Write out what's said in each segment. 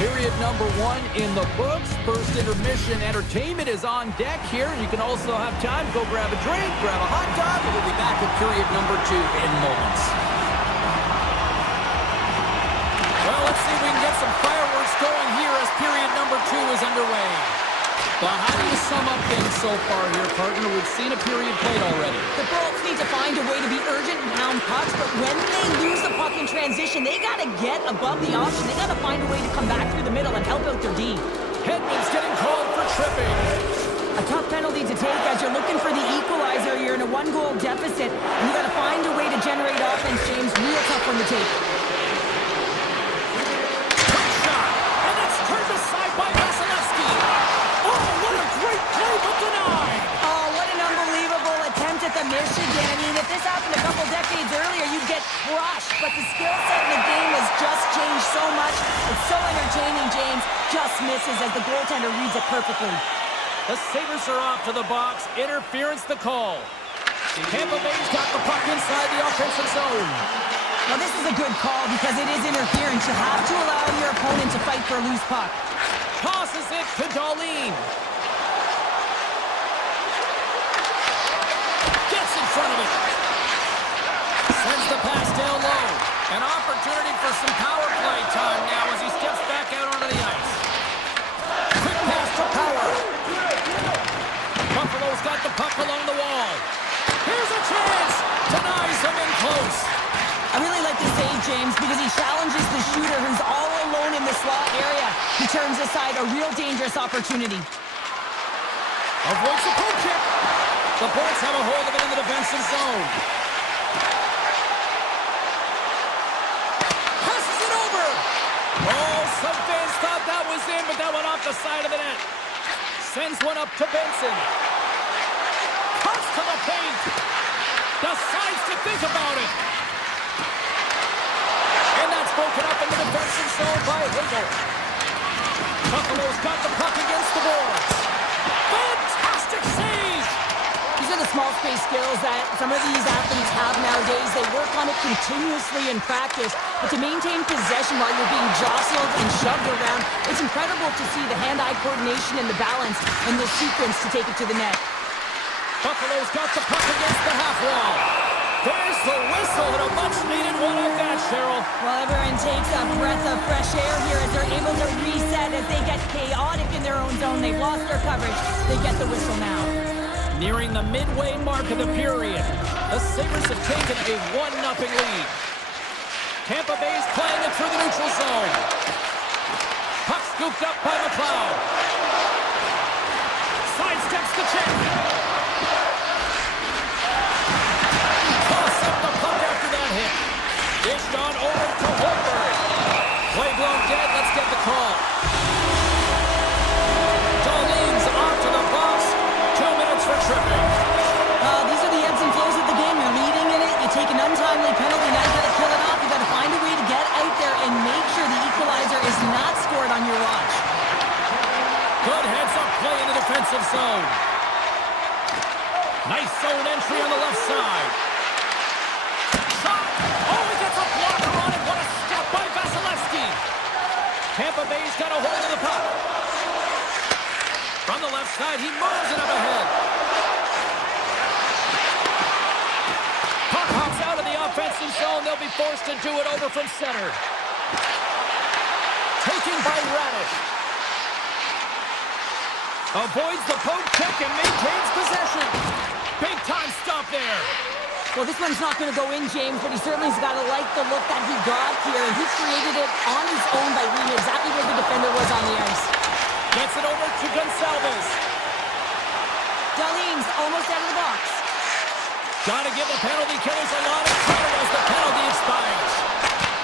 Period number one in the books. First intermission entertainment is on deck here. You can also have time to go grab a drink, grab a hot dog, and we'll be back at period number two in moments. Well, let's see if we can get some fireworks going here as period number two is underway. Well, how do you sum up things so far here, partner? We've seen a period played already. The Bolts need to find a way to be urgent and pound pucks, but when they lose the puck in transition, they got to get above the option. They got to find a way to come back through the middle and help out their D. Hedman's getting called for tripping. A tough penalty to take as you're looking for the equalizer. You're in a one-goal deficit, and you got to find a way to generate offense, James. Real tough one to take. Quick shot, and it's turned aside by Vasilevsky. Oh, what a great play, but denied. Oh, what an unbelievable attempt at the Michigan. I mean, if this happened a couple decades earlier, you'd get crushed. But the skill set in the game has just changed so much. It's so entertaining, James. Just misses as the goaltender reads it perfectly. The Sabres are off to the box. Interference the call. Tampa Bay's got the puck inside the offensive zone. Well, this is a good call because it is interference. You have to allow your opponent to fight for a loose puck. Tosses it to Darlene. Gets in front of it. Sends the pass down low. An opportunity for some power play time now as he steps back out onto the ice. Quick pass to Power. Buffalo's got the puck along the wall. Here's a chance. Denies him in close. I really like this save, James, because he challenges the shooter who's all alone in the slot area. He turns aside a real dangerous opportunity. Avoids the poke check. The Bolts have a hold of it in the defensive zone. Passes it over. Oh, some fans thought that was in, but that went off the side of the net. Sends one up to Benson. Cuts to the paint. Decides to think about it. And that's broken up in the defensive zone by Hagel. Buffalo's got the puck against the boards. Fantastic save! These are the small space skills that some of these athletes have nowadays. They work on it continuously in practice, but to maintain possession while you're being jostled and shoved around, it's incredible to see the hand-eye coordination and the balance in this sequence to take it to the net. Buffalo's got the puck against the half wall. There's the whistle and a much-needed one at that, Cheryl. Well, everyone takes a breath of fresh air here as they're able to reset as they get chaotic in their own zone. They've lost their coverage. They get the whistle now. Nearing the midway mark of the period, the Sabres have taken a 1-0 lead. Tampa Bay's playing it through the neutral zone. Puck scooped up by McLeod. Sidesteps the check. Toss up the puck after that hit. Dished on over to Holmberg. Play blown dead. Let's get the call. Darlene's off to the box. 2 minutes for tripping. These are the ebbs and flows of the game. You're leading in it. You take an untimely penalty. Now you got to kill it off. You got to find a way to get out there and make sure the equalizer is not scored on your watch. Good heads-up play in the defensive zone. Nice zone entry on the left side. Shot! Oh, he gets a blocker on it. What a stop by Vasilevsky. Tampa Bay's got a hold of the puck. From the left side, he moves it up ahead. Puck hops out of the offensive zone. They'll be forced to do it over from center. Taken by Radish. Avoids the poke check and maintains possession. Big time stop there. Well, this one's not going to go in, James, but he certainly's got to like the look that he got here. And he created it on his own by reading exactly where the defender was on the ice. Gets it over to Gonsalves. Darlene's almost out of the box. Got to give the penalty killers a lot of credit as the penalty expires.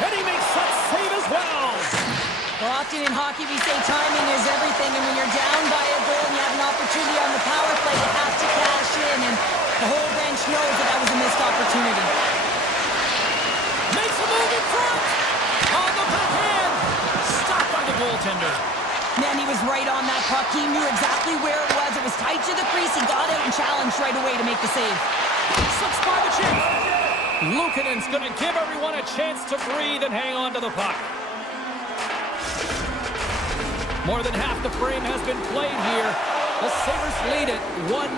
And he makes that save as well. Well, often in hockey we say timing is everything, and when you're down by a goal and you have an opportunity on the power play, you have to cash in, and the whole bench knows that that was a missed opportunity. Makes a move in front. On the backhand. Stopped by the goaltender. Man, he was right on that puck. He knew exactly where it was. It was tight to the crease. He got out and challenged right away to make the save. Slips by the chin. Luukkonen's going to give everyone a chance to breathe and hang on to the puck. More than half the frame has been played here. The Sabres lead it 1-0.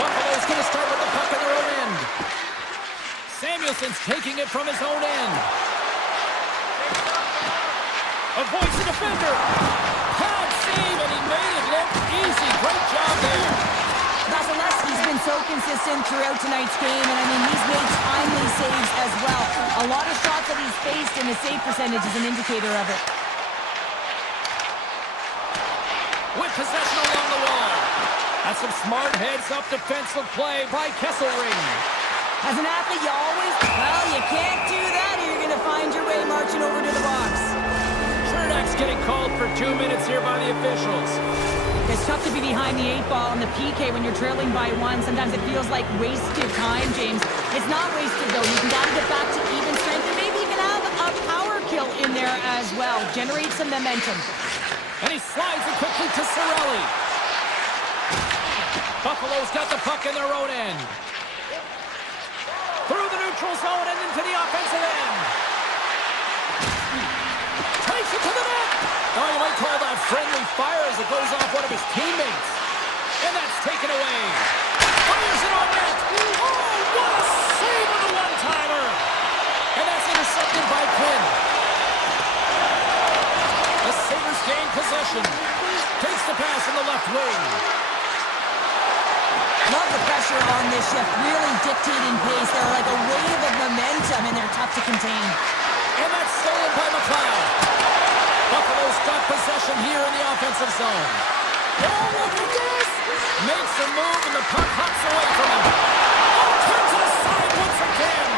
Buffalo's going to start with the puck in their own end. Samuelson's taking it from his own end. Avoids the defender. Hard save, and he made it look easy. Great job there. Vasilevsky's been so consistent throughout tonight's game, and I mean, he's made timely saves as well. A lot of shots that he's faced, and the save percentage is an indicator of it. With possession along the wall. That's some smart heads-up defensive play by Kesselring. As an athlete, you always, well, you can't do that, or you're going to find your way marching over to the box. Chernak's getting called for 2 minutes here by the officials. It's tough to be behind the 8-ball in the PK when you're trailing by 1. Sometimes it feels like wasted time, James. It's not wasted, though. You can gotta get back to even strength, and maybe you can have a power kill in there as well. Generate some momentum. And he slides it quickly to Cirelli. Buffalo's got the puck in their own end. Through the neutral zone and into the offensive end. Takes it to the net. Oh, you might call that friendly fire as it goes off one of his teammates. And that's taken away. Fires it on net. Oh, what a save on the one-timer. And that's intercepted by Quinn. The Sabres gain possession. Takes the pass in the left wing. Love the pressure on this shift. Really dictating pace. They're like a wave of momentum, and they're tough to contain. And that's stolen by McLeod. Buffalo's got possession here in the offensive zone. Oh, look at this! Makes a move, and the puck hops away from him. Oh, turns to the side once again.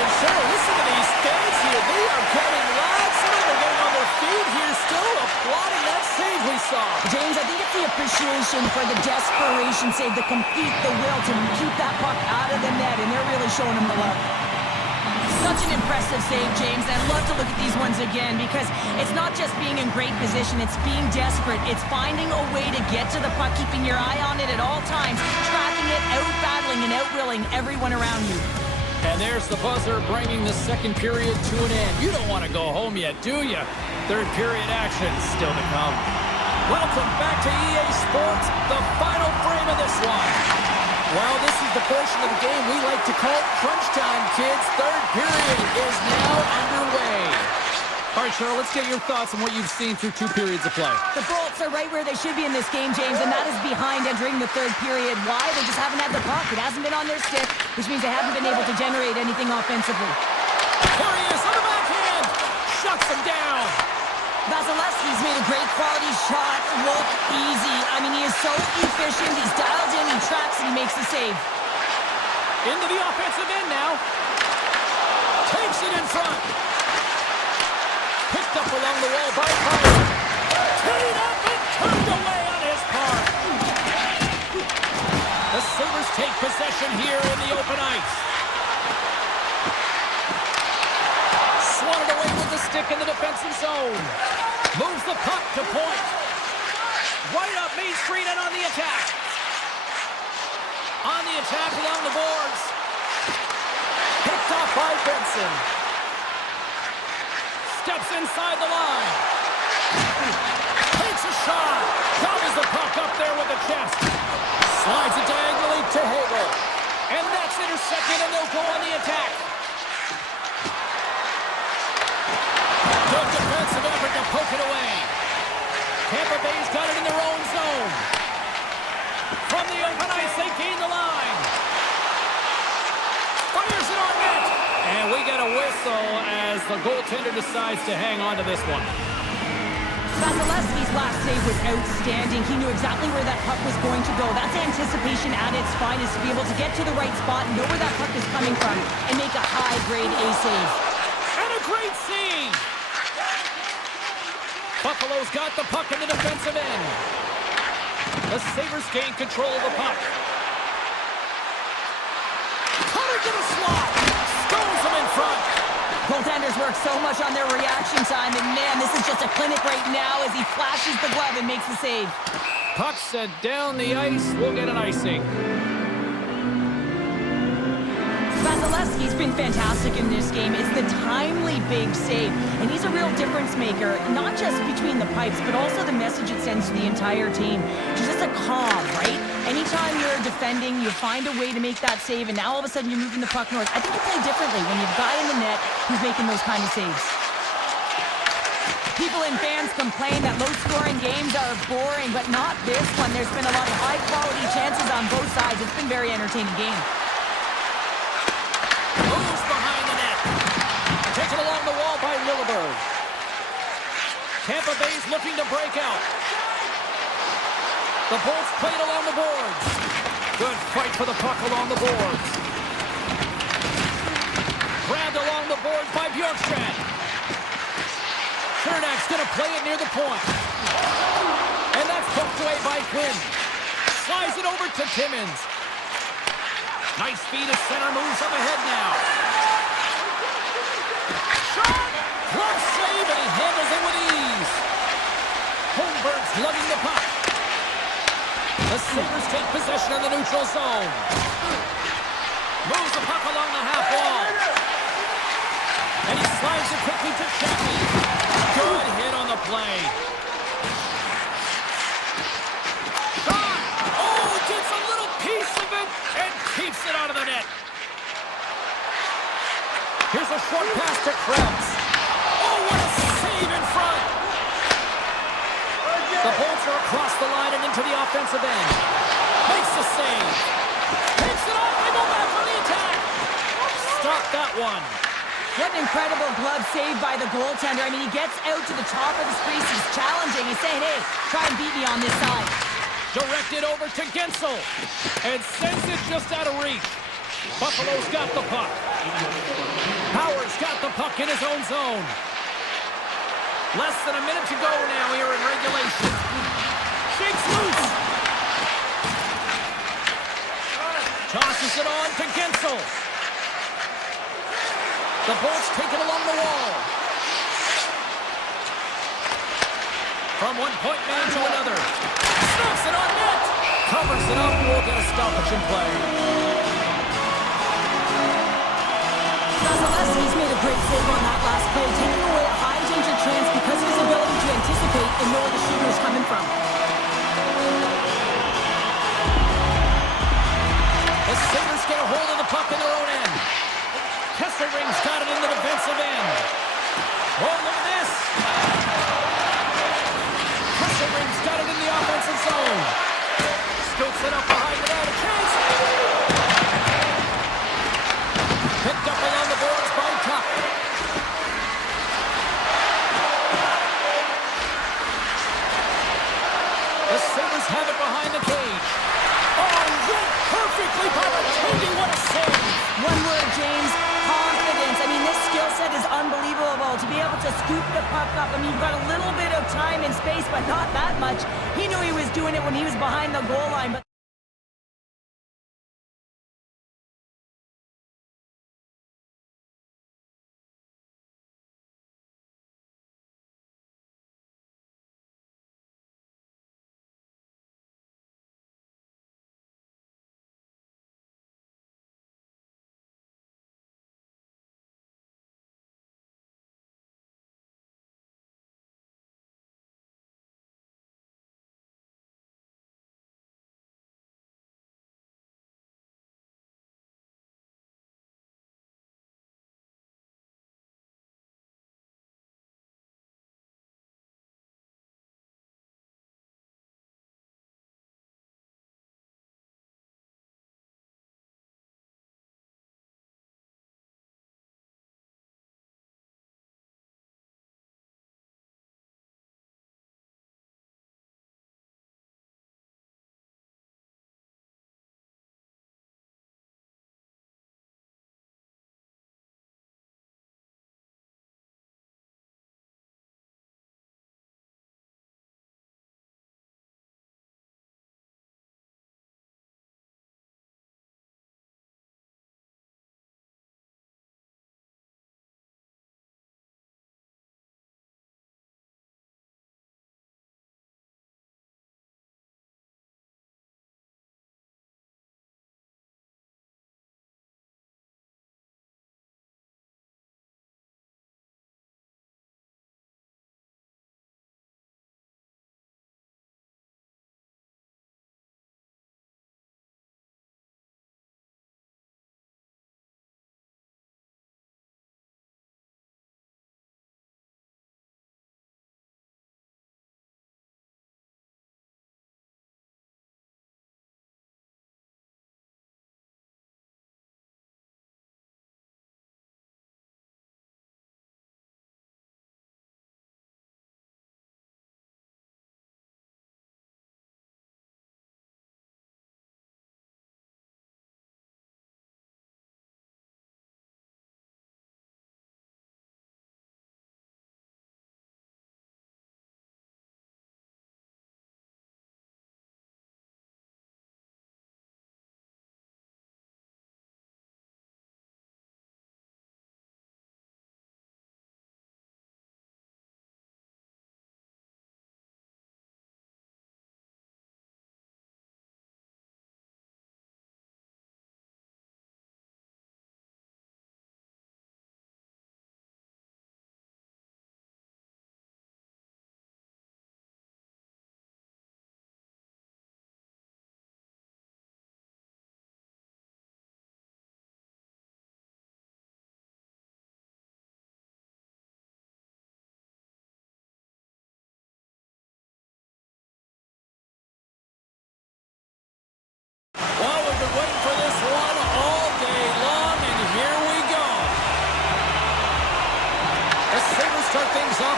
And sure, listen to these fans here. They are getting loud. Some of them are getting on their feet here, still applauding that save we saw. James, I think it's the appreciation for the desperation save, the complete, the will to keep that puck out of the net, and they're really showing him the love. Such an impressive save, James. I'd love to look at these ones again because it's not just being in great position, it's being desperate. It's finding a way to get to the puck, keeping your eye on it at all times, tracking it, out-battling and out-willing everyone around you. And there's the buzzer bringing the second period to an end. You don't want to go home yet, do you? Third period action still to come. Welcome back to EA Sports, the final frame of this one. Well, this is the portion of the game we like to call crunch time, kids. Third period is now underway. All right, Cheryl, let's get your thoughts on what you've seen through 2 periods of play. The Bolts are right where they should be in this game, James, and that is behind entering the third period. Why? They just haven't had the puck. It hasn't been on their stick, which means they haven't been able to generate anything offensively. There he is on the backhand. Shuts him down. Vasilevsky's made a great quality shot look easy. I mean, he is so efficient. He's dialed in, he tracks, and he makes the save. Into the offensive end now. Takes it in front. Picked up along the wall by Carter. Teed up and turned away on his part. The Sabres take possession here in the open ice. Swatted away with the stick in the defensive zone. Moves the puck to point. Right up Main Street and on the attack. On the attack along the boards. Picked off by Benson. Steps inside the line. Takes a shot. Gobbles the puck up there with the chest. Slides it diagonally to Hagel. And that's intercepted, and they'll go on the attack. Good defensive effort to poke it away. Tampa Bay's got it in their own zone. From the open ice, they gain the line. Fires it on net. And we get a whistle as the goaltender decides to hang on to this one. Vasilevsky's last save was outstanding. He knew exactly where that puck was going to go. That's anticipation at its finest, to be able to get to the right spot, know where that puck is coming from, and make a high-grade A save. And a great save. Buffalo's got the puck in the defensive end. The Sabres gain control of the puck. Cutter to the slot. Stones him in front. Goaltenders work so much on their reaction time, and man, this is just a clinic right now as he flashes the glove and makes the save. Puck set down the ice. We'll get an icing. Vasilevsky's been fantastic in this game. It's the timely big save, and he's a real difference maker, not just between the pipes, but also the message it sends to the entire team. Just a calm, right? Anytime you're defending, you find a way to make that save, and now all of a sudden you're moving the puck north. I think you play differently when you've got in the net who's making those kind of saves. People and fans complain that low-scoring games are boring, but not this one. There's been a lot of high-quality chances on both sides. It's been a very entertaining game. Moves behind the net. Taken along the wall by Lilleberg. Tampa Bay's looking to break out. The Bolts played along the boards. Good fight for the puck along the boards. Grabbed along the boards by Bjorkstrand. Chernak's going to play it near the point. And that's poked away by Quinn. Slides it over to Timmins. Nice feed as center moves up ahead now. Shot! Glove save, and he handles it with ease. Holmberg's lugging the puck. The Sabres take possession in the neutral zone. Moves the puck along the half wall. And he slides it quickly to Chappie. Good hit on the play. Shot! Oh, gets a little piece of it and keeps it out of the net. Here's a short pass to Krebs. Oh, what a save in front. The Bolts are across the line and into the offensive end. Makes the save. Takes it off. They go back on the attack. Stop that one. What an incredible glove save by the goaltender. I mean, he gets out to the top of his crease. He's challenging. He's saying, hey, try and beat me on this side. Directed over to Gensel. And sends it just out of reach. Buffalo's got the puck. Howard's got the puck in his own zone. Less than a minute to go now here in regulation. Shakes loose. Tosses it on to Gensel. The Bolts take it along the wall. From one point man to another. Snaps it on net. Covers it up. We'll get a stoppage in play. Vasilevsky's made a great save on that last play, taking away a high-danger chance because of his ability to anticipate and know where the shooter is coming from. The Sabres get a hold of the puck in their own end. Kesselring's got it in the defensive end. Oh, look at this. Kesselring's got it in the offensive zone. Scoops it up behind the net. A chance. Picked up along the boards by Tuck. The Sabres have it behind the cage. Oh, read perfectly by Martini. What a save. One word, James. Confidence. I mean, this skill set is unbelievable. To be able to scoop the puck up. I mean, you've got a little bit of time and space, but not that much. He knew he was doing it when he was behind the goal line, but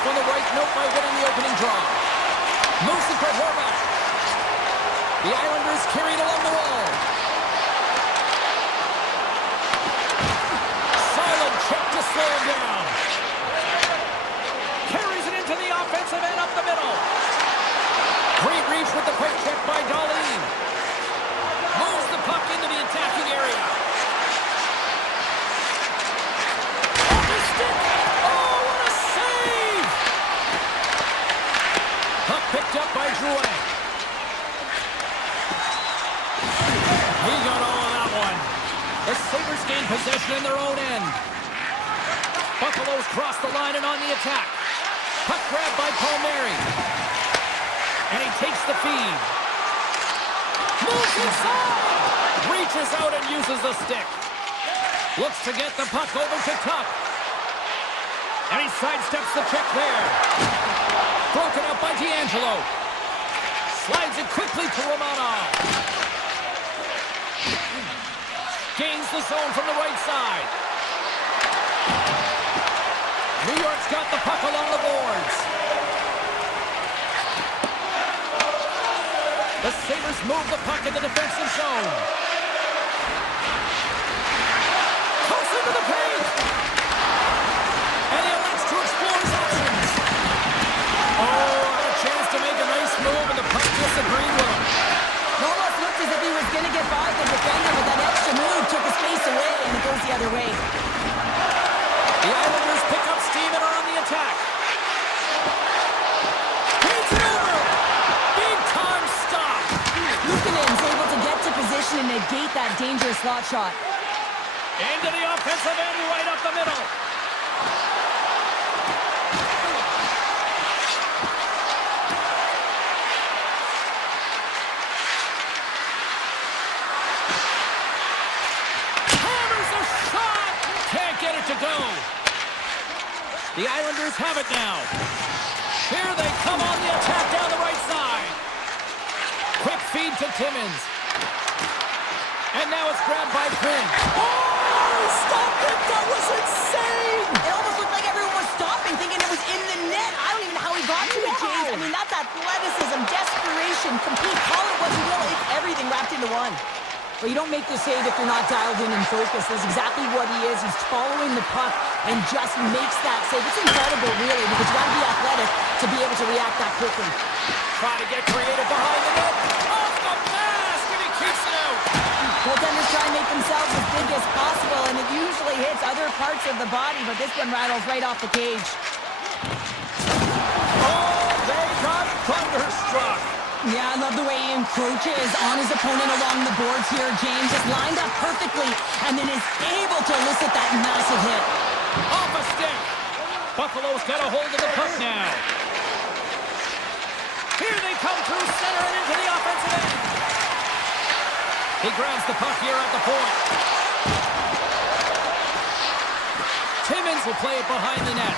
off on the right note by winning the opening draw. Moves it for Horvath. The Islanders carry it along the wall. Solid check to slow him down. Carries it into the offensive end up the middle. Great reach with the quick check by Darlene. Moves the puck into the attacking area. Off his stick. Oh, what a save! Puck picked up by Drouin. He got all of that one. The Sabres gain possession in their own end. Buffaloes cross the line and on the attack. Puck grabbed by Palmieri. And he takes the feed. Moves inside! Reaches out and uses the stick. Looks to get the puck over to Tuck. And he sidesteps the check there. Broken up by D'Angelo. Slides it quickly to Romanov. Gains the zone from the right side. New York's got the puck along the boards. The Sabres move the puck in the defensive zone. Close into the paint. And he elects to explore his options. Oh, had a chance to make a nice move, and the puck disagreed with him. It almost looked as if he was going to get by the defender, but that extra move took his space away, and it goes the other way. The Islanders pick up steam and are on the attack. Paints it over. Big time stop. Luukkonen's able to get to position and negate that dangerous slot shot. Into the offensive end, right up the middle. Hammers a shot. Can't get it to go. The Islanders have it now. Here they come on the attack down the right side. Quick feed to Timmins. And now it's grabbed by Quinn. Oh, stop it! That was insane! It almost looked like everyone was stopping, thinking it was in the net. I don't even know how he got to it, James. I mean, that's athleticism, desperation, compete, call it what you will. It's everything wrapped into one. Well, you don't make the save if you're not dialed in and focused. That's exactly what he is. He's following the puck and just makes that save. It's incredible, really, because you got to be athletic to be able to react that quickly. Try to get creative behind the net. Off the mask, and he keeps it out. Goaltenders try and make themselves as big as possible, and it usually hits other parts of the body, but this one rattles right off the cage. Oh, they got thunderstruck. Yeah, I love the way he encroaches on his opponent along the boards here, James. Just lined up perfectly, and then is able to elicit that massive hit. Off a stick. Buffalo's got a hold of the puck now. Here they come through center and into the offensive end. He grabs the puck here at the point. Timmins will play it behind the net.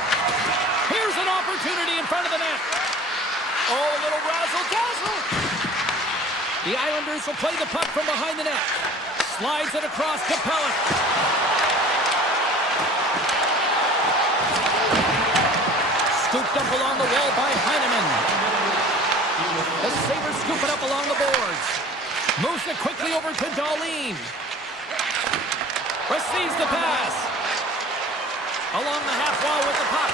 Here's an opportunity in front of the net. Oh, a little razzle-dazzle. The Islanders will play the puck from behind the net. Slides it across Capella. Scooped up along the wall by Heineman. The Sabres scoop it up along the boards. Moves it quickly over to Darlene. Receives the pass. Along the half wall with the puck.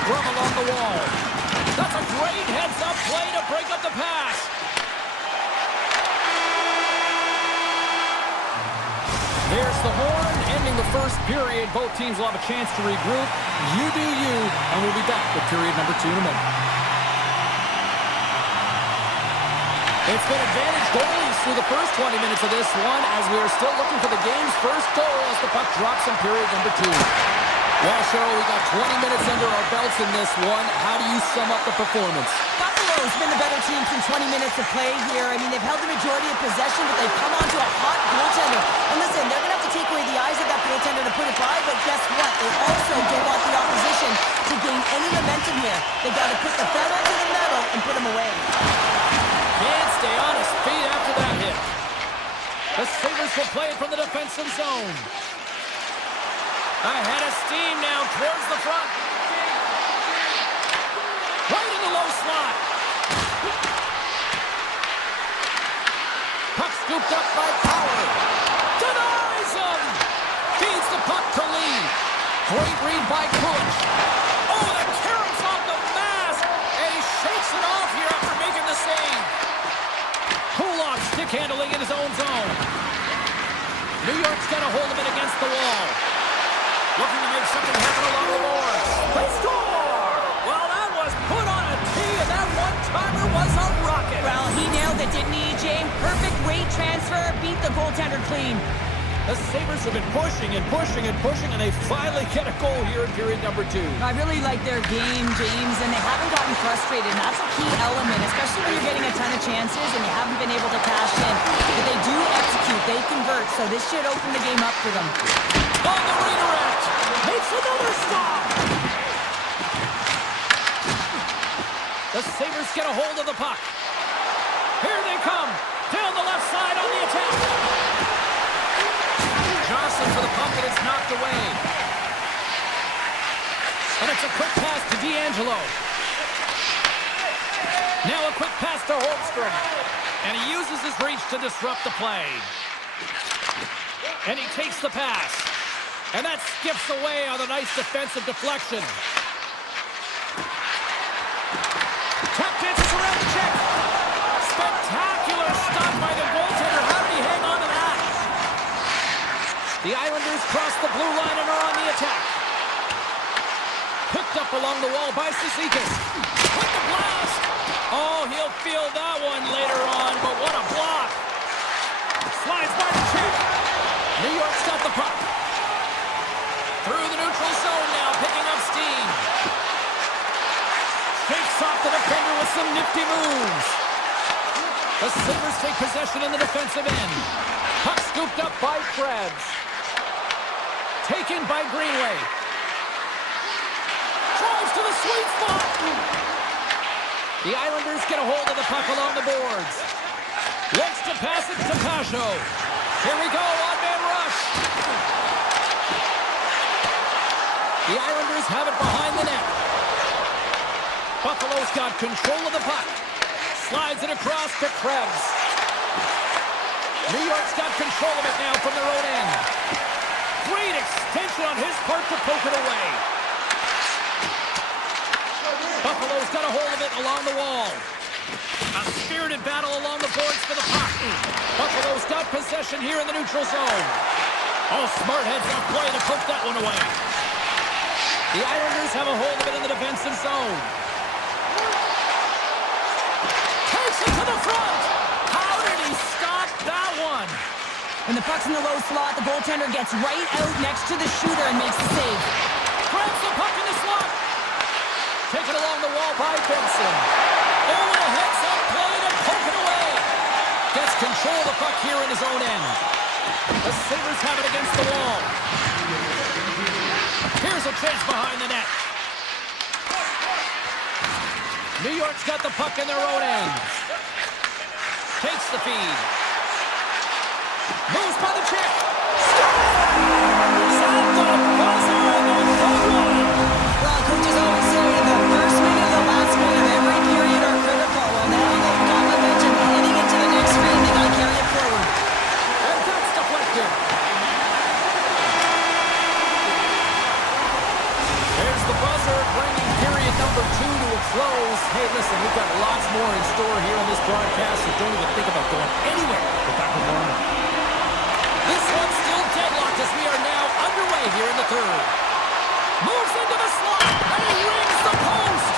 Scrum along the wall. That's a great heads-up play to break up the pass. There's the horn, ending the first period. Both teams will have a chance to regroup. You do you, and we'll be back with period number 2 in a moment. It's been advantage goalies through the first 20 minutes of this one, as we are still looking for the game's first goal as the puck drops in period number 2. Well, Cheryl, we got 20 minutes under our belts in this one. How do you sum up the performance? Buffalo's been the better team through 20 minutes of play here. I mean, they've held the majority of possession, but they've come onto a hot goaltender. And listen, they're going to have to take away the eyes of that goaltender to put it by, but guess what? They also don't want the opposition to gain any momentum here. They've got to put the pedal to the metal and put them away. Can't stay on his feet after that hit. The Sabres will play it from the defensive zone. Ahead of steam now towards the front. scooped up by Power. Denies him! Feeds the puck to Lee. Great read by Kulich. Oh, the carrots off the mask! And he shakes it off here after making the save. Kulak stick handling in his own zone. New York's got a hold of it against the wall. Looking to make something happen along the boards. They score! Well, that was put on a tee, and that one-timer was a rocket. Well, he nailed it, didn't he, James? Perfect weight transfer, beat the goaltender clean. The Sabres have been pushing and pushing and pushing, and they finally get a goal here in period number 2. I really like their game, James, and they haven't gotten frustrated, and that's a key element, especially when you're getting a ton of chances and you haven't been able to cash in. But they do execute, they convert, so this should open the game up for them. On the redirect, makes another stop. The Sabres get a hold of the puck. Here they come, down the left side on the attack. Johnson for the puck, and it's knocked away. And it's a quick pass to D'Angelo. Now a quick pass to Holmstrom. And he uses his reach to disrupt the play. And he takes the pass. And that skips away on a nice defensive deflection. Tap dances around the check. Spectacular stop by the goaltender. How did he hang on to that? The Islanders cross the blue line and are on the attack. Picked up along the wall by Cizikas. With the blast! Oh, he'll feel that one later on, but what a block! Slides by the check. New York's got the puck. Through the neutral zone now, picking up steam. Shakes off the defender with some nifty moves. The Sabres take possession in the defensive end. Puck scooped up by Krebs. Taken by Greenway. Drives to the sweet spot. The Islanders get a hold of the puck along the boards. Wants to pass it to Pasho. Here we go, on-man rush. The Islanders have it behind the net. Buffalo's got control of the puck. Slides it across to Krebs. New York's got control of it now from their own end. Great extension on his part to poke it away. Buffalo's got a hold of it along the wall. A spirited battle along the boards for the puck. Buffalo's got possession here in the neutral zone. Oh, smart heads-up play to poke that one away. The Islanders have a hold of it in the defensive zone. Takes it to the front. How did he stop that one? When the puck's in the low slot, the goaltender gets right out next to the shooter and makes the save. Grabs the puck in the slot. Taken along the wall by Benson. Oh, and a heads-up play to poke it away. Gets control of the puck here in his own end. The Sabres have it against the wall. Here's a chance behind the net. New York's got the puck in their own end. Takes the feed. Moves by the check. Scores! At the buzzer, and the one. Well, coaches always say the first minute and the last minute of every period are critical. Well, now they've got momentum heading into the next frame. They got to carry it forward. And that's deflected. There's the buzzer, bringing period number 2 to a close. Hey, listen, we've got lots more in store here on this broadcast, so don't even think about going anywhere. Go back to normal. This one's still deadlocked as we are now underway here in the third. Moves into the slot, and he rings the post.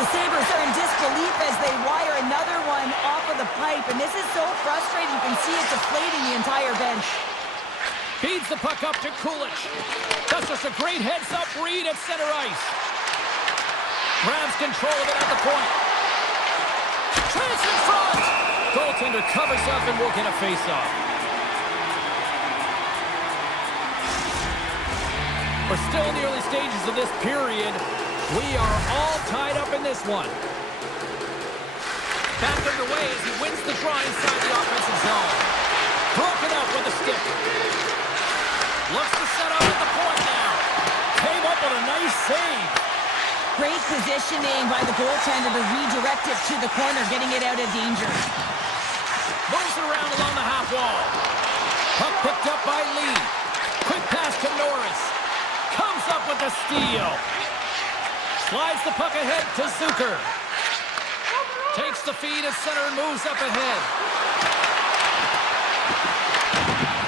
The Sabres are in disbelief as they wire another one off of the pipe, and this is so frustrating. You can see it deflating the entire bench. Feeds the puck up to Kulich. That's just a great heads-up read at center ice. Grabs control of it at the point. Chance in front. Goaltender covers up and will get a face-off. We're still in the early stages of this period. We are all tied up in this one. Back underway as he wins the draw inside the offensive zone. Broken up with a stick. Looks to set up at the point now. Came up with a nice save. Great positioning by the goaltender to redirect it to the corner, getting it out of danger. Moves it around along the half wall. Puck picked up by Lee. Quick pass to Norris. Comes up with the steal. Slides the puck ahead to Zucker. Takes the feed at center and moves up ahead.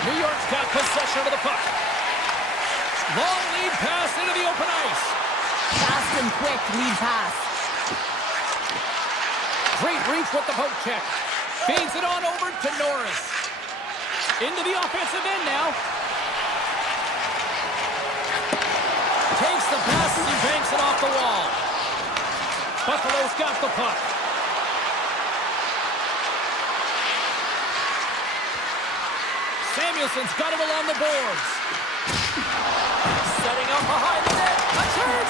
New York's got possession of the puck. Long lead pass into the open ice. Fast and quick lead pass. Great reach with the poke check. Feeds it on over to Norris. Into the offensive end now. Takes the pass as he banks it off the wall. Buffalo's got the puck. Samuelson's got it along the boards. Setting up behind the net. A turn.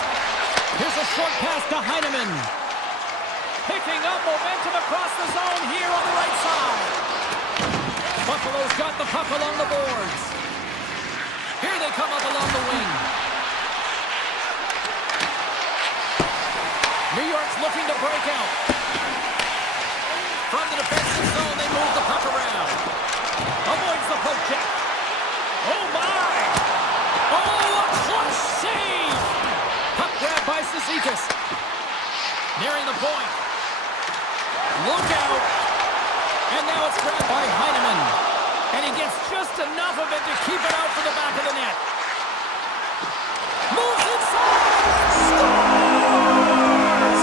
Here's a short pass to Heineman. Picking up momentum across the zone here on the right side. Buffalo's got the puck along the boards. Here they come up along the wing. New York's looking to break out. From the defensive zone, they move the puck around. Avoids the poke check. Oh, my! Oh, a close save! Puck grab by Cizikas. Nearing the point. Look out! And now it's grabbed by Heineman. And he gets just enough of it to keep it out for the back of the net. Moves inside! Scores!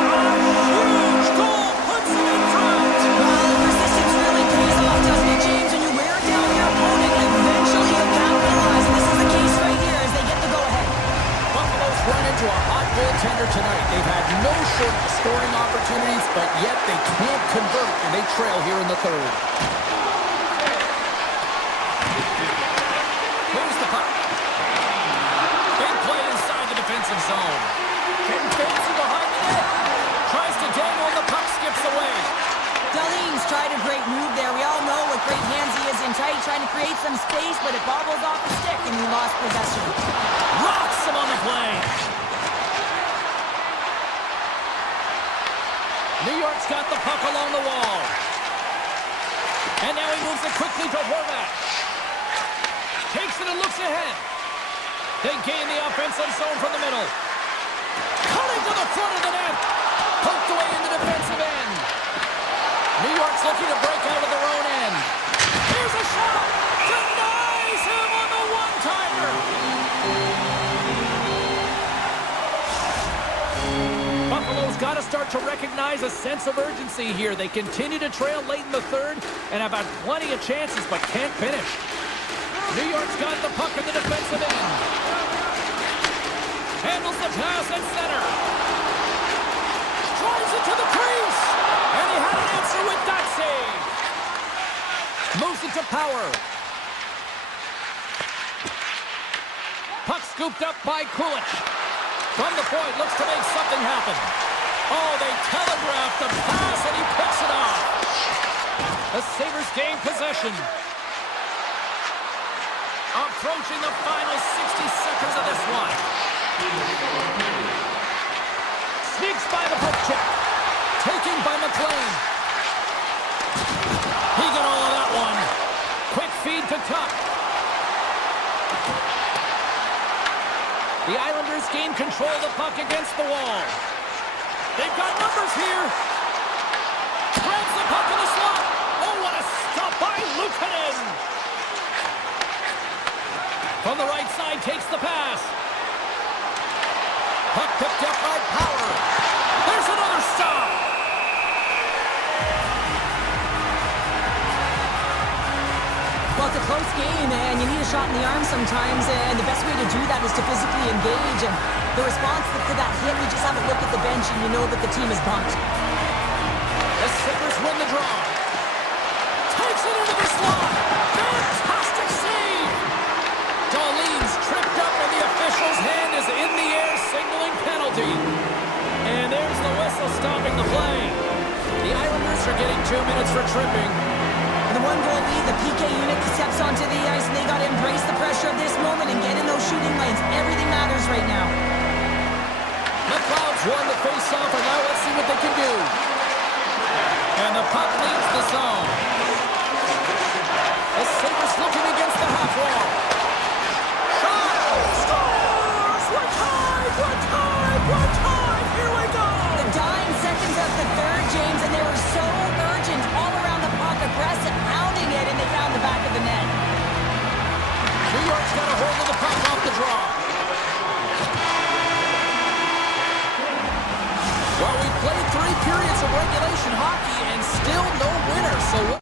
A huge goal puts him in front! Well, persistence really pays off, doesn't it, James? When you wear down your opponent, eventually you'll capitalize. And this is the case right here as they get the go-ahead. Buffalo's run into a hot goaltender tonight. They've had no shortage of scoring opportunities, but yet they can't convert, and they trail here in the third. Here's the puck. Big play inside the defensive zone. Getting fancy behind the net. Tries to dangle, and the puck skips away. Darlene's tried a great move there. We all know what great hands he is in tight, trying to create some space, but it bobbles off the stick, and he lost possession. Rocks him on the play. New York's got the puck along the wall. And now he moves it quickly to Horvat. Takes it and looks ahead. They gain the offensive zone from the middle. Cutting to the front of the net. Poked away in the defensive end. New York's looking to break out of their own end. Here's a shot. Denies him on the one-timer. Buffalo's got to start to recognize a sense of urgency here. They continue to trail late in the third and have had plenty of chances but can't finish. New York's got the puck in the defensive end. Handles the pass at center. Drives it to the crease. And he had an answer with that save. Moves it to Power. Puck scooped up by Kulich. From the point, looks to make something happen. Oh, they telegraphed the pass, and he picks it off. The Sabres gain possession. Approaching the final 60 seconds of this one. Sneaks by the poke check. Taken by McLean. He got all of that one. Quick feed to Tuck. The Islanders gain control of the puck against the wall. They've got numbers here. Threads the puck in the slot. Oh, what a stop by Luukkonen. From the right side, takes the pass. Puck picked up by Power. There's another stop. Well, it's a close game, and you need a shot in the arm sometimes, and the best way to do that is to physically engage, and the response to that hit, you just have a look at the bench, and you know that the team is bumped. The Sabres win the draw. Takes it into the slot. Fantastic save. Darlene's tripped up, and the official's hand is in the air, signaling penalty. And there's the whistle stopping the play. The Islanders are getting 2 minutes for tripping. The one-goal lead, the PK unit steps onto the ice, and they got to embrace the pressure of this moment and get in those shooting lanes. Everything matters right now. McLeod's won the face-off, and now let's see what they can do. And the puck leaves the zone. The periods of regulation hockey and still no winner. So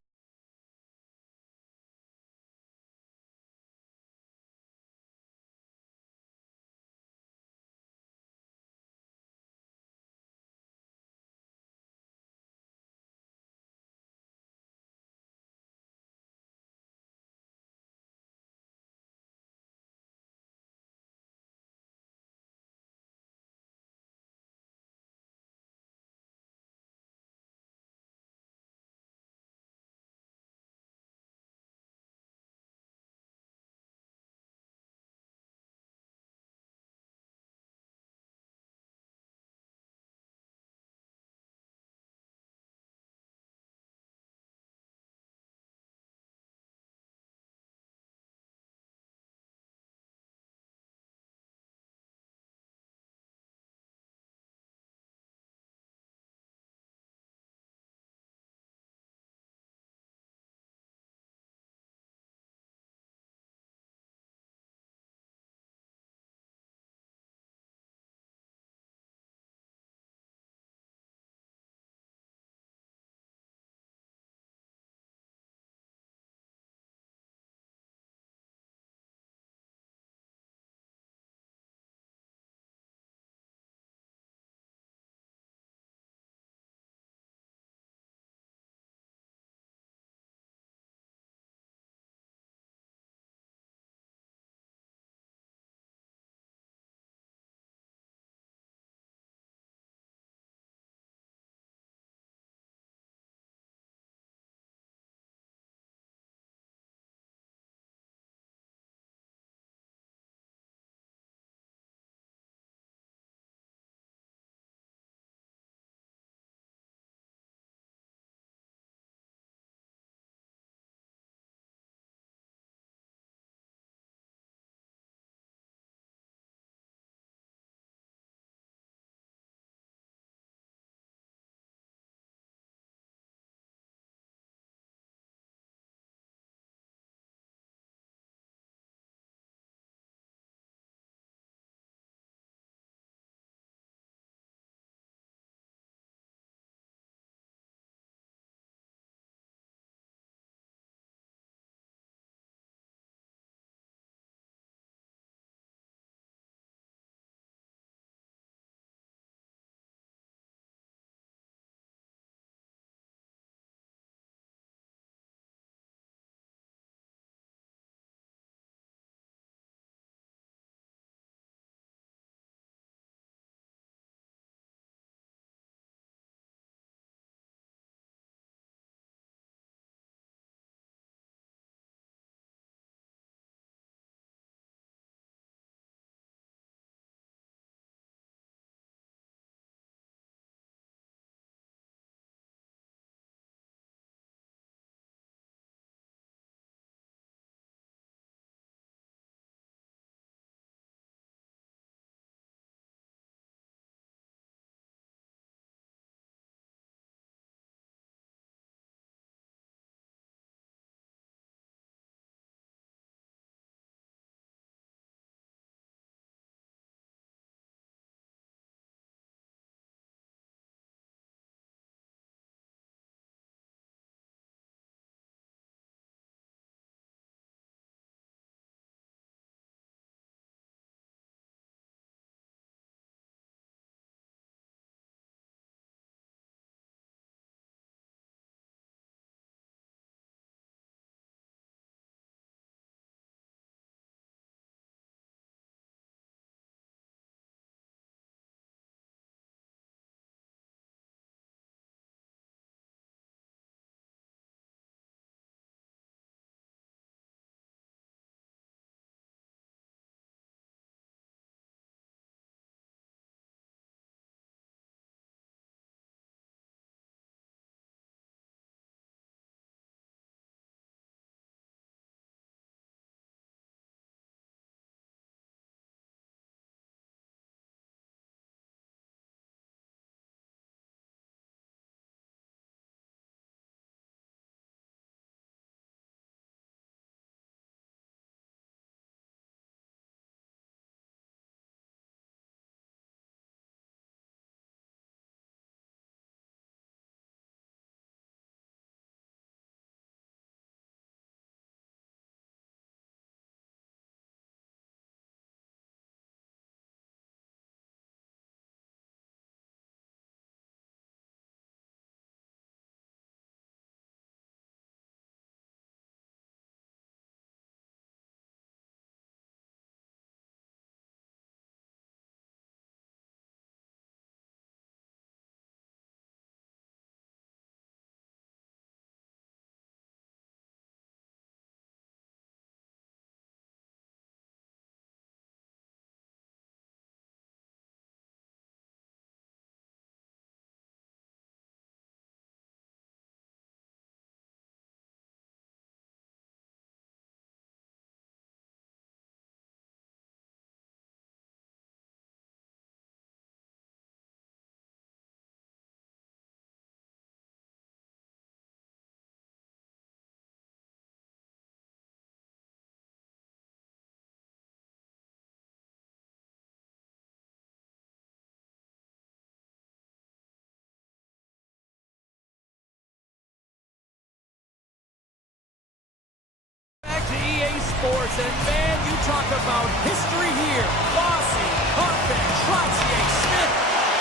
esports, and man, you talk about history here. Bossy, Hoffman, Trottier, Smith.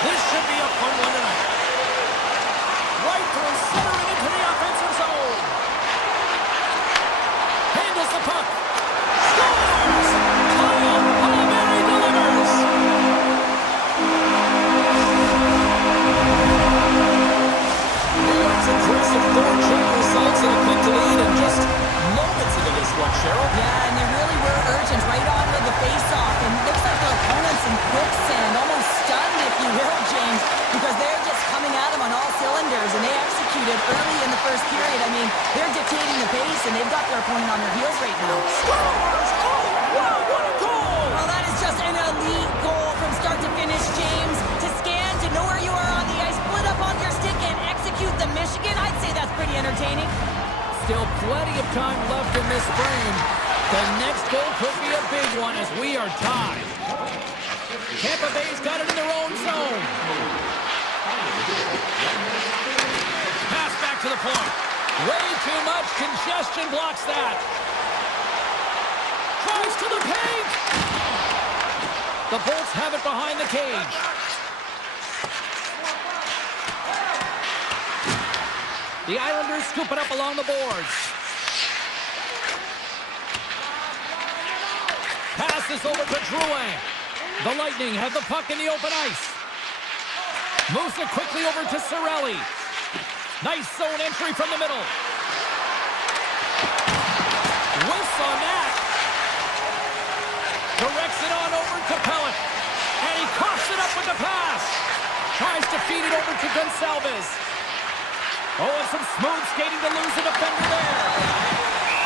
This should be a fun one tonight. Right through center and into the offensive zone. Handles the puck. Scores! Kyle Palmieri delivers. New York's impressive four-check results in a quick lead and just moments into this one, Cheryl. Yeah, and they really were urgent right on with the face-off. And it looks like their opponents in quicksand, almost stunned, if you will, James, because they're just coming at them on all cylinders, and they executed early in the first period. I mean, they're dictating the pace, and they've got their opponent on their heels right now. Scores! Oh, wow, what a goal! Well, that is just an elite goal from start to finish, James. To scan, to know where you are on the ice, split up on your stick, and execute the Michigan. I'd say that's pretty entertaining. Still plenty of time left in this frame. The next goal could be a big one as we are tied. Tampa Bay's got it in their own zone. Pass back to the point. Way too much congestion blocks that. Tries to the paint. The Bolts have it behind the cage. The Islanders scoop it up along the boards. Passes over to Drouin. The Lightning have the puck in the open ice. Moves it quickly over to Cirelli. Nice zone entry from the middle. Whiffs on that. Directs it on over to Pellet. And he coughs it up with the pass. Tries to feed it over to Gonçalves. Oh, and some smooth skating to lose the defender there.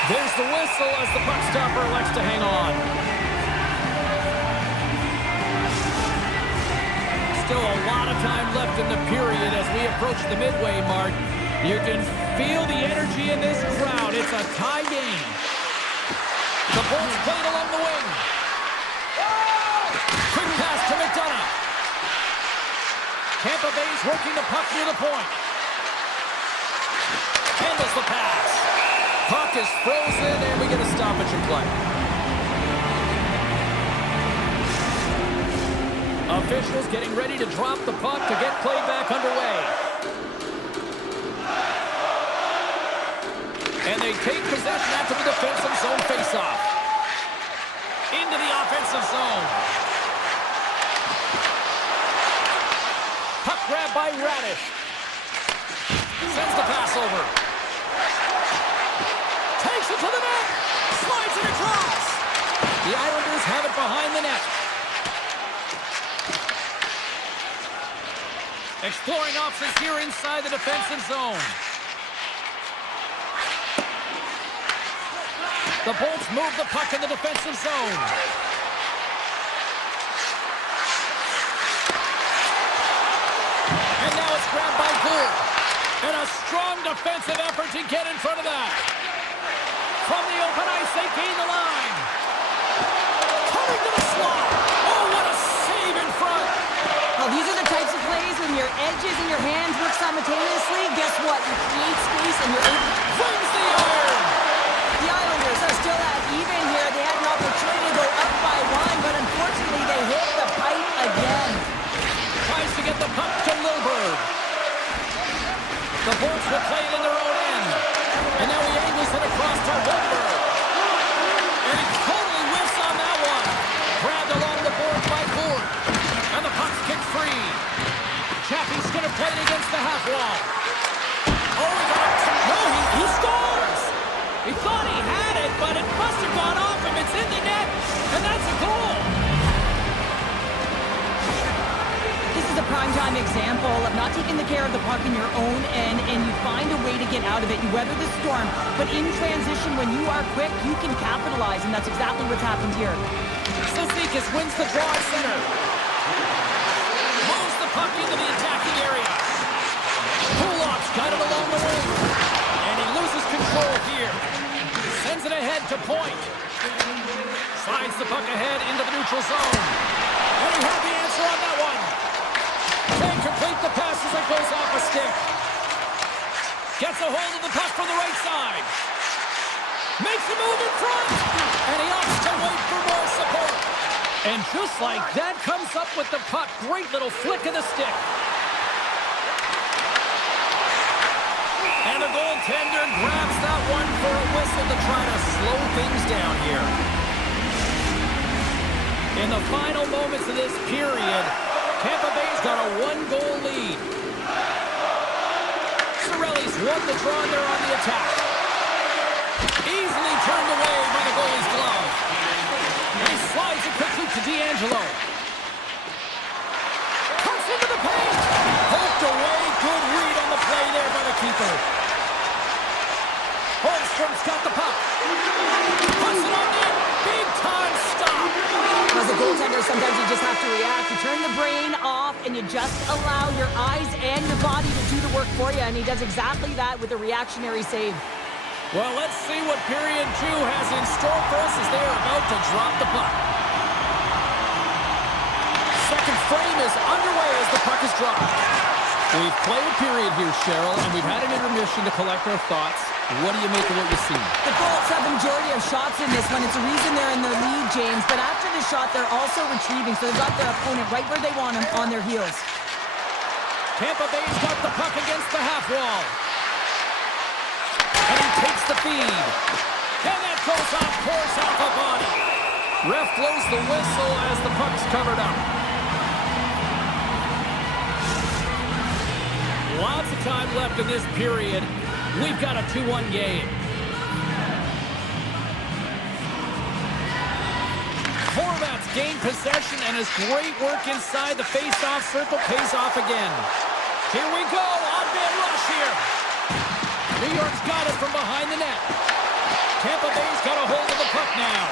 There's the whistle as the puck stopper elects to hang on. Still a lot of time left in the period as we approach the midway mark. You can feel the energy in this crowd. It's a tie game. The Bolts played along the wing. Quick pass to McDonough. Tampa Bay's working the puck near the point. Handles the pass. Puck is frozen, and we get a stoppage in play. Officials getting ready to drop the puck to get play back underway. And they take possession after the defensive zone faceoff. Into the offensive zone. Puck grab by Radish. Sends the pass over. Takes it to the net. Slides it across. The Islanders have it behind the net. Exploring options here inside the defensive zone. The Bolts move the puck in the defensive zone. And now it's grabbed by Gould. And a strong defensive effort to get in front of that. From the open ice, they gain the line. Coming to the slot. Oh, what a save in front. Well, these are the types of plays when your edges and your hands work simultaneously. Guess what? You create space and you're able to Wins the iron. The Islanders are still at even here. They had an opportunity to go up by one, but unfortunately they hit the pipe again. Tries to get the puck to Lilburg. The Bolts will play it in their own end. And now he angles it across to Lilburg. And he totally whiffs on that one. Grabbed along the boards by Gould. And the puck's kicked free. Chappie's going to play it against the half wall. Oh, he got it. No, he scores. He thought he had it, but it must have gone off him. It's in the net, and that's a goal. This is a primetime example of not taking the care of the puck in your own end, and you find a way to get out of it. You weather the storm, but in transition, when you are quick, you can capitalize, and that's exactly what's happened here. Cizikas wins the draw at center. Moves the puck into the attacking area. Kulak's got it along the wing. And he loses control here. Sends it ahead to point. Slides the puck ahead into the neutral zone. And he had the answer on that one. Can't complete the pass as it goes off a stick. Gets a hold of the puck from the right side. Makes a move in front. And he opts to wait for more support. And just like that, comes up with the puck. Great little flick of the stick. And the goaltender grabs that one for a whistle to try to slow things down here. In the final moments of this period, Tampa Bay's got a one-goal lead. Cirelli's won the draw and they're on the attack. Easily turned away by the goalie's glove. And he slides it quickly to D'Angelo. Cuts into the paint. Poked away. Good read on the play there by the keeper. Holmstrom's got the puck. Puts it on net. Big time stop. As a goaltender, sometimes you just have to react. You turn the brain off and you just allow your eyes and your body to do the work for you. And he does exactly that with a reactionary save. Well, let's see what period 2 has in store for us as they are about to drop the puck. Second frame is underway as the puck is dropped. We've played a period here, Cheryl, and we've had an intermission to collect our thoughts. What do you make of what you see? The Bolts have the majority of shots in this one. It's a reason they're in the lead, James. But after the shot, they're also retrieving, so they've got their opponent right where they want him, on their heels. Tampa Bay's got the puck against the half wall. And he takes the feed. And that goes off, pours off a body. Ref blows the whistle as the puck's covered up. Lots of time left in this period. We've got a 2-1 game. Horvat's gained possession and his great work inside the face-off circle pays off again. Here we go, on-man rush here. New York's got it from behind the net. Tampa Bay's got a hold of the puck now.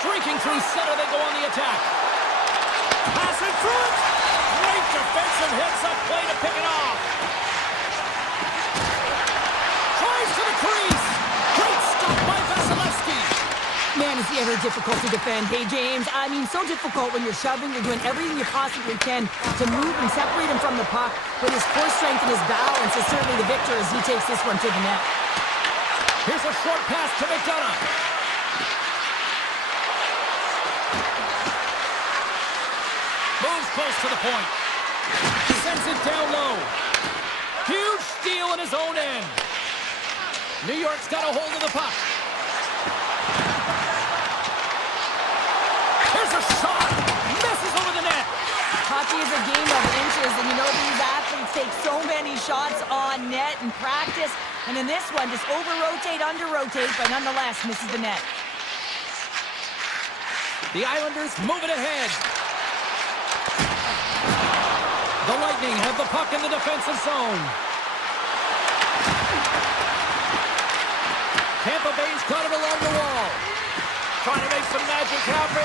Streaking through center, they go on the attack. Pass in front. Great defensive hits up play to pick it off. Tries to the crease. Great stop by Vasilevsky. Man, is he ever difficult to defend. Hey, James, I mean, so difficult when you're shoving. You're doing everything you possibly can to move and separate him from the puck. But his core strength and his balance is certainly the victor as he takes this one to the net. Here's a short pass to McDonough. Moves close to the point. Sends it down low. Huge steal in his own end. New York's got a hold of the puck. Here's a shot. Misses over the net. Hockey is a game of inches, and you know these athletes take so many shots on net in practice. And in this one, just over-rotate, under-rotate, but nonetheless misses the net. The Islanders move it ahead. The Lightning have the puck in the defensive zone. Tampa Bay's got it along the wall. Trying to make some magic happen.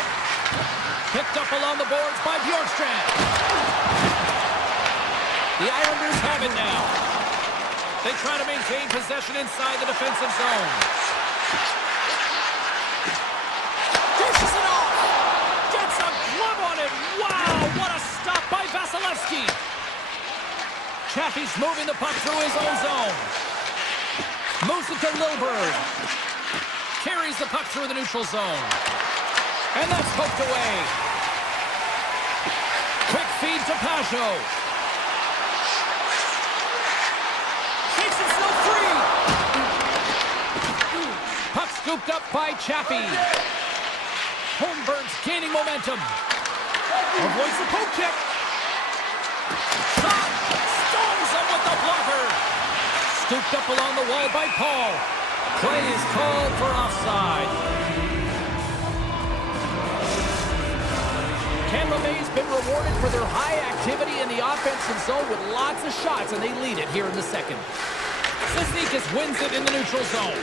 Picked up along the boards by Bjorkstrand. The Islanders have it now. They try to maintain possession inside the defensive zone. Dishes it off. Gets a glove on it. Wow, what a stop by Vasilevsky. Chaffee's moving the puck through his own zone. Moves it to Lilburn. Carries the puck through the neutral zone. And that's poked away. Quick feed to Pajot. Takes himself free. Puck scooped up by Chaffee. Holmberg's gaining momentum. Avoids the poke check. Shot. Stones him with the blocker. Scooped up along the wall by Paul. Play is called for offside. Tampa Bay's been rewarded for their high activity in the offensive zone with lots of shots, and they lead it here in the second. Sisnikas wins it in the neutral zone.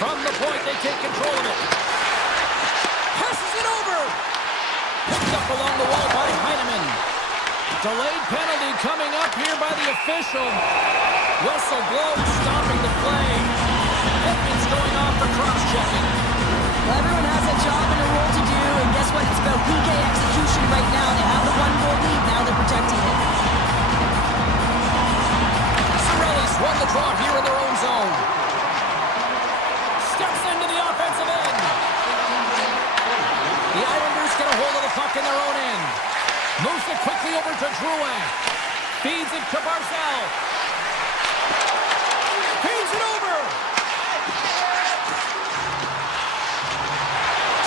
From the point, they take control of it. Passes it over. Picked up along the wall by Heineman. Delayed penalty coming up here by the official. Whistle blows, stopping the play. Edmonds going off for cross-checking. Well, everyone has a job and a role to do, and guess what? It's about PK execution right now. They have the one-goal lead. Now they're protecting it. Cirelli's won the draw here in their own zone. The Islanders get a hold of the puck in their own end. Moves it quickly over to Drouin. Feeds it to Barzal. Feeds it over.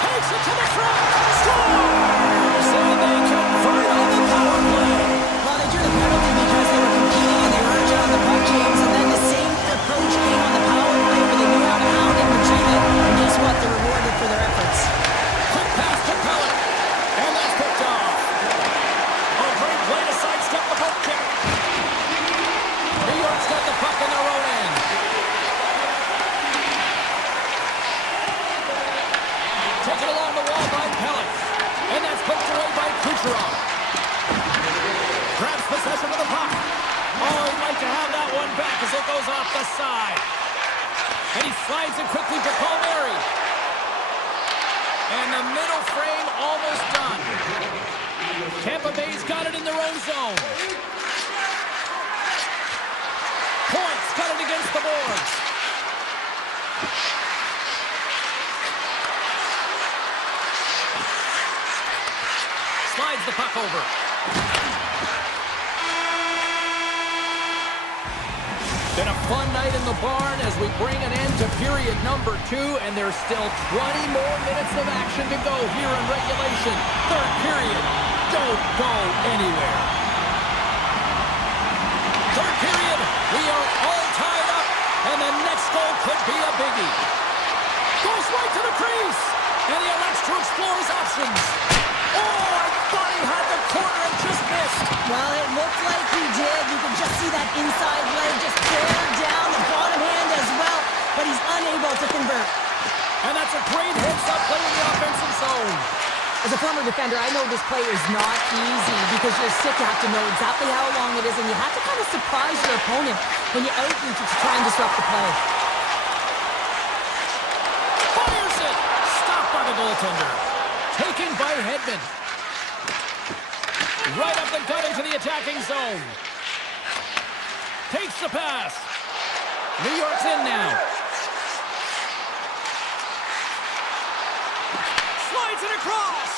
Takes it to the front. Scores! And they convert on the power play. Well, they drew the penalty because they were competing and they were urging on the puck, James, and then the same approach came on the power play where they knew how to hound and retrieve it. And guess what? They're rewarded for their efforts. Quick pass to Pellet. And that's picked off. A great play to sidestep the poke check. New York's got the puck in their own end. Taken along the wall by Pellet. And that's poked away by Kucherov. Grabs possession of the puck. Oh, he'd like to have that one back as it goes off the side. And he slides it quickly to Palmieri. And the middle frame almost done. Tampa Bay's got it in their own zone. Points got it against the boards. Slides the puck over. Been a fun night in the barn as we bring an end to period number 2, and there's still 20 more minutes of action to go here in regulation. Third period. Don't go anywhere. Third period. We are all tied up, and the next goal could be a biggie. Goes right to the crease, and he elects to explore his options. Oh, I thought he had the corner and just missed. Well, it looked like he did. You can just see that inside leg just tear down the bottom hand as well, but he's unable to convert. And that's a great heads-up play in the offensive zone. As a former defender, I know this play is not easy because you're sick. You have to know exactly how long it is, and you have to kind of surprise your opponent when you outreach to try and disrupt the play. Fires it! Stopped by the goaltender. Taken by Hedman. Right up the gut into the attacking zone. Takes the pass. New York's in now. Slides it across.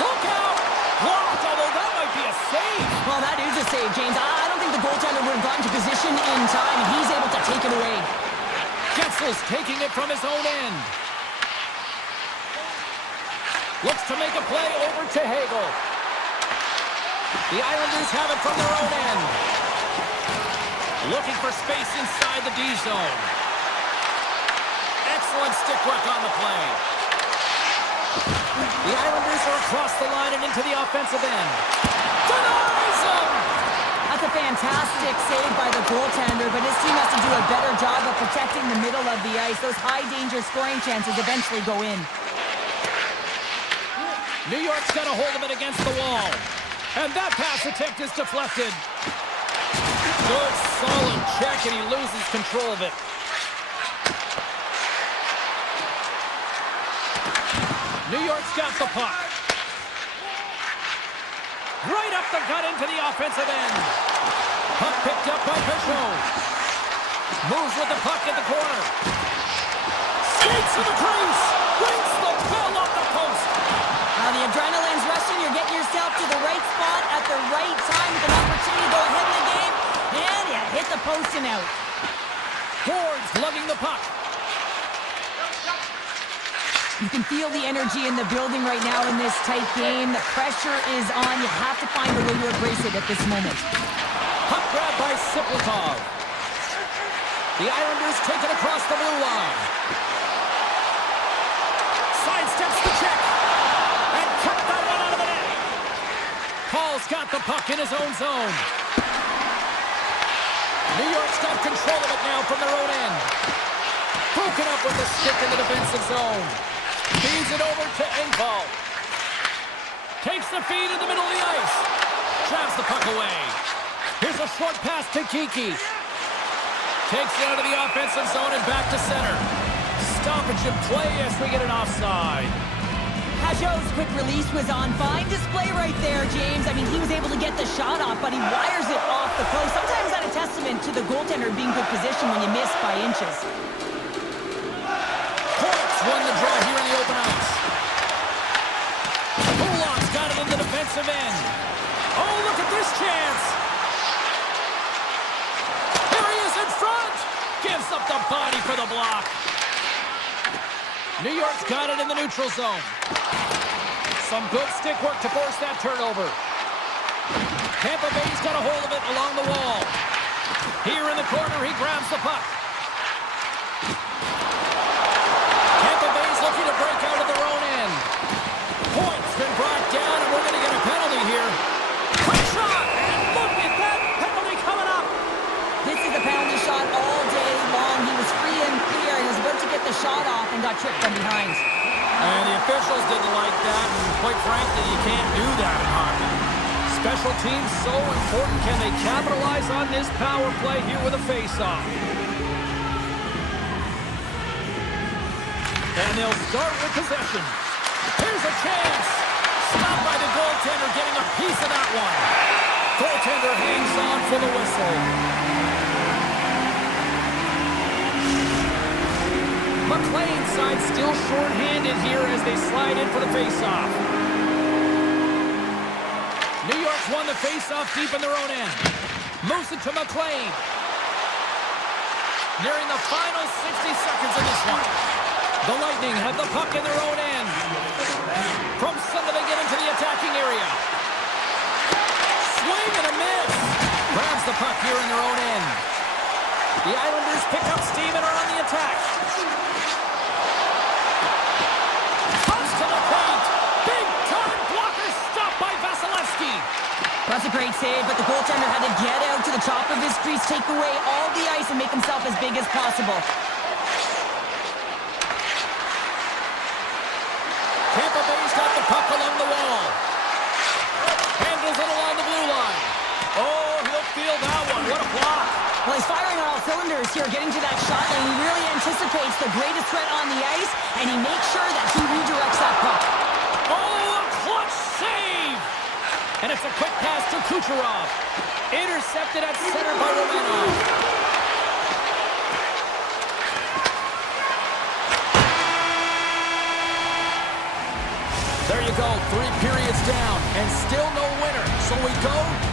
Look out! Blocked, although that might be a save. Well, that is a save, James. I don't think the goaltender would have gotten to position in time, and he's able to take it away. Getzel's taking it from his own end. Looks to make a play over to Hagel. The Islanders have it from their own end. Looking for space inside the D zone. Excellent stick work on the play. The Islanders are across the line and into the offensive end. Denies him! That's a fantastic save by the goaltender, but his team has to do a better job of protecting the middle of the ice. Those high-danger scoring chances eventually go in. New York's got a hold of it against the wall. And that pass attempt is deflected. Good, solid check, and he loses control of it. New York's got the puck. Right up the gut into the offensive end. Puck picked up by Pichot. Moves with the puck in the corner. Skates to the crease. Brings the ball off the post. Now the adrenaline's rushing. You're getting yourself to the right spot at the right time with an opportunity to go ahead in the game. And you hit the post and out. Hordes lugging the puck. You can feel the energy in the building right now in this tight game. The pressure is on. You have to find a way to embrace it at this moment. Puck grab by Siplikov. The Islanders take it across the blue line. Sidesteps the check. And kept that one out of the net. Paul's got the puck in his own zone. New York's got control of it now from their own end. Broken up with the stick in the defensive zone. Feeds it over to Engvall. Takes the feed in the middle of the ice. Drives the puck away. Here's a short pass to Kiki. Takes it out of the offensive zone and back to center. Stoppage in play as we get an offside. Pajot's quick release was on. Fine display right there, James. I mean, he was able to get the shot off, but he wires it off the post. Sometimes that's a testament to the goaltender being good position when you miss by inches. Won the draw here in the open ice. defensive end. Oh, look at this chance. Here he is in front. Gives up the body for the block. New York's got it in the neutral zone. Some good stick work to force that turnover. Tampa Bay's got a hold of it along the wall. Here in the corner, he grabs the puck. Tampa Bay's looking to break out of their own end. Point's been brought down, and we're going to get a penalty here. Quick shot! And look at that penalty coming up! This is a penalty shot all day long. He was free and clear and was about to get the shot off and got tripped from behind. And the officials didn't like that, and quite frankly, you can't do that in hockey. Special teams so important. Can they capitalize on this power play here with a face-off? And they'll start with possession. Here's a chance. Stopped by the goaltender, getting a piece of that one. Goaltender hangs on for the whistle. McLean's side still short-handed here as they slide in for the face-off. New York's won the face-off deep in their own end. Moves it to McLean. Nearing the final 60 seconds of this one. The Lightning have the puck in their own end. From center they get into the attacking area. Swing and a miss. Grabs the puck here in their own end. The Islanders pick up steam and are on the attack. Comes to the paint. Big time blocker stopped by Vasilevsky. That's a great save, but the goaltender had to get out to the top of his crease, take away all the ice, and make himself as big as possible. Tampa Bay's got the puck along the wall. Handles it along the blue line. Oh, he'll feel that one. What a block. Well, he's firing on all cylinders here, getting to that shot lane. He really anticipates the greatest threat on the ice, and he makes sure that he redirects that puck. Oh, a clutch save! And it's a quick pass to Kucherov. Intercepted at center by Romanov. There you go, 3 periods down, and still no winner. So we go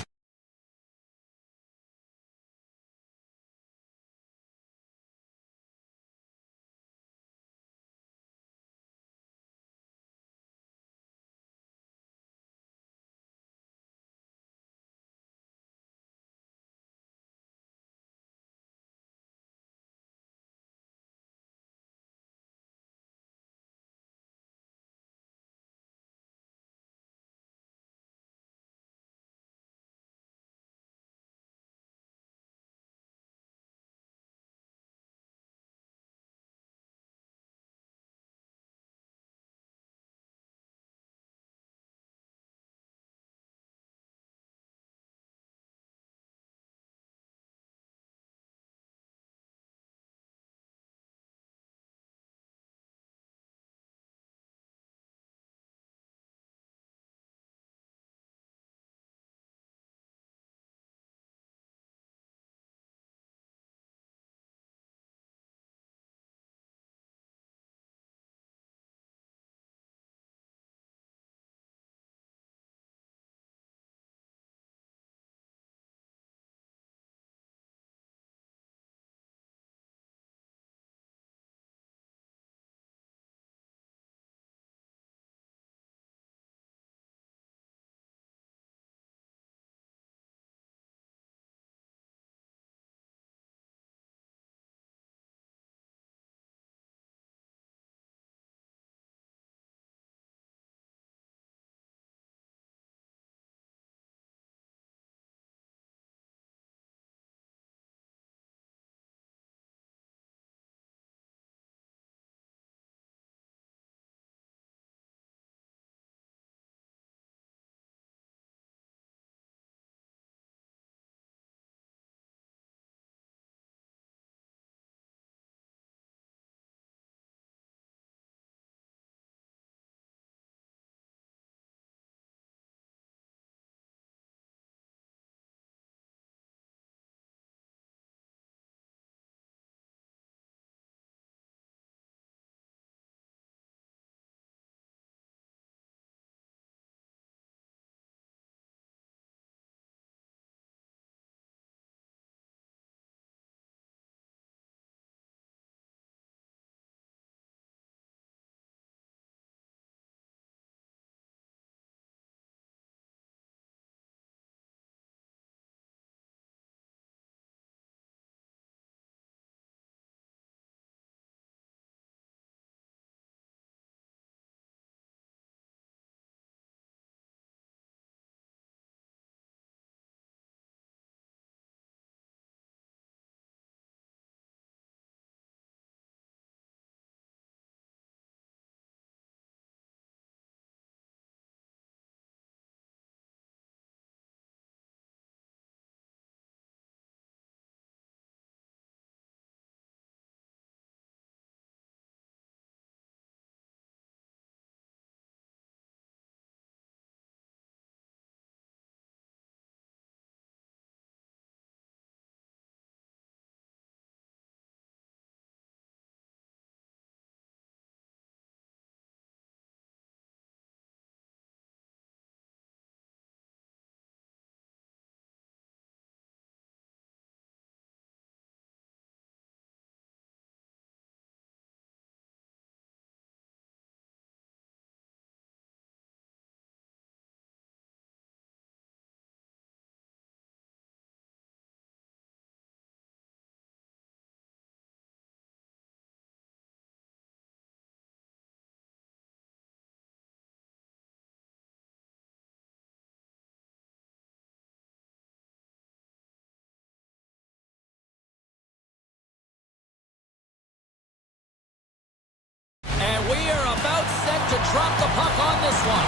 drop the puck on this one.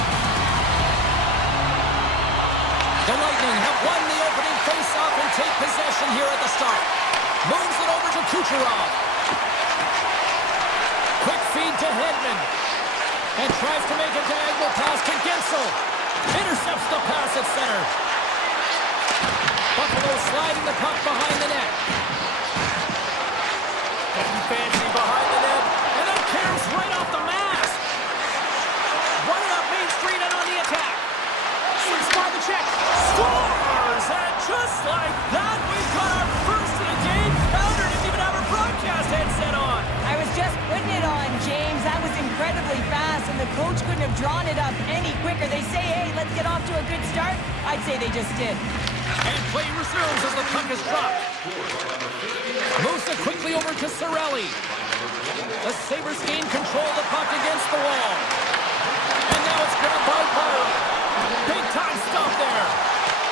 The Lightning have won the opening face-off and take possession here at the start. Moves it over to Kucherov. Quick feed to Hedman. And tries to make a diagonal pass to Gensel. Intercepts the pass at center. Buffalo sliding the puck behind the net. Getting fancy behind the net. And then caroms right off the mask. Running up Main Street and on the attack. Swings by the check. Scores! And just like that, we've got our first of the game. Pounder didn't even have her broadcast headset on. I was just putting it on, James. That was incredibly fast, and the coach couldn't have drawn it up any quicker. They say, hey, let's get off to a good start. I'd say they just did. And play resumes as the puck is dropped. Moves it quickly over to Cirelli. The Sabres gain control of the puck against the wall. And now it's grabbed by Byron. Big time stop there.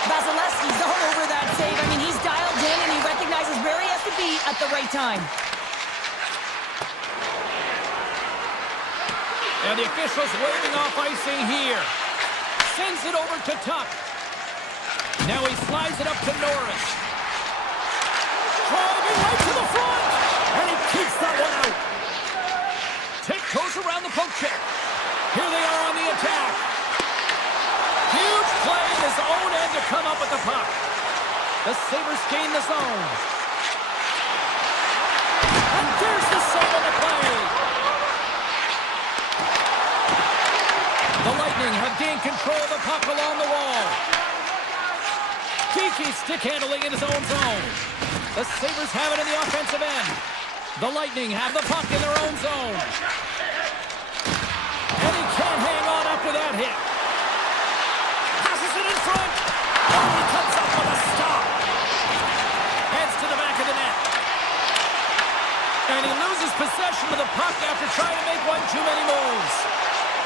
Vasilevsky's all over that save. I mean, he's dialed in and he recognizes where he has to be at the right time. And the official's waving off icing here. Sends it over to Tuck. Now he slides it up to Norris. Driving right to the front. And he keeps that one out. Tick goes around the poke check. Here they are on the attack. Huge play in his own end to come up with the puck. The Sabres gain the zone. And there's the save on the play. The Lightning have gained control of the puck along the wall. Geeky stick handling in his own zone. The Sabres have it in the offensive end. The Lightning have the puck in their own zone. And he can't hang on after that hit. Passes it in front. Oh, he comes up with a stop. Heads to the back of the net. And he loses possession of the puck after trying to make one too many moves.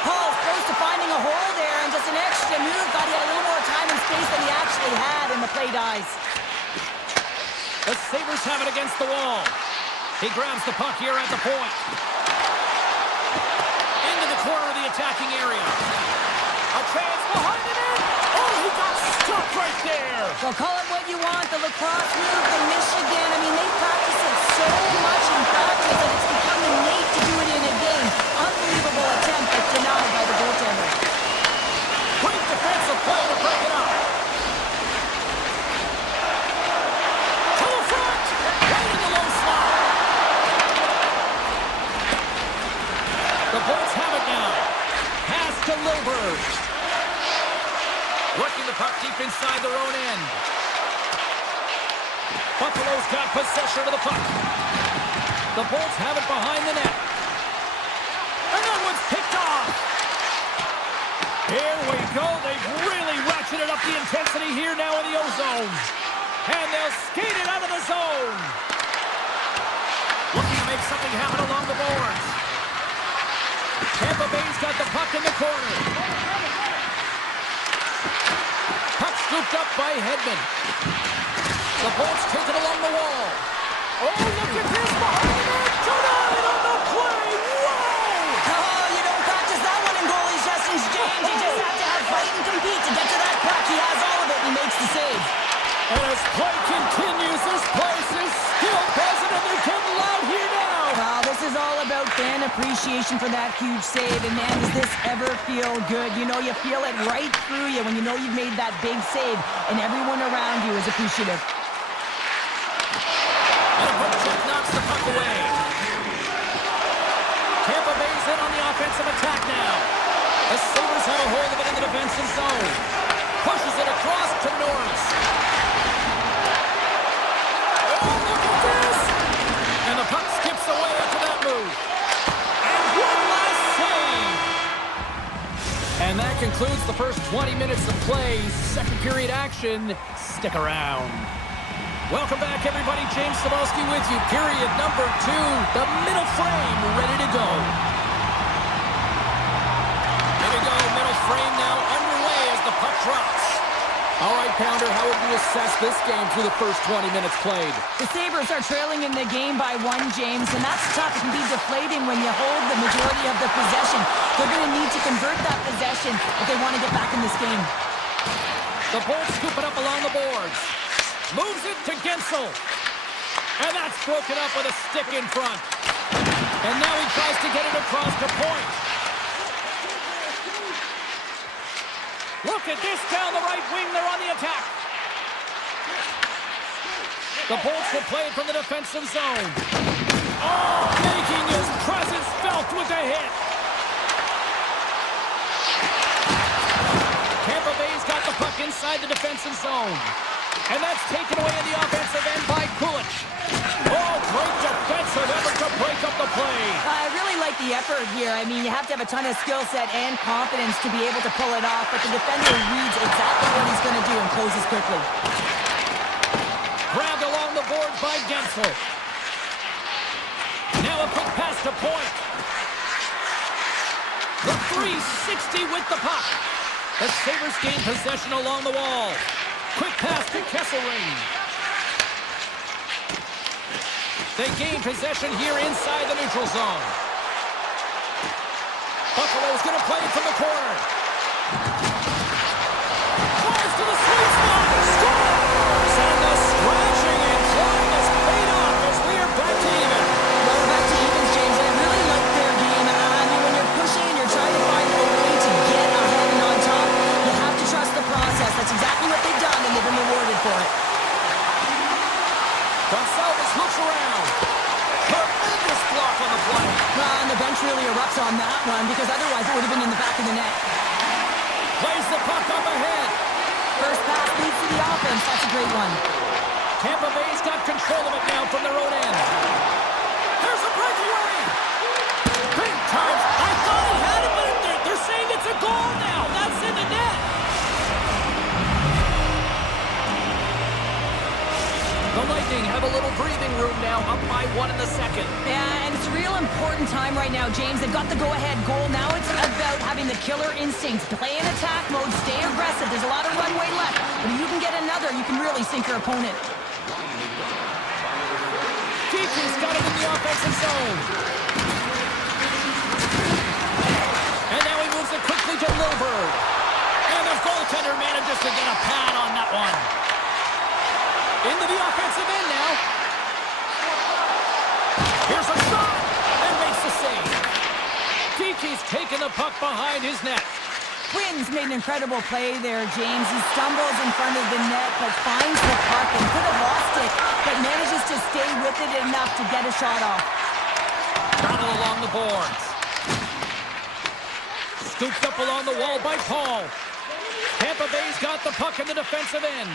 Paul's close to finding a hole there, and just an extra move. Thought he had a little more time and space than he actually had, and the play dies. The Sabres have it against the wall. He grabs the puck here at the point. Into the corner of the attacking area. A chance behind the net. Oh, he got stuck right there. Well, call it what you want. The lacrosse move, the Michigan. I mean, they practice it so much in practice that it's become innate to do it in a game. Unbelievable attempt, but denied by the goaltender. Great defensive play to break it up. To the front. Right in the low slot. The Bolts have it now. Pass to Lilburg. Working the puck deep inside their own end. Buffalo's got possession of the puck. The Bolts have it behind the net. And that one's picked off. Here we go. They've really ratcheted up the intensity here now in the O-zone. And they'll skate it out of the zone. Looking to make something happen along the boards. Tampa Bay's got the puck in the corner. Puck scooped up by Hedman. The Bolts take it along the wall. Oh, look at this behind the net. Tonight on the play. Whoa! Oh, you don't practice that one in goalie sessions, James. You just have to have fight and compete to get to that puck. He has all of it and he makes the save. And as play continues, this place is still present and they're getting loud here now. Well, this is all about fan appreciation for that huge save. And man, does this ever feel good. You know, you feel it right through you when you know you've made that big save and everyone around you is appreciative. And a poke check knocks the puck away. Tampa Bay's in on the offensive attack now. The Sabres have a hold of it in the defensive zone. Pushes it across to Norris. Oh, look at this! And the puck skips away after that move. And one last save! And that concludes the first 20 minutes of play. Second period action. Stick around. Welcome back, everybody. James Cebulski with you. Period number 2. The middle frame ready to go. Here we go. Middle frame now underway as the puck drops. All right, Pounder, how would you assess this game through the first 20 minutes played? The Sabres are trailing in the game by 1, James, and that's tough. It can be deflating when you hold the majority of the possession. They're going to need to convert that possession if they want to get back in this game. The Bolts scoop it up along the boards. Moves it to Gensel. And that's broken up with a stick in front. And now he tries to get it across the point. Look at this down the right wing. They're on the attack. The Bolts will play it from the defensive zone. Oh, making his presence felt with a hit. Tampa Bay's got the puck inside the defensive zone. And that's taken away in the offensive end by Kulich. Oh, great defensive effort to break up the play. I really like the effort here. I mean, you have to have a ton of skill set and confidence to be able to pull it off, but the defender reads exactly what he's going to do and closes quickly. Grabbed along the boards by Gensel. Now a quick pass to point. The 360 with the puck. The Sabres gain possession along the wall. Quick pass to Kesselring. They gain possession here inside the neutral zone. Buffalo's going to play it from the corner. Flies to the sweet spot. Scores! And the scratching and clawing has paid off as we are back to even. Well, we're back to evens, James. I really like their game. I mean, when you're pushing and you're trying to find a way to get ahead and on top, you have to trust the process. That's exactly what they've done, and they've been rewarded for it. Gonsalves looks around. Tremendous block on the play. And the bench really erupts on that one, because otherwise it would have been in the back of the net. Plays the puck up ahead. First pass leads to the offense. That's a great one. Tampa Bay's got control of it now from their own end. There's a breakaway. Big times. I thought he had it, but they're saying it's a goal now. That's in the net. The Lightning have a little breathing room now, up by 1 in the second. Yeah, and it's a real important time right now, James. They've got the go-ahead goal. Now it's about having the killer instincts. Play in attack mode, stay aggressive. There's a lot of runway left. But if you can get another, you can really sink your opponent. Diekey's got it in the offensive zone. And now he moves it quickly to Lilburg. And the goaltender manages to get a pad on that one. Into the offensive end now. Here's a shot. And makes the save. Diekey's taking the puck behind his net. Quinn's made an incredible play there, James. He stumbles in front of the net, but finds the puck and could have lost it, but manages to stay with it enough to get a shot off. Battle along the boards. Scooped up along the wall by Paul. Tampa Bay's got the puck in the defensive end.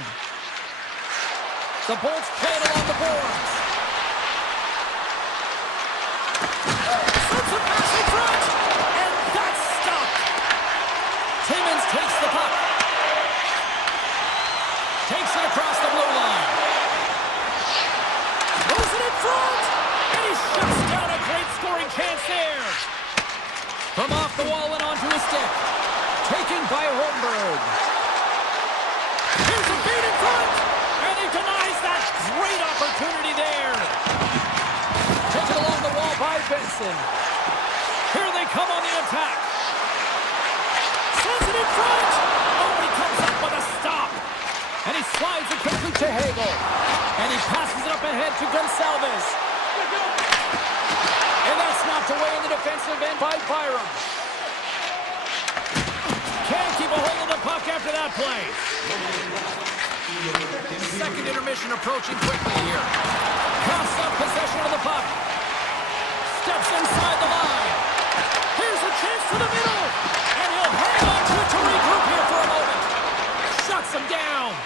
The Bolts play it along the boards. Sends a pass in front. And that's stopped. Timmins takes the puck. Takes it across the blue line. Throws it in front. And he shuts down a great scoring chance there. From off the wall and onto his stick. Taken by Holmberg. Here's a feed in front. And he denies that great opportunity there. Taken along the wall by Benson. Here they come on the attack. Sends it in front. Oh, he comes up with a stop. And he slides it quickly to Hagel. And he passes it up ahead to Gonsalves. And that's knocked away in the defensive end by Byram. Can't keep a hold of the puck after that play. Second intermission approaching quickly here. Coughs up possession of the puck. Steps inside the line. Here's a chance to the middle. And he'll hang on to it to regroup here for a moment. Shuts him down.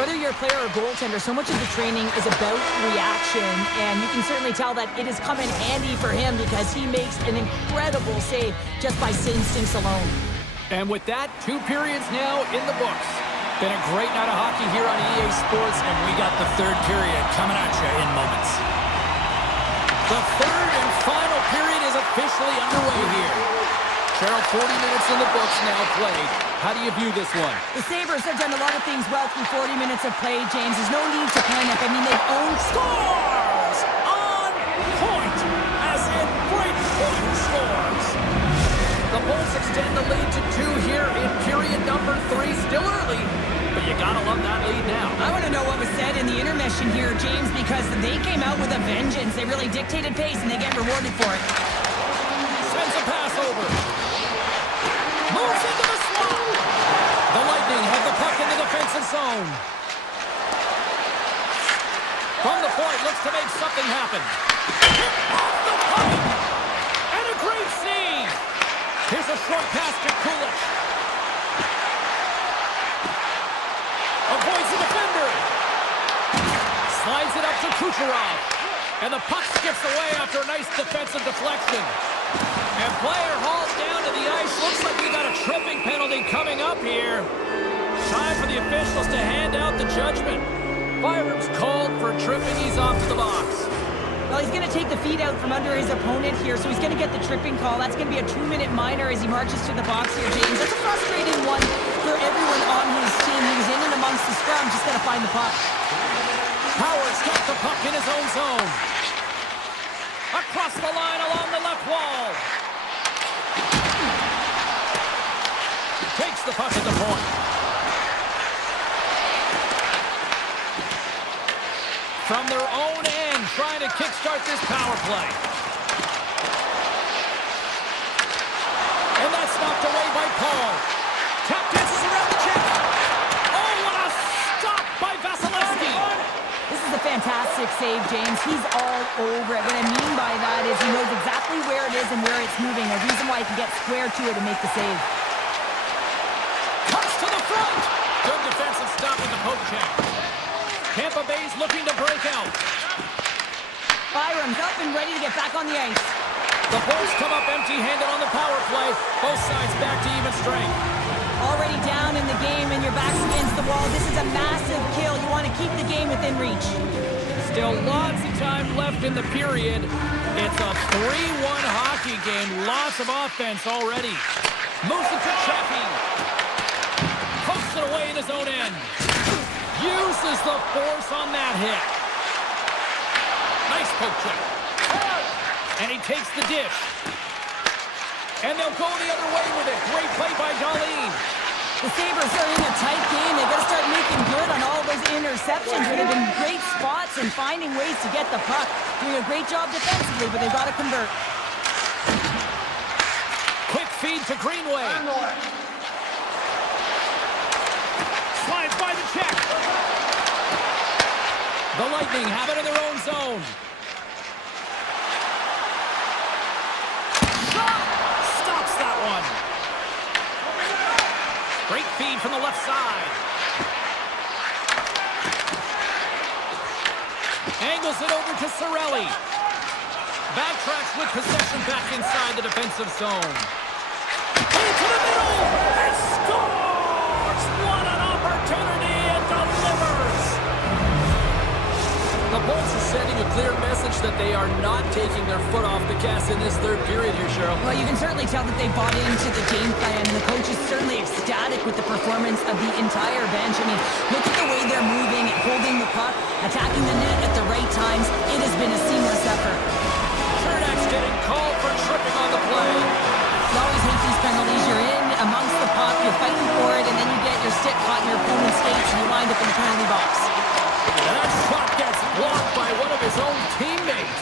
Whether you're a player or goaltender, so much of the training is about reaction, and you can certainly tell that it has come in handy for him because he makes an incredible save just by instincts alone. And with that, 2 periods now in the books. Been a great night of hockey here on EA Sports, and we got the 3rd period coming at you in moments. The 3rd and final period is officially underway here. Cheryl, 40 minutes in the books now played. How do you view this one? The Sabres have done a lot of things well through 40 minutes of play, James. There's no need to panic. I mean, they've owned... Scores! On point! As in great point scores! The Bolts extend the lead to 2 here in period number 3. Still early, but you gotta love that lead now. I want to know what was said in the intermission here, James, because they came out with a vengeance. They really dictated pace, and they get rewarded for it. Sends a pass over. Moves into the slot. The Lightning have the puck in the defensive zone. From the point, looks to make something happen. Hit off the puck. And a great save. Here's a short pass to Kulich. Avoids the defender. Slides it up to Kucherov. And the puck skips away after a nice defensive deflection. And player hauls down to the ice. Looks like we got a tripping penalty coming up here. Time for the officials to hand out the judgment. Byram's called for tripping. He's off to the box. Well, he's going to take the feet out from under his opponent here, so he's going to get the tripping call. That's going to be a 2-minute minor as he marches to the box here, James. That's a frustrating one for everyone on his team. He was in and amongst the scrum, just got to find the puck. Howard's got the puck in his own zone. Across the line along the left wall. Takes the puck at the point. From their own end, trying to kickstart this power play. And that's knocked away by Paul. Tap dances around the check. Oh, what a stop by Vasilevsky. This is a fantastic save, James. He's all over it. What I mean by that is he knows exactly where it is and where it's moving. A reason why he can get square to it and make the save. Comes to the front. Good defensive stop with the poke check. Tampa Bay's looking to break out. Byram's up and ready to get back on the ice. The Bolts come up empty-handed on the power play. Both sides back to even strength. Already down in the game and your back's against the wall. This is a massive kill. You want to keep the game within reach. Still lots of time left in the period. It's a 3-1 hockey game. Lots of offense already. Moves it to Chappie. Pokes it away in his own end. Uses the force on that hit. Nice poke check. And he takes the dish. And they'll go the other way with it. Great play by Darlene. The Sabres are in a tight game. They've got to start making good on all those interceptions. But they've been great spots and finding ways to get the puck. Doing a great job defensively, but they've got to convert. Quick feed to Greenway. Slides by the check. The Lightning have it in their own zone. Shot! Stops that one. Great feed from the left side. Angles it over to Cirelli. Backtracks with possession back inside the defensive zone. Into the middle and scores! What an opportunity and delivers! The Bolts are sending a clear message that they are not taking their foot off the gas in this third period here, Cheryl. Well, you can certainly tell that they bought into the game plan, and the coach is certainly ecstatic with the performance of the entire bench. I mean, look at the way they're moving, holding the puck, attacking the net at the right times. It has been a seamless effort. Chernak's getting called for tripping on the play. You always hate these penalties. You're in amongst the puck, you're fighting for it, and then you get your stick caught in your opponent's skates, and you wind up in the penalty box. And that shot gets blocked by one of his own teammates.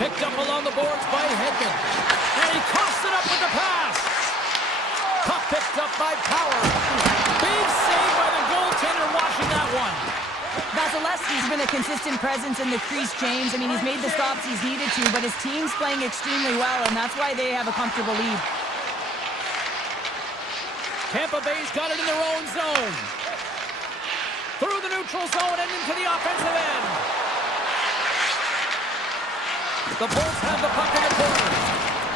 Picked up along the boards by Hedman. And he coughs it up with the pass. Puck picked up by Power. Big save by the goaltender watching that one. Vasilevsky's been a consistent presence in the crease, James. I mean, he's made the stops he's needed to, but his team's playing extremely well, and that's why they have a comfortable lead. Tampa Bay's got it in their own zone. Through the neutral zone and into the offensive end. The Bolts have the puck in the corner.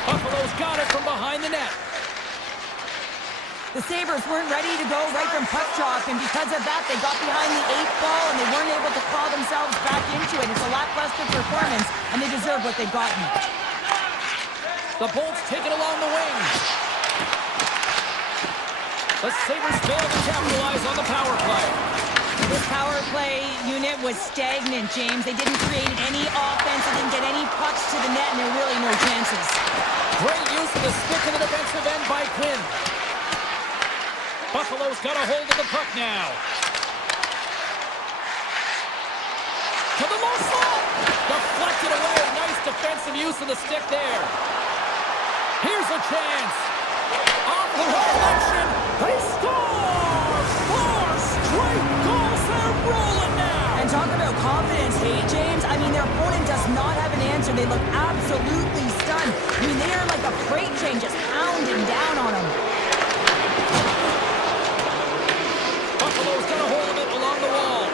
Buffalo's got it from behind the net. The Sabres weren't ready to go right from puck drop, and because of that, they got behind the 8th ball, and they weren't able to claw themselves back into it. It's a lackluster performance, and they deserve what they've gotten. The Bolts take it along the wing. The Sabres fail to capitalize on the power play. This power play unit was stagnant, James. They didn't create any offense. They didn't get any pucks to the net, and there were really no chances. Great use of the stick in the defensive end by Quinn. Buffalo's got a hold of the puck now. To the low slot. Deflected away. Nice defensive use of the stick there. Here's a chance. Off the reflection. They score! 4 straight goals. They're rolling now. And talk about confidence, hey, James? I mean, their opponent does not have an answer. They look absolutely stunned. I mean, they are like a freight train just pounding down on them. Buffalo's got a hold of it along the wall.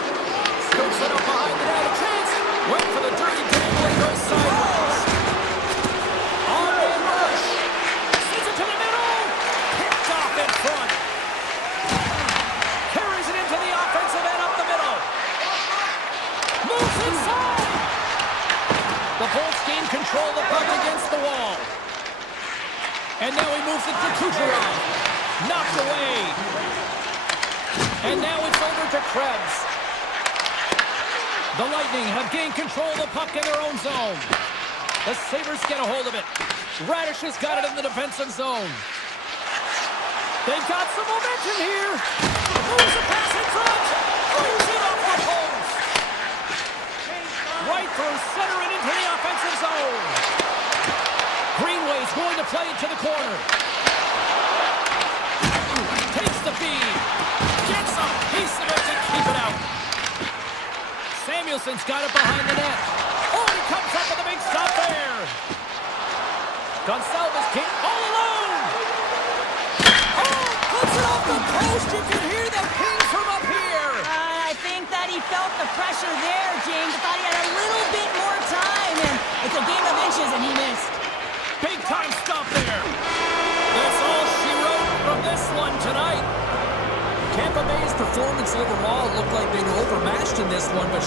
Scoops it up behind the net. A chance. Went for the dirty table and goes sideways. On-man rush. Sends it to the middle. Picked off in front. Carries it into the offensive end up the middle. Moves inside. The Bolts gain control of the puck against the wall. And now he moves it to Kucherov. Knocked away. And now it's over to Krebs. The Lightning have gained control of the puck in their own zone. The Sabres get a hold of it. Radish has got it in the defensive zone. They've got some momentum here. Moves a pass in front. Throws it off the post. Right through center and into the offensive zone. Greenway's going to play it to the corner. Takes the feed. Gets a piece of it to keep it out. Samuelson's got it behind the net. Oh, he comes up with a big stop there. Gonsalves King all alone. Oh, puts it off the post. You can hear the ping from up here. I think that he felt the pressure there, James. I thought he had a little bit more time, and it's a game of inches, and he missed. Big time stop there. That's all she wrote from this one tonight. Tampa Bay's performance overall looked like they were overmatched in this one, but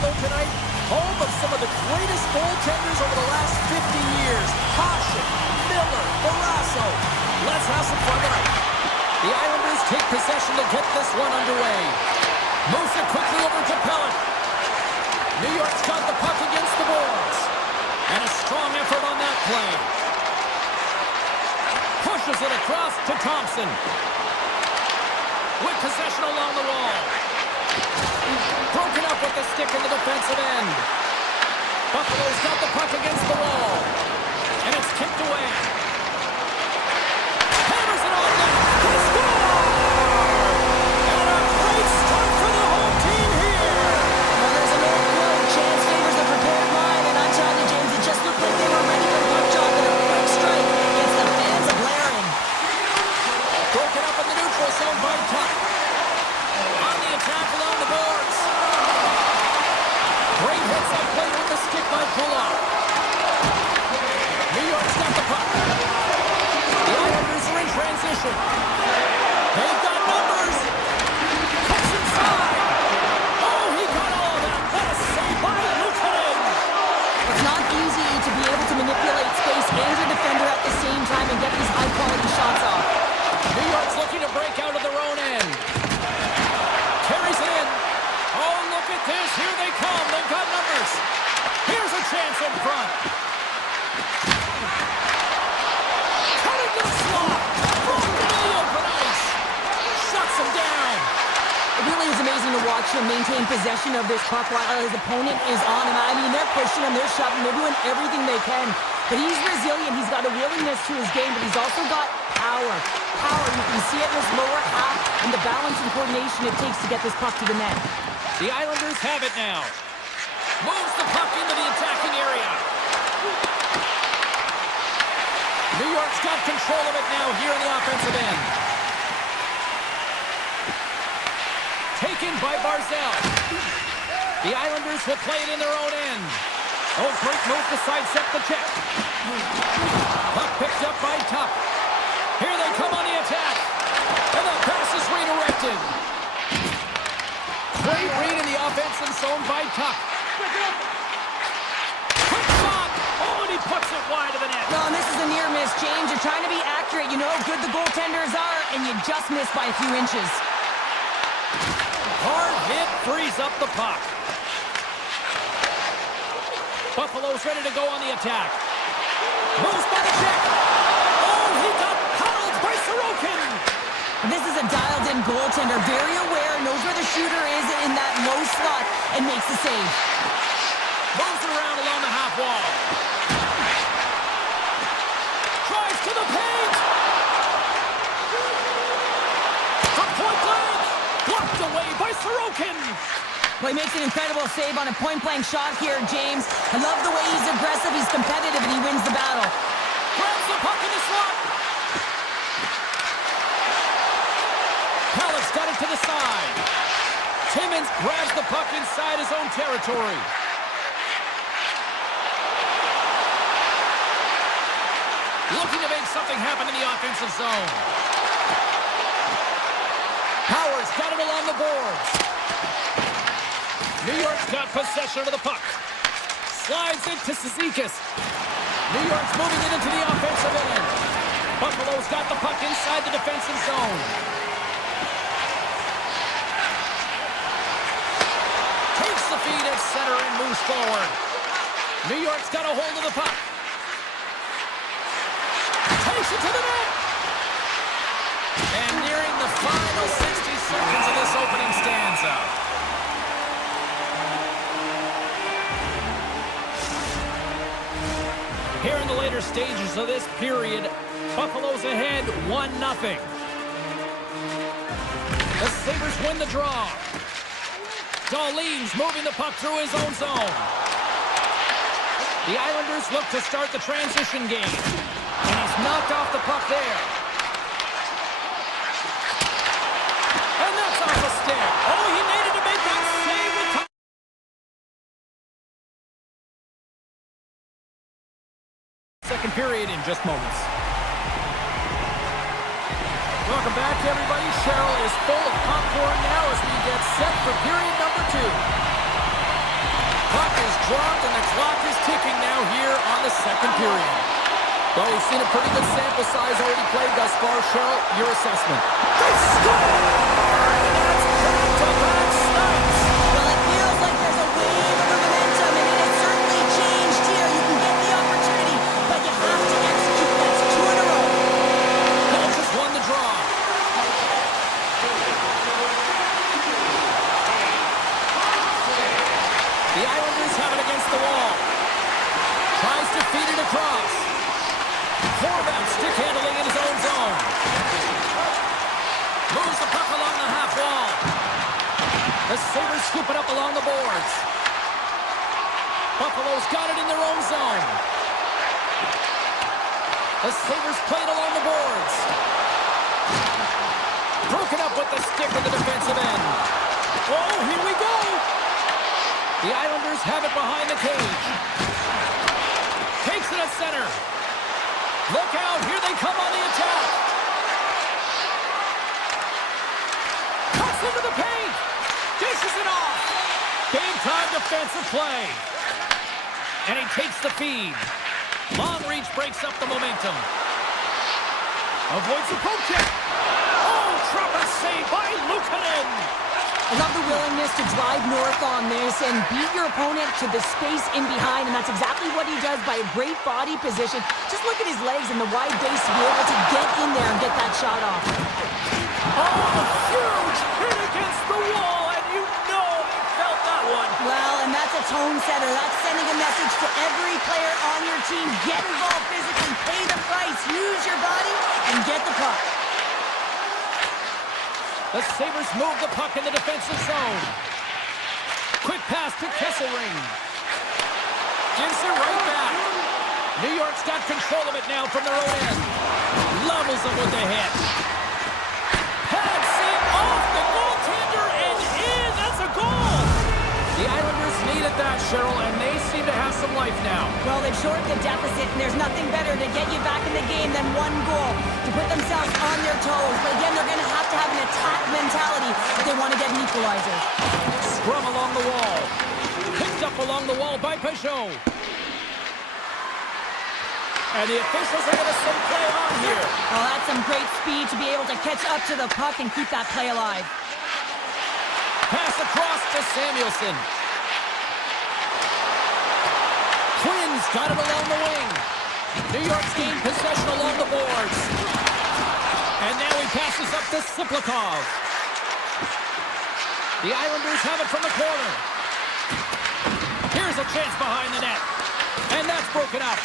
Buffalo tonight, home of some of the greatest goaltenders over the last 50 years. Hasek, Miller, Barrasso. Let's have some fun tonight. The Islanders take possession to get this one underway. Moves it quickly over to Pellet. New York's got the puck against the boards. And a strong effort on that play. Pushes it across to Thompson. With possession along the wall. Broken up with the stick in the defensive end. Buffalo's got the puck against the wall. And it's kicked away. Hammers it on net. He scores! And a great start for the home team here. Well, there's an old quote, chance favors the prepared mind, and I'm telling you, James, it just looked like they were ready for the puck drop and a quick strike against the fans of Laren. Broken up in the neutral zone by Tuck. On the attack along the boards. Great hits up play with the stick by Pulloff. New York's got the puck. The Islanders are in transition. They've got numbers. Cuts inside. Oh, he got all of that. What a save by Lukanen. It's not easy to be able to manipulate space and your defender at the same time and get these high-quality shots off. New York's looking to break out of their own end. Carries it in. Oh, look at this. Here they come. They've got numbers. Here's a chance in front. Cutting to the slot. From the open ice. Shuts him down. It really is amazing to watch him maintain possession of this puck while his opponent is on him. I mean, they're pushing him, they're shoving, they're doing everything they can. But he's resilient. He's got a willingness to his game, but he's also got power. Power, you can see it in his lower half and the balance and coordination it takes to get this puck to the net. The Islanders have it now. Moves the puck into the attacking area. New York's got control of it now here in the offensive end. Taken by Barzal. The Islanders will play it in their own end. Oh, great move to sidestep the check. Puck picked up by Tuck. Here they come on the attack. And the pass is redirected. Great read in the offensive zone by Tuck. Quick shot. Oh, and he puts it wide of the net. No, and this is a near miss, James. You're trying to be accurate. You know how good the goaltenders are, and you just miss by a few inches. Hard hit frees up the puck. Buffalo's ready to go on the attack. Moves by the check. Oh, he got howled by Sorokin. This is a dialed-in goaltender, very aware, knows where the shooter is in that low slot, and makes the save. Moves it around along the half wall. Drives to the paint. From point blank. Blocked away by Sorokin. Well, he makes an incredible save on a point-blank shot here, James. I love the way he's aggressive, he's competitive, and he wins the battle. Grabs the puck in the slot. Pellet's got it to the side. Timmins grabs the puck inside his own territory. Looking to make something happen in the offensive zone. Powers got it along the boards. New York's got possession of the puck. Slides it to Cizikas. New York's moving it into the offensive end. Buffalo's got the puck inside the defensive zone. Takes the feed at center and moves forward. New York's got a hold of the puck. Takes it to the net. And nearing the final 60 seconds of this opening stanza. Here in the later stages of this period, Buffalo's ahead 1-0. The Sabres win the draw. Dahlin's moving the puck through his own zone. The Islanders look to start the transition game. And he's knocked off the puck there. And that's off a stick. Oh, he needed to make that save with time. Second period in just moments. Welcome back, everybody. Cheryl is full of popcorn now as we get set for period number 2. dropped, and the clock is ticking now here on the second period. Well, we've seen a pretty good sample size already played thus far. Cheryl, your assessment. They score! And that's back-to-back stops. Well, it feels like there's a wave of momentum, and it has certainly changed here. You can get the opportunity, but you have to execute. That's 2 in a row. Cole just won the draw. The Islanders have it against the wall. Tries to feed it across. Horvath stick handling in his own zone. Moves the puck along the half wall. The Sabres scoop it up along the boards. Buffalo's got it in their own zone. The Sabres play it along the boards. Broken up with the stick in the defensive end. Oh, here we go. The Islanders have it behind the cage. Takes it at center. Look out, here they come on the attack. Cuts into the paint. Dishes it off. Big time defensive play. And he takes the feed. Long reach breaks up the momentum. Avoids the poke check. Oh, trapper save by Luukkonen. I love the willingness to drive north on this and beat your opponent to the space in behind, and that's exactly what he does by a great body position. Just look at his legs and the wide base to be able to get in there and get that shot off. Oh, huge hit against the wall, and you know they felt that one. Well, and that's a tone setter. That's sending a message to every player on your team. Get involved physically, pay the price, use your body, and get the puck. The Sabres move the puck in the defensive zone. Quick pass to Kesselring. Gives it right back. New York's got control of it now from their own end. Levels them with the hit. Pads it off the goaltender and in. That's a goal. The Islanders needed that, Cheryl, and they seem to have some life now. Well, they've shortened the deficit, and there's nothing better to get you back in the game than one goal to put themselves on their toes. But again, they're going to have an attack mentality if they want to get an equalizer. Scrum along the wall. Picked up along the wall by Peugeot. And the officials are going to send play on here. Well, that's some great speed to be able to catch up to the puck and keep that play alive. Pass across to Samuelson. Twins got it along the wing. New York's gained possession along the boards. And now he passes up to Siplikov. The Islanders have it from the corner. Here's a chance behind the net. And that's broken up.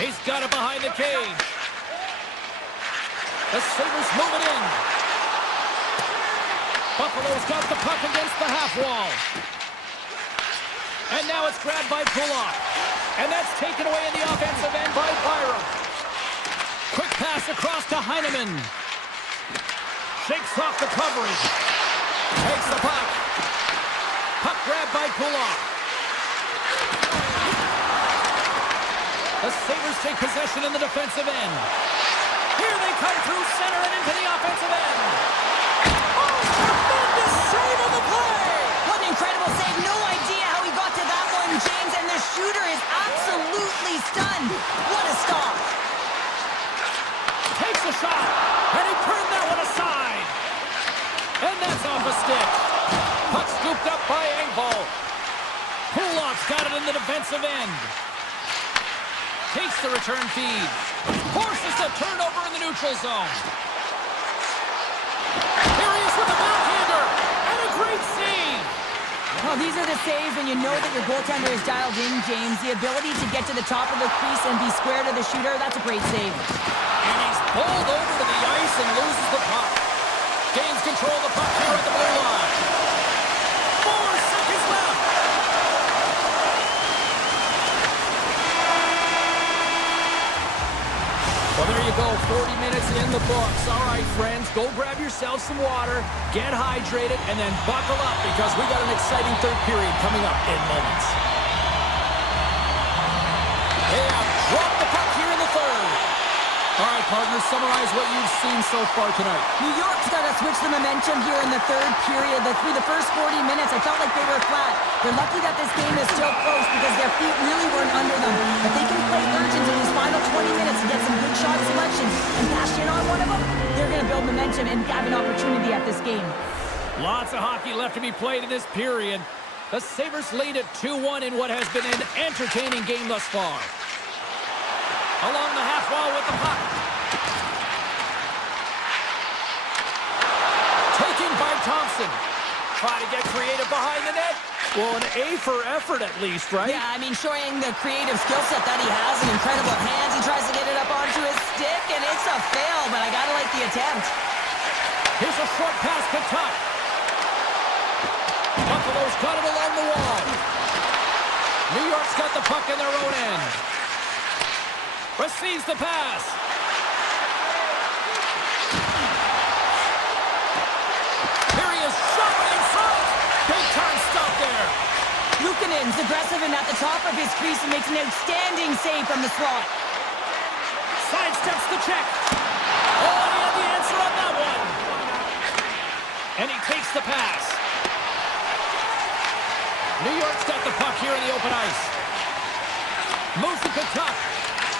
He's got it behind the cage. The Sabres move it in. Buffalo's got the puck against the half wall. And now it's grabbed by Pulak. And that's taken away in the offensive end by Byram. Quick pass across to Heineman. Shakes off the coverage. Takes the puck. Puck grabbed by Pulak. The Sabres take possession in the defensive end. Here they come through center and into the offensive end. Oh, tremendous save on the play! What an incredible save. No idea how he got to that one, James, and the shooter is absolutely stunned. What a stop. Takes a shot, and he turned that one aside. And that's off a stick. Puck scooped up by Engvall. Pulak's got it in the defensive end. Takes the return feed. Forces the turnover in the neutral zone. Here he is with the backhander. And a great save. Well, these are the saves when you know that your goaltender is dialed in, James. The ability to get to the top of the crease and be square to the shooter, that's a great save. And he's pulled over to the ice and loses the puck. Gains control of the puck here at the blue line. 4 seconds left. Well, there you go, 40 minutes in the books. All right, friends, go grab yourself some water, get hydrated, and then buckle up because we got an exciting third period coming up in moments. They have dropped the puck here in the third. All right, partners, summarize what you've seen so far tonight. New York's got to switch the momentum here in the third period. Through the first 40 minutes, I felt like they were flat. They're lucky that this game is still close because their feet really weren't under them. If they can play urgent in these final 20 minutes and get some good shot selections and cash in on one of them, they're going to build momentum and have an opportunity at this game. Lots of hockey left to be played in this period. The Sabres lead at 2-1 in what has been an entertaining game thus far. Along the half wall with the puck. Taken by Thompson. Try to get creative behind the net. Well, an A for effort at least, right? Yeah, I mean, showing the creative skill set that he has and incredible hands. He tries to get it up onto his stick, and it's a fail, but I gotta like the attempt. Here's a short pass to Tuck. Buffalo's got it along the wall. New York's got the puck in their own end. Receives the pass. Here he is, shot in front. Big time stop there. Luukkonen's aggressive and at the top of his crease and makes an outstanding save from the slot. Sidesteps the check. Oh, and he had the answer on that one. And he takes the pass. New York's got the puck here in the open ice. Moves it to Tuck.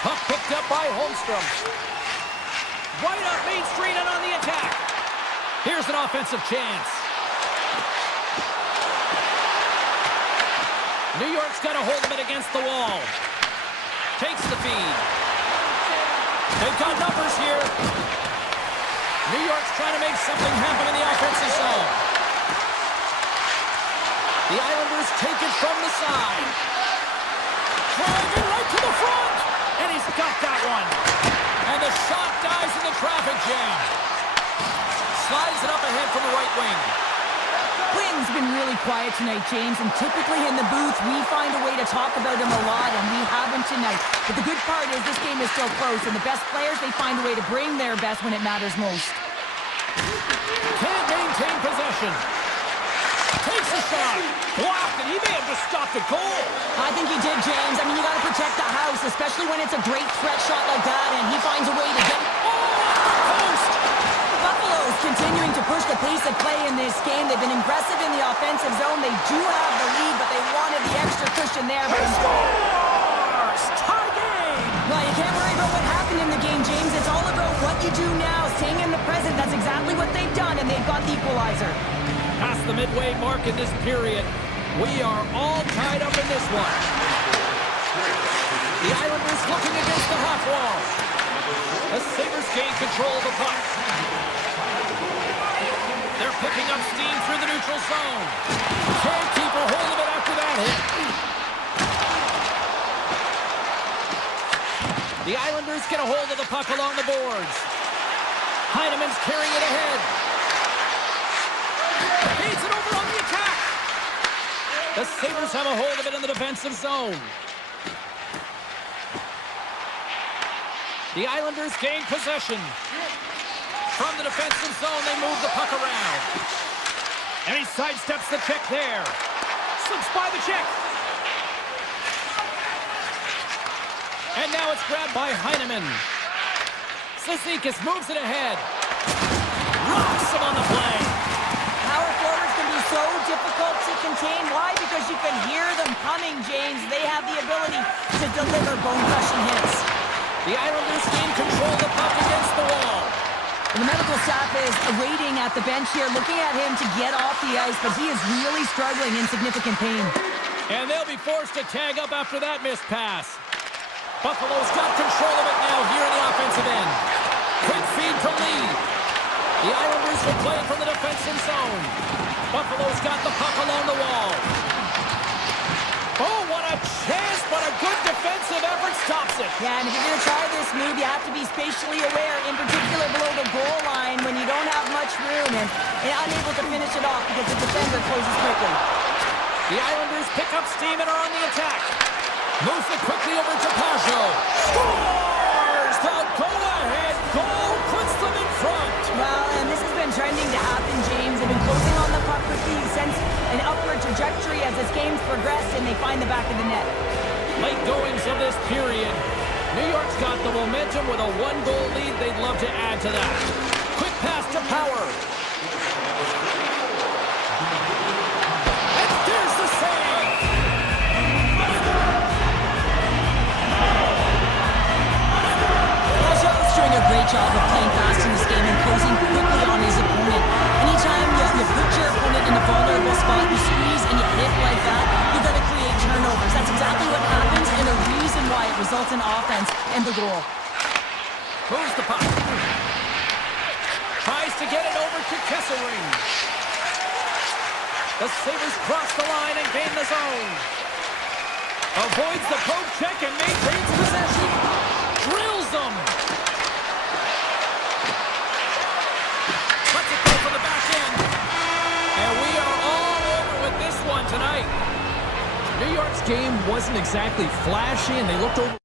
Puck picked up by Holmstrom. Right up Main Street and on the attack. Here's an offensive chance. New York's got a hold of it against the wall. Takes the feed. They've got numbers here. New York's trying to make something happen in the offensive zone. The Islanders take it from the side. Driving right to the front. And he's got that one. And the shot dies in the traffic jam. Slides it up ahead from the right wing. Clinton's been really quiet tonight, James, and typically in the booth, we find a way to talk about him a lot, and we haven't tonight. But the good part is this game is still close, and the best players, they find a way to bring their best when it matters most. Can't maintain possession. Takes a shot. Blocked, and he may have just stopped a goal. I think he did, James. I mean, you got to protect the house, especially when it's a great threat shot like that, and he finds a way to get... Post! Buffalo's continuing to push the pace of play in this game. They've been aggressive in the offensive zone. They do have the lead, but they wanted the extra cushion there. But Scores! Tie game! Well, you can't worry about what happened in the game, James. It's all about what you do now, staying in the present. That's exactly what they've done, and they've got the equalizer. Past the midway mark in this period, we are all tied up in this one. The Islanders looking against the half wall. The Sabres gain control of the puck. They're picking up steam through the neutral zone. Can't keep a hold of it after that hit. The Islanders get a hold of the puck along the boards. Heineman's carrying it ahead. Feeds it over on the attack. The Sabres have a hold of it in the defensive zone. The Islanders gain possession. From the defensive zone, they move the puck around. And he sidesteps the check there. Slips by the check. And now it's grabbed by Heineman. Sisikas moves it ahead. Rocks him on the play. Power forwards can be so difficult to contain. Why? Because you can hear them coming, James. They have the ability to deliver bone-crushing hits. The Islanders gain control of the puck against the wall. And the medical staff is waiting at the bench here, looking at him to get off the ice, but he is really struggling in significant pain. And they'll be forced to tag up after that missed pass. Buffalo's got control of it now here in the offensive end. Quick feed to Lee. The Islanders will play from the defensive zone. Buffalo's got the puck along the wall. Oh, what a chance, but a good defensive effort stops it. Yeah, and if you're going to try this move, you have to be spatially aware, in particular below the goal line when you don't have much room and unable to finish it off because the defender closes quickly. The Islanders pick up steam and are on the attack. Moves it quickly over to Pajot. Scores! The go-ahead goal puts them in front. Well, and this has been trending to happen, James. They've been closing on the puck quickly since an upward trajectory as this game's progressed, and they find the back of the net. Late goings of this period. New York's got the momentum with a one-goal lead. They'd love to add to that. Quick pass to Power. And there's the save. Raj's doing a great job of playing fast in this game and closing quickly on his opponent. Anytime you put your opponent in a vulnerable spot, you squeeze and you hit like that, you're going to create turnovers. That's exactly what happens and a reason why it results in offense and the goal. Moves the puck. Tries to get it over to Kesselring. The Sabres cross the line and gain the zone. Avoids the poke check and maintains possession. Drills them. Lets it go from the back end. And we are all over with this one tonight. New York's game wasn't exactly flashy, and they looked over.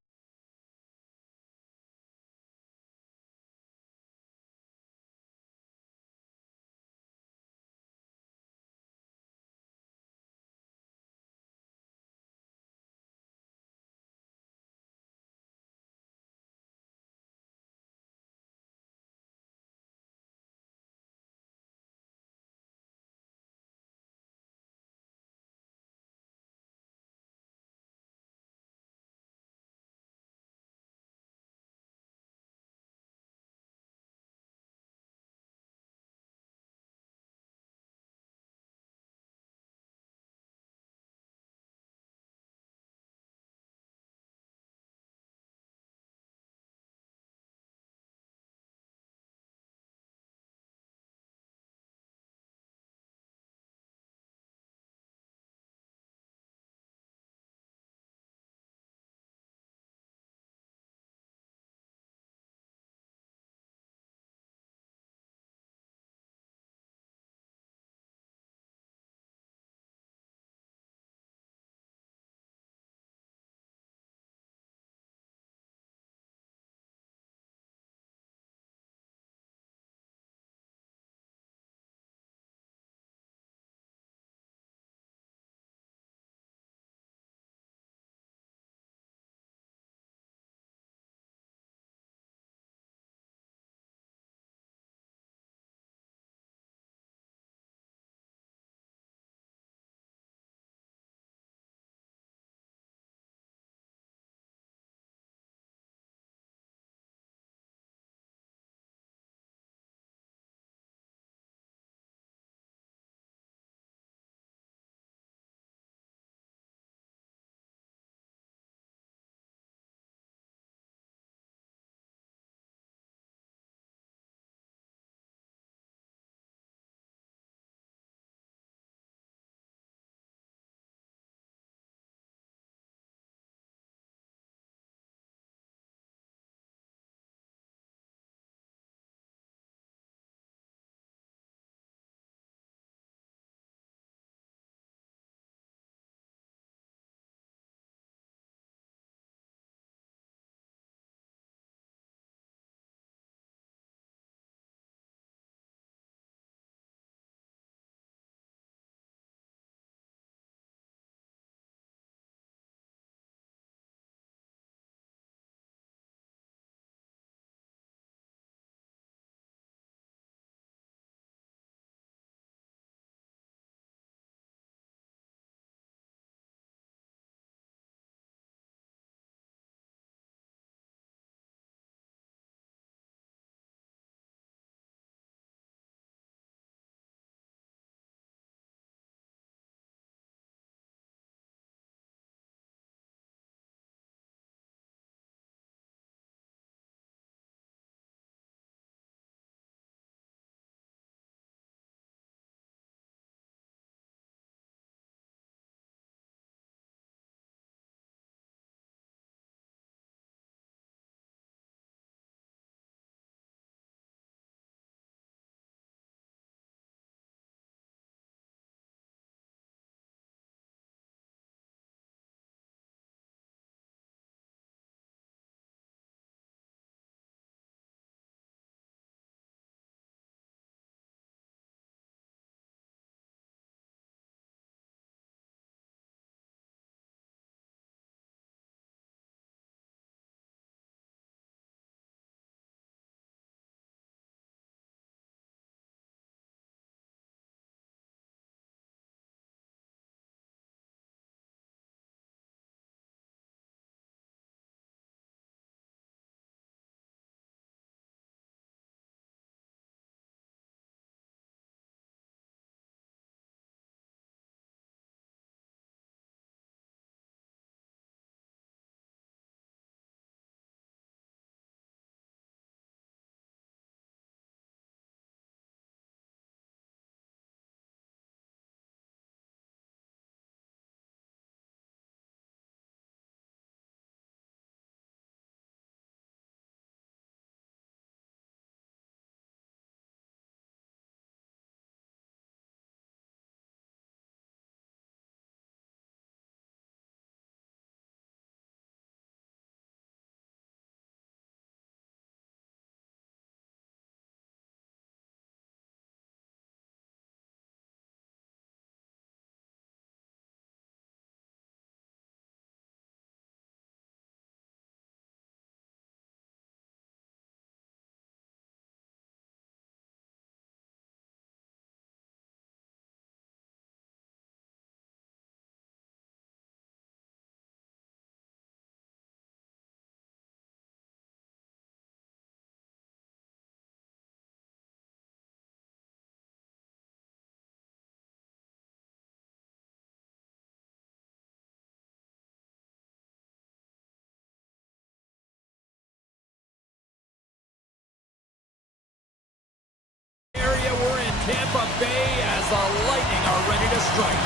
Tampa Bay as the Lightning are ready to strike.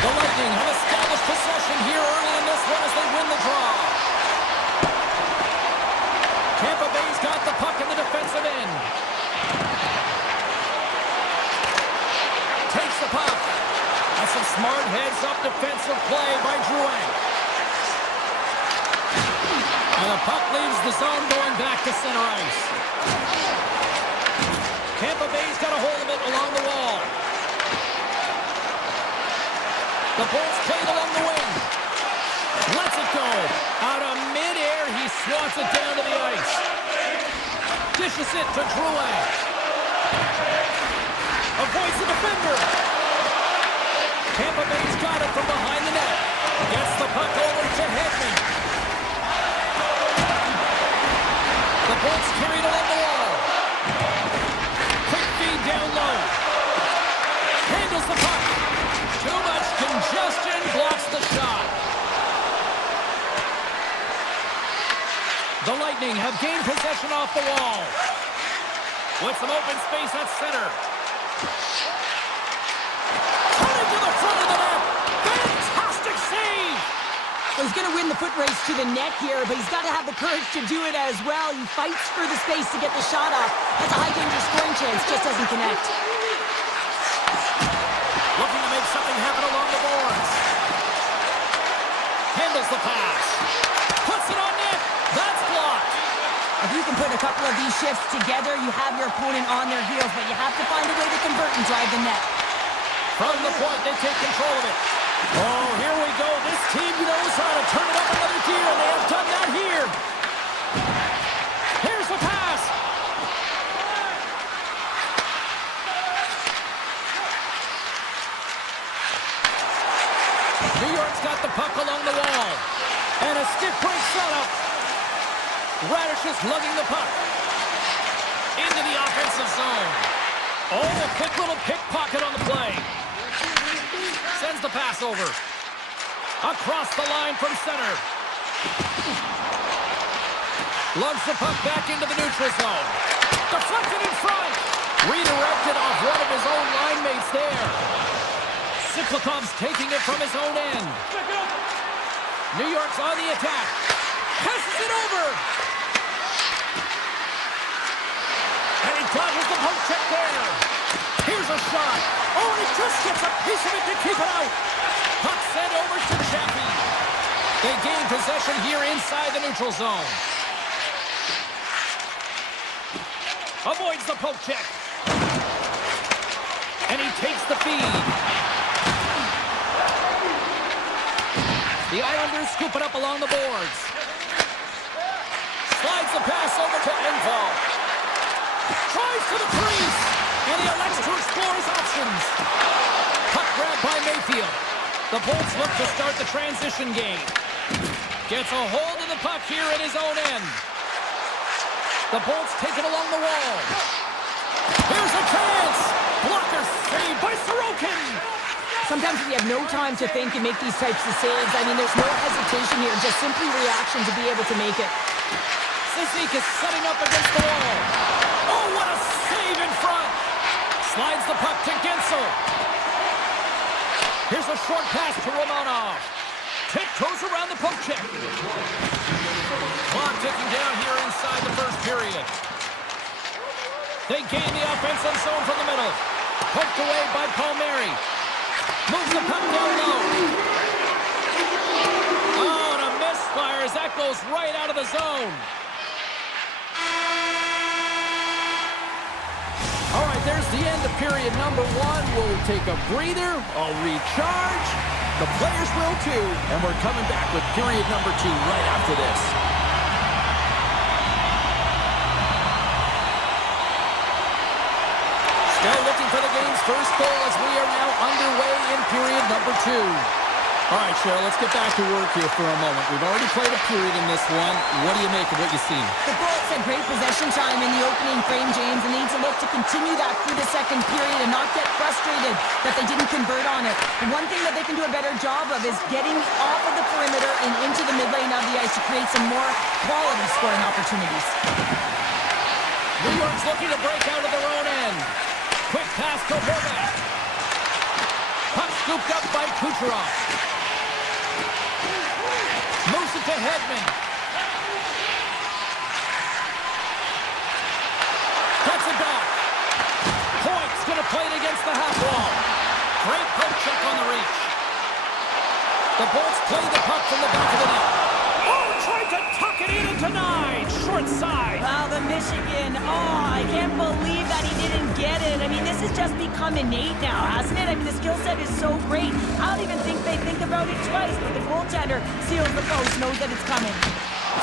The Lightning have established possession here early in this one as they win the draw. Tampa Bay's got the puck in the defensive end. Takes the puck. That's some smart heads-up defensive play by Drouin. And the puck leaves the zone going back to center ice. Tampa Bay's got a hold of it along the wall. The Bolts played along the wing. Lets it go. Out of midair, he swats it down to the ice. Dishes it to Drouin. Avoids the defender. Tampa Bay's got it from behind the net. Gets the puck over to Hedman. The Bolts carried along the wall. Quick feed down low. Handles the puck. Too much congestion, blocks the shot. The Lightning have gained possession off the wall. With some open space at center. Turning to the front of the net. Fantastic save! Well, he's going to win the foot race to the net here, but he's got to have the courage to do it as well. He fights for the space to get the shot off. That's a high danger scoring chance, just doesn't connect. Looking to make something happen along the boards. Handles the pass. Puts it on net. That's blocked. If you can put a couple of these shifts together, you have your opponent on their heels, but you have to find a way to convert and drive the net. From the point, they take control of it. Oh, here we go. This team knows how to turn it up another gear, and they have done that here. Here's the pass. New York's got the puck along the wall. And a stick break setup. Radish is lugging the puck into the offensive zone. Oh, a quick little pickpocket on the play. Sends the pass over. Across the line from center. Lugs the puck back into the neutral zone. Deflected in front. Redirected off one of his own line mates there. Siklikov's taking it from his own end. New York's on the attack. Passes it over. And he dodges the poke check there. Here's a shot. Oh, and he just gets a piece of it to keep it out. Puck sent over to Chappie. They gain possession here inside the neutral zone. Avoids the poke check. And he takes the feed. The Islanders scoop it up along the boards. Slides the pass over to Engvall. Tries to the crease. And he elects to explore his options. Puck grab by Mayfield. The Bolts look to start the transition game. Gets a hold of the puck here at his own end. The Bolts take it along the wall. Here's a chance. Blocker saved by Sorokin. Sometimes we have no time to think and make these types of saves. I mean, there's no hesitation here, just simply reaction to be able to make it. Sisnik is setting up against the wall. Oh, what a save in front. Slides the puck to Gensel. Here's a short pass to Romanov. Tiptoes around the poke check. Clock ticking down here inside the first period. They gain the offensive zone from the middle. Poked away by Palmieri. Moves the puck down low. Oh, and a misfire as that goes right out of the zone. All right, there's the end of period number one. We'll take a breather, I'll recharge. The players will too, and we're coming back with period number two right after this. Still looking for the game's first goal as we are now underway in period number two. All right, Cheryl, let's get back to work here for a moment. We've already played a period in this one. What do you make of what you've seen? The Bolts had great possession time in the opening frame, James, and need to look to continue that through the second period and not get frustrated that they didn't convert on it. The one thing that they can do a better job of is getting off of the perimeter and into the mid lane of the ice to create some more quality scoring opportunities. New York's looking to break out of their own end. Quick pass to Horvath. Puck scooped up by Kucherov. Moves it to Hedman. Gets it back. Point's going to play it against the half wall. Great poke check on the reach. The Bolts play the puck from the back of the net. Oh, tried to tuck it in and denied. Short side. Wow, the Michigan. Oh, I can't believe that he didn't get it. I mean, this has just become innate now, hasn't it? I mean, the skill set is so great. I don't even think they think about it twice. But the goaltender seals the post, knows that it's coming.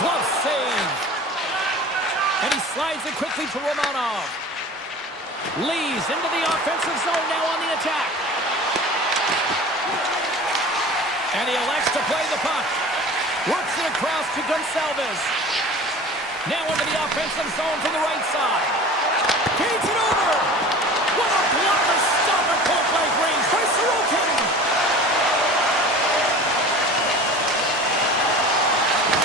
Glove save. And he slides it quickly to Romanov. Leaves into the offensive zone now on the attack. And he elects to play the puck. Works it across to Gonçalves. Now into the offensive zone from the right side. Feeds it over. What a blocker stop at point-blank range by Sorokin.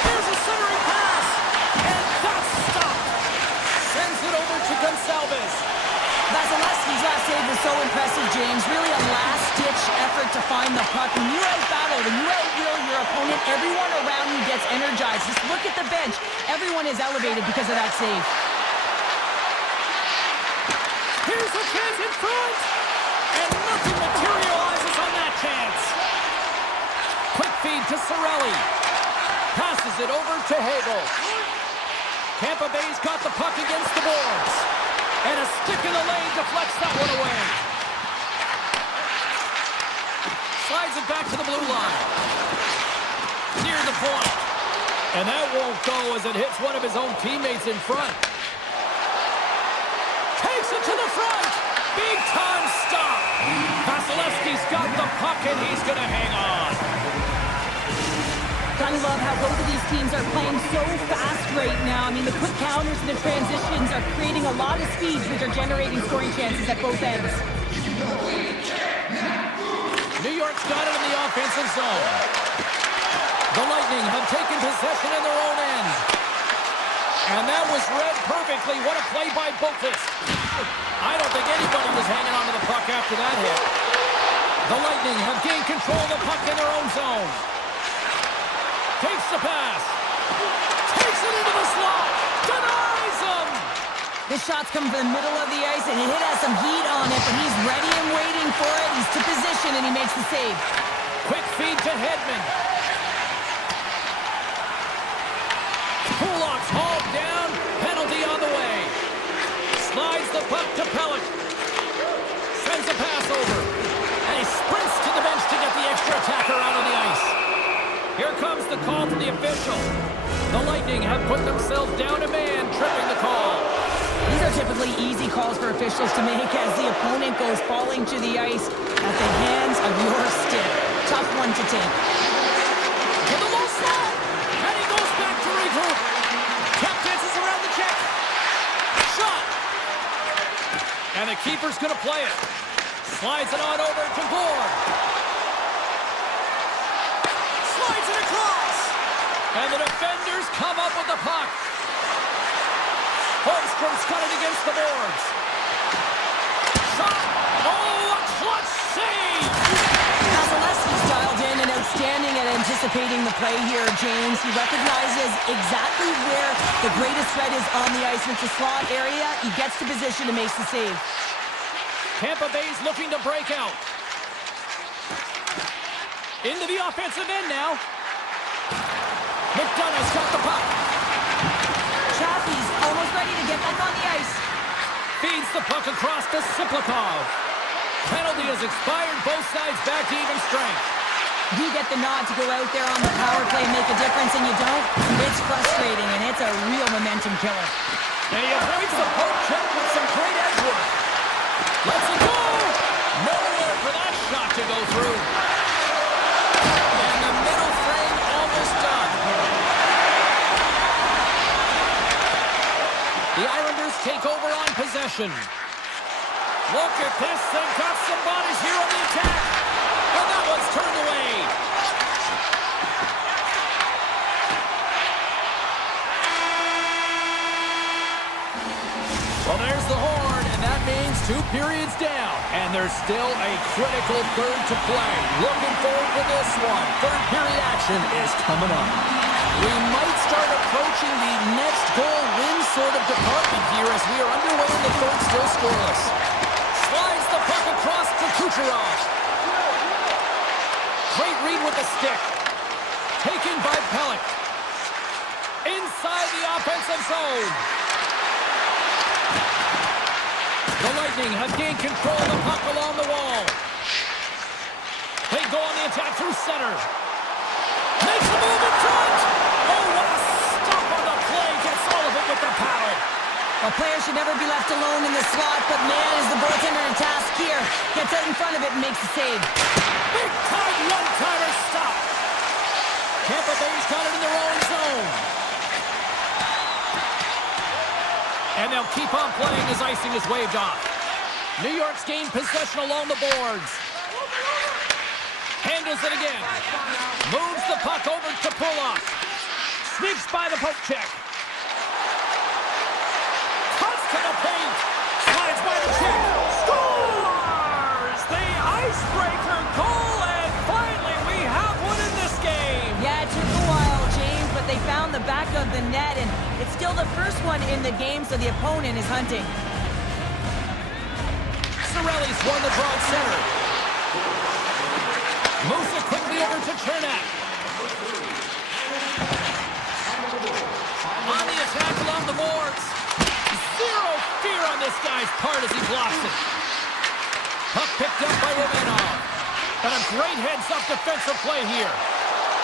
Here's a centering pass. And that's stopped. Sends it over to Gonçalves. Vasilevsky's last save was so impressive, James. Really a last-ditch effort to find the puck. When you out-battle, when you out-will your opponent, everyone around you gets energized. Just look at the bench. Everyone is elevated because of that save. Here's a chance in front. And nothing materializes on that chance. Quick feed to Cirelli. Passes it over to Hagel. Tampa Bay's got the puck against the boards. And a stick in the lane deflects that one away. Slides it back to the blue line. Near the point. And that won't go as it hits one of his own teammates in front. Takes it to the front. Big time stop. Vasilevsky's got the puck and he's going to hang on. I love how both of these teams are playing so fast right now. I mean, the quick counters and the transitions are creating a lot of speed, which are generating scoring chances at both ends. New York's got it in the offensive zone. The Lightning have taken possession in their own end. And that was read perfectly. What a play by Boqvist. I don't think anybody was hanging on to the puck after that hit. The Lightning have gained control of the puck in their own zone. Takes the pass. Takes it into the slot. Denies him. This shot's coming from the middle of the ice, and it has some heat on it, but he's ready and waiting for it. He's to position, and he makes the save. Quick feed to Hedman. Kulak's hauled down. Penalty on the way. Slides the puck to Pelech. Sends a pass over. And he sprints to the bench to get the extra attacker out on the ice. Here comes the call from the official. The Lightning have put themselves down a man, tripping the call. These are typically easy calls for officials to make as the opponent goes falling to the ice at the hands of your stick. Tough one to take. To the low slot, and he goes back to regroup. Tap dances around the check. Shot. And the keeper's going to play it. Slides it on over to Gore. Slides it across. And the defenders come up with the puck. Holmstrom's got it against the boards. Shot. Oh, a clutch save. Vasilevsky's dialed in and outstanding at anticipating the play here, James. He recognizes exactly where the greatest threat is on the ice. It's the slot area. He gets to position and makes the save. Tampa Bay's looking to break out. Into the offensive end now. McDonough's got the puck. Chaffee's almost ready to get back on the ice. Feeds the puck across to Siplikov. Penalty has expired. Both sides back to even strength. You get the nod to go out there on the power play and make a difference, and you don't. It's frustrating, and it's a real momentum killer. And he avoids the poke check with some great edge work. Let's it go! Nowhere for that shot to go through. And the middle frame almost done. The Islanders take over on possession. Look at this. They've got some bodies here on the attack. And that one's turned away. 2 periods down, and there's still a critical third to play. Looking forward to this one. Third period action is coming up. We might start approaching the next goal win sort of department here as we are underway in the third, still scoreless. Slides the puck across to Kucherov. Great read with the stick. Taken by Pellick. Inside the offensive zone. The Lightning have gained control of the puck along the wall. They go on the attack through center. Makes a move in front. Oh, what a stop on the play. Gets all of it with the paddle. A player should never be left alone in the slot, but man, is the goaltender in task here. Gets out in front of it and makes the save. Big time one-timer stop. Tampa Bay's got it in their own zone. And they'll keep on playing as icing is waved off. New York's gained possession along the boards. Handles it again. Moves the puck over to Pulock. Sneaks by the poke check. Cuts to the paint. Slides by the check. Scores! The icebreaker goal, and finally we have one in this game. Yeah, it took a while, James, but they found the back of the net, and it's still the first one in the game, so the opponent is hunting. Cirelli's won the draw at center. Moves it quickly over to Chernak. On the attack along the boards. Zero fear on this guy's part as he blocks it. Puck picked up by Romanov. And a great heads-up defensive play here.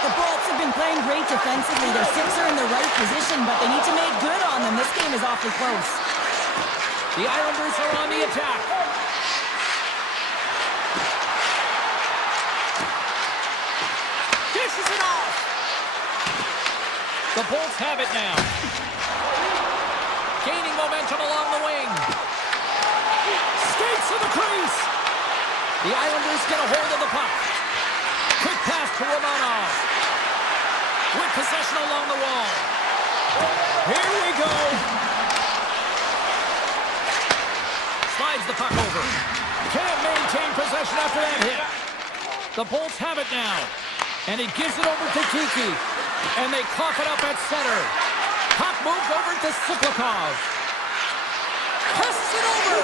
The Bolts have been playing great defensively. Their six are in the right position, but they need to make good on them. This game is awfully close. The Islanders are on the attack. Dishes it off. The Bolts have it now. Gaining momentum along the wing. Skates to the crease. The Islanders get a hold of the puck. Quick pass to Romanov. With possession along the wall. Here we go. Slides the puck over. Can't maintain possession after that hit. The Bolts have it now. And he gives it over to Kiki. And they cough it up at center. Puck moved over to Siplikov. Passes it over.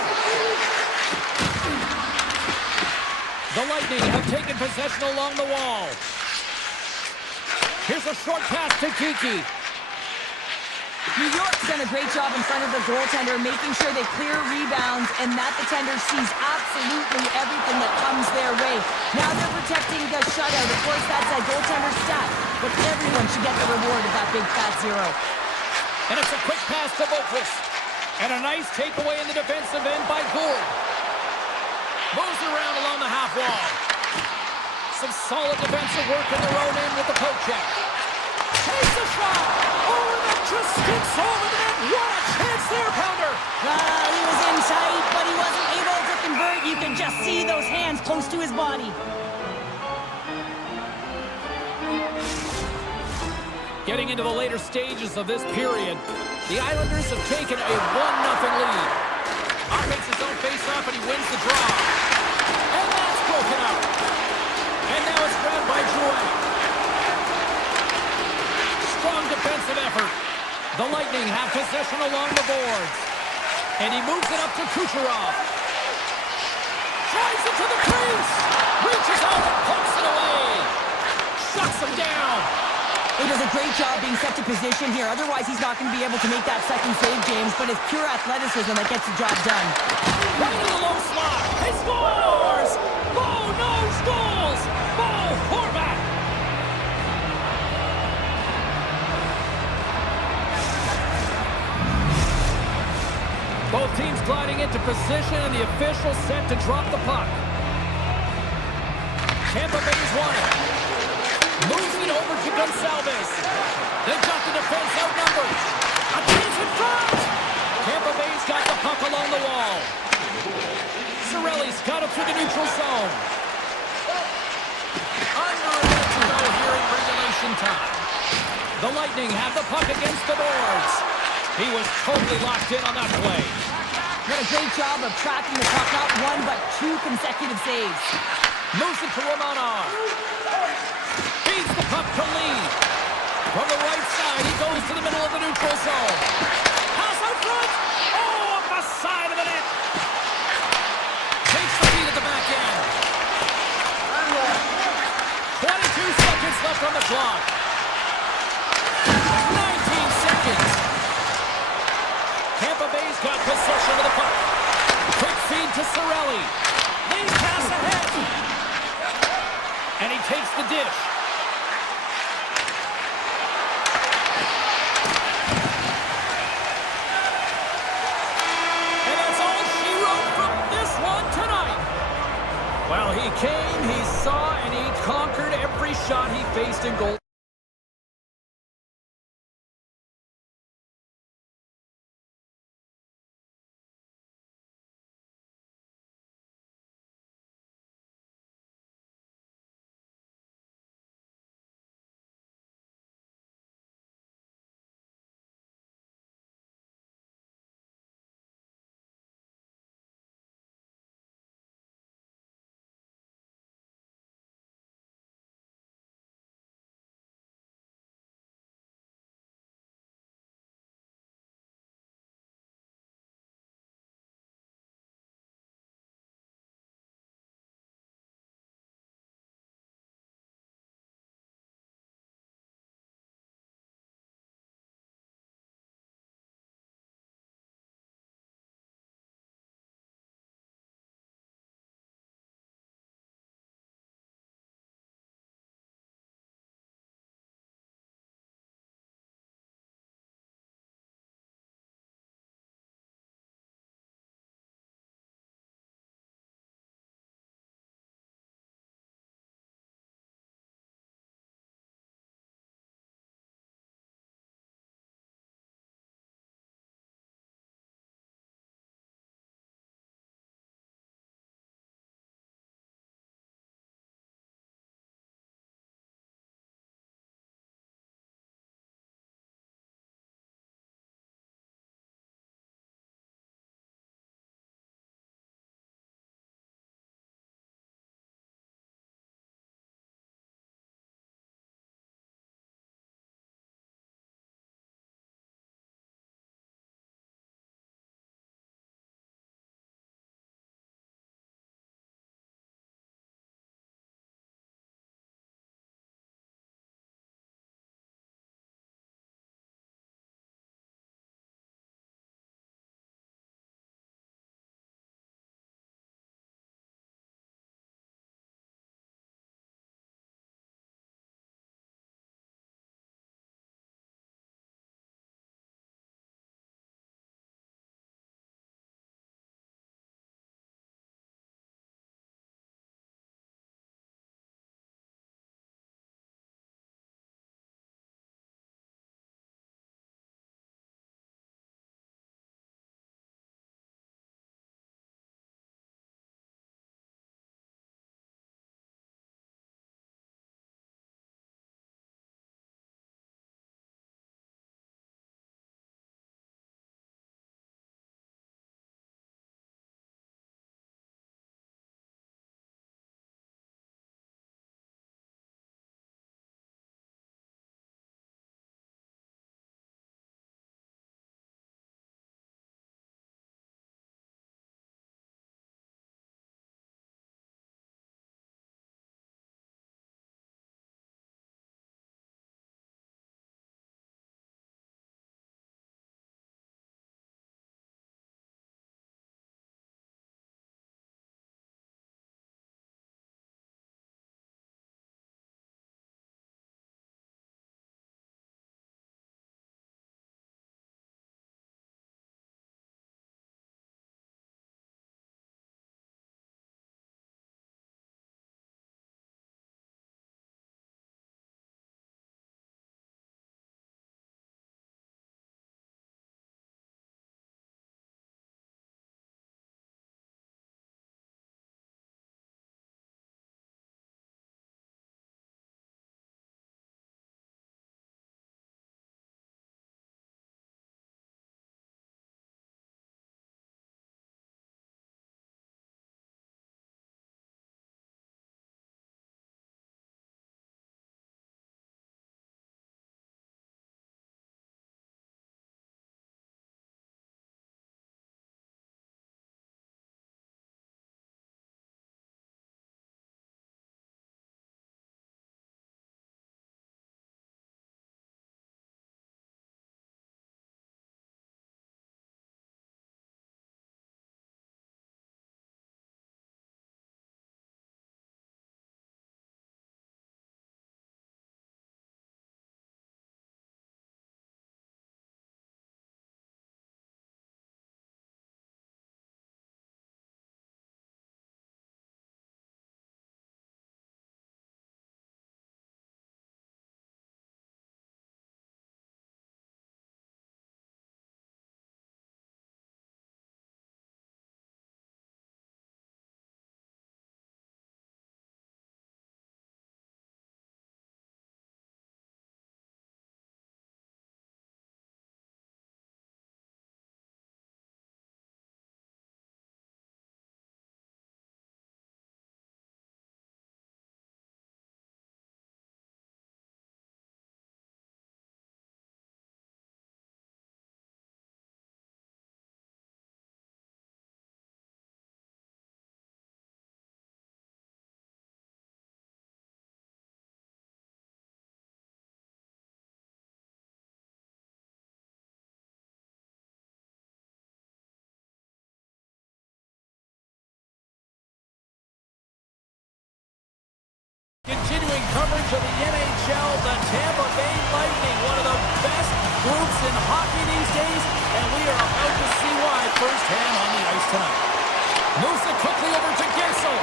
The Lightning have taken possession along the wall. Here's a short pass to Kiki. New York's done a great job in front of the goaltender, making sure they clear rebounds and that the tender sees absolutely everything that comes their way. Now they're protecting the shutout. Of course, that's a goaltender stat, but everyone should get the reward of that big fat zero. And it's a quick pass to Boqvist. And a nice takeaway in the defensive end by Gould. Moves around along the half wall. Some solid defensive work in their own end with the poke check. Takes a shot. Oh, and that just skips over the net. What a chance there, Pounder. He was in tight, but he wasn't able to convert. You can just see those hands close to his body. Getting into the later stages of this period, the Islanders have taken a 1-0 lead. Offenses don't face off, and he wins the draw. And that's broken up. And now it's grabbed by Drouin. Strong defensive effort. The Lightning have possession along the boards. And he moves it up to Kucherov. Drives it to the crease. Reaches out and pokes it away. Shuts him down. He does a great job being set to position here. Otherwise, he's not going to be able to make that second save, James. But it's pure athleticism that gets the job done. Right in the low slot. He scores! Bo knows goals! Bo Horvat! Both teams gliding into position, and the official set to drop the puck. Tampa Bay's won it. Moves it over to Gonsalves. They've got the defense outnumbered. A chance in front! Tampa Bay's got the puck along the wall. Cirelli's got it through the neutral zone. Under a minute to go here in regulation time. The Lightning have the puck against the boards. He was totally locked in on that play. Did a great job of tracking the puck, not one, but two consecutive saves. Moves it to Romanov. Feeds the puck to Lee. From the right side, he goes to the middle of the neutral zone. Pass out front. Oh, up the side of the net. Takes the lead at the back end. 22 seconds left on the clock. 19 seconds. Tampa Bay's got possession of the puck. Quick feed to Cirelli. Lead pass ahead. And he takes the dish. And that's all she wrote from this one tonight. Well, he came, he saw, and he conquered every shot he faced in goal. Continuing coverage of the NHL, the Tampa Bay Lightning, one of the best groups in hockey these days, and we are about to see why firsthand on the ice tonight. Moves it quickly over to Gensel.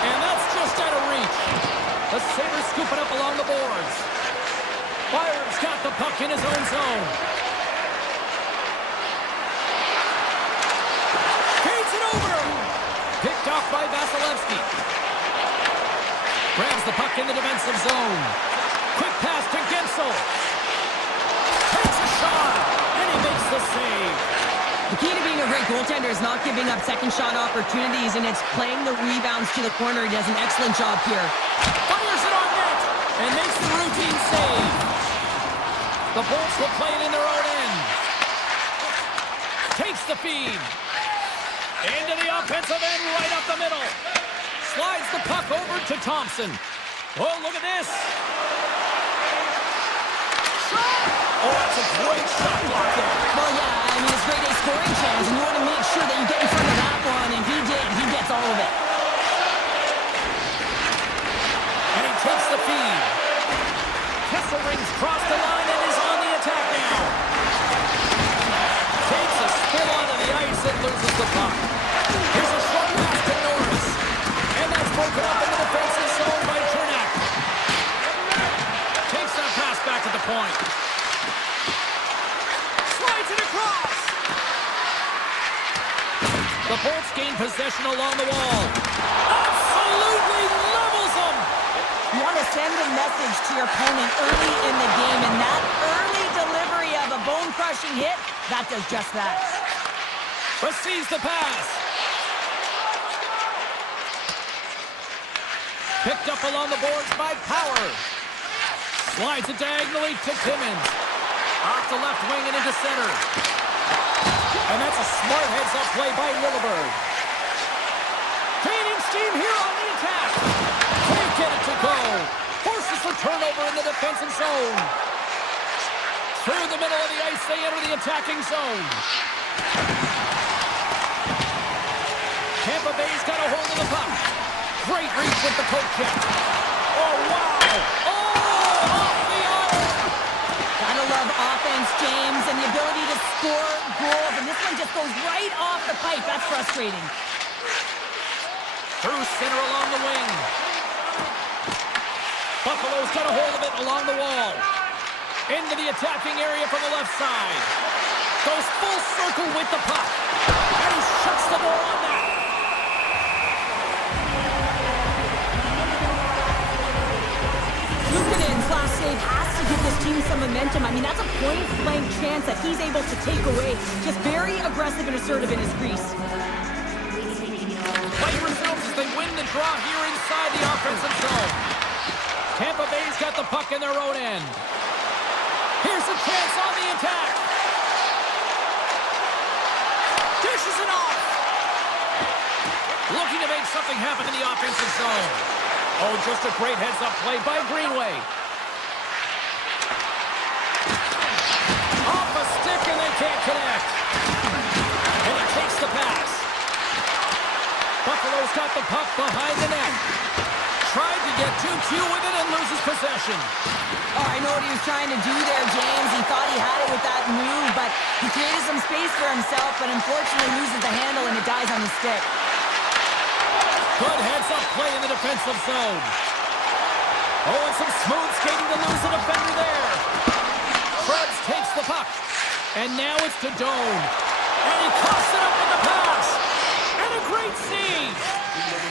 And that's just out of reach. The Sabres scoop it up along the boards. Byron's got the puck in his own zone. Feeds it over. Picked off by Vasilevsky. Grabs the puck in the defensive zone. Quick pass to Gensel. Takes a shot, and he makes the save. The key to being a great goaltender is not giving up second shot opportunities, and it's playing the rebounds to the corner. He does an excellent job here. Fires it on net, and makes the routine save. The Bolts will play it in their own end. Takes the feed. Into the offensive end, right up the middle. Slides the puck over to Thompson. Oh, look at this. Shot! Oh, that's a great shot block there. Well, yeah, I mean, it's great a scoring chance, and you want to make sure that you get in front of that one, and he did. He gets all of it. And he takes the feed. Kessel rings across the line and is on the attack now. Takes a spill onto the ice and loses the puck. Here's a short pass to Norris. And that's broken up in the defensive zone by Chernak. Takes that pass back at the point. Slides it across. The Bolts gain possession along the wall. Absolutely levels them. You want to send a message to your opponent early in the game, and that early delivery of a bone-crushing hit, that does just that. Receives the pass. Picked up along the boards by Power. Slides it diagonally to Timmins. Off the left wing and into center. And that's a smart heads-up play by Lilleberg. Gaining steam here on the attack. Can't get it to go. Forces the turnover in the defensive zone. Through the middle of the ice, they enter the attacking zone. Tampa Bay's got a hold of the puck. Great reach with the poke check. Oh, wow. Oh, off the iron. Gotta love offense, James, and the ability to score goals. And this one just goes right off the pipe. That's frustrating. Through center along the wing. Buffalo's got a hold of it along the wall. Into the attacking area from the left side. Goes full circle with the puck. And he shuts the door on that. Luukkonen's last save has to give this team some momentum. I mean, that's a point-blank chance that he's able to take away. Just very aggressive and assertive in his crease. Play resumes as they win the draw here inside the offensive zone. Tampa Bay's got the puck in their own end. Here's a chance on the attack. Dishes it off. Looking to make something happen in the offensive zone. Oh, just a great heads-up play by Greenway. Off a stick and they can't connect. And he takes the pass. Buffalo's got the puck behind the net. Tried to get too cute with it and loses possession. Oh, I know what he was trying to do there, James. He thought he had it with that move, but he created some space for himself, but unfortunately loses the handle and it dies on his stick. Good heads-up play in the defensive zone. Oh, and some smooth skating to lose the defender there. Krebs takes the puck. And now it's to Doan. And he coughs it up with the pass. And a great save.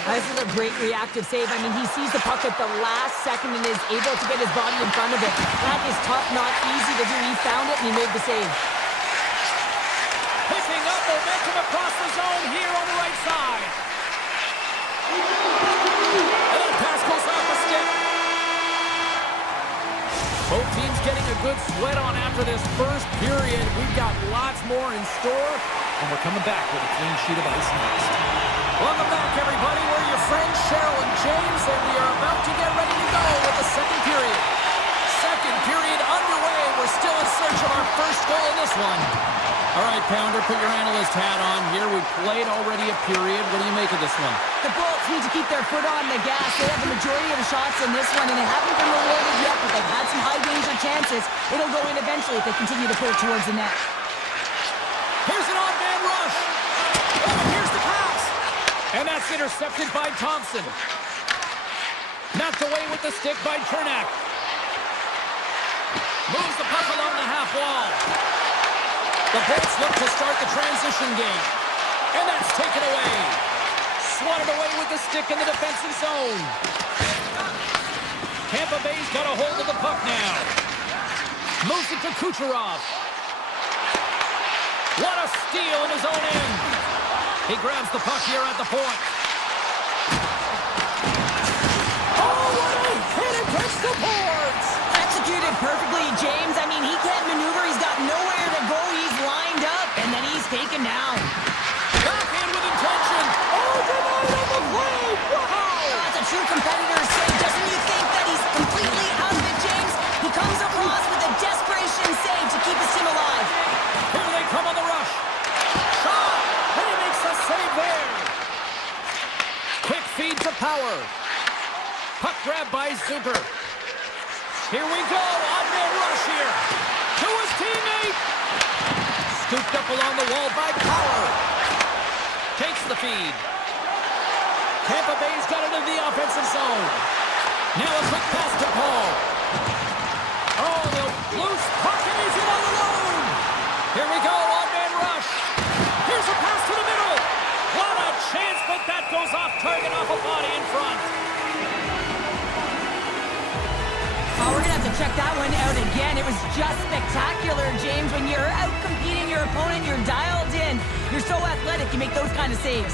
This is a great reactive save. I mean, he sees the puck at the last second and is able to get his body in front of it. That is tough, not easy to do. He found it and he made the save. Picking up momentum across the zone here on the right side. And that pass goes off the stick. Both teams getting a good sweat on after this first period. We've got lots more in store, and we're coming back with a clean sheet of ice next. Welcome back, everybody. We're your friends, Cheryl and James, and we are about to get ready to go with the second period. Second period underway. We're still in search of our first goal in this one. All right, Pounder, put your analyst hat on here. We've played already a period. What do you make of this one? The Bolts need to keep their foot on the gas. They have the majority of the shots in this one, and they haven't been rewarded yet, but they've had some high-danger chances. It'll go in eventually if they continue to put it towards the net. Here's an on-man rush. Oh, here's the pass. And that's intercepted by Thompson. Knocked away with the stick by Chernak. Moves the puck along the half wall. The Bolts look to start the transition game. And that's taken away. Swatted away with the stick in the defensive zone. Tampa Bay's got a hold of the puck now. Moves it to Kucherov. What a steal in his own end. He grabs the puck here at the point. Oh, what a hit against the boards! Executed perfectly, James. I mean, he can't maneuver. He's got nowhere to go. He's lined up, and then he's taken down. Backhand with intention. Oh, denied on the play. Wow! That's a true competitor's save. Doesn't you think that he's completely out of it, James? He comes across with a desperation save to keep his team alive. Here they come on the rush. Shot! And he makes a save there. Quick feed to Power. Puck grab by Zucker. Here we go. On-man rush here. To his teammate. Scooped up along the wall by Power. Takes the feed. Tampa Bay's got it in the offensive zone. Now a quick pass to Paul. Oh, the loose puck, and he's in all alone. Here we go, on-man rush. Here's a pass to the middle. What a chance, but that goes off target off a body in front. Oh, we're going to have to check that one out again. It was just spectacular, James. When you're out competing your opponent, you're dialed in. You're so athletic, you make those kind of saves.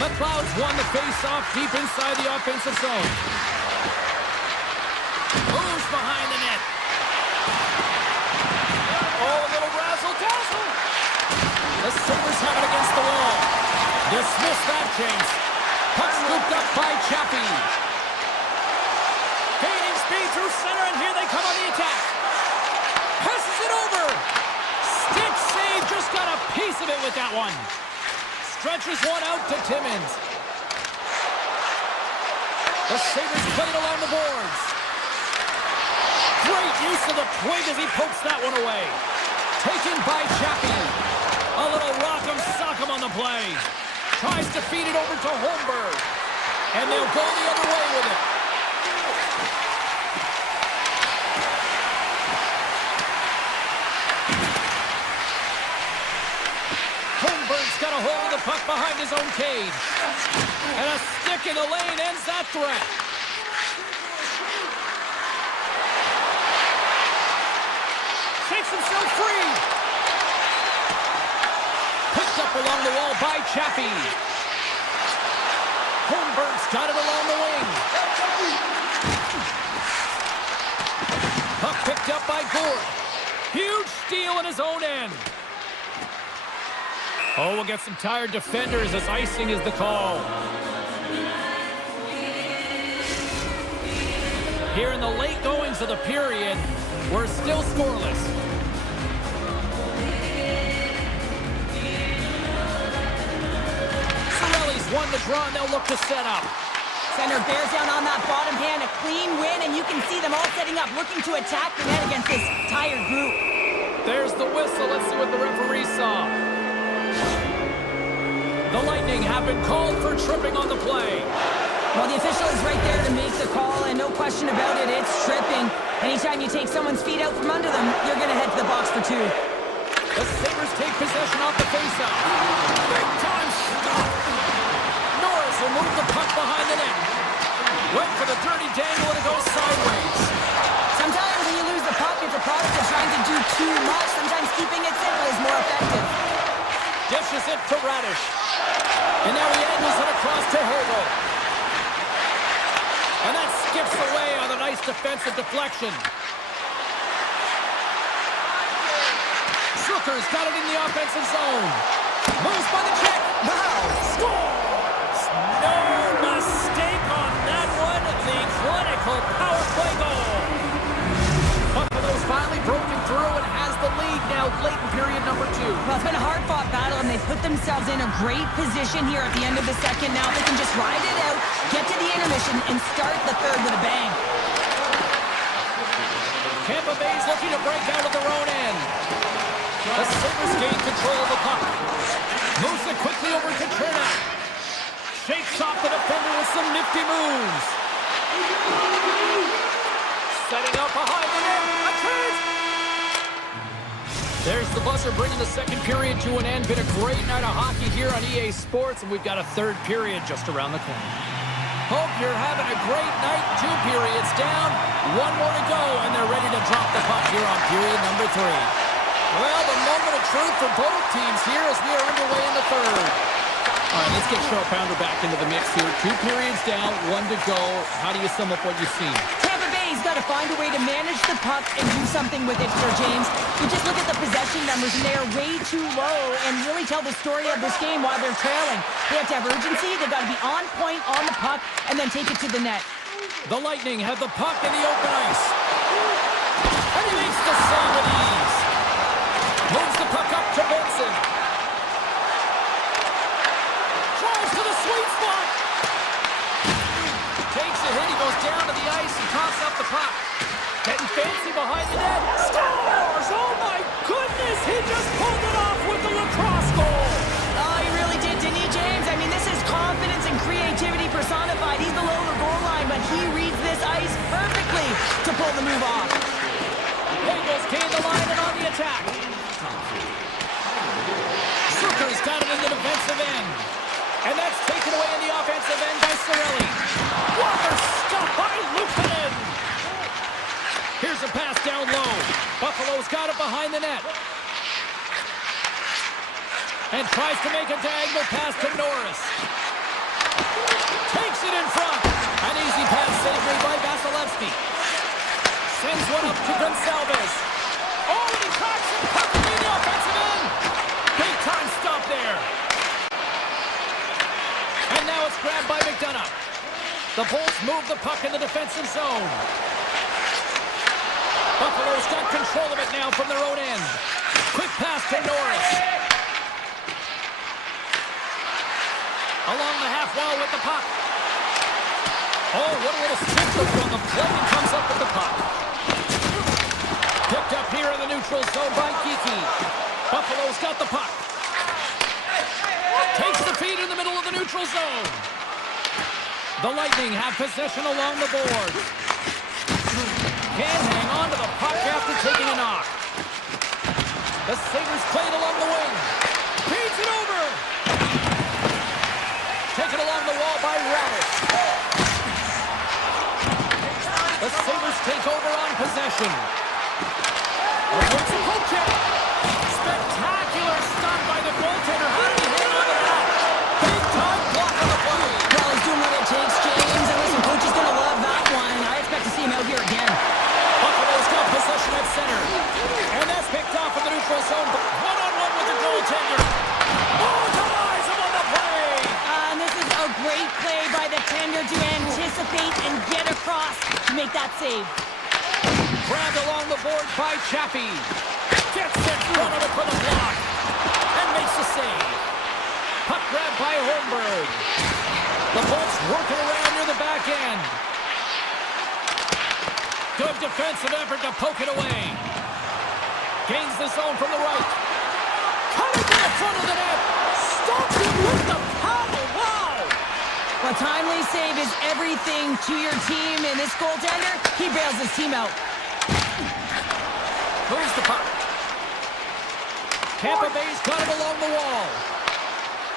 McLeod's won the face-off deep inside the offensive zone. Moves behind the net. Oh, a little razzle-dazzle. The Sabres have it against the wall. Dismiss that chance. Puck scooped up by Chappie. Gaining speed through center, and here they come on the attack. Passes it over. Stick save, just got a piece of it with that one. Stretches one out to Timmins. The Sabres play it along the boards. Great use of the twig as he pokes that one away. Taken by Chappie. A little rock'em sock'em on the play. Tries to feed it over to Holmberg. And they'll go the other way with it. Holmberg's got a hold of the puck behind his own cage. And a stick in the lane ends that threat. Takes himself free. Picked up along the wall by Chappie. Holmberg's got it along the wing. Puck picked up by Gord. Huge steal in his own end. Oh, we'll get some tired defenders as icing is the call. Here in the late goings of the period, we're still scoreless. Cirelli's won the draw, and they'll look to set up. Center bears down on that bottom hand, a clean win, and you can see them all setting up, looking to attack the net against this tired group. There's the whistle. Let's see what the referee saw. The Lightning have been called for tripping on the play. Well, the official is right there to make the call, and no question about it, it's tripping. Anytime you take someone's feet out from under them, you're going to head to the box for two. The Sabres take possession off the faceoff. Big time stop. Norris will move the puck behind the net. Went for the dirty dangle, and it goes sideways. Sometimes when you lose the puck, it's a product of trying to do too much. Sometimes keeping it simple is more effective. Dishes it to Radish. And now he angles it across to Hogel. And that skips away on a nice defensive deflection. Zucker's got it in the offensive zone. Moves by the check. Wow! Scores! No mistake on that one. The clinical power play goal. put themselves in a great position here at the end of the second. Now they can just ride it out, get to the intermission, and start the third with a bang. Tampa Bay's looking to break out of their own end. The Sabres gain control of the puck. Moves it quickly over to Chernak. Shakes off the defender with some nifty moves. Setting up behind the net. A chance! There's the buzzer bringing the second period to an end. Been a great night of hockey here on EA Sports, and we've got a third period just around the corner. Hope you're having a great night. 2 periods down, 1 more to go, and they're ready to drop the puck here on period number 3. Well, the moment of truth for both teams here as we are underway in the third. All right, let's get Cheryl Pounder back into the mix here. 2 periods down, 1 to go. How do you sum up what you've seen? Tampa Bay's got to find a way to manage the puck and do something with it, Sir James. You just look at the possession numbers, and they are way too low and really tell the story of this game while they're trailing. They have to have urgency, they've got to be on point on the puck, and then take it to the net. The Lightning have the puck in the open ice. And he makes the save with ease. Moves the puck up to Benson. Drives to the sweet spot. Takes a hit, he goes down to the ice and tosses up the puck. Getting fancy behind the net. Scores! Oh my goodness! He just pulled it off with the lacrosse goal. Oh, he really did, didn't he, James? I mean, this is confidence and creativity personified. He's below the goal line, but he reads this ice perfectly to pull the move off. Bengals gain the line and on the attack. Zucker's got it in the defensive end. And that's taken away in the offensive end by Cirelli. Walker stopped by Luukkonen. Here's a pass down low. Buffalo's got it behind the net. And tries to make a diagonal pass to Norris. Takes it in front. An easy pass saved by Vasilevsky. Sends one up to Gonsalves. Oh, and he cracks it perfectly in the offensive end. Big time stop there. And now it's grabbed by McDonough. The Bolts move the puck in the defensive zone. Buffalo's got control of it now from their own end. Quick pass to Norris. Along the half wall with the puck. Oh, what a little stick lift on the play and comes up with the puck. Picked up here in the neutral zone by Geeky. Buffalo's got the puck. Takes the feed in the middle of the neutral zone. The Lightning have possession along the board. Can't hang on to the puck after taking a knock. The Sabres play it along the wing. Feeds it over. Taken along the wall by Radish. The Sabres take over on possession. Avoids a poke check. Spectacular stop by the goaltender. How did he hang on to that? Big time block on the play. Well, he's doing what it takes, James. And listen, coach is going to love that one. I expect to see him out here again. Buffalo's got possession at center. And that's picked off in the neutral zone. One-on-one with the goaltender. Oh, denies him on the play. And this is a great play by the tender to anticipate and get across to make that save. Grabbed along the board by Chappie. Gets in front of it for the block. And makes the save. Puck grabbed by Holmberg. The Bolts working around near the back end. Good defensive effort to poke it away. Gains the zone from the right. Cutting to the front of the net. Stops it with the paddle. Wow! A timely save is everything to your team, and this goaltender, he bails his team out. Moves the puck. Tampa Bay's got it along the wall.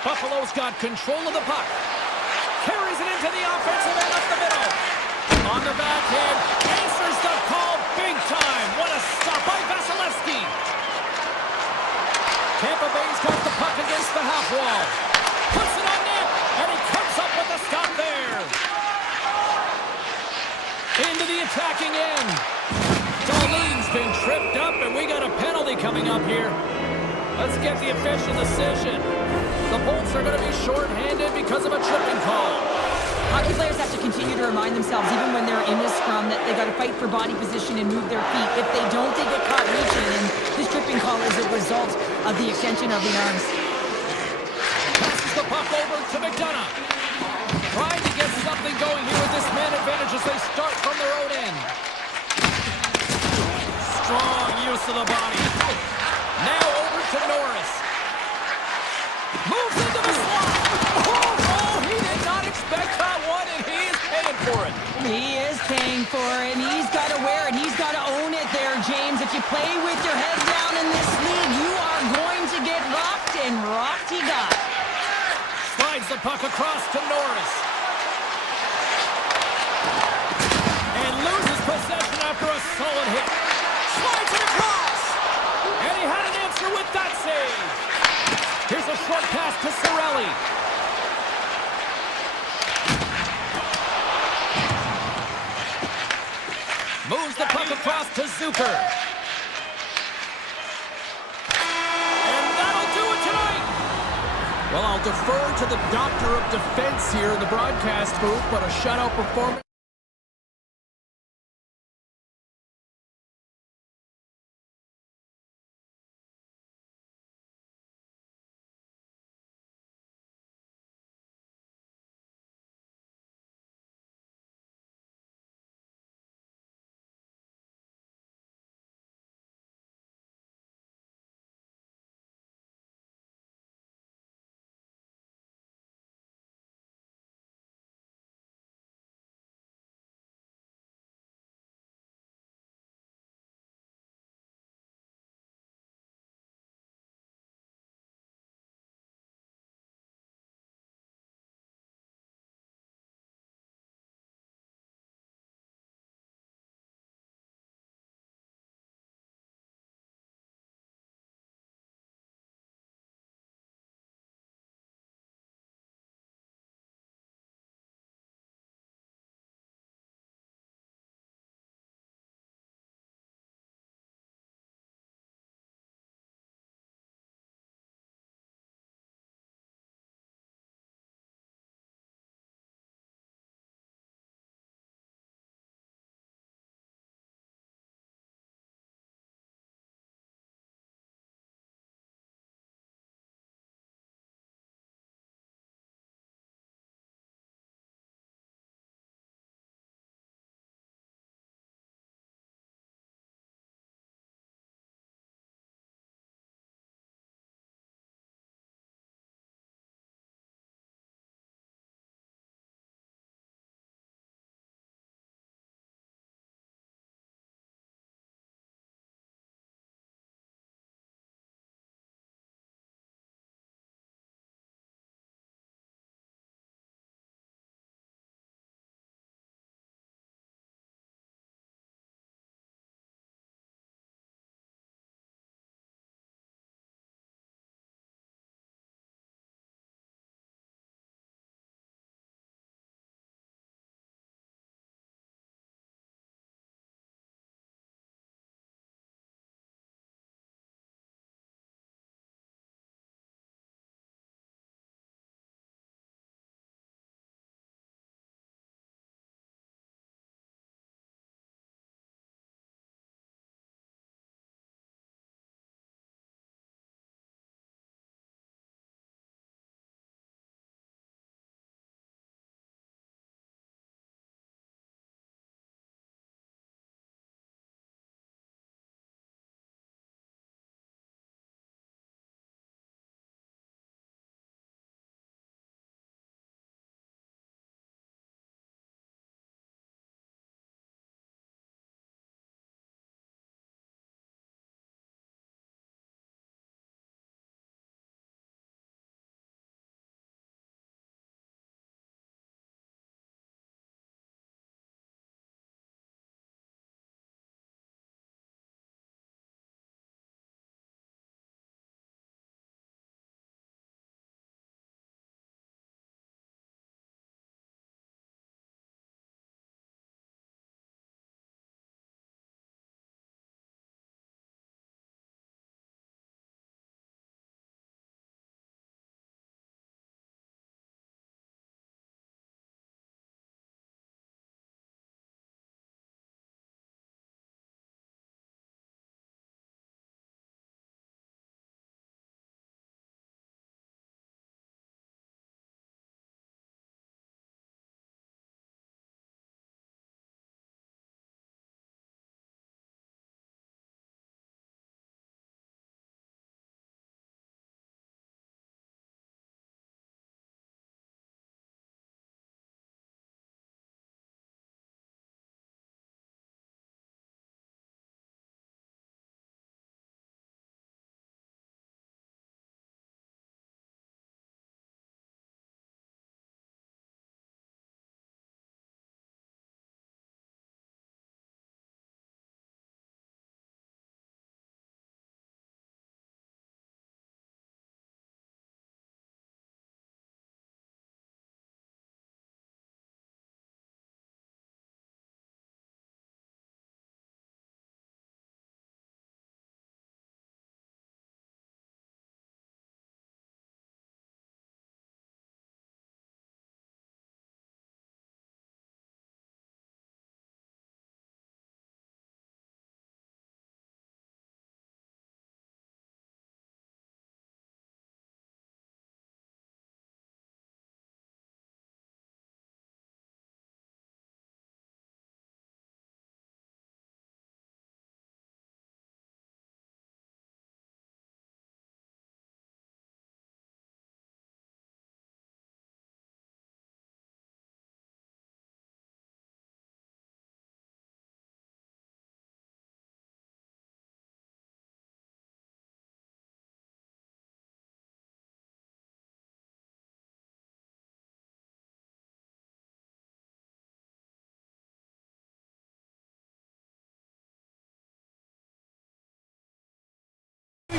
Buffalo's got control of the puck. Carries it into the offensive end up the middle. On the backhand, answers the call big time. What a stop by Vasilevsky. Tampa Bay's got the puck against the half wall. Puts it on net, and he comes up with the stop there. Into the attacking end. Darlene's been tripped up, and we got a penalty coming up here. Let's get the official decision. The Bolts are going to be shorthanded because of a tripping call. Hockey players have to continue to remind themselves, even when they're in this scrum, that they got to fight for body position and move their feet. If they don't, they get caught reaching, and this tripping call is a result of the extension of the arms. to McDonough. Trying to get something going here with this man advantage as they start from their own end. Strong use of the body. Now over to Norris. Moves into the slot. Oh, he did not expect that one, and he is paying for it. He is paying for it, and he's got to wear it. He's got to own it there, James. If you play with your head down in this league, you are going to get rocked, and rocked he got. Slides the puck across to Norris. And loses possession after a solid hit. Slides it across. And he had an answer with that save. Here's a short pass to Cirelli. Moves the puck across to Zucker. And that'll do it tonight. Well, I'll defer to the doctor of defense here in the broadcast booth, but a shutout performance.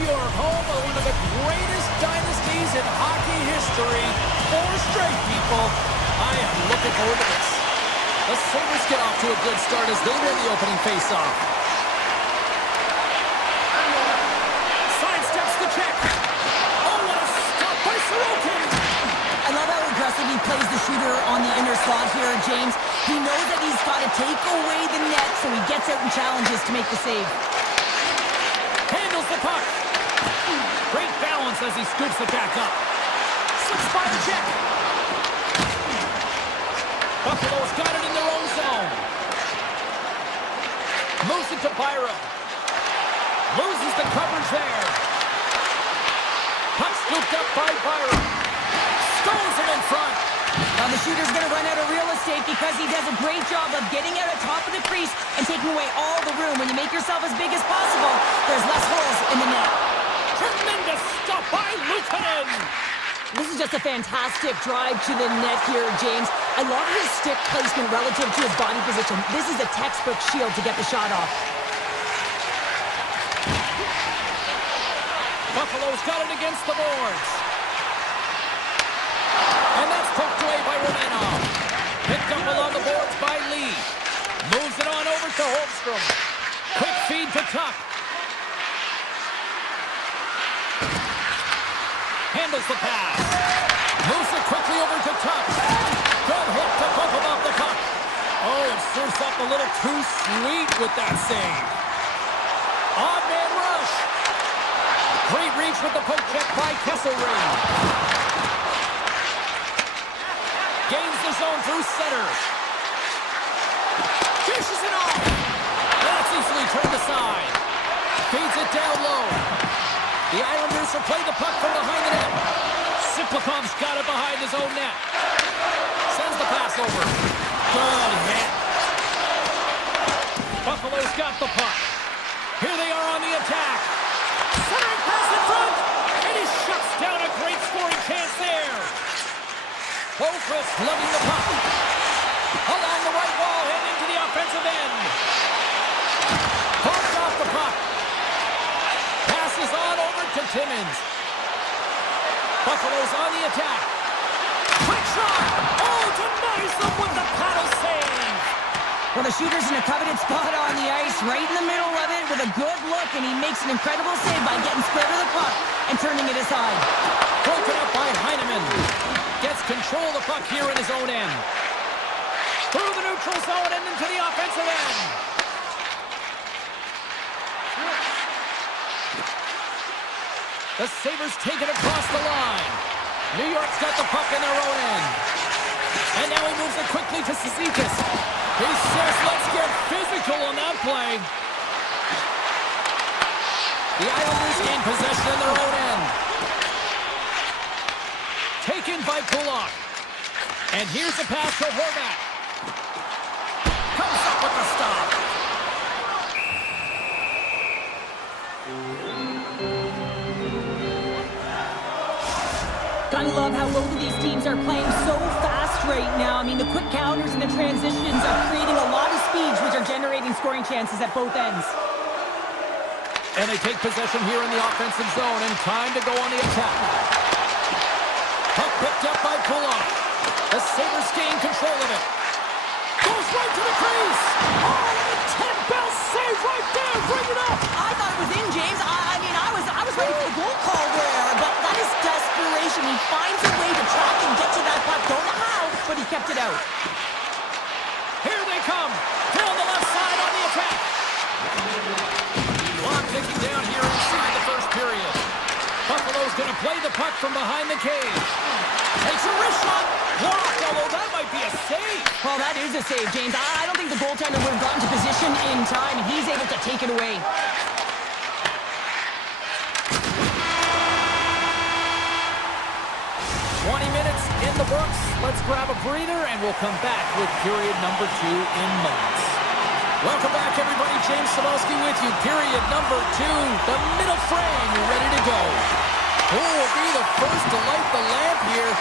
you're home with one of the greatest dynasties in hockey history. 4 straight, people. I am looking forward to this. The Sabres get off to a good start as they win the opening faceoff. Sidesteps the check. Oh, what a stop by Sorokin. I love how aggressive he plays the shooter on the inner slot here, James. He knows that he's got to take away the net, so he gets out and challenges to make the save. Handles the puck. Great balance as he scoops it back up. Slips by the check. Buffalo's got it in their own zone. Moves it to Byron. Loses the coverage there. Puck scooped up by Byron. Stones him in front. Now the shooter's going to run out of real estate because he does a great job of getting out of top of the crease and taking away all the room. When you make yourself as big as possible, there's less holes in the net. Tremendous stop by Lukanen. This is just a fantastic drive to the net here, James. I love his stick placement relative to his body position. This is a textbook shield to get the shot off. Buffalo's got it against the boards. And that's poked away by Romanov. Picked up along the boards by Lee. Moves it on over to Holmstrom. Quick feed to Tuck. Handles the pass. Moves it quickly over to Tuck. Good hit to bump him off the puck. Oh, it serves up a little too sweet with that save. Odd man rush. Great reach with the poke check by Kesselring. Gains the zone through center. Dishes it off. That's easily turned aside. Feeds it down low. The Islanders will play the puck from behind the net. Siplikov's got it behind his own net. Sends the pass over. Good hit. Buffalo's got the puck. Here they are on the attack. Centering pass in front. And he shuts down a great scoring chance there. Boquist lugging the puck. Along the right wall and into the offensive end. Bumped off the puck. Passes on over to Timmins. Buffalo's on the attack. Quick shot. Oh, denies them with the paddle save. Well, the shooter's in a coveted spot on the ice, right in the middle of it with a good look, and he makes an incredible save by getting square to the puck and turning it aside. Broken up by Heineman. Gets control of the puck here in his own end. Through the neutral zone and into the offensive end. The Sabres take it across the line. New York's got the puck in their own end. And now he moves it quickly to Cizikas. He says, let's get physical on that play. The Islanders gain possession in their own end. Taken by Kulak. And here's the pass to Horvat. Comes up with the stop. Gotta love how both of these teams are playing so fast right now. I mean, the quick counters and the transitions are creating a lot of speeds, which are generating scoring chances at both ends. And they take possession here in the offensive zone, and time to go on the attack. Puck picked up by Kulak. The Sabres gain control of it. Goes right to the crease. Oh, and a 10-bell save right there. Bring it up. I thought it was in, James. I was ready for the goal call there, but that is desperation. He finds a way to track and get to that puck. Don't know how, but he kept it out. Here they come. Down the left side on the attack. Clock ticking down here inside the first period. Buffalo's going to play the puck from behind the cage. Takes a wrist shot. Blocked, although that might be a save. Well, that is a save, James. I don't think the goaltender would have gotten to position in time, and he's able to take it away. 20 minutes in the books. Let's grab a breather, and we'll come back with period number 2 in moments. Welcome back, everybody. James Cebulski with you. Period number 2. The middle frame. You're ready to go. Who will be the first to light the lamp here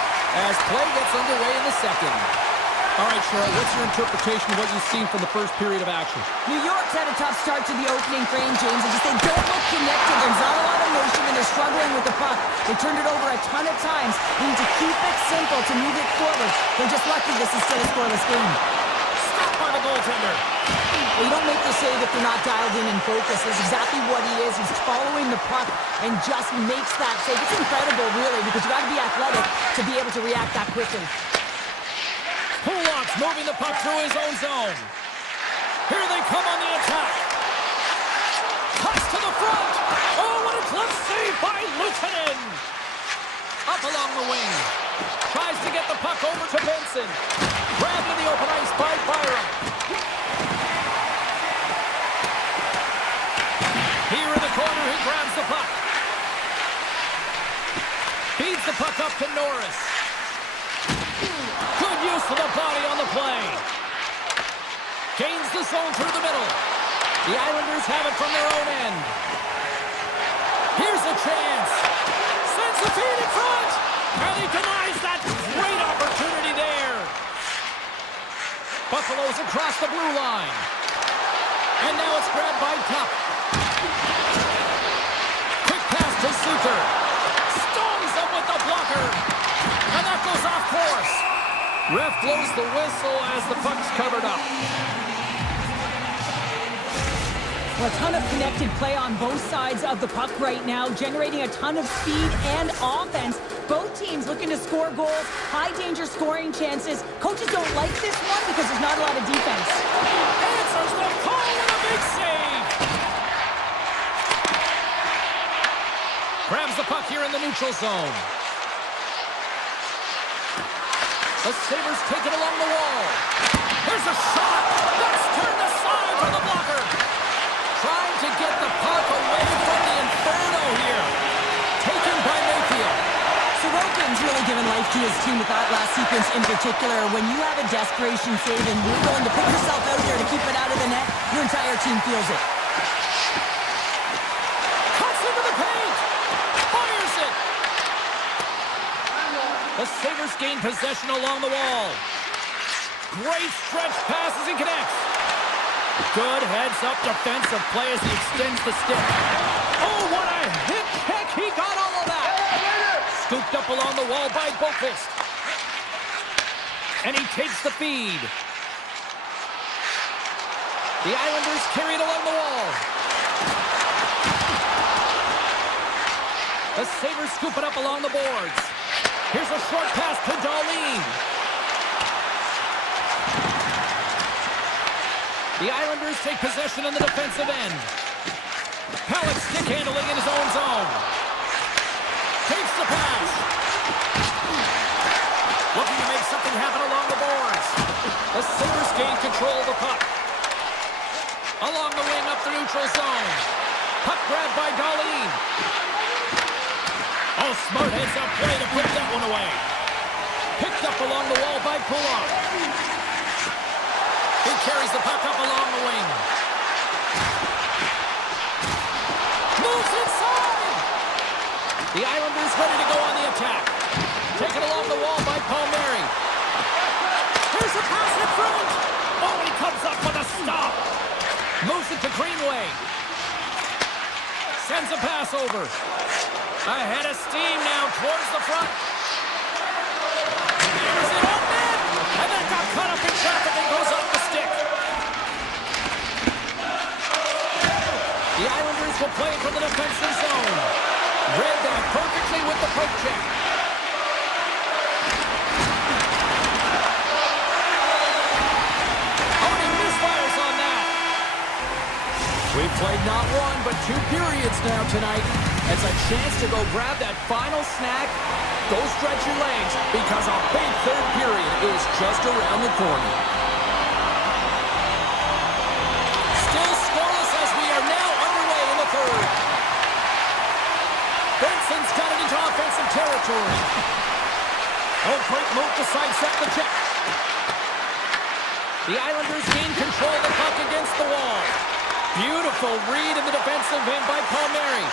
as play gets underway in the second? All right, Cheryl, what's your interpretation of what you've seen from the first period of action? New York's had a tough start to the opening frame, James. They don't look connected. There's not a lot of motion, and they're struggling with the puck. They turned it over a ton of times. They need to keep it simple to move it forward. They're just lucky this is still a scoreless game. Stopped by the goaltender. Well, you don't make the save if you're not dialed in and focused. That's exactly what he is. He's following the puck and just makes that save. It's incredible, really, because you got to be athletic to be able to react that quickly. Pullock's moving the puck through his own zone. Here they come on the attack. Cuts to the front. Oh, what a close save by Luukkonen. Up along the wing. Tries to get the puck over to Benson. Grabbed in the open ice by Byram. Here in the corner, he grabs the puck. Feeds the puck up to Norris. Good use of the body on the play. Gains the zone through the middle. The Islanders have it from their own end. Here's a chance. Sends the feed in front. And he denies that great opportunity there. Buffalo's across the blue line. And now it's grabbed by Tuck. Quick pass to Suter. Stones him with the blocker. And that goes off course. Ref blows the whistle as the puck's covered up. Well, a ton of connected play on both sides of the puck right now, generating a ton of speed and offense. Both teams looking to score goals, high-danger scoring chances. Coaches don't like this one because there's not a lot of defense. Answers the call with a big save. Grabs the puck here in the neutral zone. The Sabres take it along the wall. Here's a shot. That's turned aside for the blocker. Trying to get the puck away from the Inferno here. Taken by Mayfield. Sorokin's really given life to his team with that last sequence in particular. When you have a desperation save and you're willing to put yourself out there to keep it out of the net, your entire team feels it. Cuts into the paint. Fires it. The Sabres gain possession along the wall. Great stretch passes and connects. Good heads-up defensive play as he extends the stick. Oh, what a hit check. He got all of that. Scooped up along the wall by Boqvist. And he takes the feed. The Islanders carry it along the wall. The Sabres scoop it up along the boards. Here's a short pass to Dahlin. The Islanders take possession in the defensive end. Pellick stick handling in his own zone. Takes the pass. Looking to make something happen along the boards. The Sabres gain control of the puck. Along the wing up the neutral zone. Puck grabbed by Dahlin. Oh, smart heads-up play to put that one away. Picked up along the wall by Pullock. He carries the puck up along the wing. Moves inside! The Islanders ready to go on the attack. Taken along the wall by Palmieri. Here's a pass in front! Oh, he comes up with a stop! Moves it to Greenway. Sends a pass over. Ahead of steam now towards the front. Here's it on net! And that got caught up in traffic and goes off the stick. The Islanders will play from the defensive zone. Read that perfectly with the poke check. Oh, he misfires on that. We've played not one, but 2 periods now tonight. It's a chance to go grab that final snack. Go stretch your legs because a big third period is just around the corner. Still scoreless as we are now underway in the third. Benson's got it into offensive territory. Oh, great move to sidestep the check. The Islanders gain control of the puck against the wall. Beautiful read in the defensive end by Palmieri.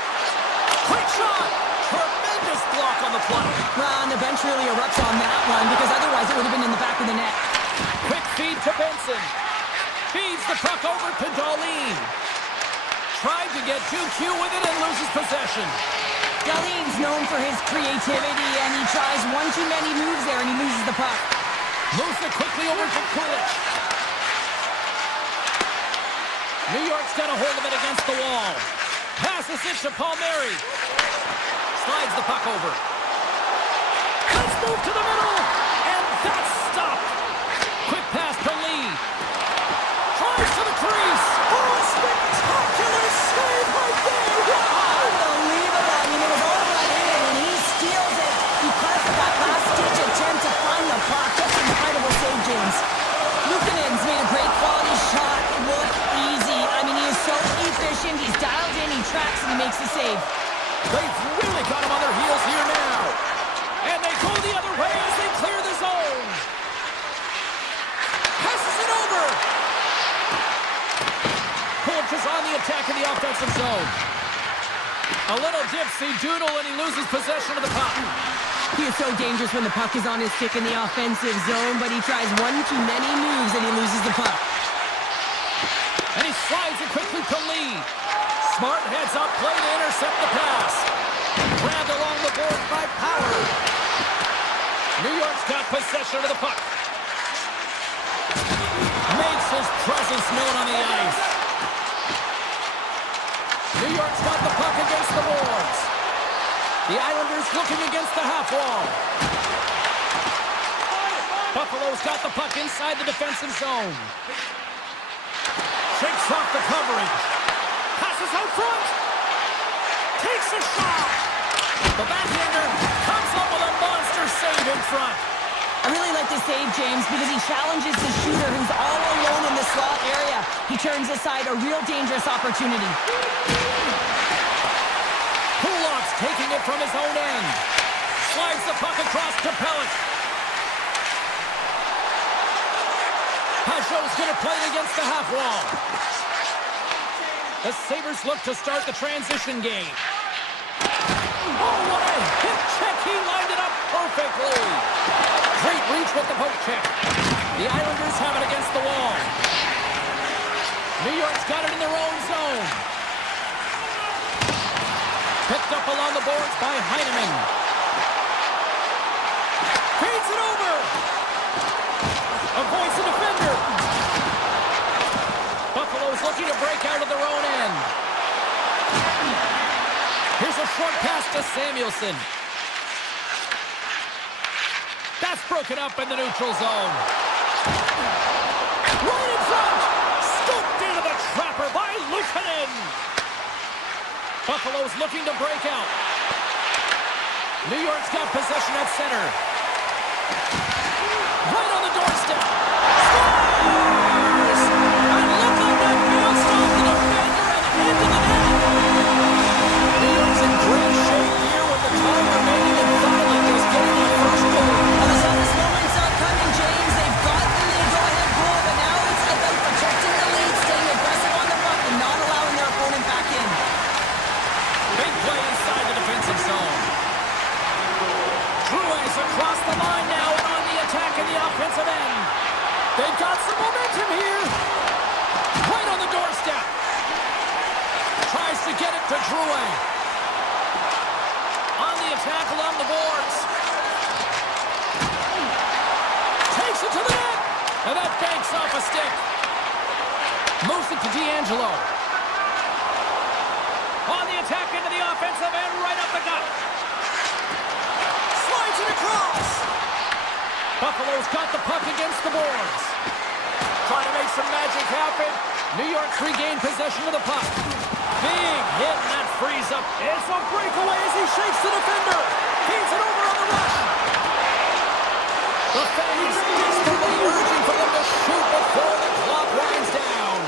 Quick shot! Tremendous block on the play. Well, and the bench really erupts on that one because otherwise it would have been in the back of the net. feed to Benson. Feeds the puck over to Darlene. Tried to get too cute with it and loses possession. Darlene's known for his creativity, and he tries one too many moves there, and he loses the puck. Moves it quickly over to Kulich. New York's got a hold of it against the wall. Passes it to Palmieri. Slides the puck over. Let's move to the middle, and that's stopped. Quick pass to Lee. Tries to the crease. Oh, a spectacular save right there. Wow. Unbelievable. I mean, it was all right in, and he steals it because of that last-ditch attempt to find the puck. Just incredible save, James. Luukkonen's made a great quality shot. Look easy. I mean, he is so efficient. He's dialed in, he tracks, and he makes the save. They've really got him on their heels here now. And they go the other way as they clear the zone. Passes it over. Kulich is on the attack in the offensive zone. A little dipsy doodle and he loses possession of the puck. He is so dangerous when the puck is on his stick in the offensive zone, but he tries one too many moves and he loses the puck. And he slides it quickly to Lee. Smart heads up play to intercept the pass. Grabbed along the board by Power. New York's got possession of the puck. Makes his presence known on the ice. New York's got the puck against the boards. The Islanders looking against the half wall. Buffalo's got the puck inside the defensive zone. Shakes off the coverage. Passes out front. Takes a shot. The backhander comes up with a monster save in front. I really like the save, James, because he challenges the shooter who's all alone in the slot area. He turns aside a real dangerous opportunity. Kulak's taking it from his own end. Slides the puck across to Pelech. Pajot's going to play it against the half wall. The Sabres look to start the transition game. Oh, what a hip check. He lined it up perfectly. Great reach with the poke check. The Islanders have it against the wall. New York's got it in their own zone. Picked up along the boards by Heineman. Feeds it over. Avoids the defender. Buffalo's looking to break out of their own end. Here's a short pass to Samuelson. That's broken up in the neutral zone. Right in front. Scooped into the trapper by Luukkonen. Buffalo's looking to break out. New York's got possession at center. Right on the doorstep. Scores! And look like that bounced off the defender and into the net. New York's in great shape here with the time remaining and finally just getting that first goal. The saddest moments are coming, James. They've got the go-ahead goal, but now it's about protecting the lead, staying aggressive on the puck, and not allowing their opponent back in. Big play inside the defensive zone. Drouin's across the line now and on the attack in the offensive end. They've got some momentum here. Right on the doorstep. Tries to get it to Drouin. On the attack along the boards. Takes it to the net. And that banks off a stick. Moves it to D'Angelo. On the attack into the offensive end, right up the gut. Slides it across. Buffalo's got the puck against the boards. Trying to make some magic happen. New York's regained possession of the puck. Big hit, and that frees up. It's a breakaway as he shakes the defender. Feeds it over on the rush. The fans desperately urging for them to shoot before the clock winds down.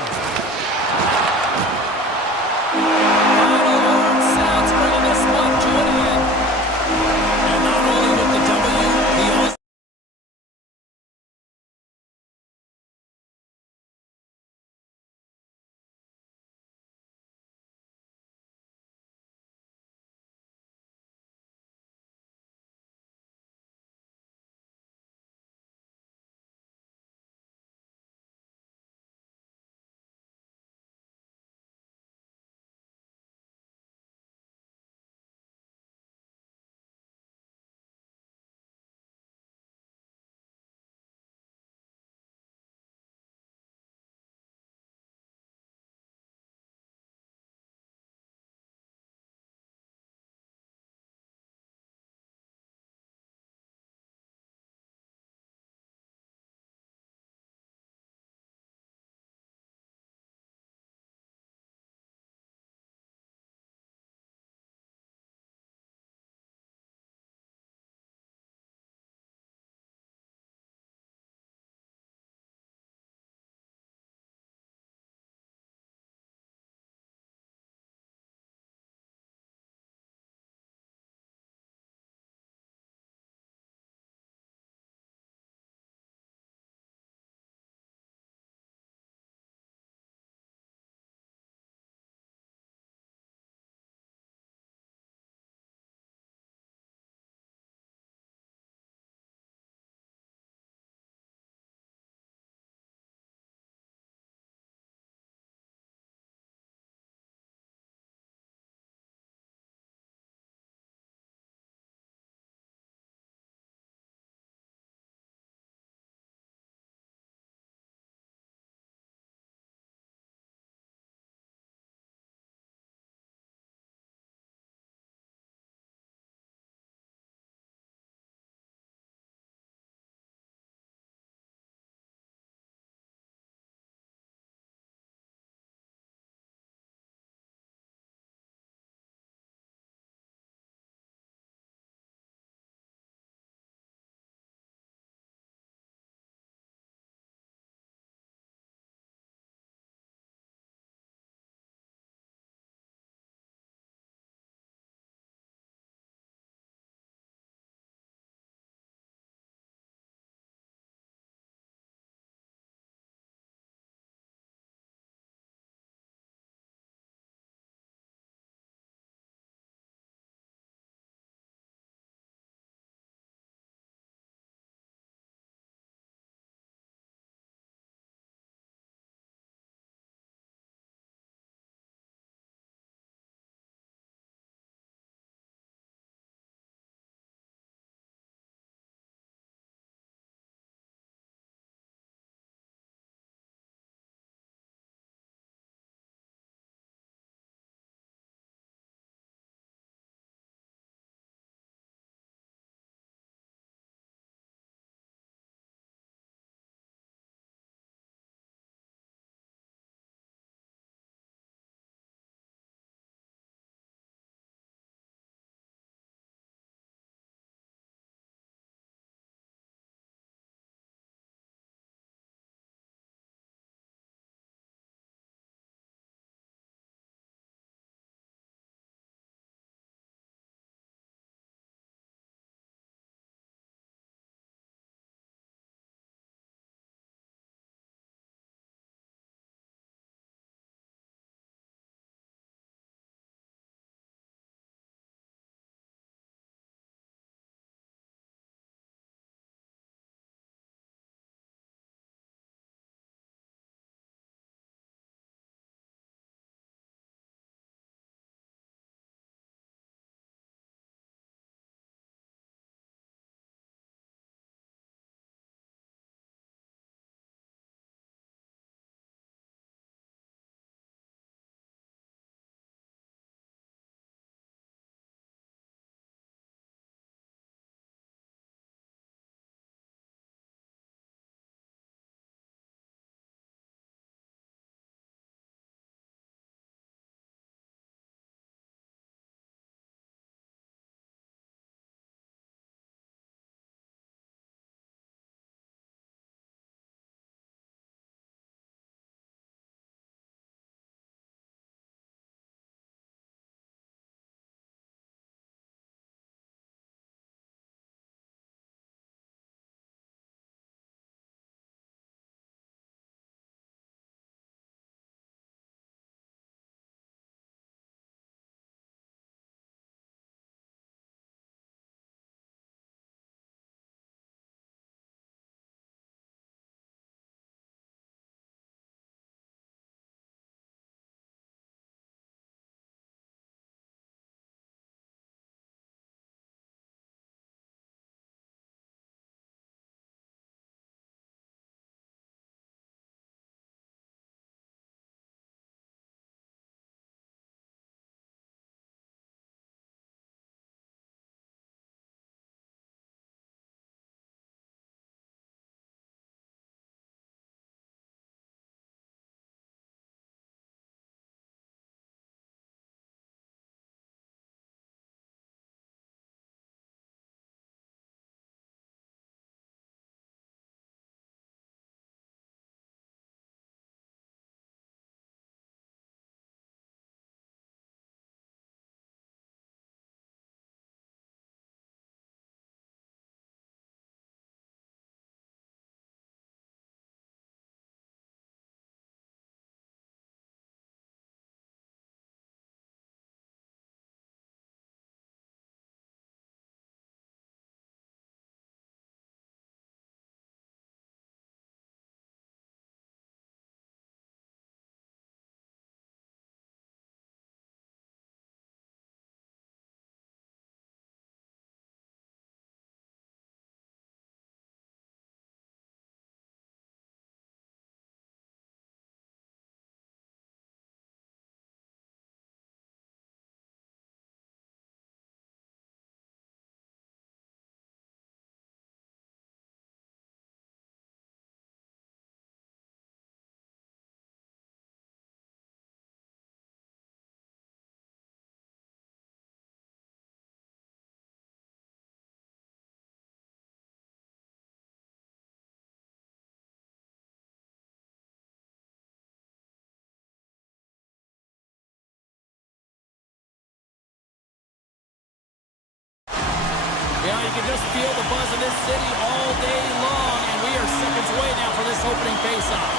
Yeah, you can just feel the buzz in this city all day long, and we are seconds away now for this opening face-off.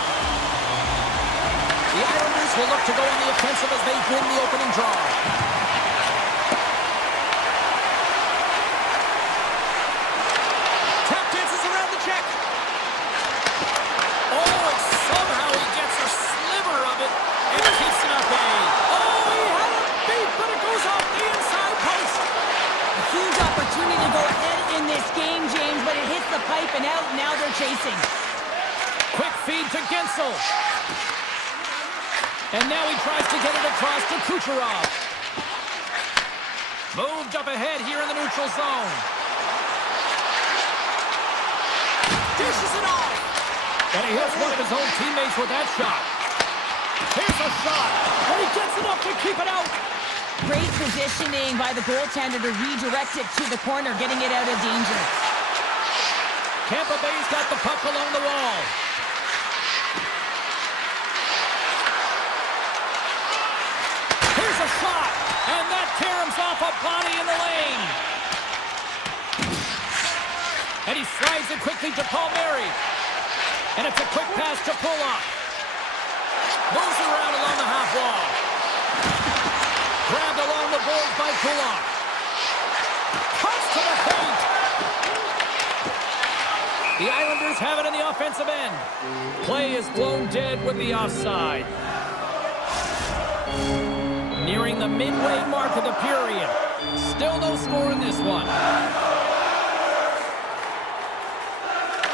The Islanders will look to go on the offensive as they win the opening draw. Tap dances around the check. Oh, and somehow he gets a sliver of it and keeps it at bay. Oh, he had it beat, but it goes off the inside post. A huge opportunity to go ahead in this game, James, but it hits the pipe and out. Now they're chasing. Quick feed to Gensel. And now he tries to get it across to Kucherov. Moved up ahead here in the neutral zone. Dishes it off. And he hits one of his own teammates with that shot. Here's a shot. And he gets it up to keep it out. Great positioning by the goaltender to redirect it to the corner, getting it out of danger. Tampa Bay's got the puck along the wall. Here's a shot, and that caroms off a body in the lane. And he slides it quickly to Palmieri. And it's a quick pass to Pulock. Moves around along the half wall. Grabbed along the boards by Pulock. Cuts to the paint. The Islanders have it in the offensive end. Play is blown dead with the offside. Nearing the midway mark of the period. Still no score in this one.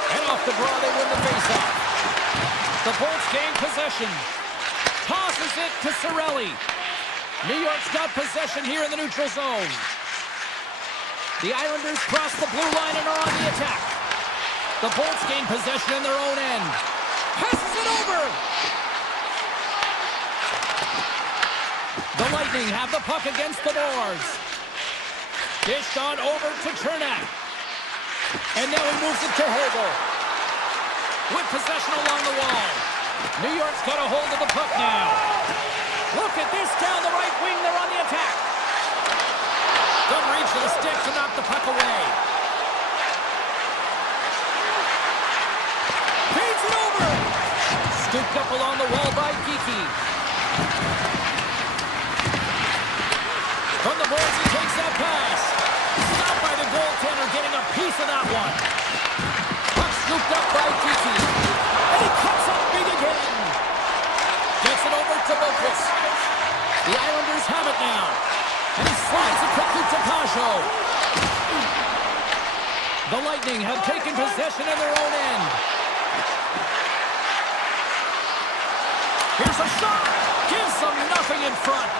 And off the draw, they win the faceoff. The Bolts gain possession. Tosses it to Cirelli. New York's got possession here in the neutral zone. The Islanders cross the blue line and are on the attack. The Bolts gain possession in their own end. Passes it over. The Lightning have the puck against the boards. Dished on over to Chernak. And now he moves it to Hagel. With possession along the wall. New York's got a hold of the puck now. Look at this down the right wing. They're on the attack. Good reach to the stick to knock the puck away. Feeds it over. Scooped up along the wall by Geekie. From the boards, he takes that pass. Stopped by the goaltender, getting a piece of that one. Puck scooped up by Geekie. And he cuts up big again. Gets it over to Bokus. The Islanders have it now. And he slides it quickly to Pajot. The Lightning have taken possession in their own end. Here's a shot. Gives them nothing in front.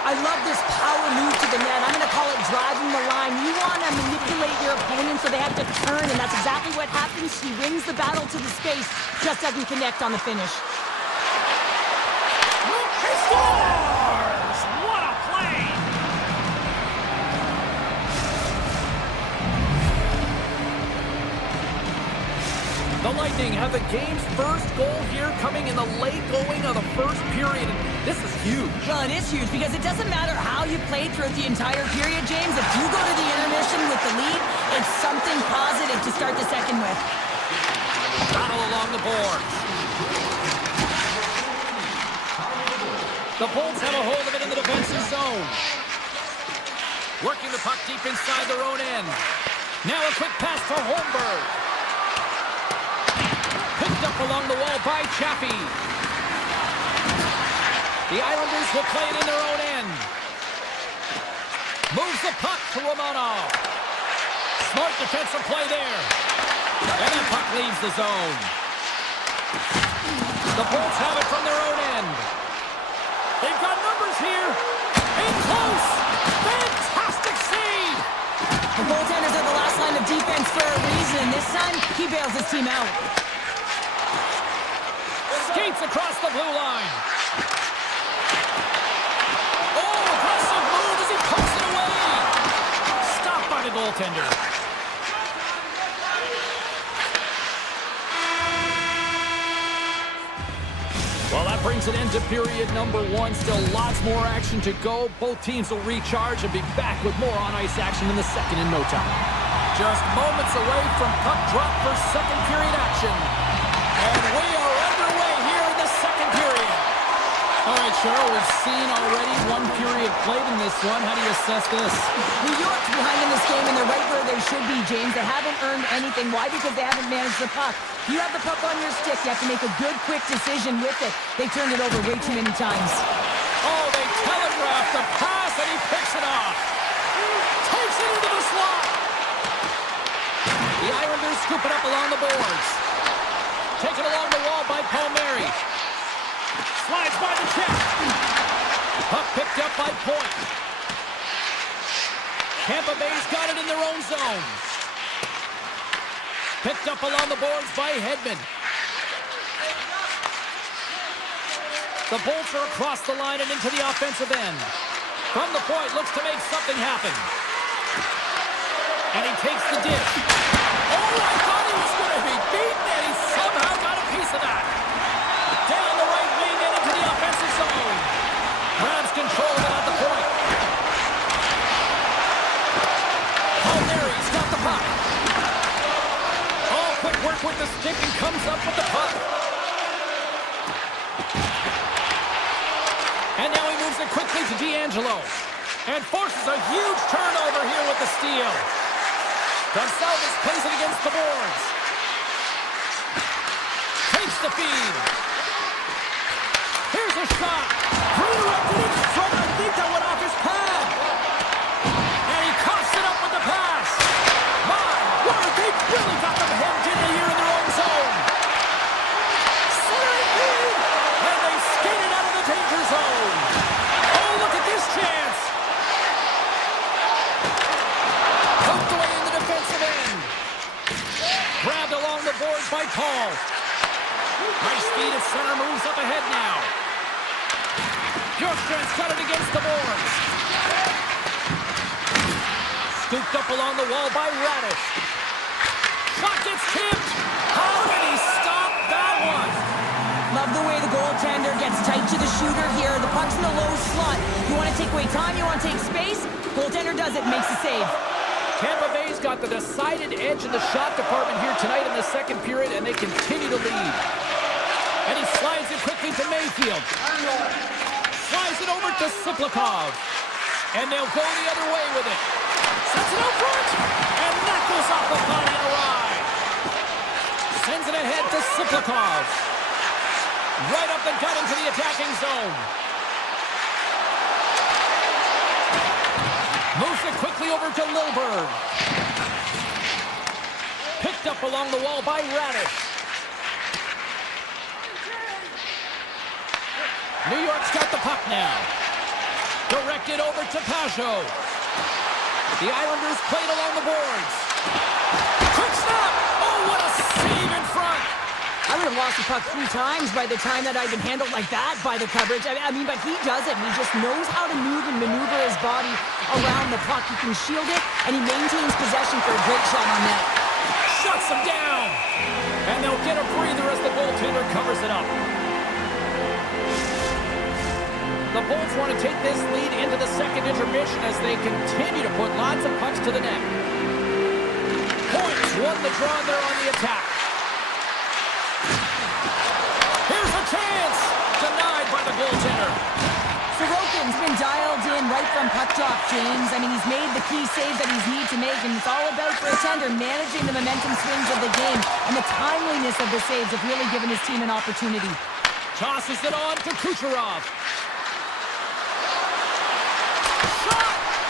I love this power move to the net. I'm going to call it driving the line. You want to manipulate your opponent so they have to turn, and that's exactly what happens. He wins the battle to the space, just doesn't connect on the finish. He scores! What a play! The Lightning have the game's first goal here coming in the late going of the first period. And this is huge. Well, it is huge because it doesn't matter how you played throughout the entire period, James. If you go to the intermission with the lead, it's something positive to start the second with. Battle along the board. The Bolts have a hold of it in the defensive zone. Working the puck deep inside their own end. Now a quick pass to Holmberg. Picked up along the wall by Chaffee. The Islanders will play it in their own end. Moves the puck to Romanov. Smart defensive play there. And that puck leaves the zone. The Bolts have it from their own end. They've got numbers here. In close. Fantastic save. The goaltenders are the last line of defense for a reason. This time, he bails his team out. Skates across the blue line. Oh, aggressive move as he pokes it away. Stopped by the goaltender. Well, that brings an end to period number one. Still lots more action to go. Both teams will recharge and be back with more on-ice action in the second in no time. Just moments away from puck drop for second period action. And we are underway here in the second period. All right, Cheryl, we've seen already one period played in this one. How do you assess this? New York's behind in this game, and they're right where they should be, James. They haven't earned anything. Why? Because they haven't managed the puck. You have the puck on your stick. You have to make a good, quick decision with it. They turned it over way too many times. Oh, they telegraphed the pass, and he picks it off. Takes it into the slot. The Islanders scoop it up along the boards. Taken along the wall by Palmieri. Slides by the check. Puck picked up by Point. Tampa Bay's got it in their own zone. Picked up along the boards by Hedman. The Bolts are across the line and into the offensive end. From the point, looks to make something happen. And he takes the dish. Oh, I thought he was going to be beaten, and he somehow got a piece of that. Down the right wing and into the offensive zone. Grabs control of it at the point. Palmieri's got the puck. Oh, quick work with the stick and comes up with the puck. And now he moves it quickly to D'Angelo. And forces a huge turnover here with the steal. Gonsalves plays it against the boards. Takes the feed. Here's a shot. Redirected in front. I think that went off his pad. And he coughs it up with the pass. My word, they really got them hemmed in here in their own zone. Centering feed. And they skated out of the danger zone. Oh, look at this chance. Poked away in the defensive end. Grabbed along the boards by Paul. Nice feed at center, moves up ahead now. Bjorkstrand's got it against the boards. Scooped up along the wall by Radish. Shot gets tipped. How did he stop that one? Love the way the goaltender gets tight to the shooter here. The puck's in the low slot. You want to take away time, you want to take space. Goaltender does it, makes a save. Tampa Bay's got the decided edge in the shot department here tonight in the second period, and they continue to lead. And he slides it quickly to Mayfield. Slides it over to Siplikov. And they'll go the other way with it. Sets it out front. And that goes off the body and awry. Sends it ahead to Siplikov. Right up the gut into the attacking zone. Moves it quickly over to Lilburn. Picked up along the wall by Radish. New York's got the puck now. Directed over to Pajot. The Islanders played along the boards. Quick snap! Oh, what a save in front! I would have lost the puck 3 times by the time that I'd been handled like that by the coverage. I mean, but he does it. He just knows how to move and maneuver his body around the puck. He can shield it, and he maintains possession for a great shot on net. Shuts him down! And they'll get a breather as the goaltender covers it up. The Bolts want to take this lead into the second intermission as they continue to put lots of pucks to the net. Points won the draw there on the attack. Here's a chance! Denied by the goaltender. Sorokin's been dialed in right from puck drop, James. I mean, he's made the key saves that he's needed to make, and it's all about for a tender managing the momentum swings of the game, and the timeliness of the saves have really given his team an opportunity. Tosses it on to Kucherov.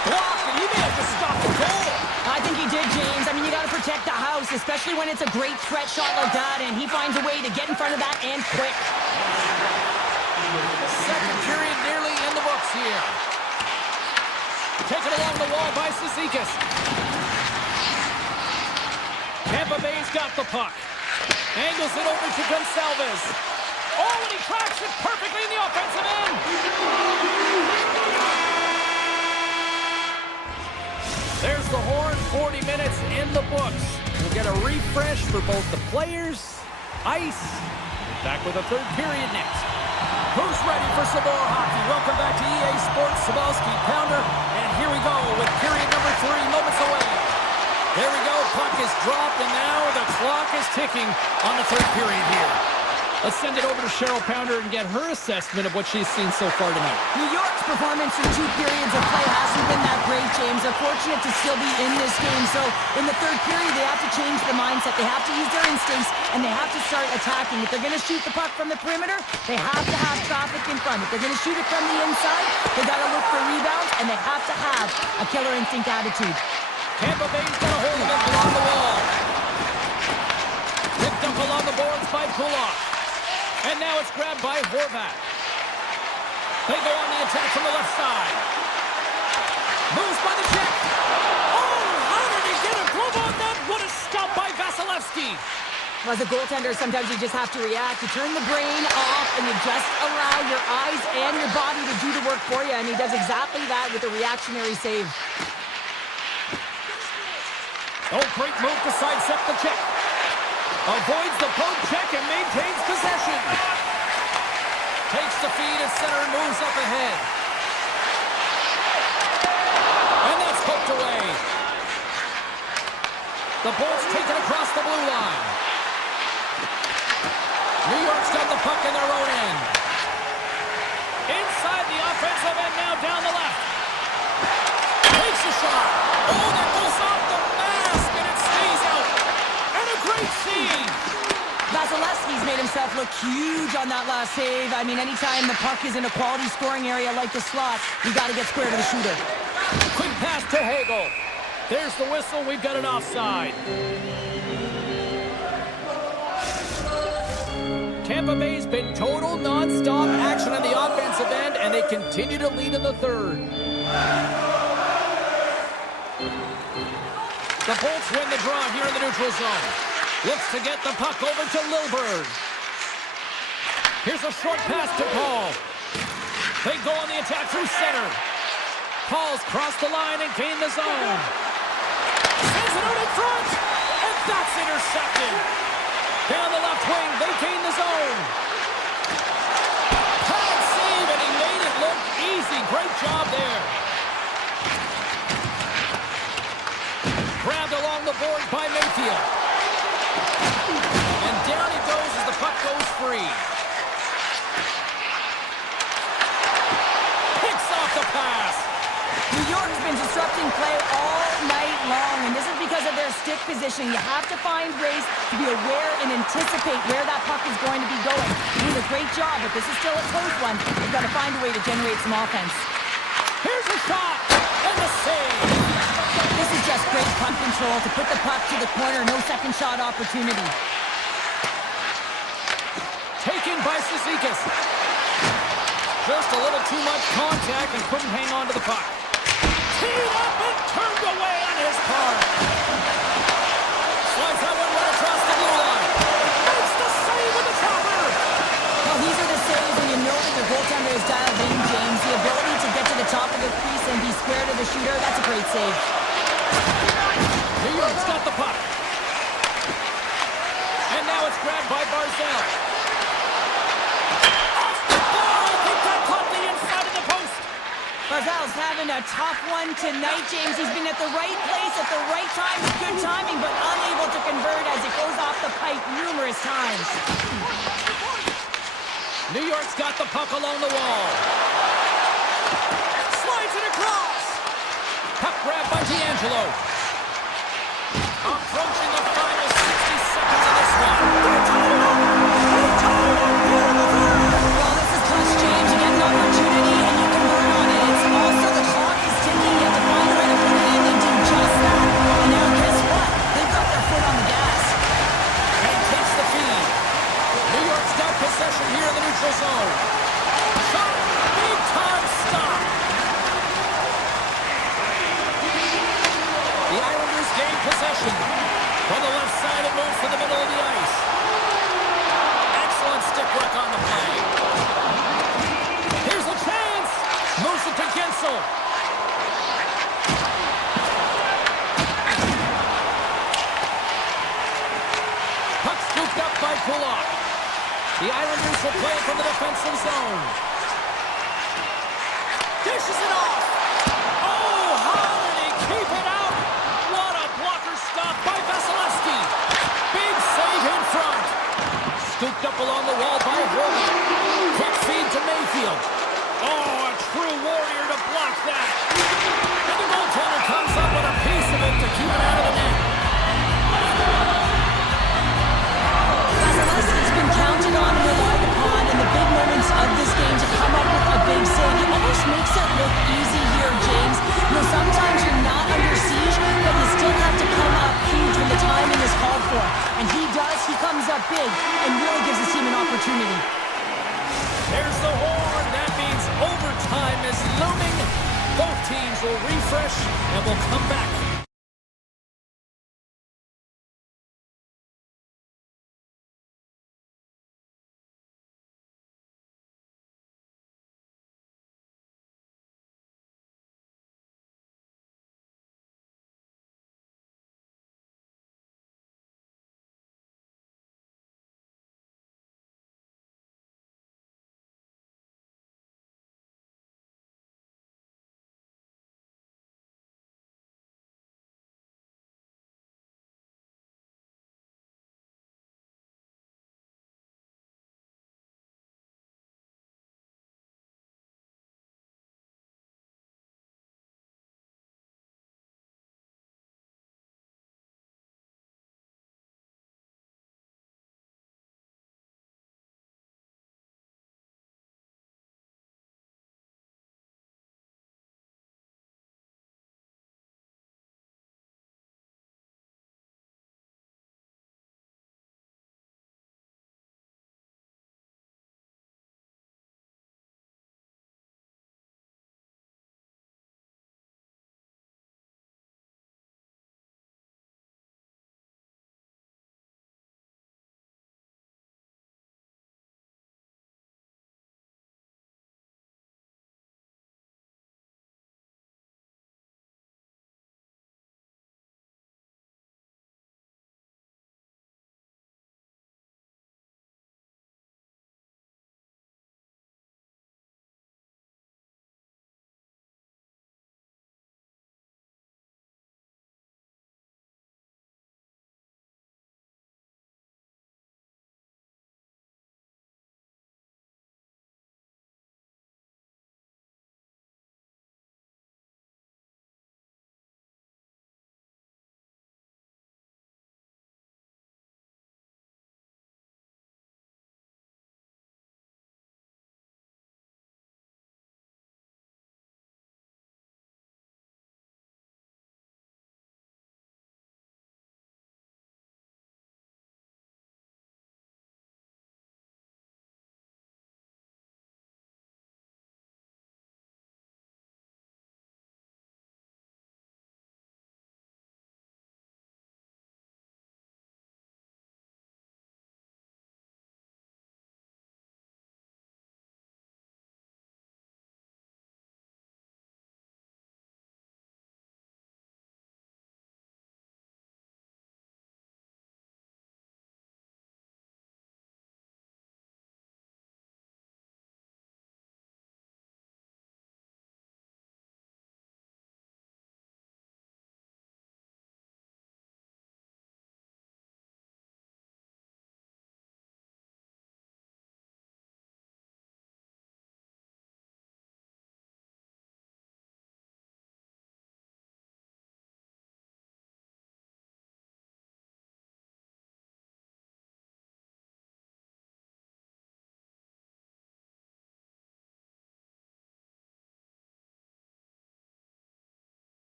Blocked, and he may have just stopped the goal. I think he did, James. I mean, you got to protect the house, especially when it's a great threat shot like that, and he finds a way to get in front of that and quick. Second period nearly in the books here. Taken along the wall by Cizikas. Tampa Bay's got the puck. Angles it over to Gonsalves. Oh, and he tracks it perfectly in the offensive end. There's the horn, 40 minutes in the books. We'll get a refresh for both the players, ice. We're back with a third period next. Who's ready for some more hockey? Welcome back to EA Sports, Sabalski Pounder. And here we go with period number 3, moments away. There we go. Puck is dropped, and now the clock is ticking on the third period here. Let's send it over to Cheryl Pounder and get her assessment of what she's seen so far tonight. New York's performance in 2 periods of play hasn't been that great, James. They're fortunate to still be in this game. So in the third period, they have to change the mindset. They have to use their instincts, and they have to start attacking. If they're going to shoot the puck from the perimeter, they have to have traffic in front. If they're going to shoot it from the inside, they got to look for rebounds, and they have to have a killer instinct attitude. Tampa Bay's got a hold of it along the wall. Picked up along the boards by Kulak. And now it's grabbed by Horvat. They go on the attack from the left side. Moves by the check. Oh, how did he get a glove on that? What a stop by Vasilevsky. As a goaltender, sometimes you just have to react. You turn the brain off, and you just allow your eyes and your body to do the work for you. And he does exactly that with a reactionary save. Oh, great move to sidestep the check. Avoids the poke check and maintains possession. Takes the feed at center and moves up ahead. And that's poked away. The ball's taken across the blue line. New York's got the puck in their own end. Inside the offensive end now down the left. Takes a shot. Oh, that goes off the mask and it stays out. And a great save. Vasilevsky's made himself look huge on that last save. I mean, anytime the puck is in a quality scoring area like the slot, you got to get square to the shooter. Quick pass to Hagel. There's the whistle. We've got an offside. Tampa Bay's been total non-stop action on the offensive end, and they continue to lead in the third. The Bolts win the draw here in the neutral zone. Looks to get the puck over to Lilburn. Here's a short pass to Paul. They go on the attack through center. Paul's crossed the line and gained the zone. Sends it out in front, and that's intercepted. Down the left wing, they gain the zone. Pad save, and he made it look easy. Great job there. Grabbed along the board by Mayfield. And down he goes as the puck goes free. Picks off the pass. New York's been disrupting play all night long, and this is because of their stick position. You have to find ways to be aware and anticipate where that puck is going to be going. Doing a great job, but this is still a close one. They've got to find a way to generate some offense. Here's a shot, and the save. This is just great puck control to put the puck to the corner. No second shot opportunity. Taken by Cizikas. Just a little too much contact and couldn't hang on to the puck. Teed up and turned away on his part. Slides that one right across the blue line. Makes the save with the chopper. Well, these are the saves when you know that your goaltender is dialed in, James. The ability to get to the top of the crease and be square to the shooter, that's a great save. New York's got the puck. And now it's grabbed by Barzell. Off the ball. I think that caught the inside of the post. Barzell's having a tough one tonight, James. He's been at the right place at the right time with good timing, but unable to convert as it goes off the pipe numerous times. New York's got the puck along the wall. Slides it across. Puck grab by D'Angelo. Approaching the final 60 seconds of this one. Well, this is clutch, James. You get an opportunity and you convert on it. It's also the clock is ticking. You have to find a way to put it in. They do just that. And now guess what? They've got their foot on the gas. And takes the feed. New York's got possession here in the neutral zone. Shot. Big time stop. The Islanders gain possession. From the left side, it moves to the middle of the ice. Excellent stick work on the play. Here's a chance. Moves it to Gensel. Puck scooped up by Kulak. The Islanders will play it from the defensive zone. Dishes it off. Oh, how did he keep it out? What a blocker that. And the goaltender comes up with a piece of it to keep it out of the net. He's been counted on and relied upon in the big moments of this game to come up with a big save. He almost makes it look easy here, James. You know, sometimes you're not under siege, but you still have to come up huge when the timing is called for. And he does. He comes up big and really gives his team an opportunity. There's the horn. That means overtime is looming. Both teams will refresh and will come back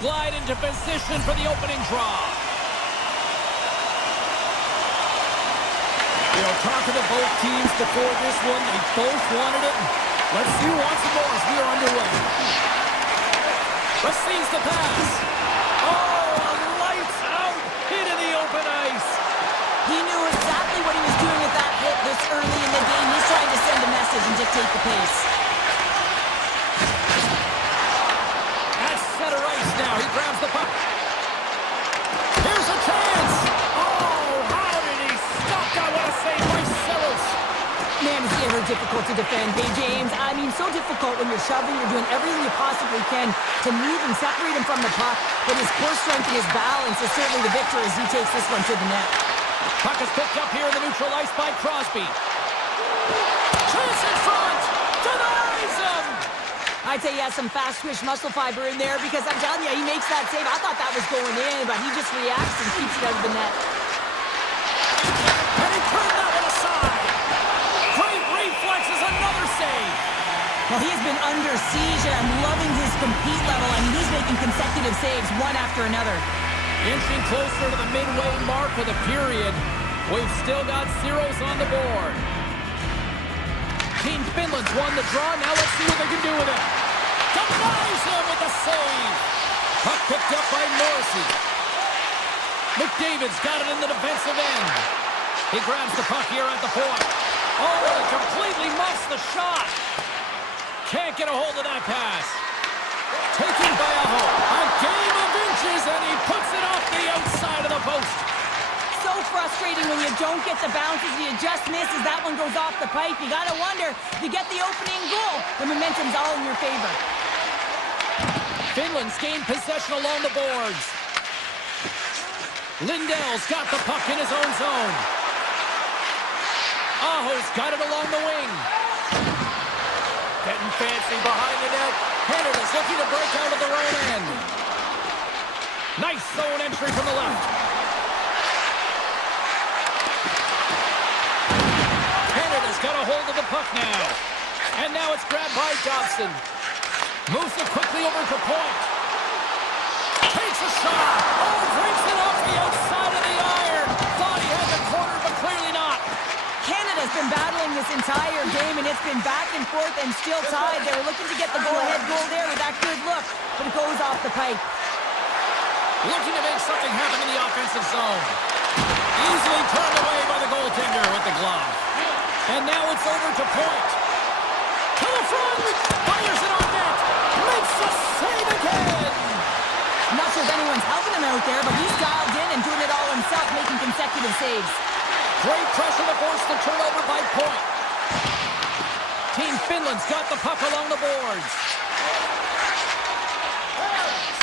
glide into position for the opening draw. You know, talking to both teams before this one, they both wanted it. Let's see who wants it more as we are underway. Receives the pass. Oh, a lights out hit in the open ice. He knew exactly what he was doing with that hit this early in the game. He's trying to send a message and dictate the pace. At center ice now, he grabs the puck. Here's a chance. Oh, how did he stop that? What a save by Sellos. Man, is he ever difficult to defend. Hey, James, I mean, so difficult when you're shoving. You're doing everything you possibly can to move and separate him from the puck. But his core strength and his balance is certainly the victor as he takes this one to the net. Puck is picked up here in the neutral ice by Crosby. Chance in front! Denies him! I'd say he has some fast twitch muscle fiber in there because I'm telling you, he makes that save. I thought that was going in, but he just reacts and keeps it out of the net. And he turned that one aside! Great reflexes, another save! Well, he has been under siege, and I'm loving his compete level. I mean, he's making consecutive saves, one after another. Inching closer to the midway mark of the period. We've still got zeros on the board. Team Finland's won the draw. Now let's see what they can do with it. Denies him with the save. Puck picked up by Morrissey. McDavid's got it in the defensive end. He grabs the puck here at the point. Oh, he completely muffs the shot. Can't get a hold of that pass. Taken by Aho. A game of inches, and he puts it off the outside of the post. So frustrating when you don't get the bounces, you just miss as that one goes off the pipe. You gotta wonder, if you get the opening goal, the momentum's all in your favor. Finland's gained possession along the boards. Lindell's got the puck in his own zone. Aho's got it along the wing. Getting fancy behind the net. Canada's looking to break out of their own end. Nice zone entry from the left. Canada's got a hold of the puck now. And now it's grabbed by Dobson. Moves it quickly over to point. Takes a shot. Oh, breaks it off the outside of the iron. Thought he had the corner, but clearly not. Canada's been battling this entire game, and it's been back and forth and still tied. They were looking to get the go-ahead goal there with that good look, but it goes off the pipe. Looking to make something happen in the offensive zone. Easily turned away by the goaltender with the glove. And now it's over to point. To the front! Fires it on net! Makes the save again! I'm not sure if anyone's helping him out there, but he's dialed in and doing it all himself, making consecutive saves. Great pressure to force the turnover by point. Team Finland's got the puck along the boards.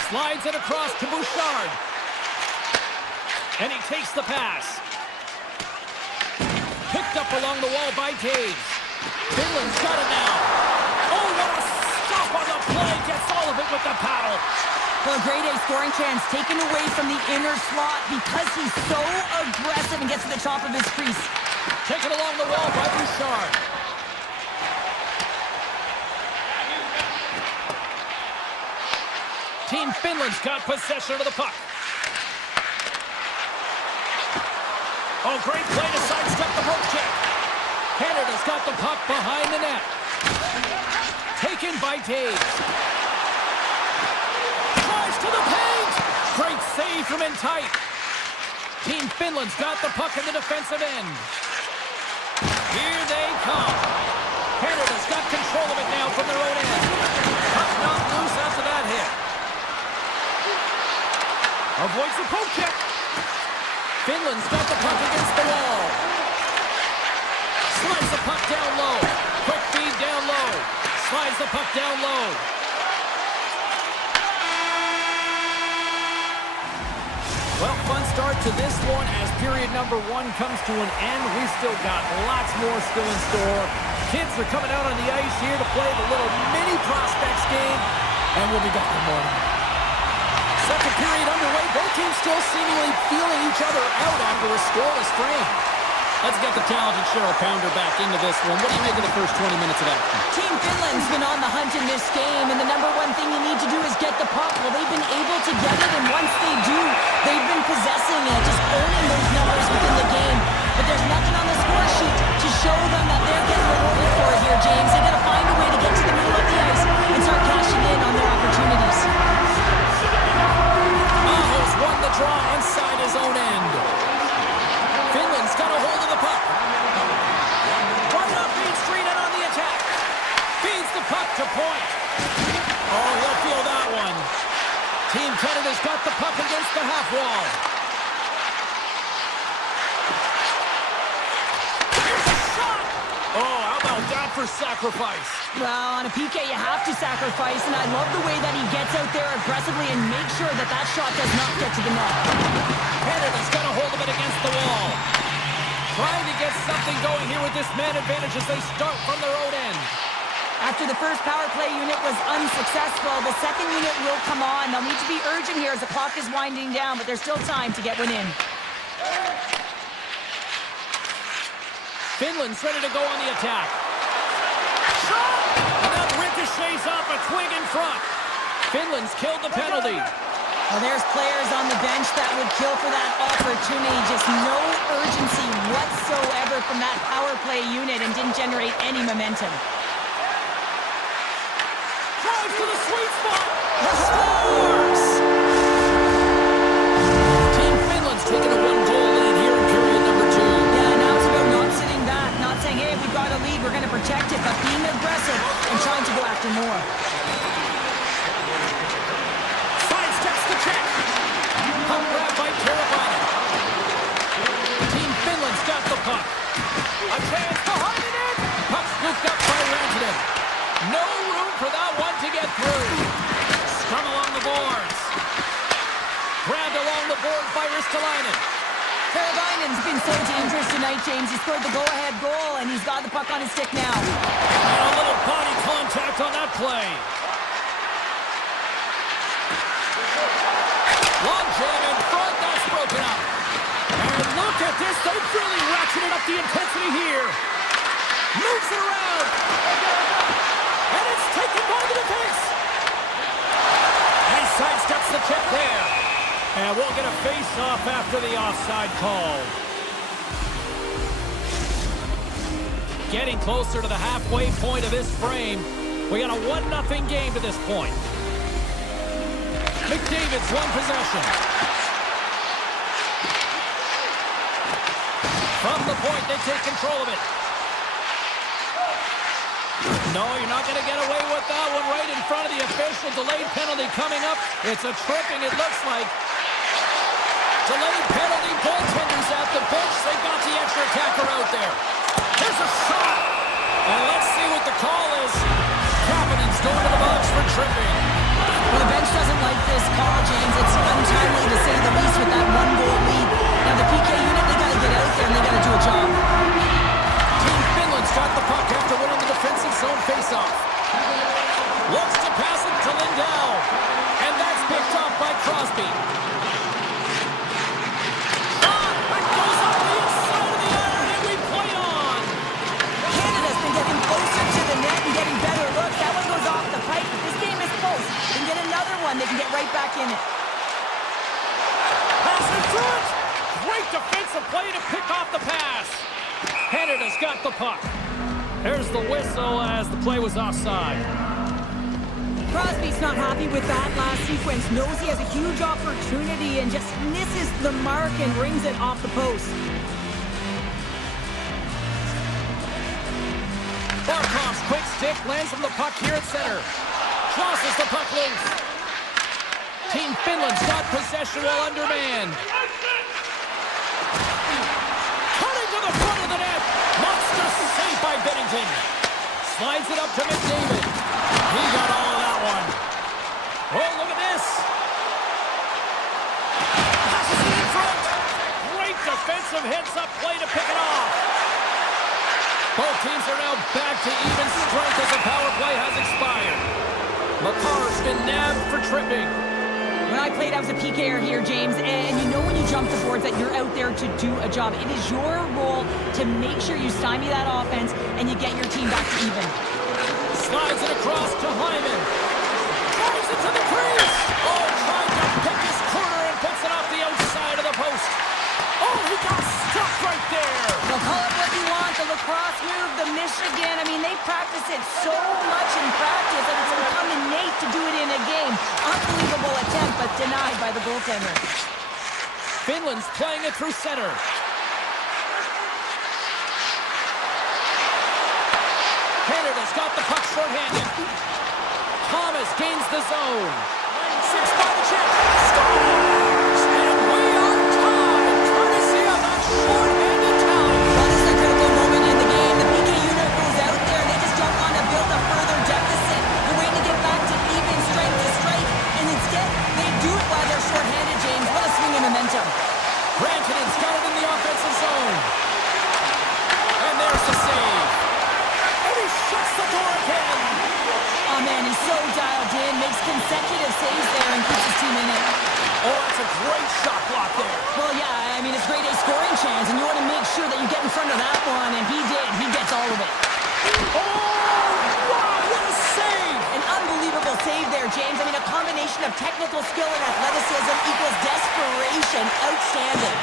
Slides it across to Bouchard. And he takes the pass. Picked up along the wall by Taves. Finland's got it now. Oh, what a stop on the play. Gets all of it with the paddle. Well, a grade A scoring chance taken away from the inner slot because he's so aggressive and gets to the top of his crease. Taken along the wall by Bouchard. Team Finland's got possession of the puck. Oh, great play to sidestep the poke check. Canada's got the puck behind the net. Taken by Taves. Drives to the paint. Great save from in tight. Team Finland's got the puck in the defensive end. Here they come. Canada's got control of it now from their own end. Puck knocked loose after that hit. Avoids the poke check. Finland's got the puck against the wall. Slides the puck down low. Quick feed down low. Slides the puck down low. Well, fun start to this one as period number one comes to an end. We've still got lots more still in store. Kids are coming out on the ice here to play the little mini prospects game, and we'll be back in the morning. Second period underway. Both teams still seemingly feeling each other out after a scoreless frame. Let's get the talented Cheryl Pounder back into this one. What do you make of the first 20 minutes of action? Team Finland's been on the hunt in this game, and the number one thing you need to do is get the puck. Well, they've been able to get it, and once they do, they've been possessing it, just owning those numbers within the game. But there's nothing on the score sheet to show them that they're getting rewarded for it here, James. They gotta find a way to get to the middle of the ice and start cashing in on their opportunities. Aho's won the draw inside his own end. Finland's got a hold of the puck. Right up Main Street and on the attack. Feeds the puck to point. Oh, he'll feel that one. Team Canada's got the puck against the half wall. Here's a shot! Oh, how about that for sacrifice? Well, on a PK, you have to sacrifice, and I love the way that he gets out there aggressively and makes sure that that shot does not get to the net. Canada's got a hold of it against the wall. Trying to get something going here with this man advantage as they start from their own end. After the first power play unit was unsuccessful, the second unit will come on. They'll need to be urgent here as the clock is winding down, but there's still time to get one in. Finland's ready to go on the attack. Shot! And that ricochets off a twig in front. Finland's killed the penalty. Well, there's players on the bench that would kill for that opportunity. Just no urgency whatsoever from that power play unit and didn't generate any momentum. Drives to the sweet spot. Scores! Team Finland's taken a one-goal lead here in period number 2. Yeah, now it's about not sitting back, not saying, hey, we've got a lead, we're going to protect it, but being aggressive and trying to go after more. Puck grab by Teravainen. Team Finland's got the puck. A chance behind the net. Puck scooped up by Rantanen. No room for that one to get through. Scrum along the boards. Grabbed along the boards by Ristolainen. Teravainen's been so dangerous tonight, James. He scored the go-ahead goal, and he's got the puck on his stick now. And a little body contact on that play. Long jam in front, that's broken up. And look at this, they've really ratcheted up the intensity here. Moves it around. And it's taken by the defense. And he sidesteps the check there. And we'll get a face-off after the offside call. Getting closer to the halfway point of this frame. We got a 1-0 game to this point. McDavid's won possession. From the point, they take control of it. No, you're not going to get away with that one right in front of the official. Delayed penalty coming up. It's a tripping, it looks like. Delayed penalty, goaltenders at the bench. They got the extra attacker out there. There's a shot. And let's see what the call is. Kapanen's going to the box for tripping. Well, the bench doesn't like this call, James. It's untimely to say the least with that one-goal lead. Now, the PK unit, they got to get out there and they got to do a job. Team Finland's got the puck after winning the defensive zone faceoff. Looks to pass it to Lindell. And that's picked off by Crosby. Shot! It goes on the inside of the iron and we play on. Canada's been getting closer to the net and getting better looks. That one goes off the pipe, but this game is close. They can get another one, they can get right back in it. Pass in front! Great defensive play to pick off the pass. Canada's got the puck. There's the whistle as the play was offside. Crosby's not happy with that last sequence. Knows he has a huge opportunity and just misses the mark and rings it off the post. Barkov's quick stick lands from the puck here at center. Crosses the puck loose. Team Finland's got possession while undermanned. Cutting to the front of the net. Monster save by Bennington. Slides it up to McDavid. He got all of that one. Oh, look at this. Passes it in front. Great defensive heads-up play to pick it off. Both teams are now back to even strength as the power play has expired. Makar's been nabbed for tripping. When I played, I was a PKer here, James, and you know when you jump the boards that you're out there to do a job. It is your role to make sure you stymie that offense and you get your team back to even. Slides it across to Hyman. by the goaltender. Finland's playing it through center. Canada's got the puck shorthanded. Thomas gains the zone. 6 by the chip. Scores! And we are tied. Courtesy of that shorthanded tally. Well, this is a critical moment in the game. The PK unit goes out there and they just don't want to build a further deficit. They're waiting to get back to even strength to strike. And instead, they do it while they're shorthanded, James. What a swing of momentum. Rantanen's got it in the offensive zone. And there's the save. And he shuts the door again. Oh, man, he's so dialed in. Makes consecutive saves there and keeps his team in it. Oh, that's a great shot block there. Well, yeah, I mean, it's grade A scoring chance, and you want to make sure that you get in front of that one, and he did. He gets all of it. Oh, wow, what a save. An unbelievable save there, James. I mean, a combination of technical skill and athleticism equals desperation. Outstanding.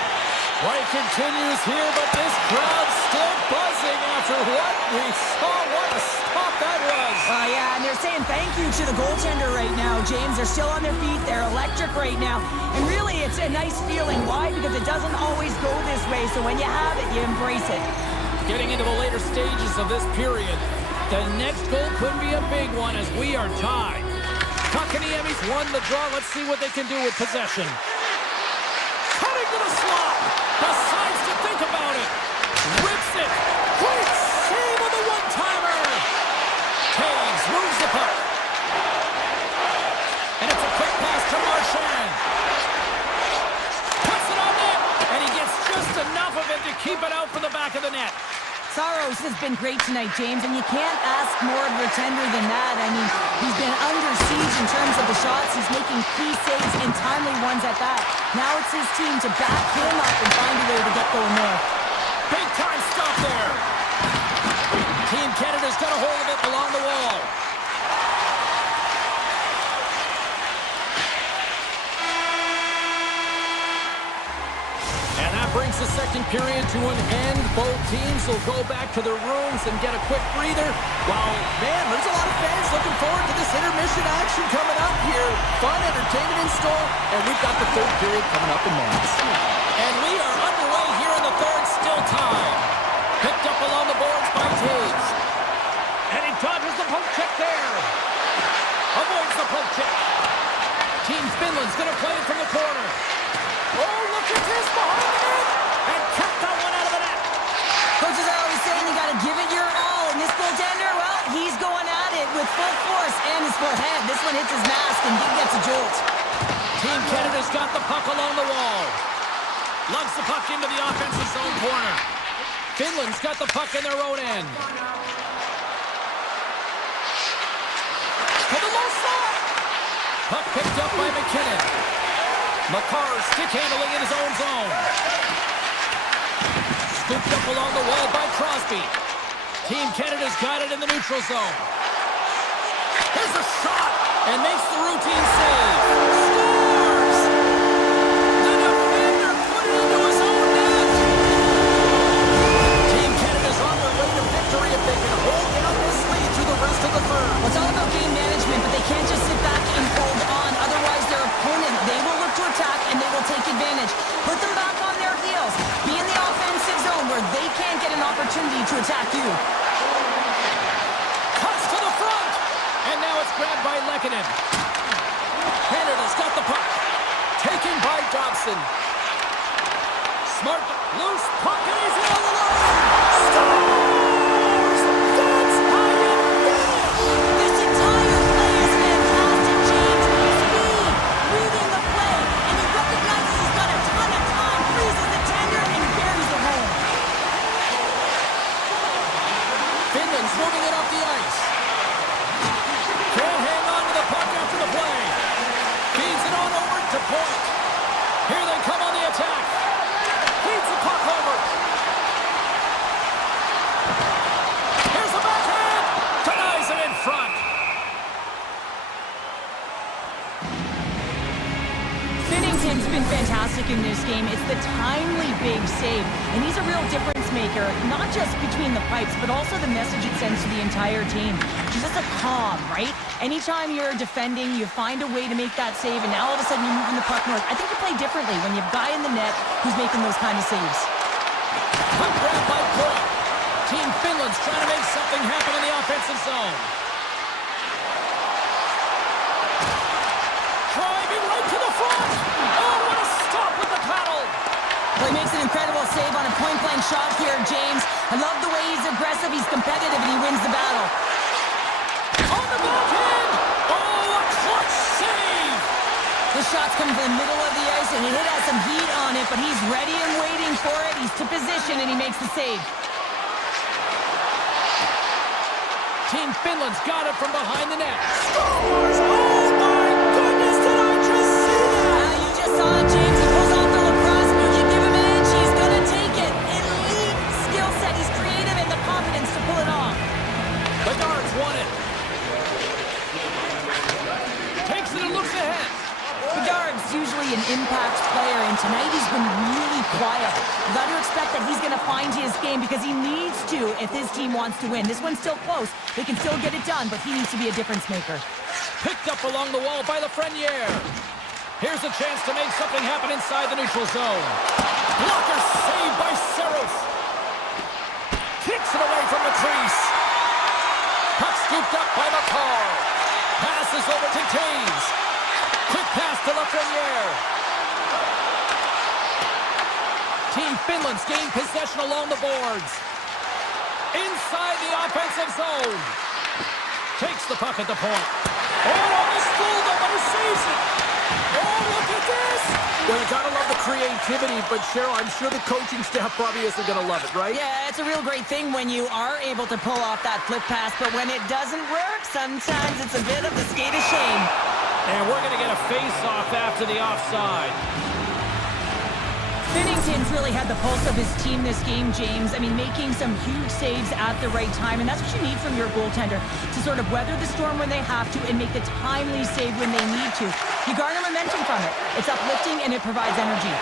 Play continues here, but this crowd's still buzzing after what we saw. What a stop that was. Yeah, and they're saying thank you to the goaltender right now, James. They're still on their feet. They're electric right now. And really, it's a nice feeling. Why? Because it doesn't always go this way. So when you have it, you embrace it. Getting into the later stages of this period, the next goal could be a big one as we are tied. Kakaniemi's won the draw. Let's see what they can do with possession. Cutting to the slot. Decides to think about it. Rips it. Great save on the one-timer. Taves moves the puck. And it's a quick pass to Marchand. Puts it on net. And he gets just enough of it to keep it out from the back of the net. Saros has been great tonight, James, and you can't ask more of your tender than that. I mean, he's been under siege in terms of the shots. He's making key saves and timely ones at that. Now it's his team to back him up and find a way to get going there. Big time stop there. Team Canada's got a hold of it along the wall. And that brings the second period to an end. Both teams will go back to their rooms and get a quick breather. While, man, there's a lot of fans looking forward to this intermission action coming up here. Fun entertainment in store, and we've got the third period coming up in moments. And we are underway here in the third, still tied. Picked up along the boards by Taves. And he dodges the poke check there. Avoids the poke check. Team Finland's going to play it from the corner. Oh, look at this behind the net. And kept that one out of the net. Coaches are always saying you got to give it your all. And this goaltender, well, he's going at it with full force and his forehead. This one hits his mask and he gets a jolt. Team Canada's got the puck along the wall. Lugs the puck into the offensive zone corner. Finland's got the puck in their own end. To the low slot. Puck picked up by McKinnon. Makar stick handling in his own zone. Scooped up along the wall by Crosby. Team Canada's got it in the neutral zone. Here's a shot and makes the routine save. Scores! The defender put it into his own net. Team Canada's on their way to victory if they can hold down this lead through the rest of the third. Well, it's all about game management, but they can't just sit back and hold on. Otherwise, their opponent, they will look to attack and they will take advantage. Put them back on their heels. Be in the offensive zone where they can't get an opportunity to attack you. Cuts to the front. And now it's grabbed by Lehkonen. Canada's got the puck. Taken by Dobson. Smart, loose puck, and he's in on the line. Scores! That's how you finish! This entire play is fantastic, James. Speed, reading the play, and he recognizes he's got a ton of time, freezes the tender, and carries it home. Finland's moving it up the ice. Can't hang on to the puck after the play. Feeds it on over to Point. Here they come on the attack. Feeds the puck over. Binnington's been fantastic in this game. It's the timely big save, and he's a real difference maker, not just between the pipes, but also the message it sends to the entire team. He's just a calm, right? Anytime you're defending, you find a way to make that save, and now all of a sudden you're moving the puck north. I think you play differently when you have a guy in the net who's making those kind of saves. Puck grab by Point. Team Finland's trying to make something happen in the offensive zone. Driving right to the front. Oh, what a stop with the paddle. Well, he makes an incredible save on a point-blank shot here, James. I love the way he's aggressive, he's competitive, and he wins the battle. On the backhand. Oh, a clutch save. The shot's coming from the middle of the ice, and it has some heat on it, but he's ready and waiting for it. He's to position, and he makes the save. Team Finland's got it from behind the net. Scores! Oh my goodness, did I just see that? You just saw it, James. He pulls off the lacrosse move. You give him an inch, he's gonna take it. Elite skill set. He's creative and the confidence to pull it off. The guards won it. Takes it and looks ahead. Bedard's usually an impact player, and tonight he's been really quiet. You got to expect that he's going to find his game because he needs to if his team wants to win. This one's still close. They can still get it done, but he needs to be a difference maker. Picked up along the wall by Lafreniere. Here's a chance to make something happen inside the neutral zone. Blocker saved by Saros. Kicks it away from the crease. Puck scooped up by McCall. Passes over to Taves. Quick pass to Lafreniere. Team Finland's gained possession along the boards. Inside the offensive zone. Takes the puck at the point. Oh, on the spool, nobody saves it. Oh, look at this. Well, you gotta love the creativity, but Cheryl, I'm sure the coaching staff probably isn't gonna love it, right? Yeah, it's a real great thing when you are able to pull off that flip pass, but when it doesn't work, sometimes it's a bit of the skate of shame. And we're gonna get a face-off after the offside. Binnington's really had the pulse of his team this game, James. I mean, making some huge saves at the right time, and that's what you need from your goaltender, to sort of weather the storm when they have to and make the timely save when they need to. You garner momentum from it. It's uplifting and it provides energy.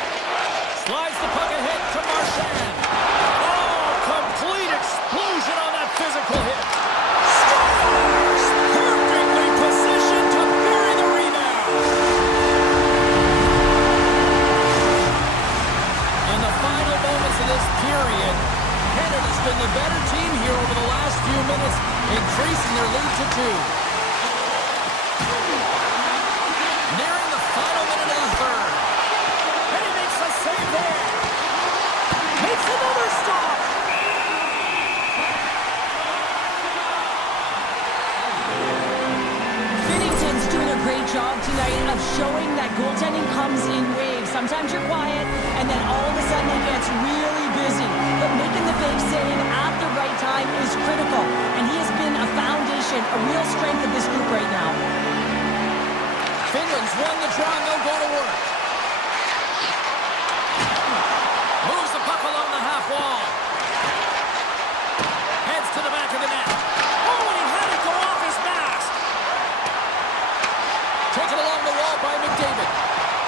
Slides the puck ahead to Marchand. Oh, complete explosion on that physical hit. Scores! Perfectly positioned to bury the rebound. In the final moments of this period, Canada's been the better team here over the last few minutes, increasing their lead to 2. Nearing the final minute of the third. And he makes a save there. Makes another stop. Binnington's doing a great job tonight of showing that goaltending comes in waves. Sometimes you're quiet, and then all of a sudden it gets really busy. But making the big save at the right time is critical, and he has been a foundation, a real strength of this group right now. Finland's won the draw, and they'll go to work. Moves the puck along the half wall. Heads to the back of the net. Oh, and he had it go off his mask. Taken along the wall by McDavid.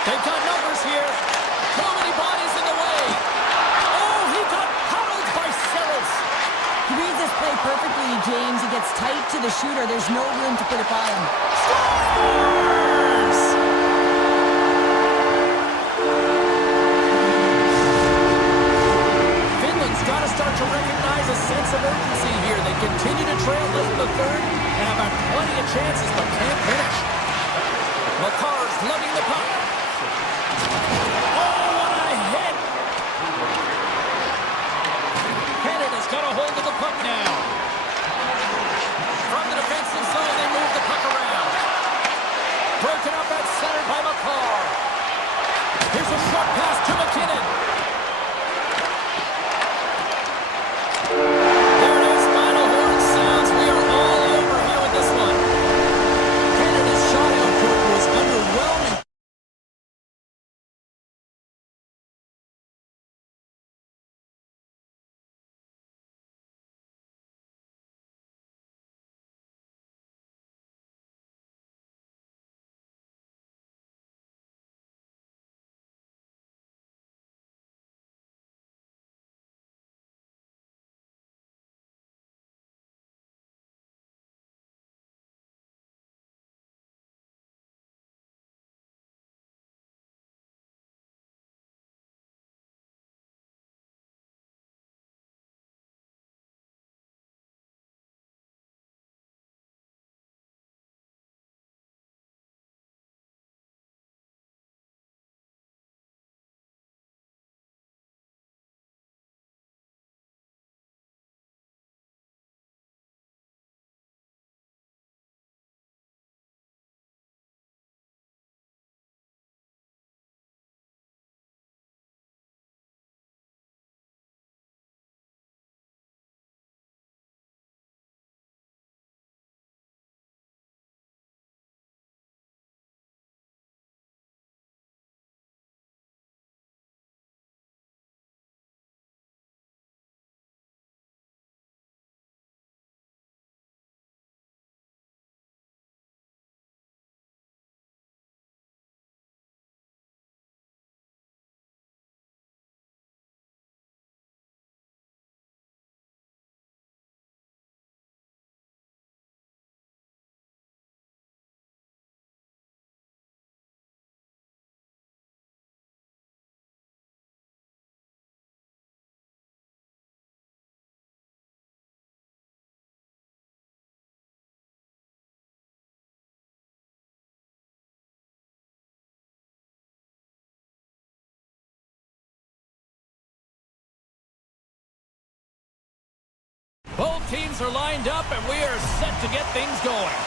They've got numbers here. Too many bodies in the way. Oh, he got pummeled by Saros. He reads this play perfectly, James. He gets tight to the shooter. There's no room to put it by him. Scores! Finland's got to start to recognize a sense of urgency here. They continue to trail late in the third and have had plenty of chances but can't finish. McCarr's lugging the puck. Oh, what a hit! Canada's got a hold of the puck now. From the defensive zone, they move the puck around. Broken up at center by McCarr. Here's a short pass to McKinnon. Both teams are lined up, and we are set to get things going.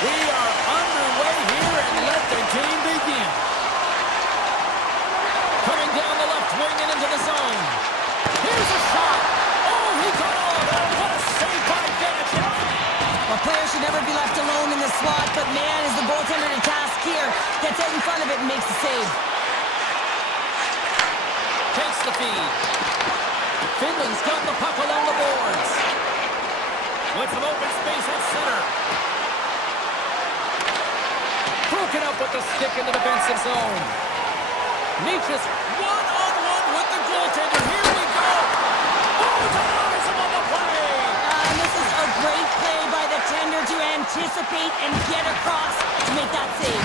We are underway here, and let the game begin. Coming down the left wing and into the zone. Here's a shot. Oh, he got all of it. What a save by Vanacek. A player should never be left alone in the slot, but man, is the goaltender to task here. Gets out in front of it and makes the save. Takes the feed. Finland's got the puck along the boards. With some open space at center. Broken up with the stick in the defensive zone. Nietzsche's one-on-one with the goaltender. Here we go. Oh, denies him on the play. And this is a great play by the tender to anticipate and get across to make that save.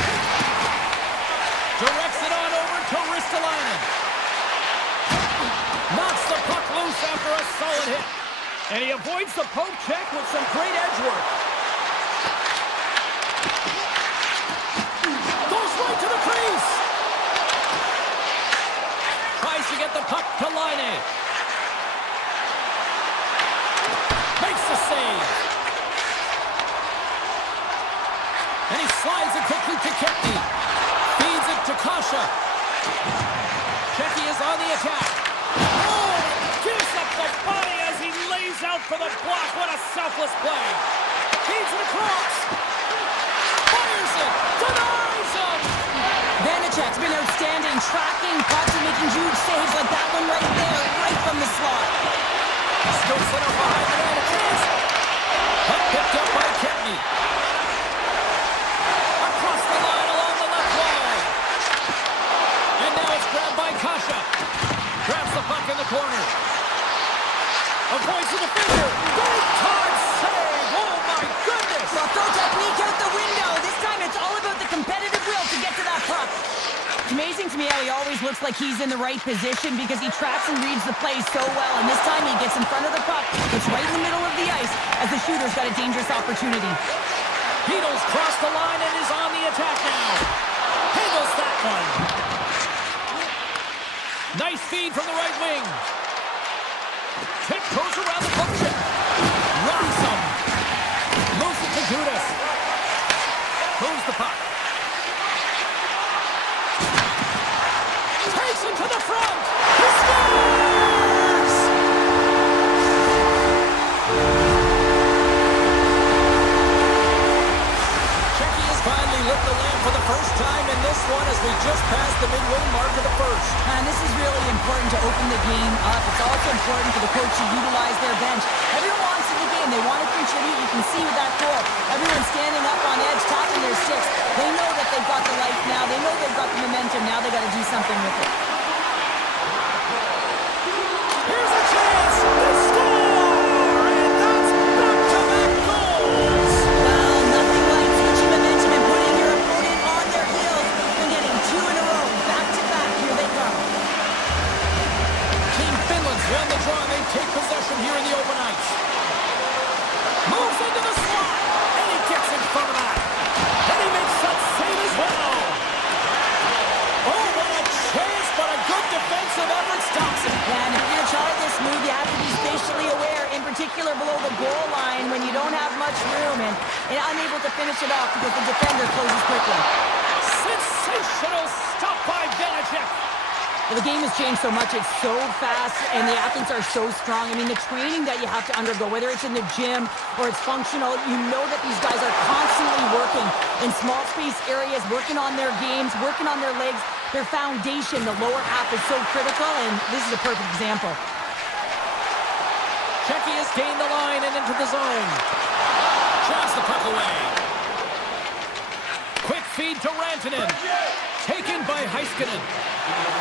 Directs it on over to Ristolainen. Knocks the puck loose after a solid hit. And he avoids the poke check with some great edge work. Goes right to the crease. Tries to get the puck to Laine. Makes the save. And he slides it quickly to Kempny. Feeds it to Kasha. Checky is on the attack. Oh, gives up the body as he lays out for the block. What a selfless play. Feeds it across. Fires it. Denies him. Vanacek's been outstanding, tracking pucks and making huge saves like that one right there, right from the slot. Scoops it up behind the net. A chance. Puck picked up by Kempny. Across the line along the left wall. And now it's grabbed by Kasha. Grabs the puck in the corner. Avoids the defender. Big time save. Oh my goodness. Well, throw technique out the window. This time it's all about the competitive will to get to that puck. It's amazing to me how he always looks like he's in the right position because he tracks and reads the play so well. And this time he gets in front of the puck. It's right in the middle of the ice as the shooter's got a dangerous opportunity. Heedles crossed the line and is on the attack now. Handles that one. Nice feed from the right wing. Tiptoes around the poke check. Rocks him. Moves it to Judas. Moves the puck. Takes it to the front. He scores! Checky has finally lit the lamp for the first time in this one as we just passed the midway mark of the first. And this is really important to open the game up. It's also important for the coach to utilize their bench. Everyone wants in the game. They want to contribute. You can see with that goal. Everyone's standing up on edge, tapping their sticks. They know that they've got the life now. They know they've got the momentum. Now they've got to do something with it. Here's a chance. They score! And that's back-to-back goals. Well, nothing like switching momentum and putting your opponent on their heels and getting two in a row. Back-to-back. Here they come. Team Finland's won the draw. They take possession here in the open ice. Moves into the slot. And he gets in front of that. And he makes that save as well. Oh, what a chance, but a good defensive effort stops it. Yeah, and if you're going to try this move, you have to be spatially aware, in particular below the goal line when you don't have much room and unable to finish it off because the defender closes quickly. Sensational stop by Vanacek. Well, the game has changed so much. It's so fast, and the athletes are so strong. I mean, the training that you have to undergo, whether it's in the gym or it's functional, you know that these guys are constantly working in small space areas, working on their games, working on their legs. Their foundation, the lower half, is so critical, and this is a perfect example. Checky has gained the line and into the zone. Shots the puck away. Quick feed to Rantanen. Taken by Heiskanen.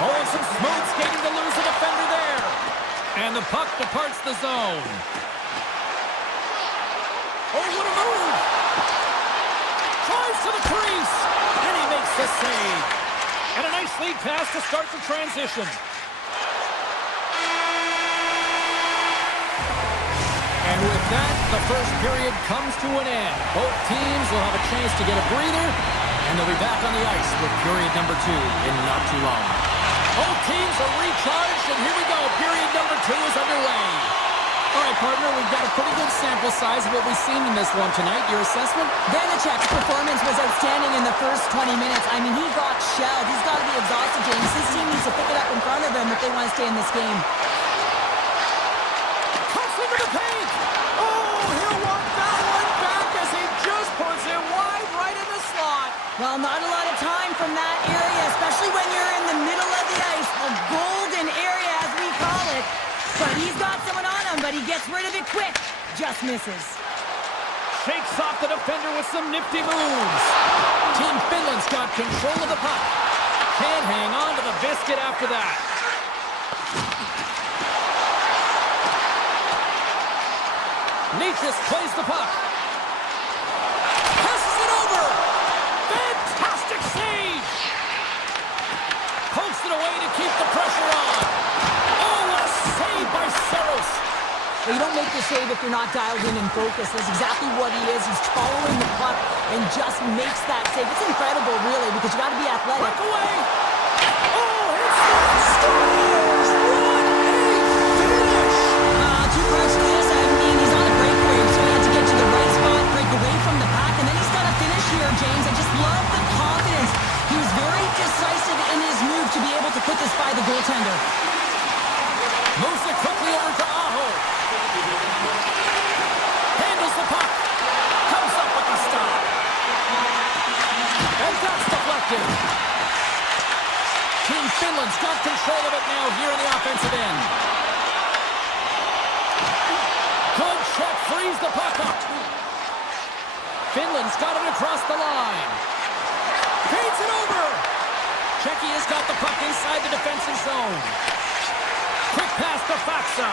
Oh, some smooth skating to lose the defender there. And the puck departs the zone. Oh, what a move. Drives to the crease. And he makes the save. And a nice lead pass to start the transition. And with that, the first period comes to an end. Both teams will have a chance to get a breather, and they'll be back on the ice with period number 2 in not too long. Both teams are recharged, and here we go. Period number 2 is underway. All right, partner, we've got a pretty good sample size of what we've seen in this one tonight. Your assessment? Vanacek's performance was outstanding in the first 20 minutes. I mean, he got shelled. He's got to be exhausted, James. His team needs to pick it up in front of him if they want to stay in this game. Cuts into the paint! Oh, he'll want that one back as he just puts it wide right in the slot. Well, not a lot of time from that area, especially when you're in the middle of the ice, the golden area as we call it. But he's got someone on him, but he gets rid of it quick. Just misses. Shakes off the defender with some nifty moves. Team Finland's got control of the puck. Can't hang on to the biscuit after that. Nietzsche plays the puck. Passes it over. Fantastic save. Pokes it away to keep the pressure on. Oh, what a save by Saros. Well, you don't make the save if you're not dialed in and focused. That's exactly what he is. He's following the puck and just makes that save. It's incredible, really, because you got to be athletic. Break away. Oh, hits that. Scores. What a finish. Too close to this. I mean, he's on a breakaway, so he had to get to the right spot, break away from the pack, and then he's got to finish here, James. I just love the confidence. He was very decisive in his move to be able to put this by the goaltender. Moves it quickly over to Aho. Handles the puck. Comes up with the stop. And that's deflected. Team Finland's got control of it now here in the offensive end. Good check. Frees the puck up. Finland's got it across the line. Feeds it over. Czechia has got the puck inside the defensive zone. Quick pass to Faksa.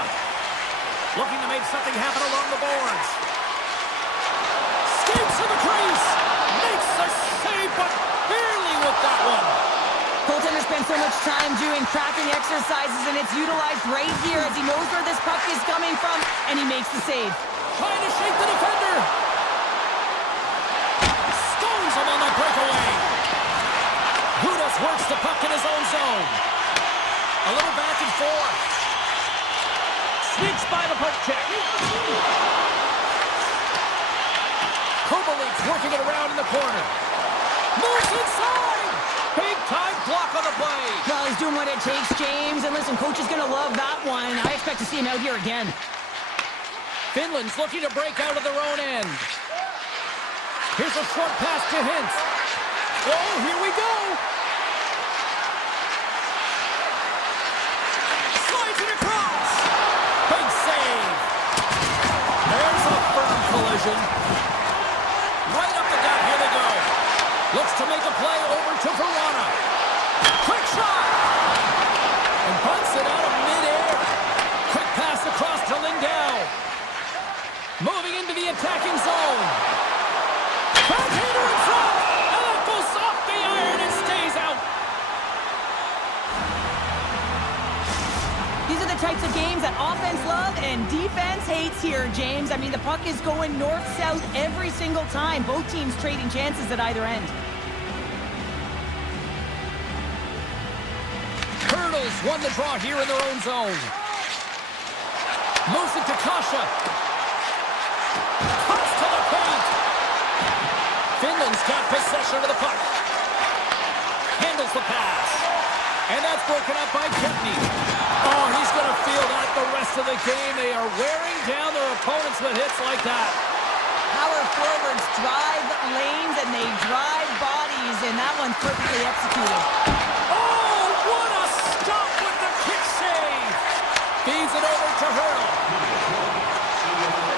Looking to make something happen along the boards. Skates to the crease. Makes a save, but barely with that one. Goaltender spends so much time doing crafting exercises, and it's utilized right here as he knows where this puck is coming from, and he makes the save. Trying to shake the defender. Stones him on the breakaway. Gudas works the puck in his own zone. A little back and forth. Sneaks by the puck check. Kovalik's working it around in the corner. Moves inside. Big time block on the play. Well, he's doing what it takes, James. And listen, coach is going to love that one. I expect to see him out here again. Finland's looking to break out of their own end. Here's a short pass to Hintz. Oh, here we go. Slides it across. Big save. There's a firm collision. Right up the gut. Here they go. Looks to make a play over to Verona. Quick shot. And bunts it out of midair. Quick pass across to Lindell. Moving into the attacking zone. Backhander in front. And that goes off the iron and stays out. These are the types of games that offense love and defense hates here, James. I mean, the puck is going north-south every single time. Both teams trading chances at either end. Hurdles won the draw here in their own zone. Moves it to Kasha. Cuts to the paint. Finland's got possession of the puck. Handles the pass. And that's broken up by Kempney. Oh, he's going to feel that the rest of the game. They are wearing down their opponents with hits like that. Power forwards drive lanes and they drive bodies, and that one's perfectly executed. Oh, what a stop with the kick save. Feeds it over to Hurdle.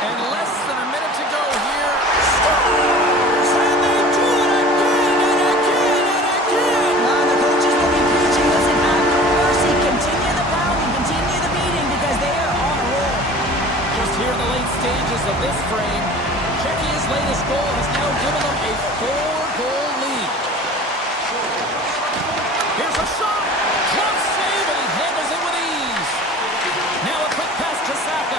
And less than a minute to go here. Scores! And they do it again and again and again. The coaches will be preaching, listen, have no mercy, continue the pounding, continue the beating, because they are on a roll. Just here in the late stages of this frame, Czechia's latest goal has now given them a 4-goal lead. Here's a shot. Glove save, and he handles it with ease. Now a quick pass to Sack.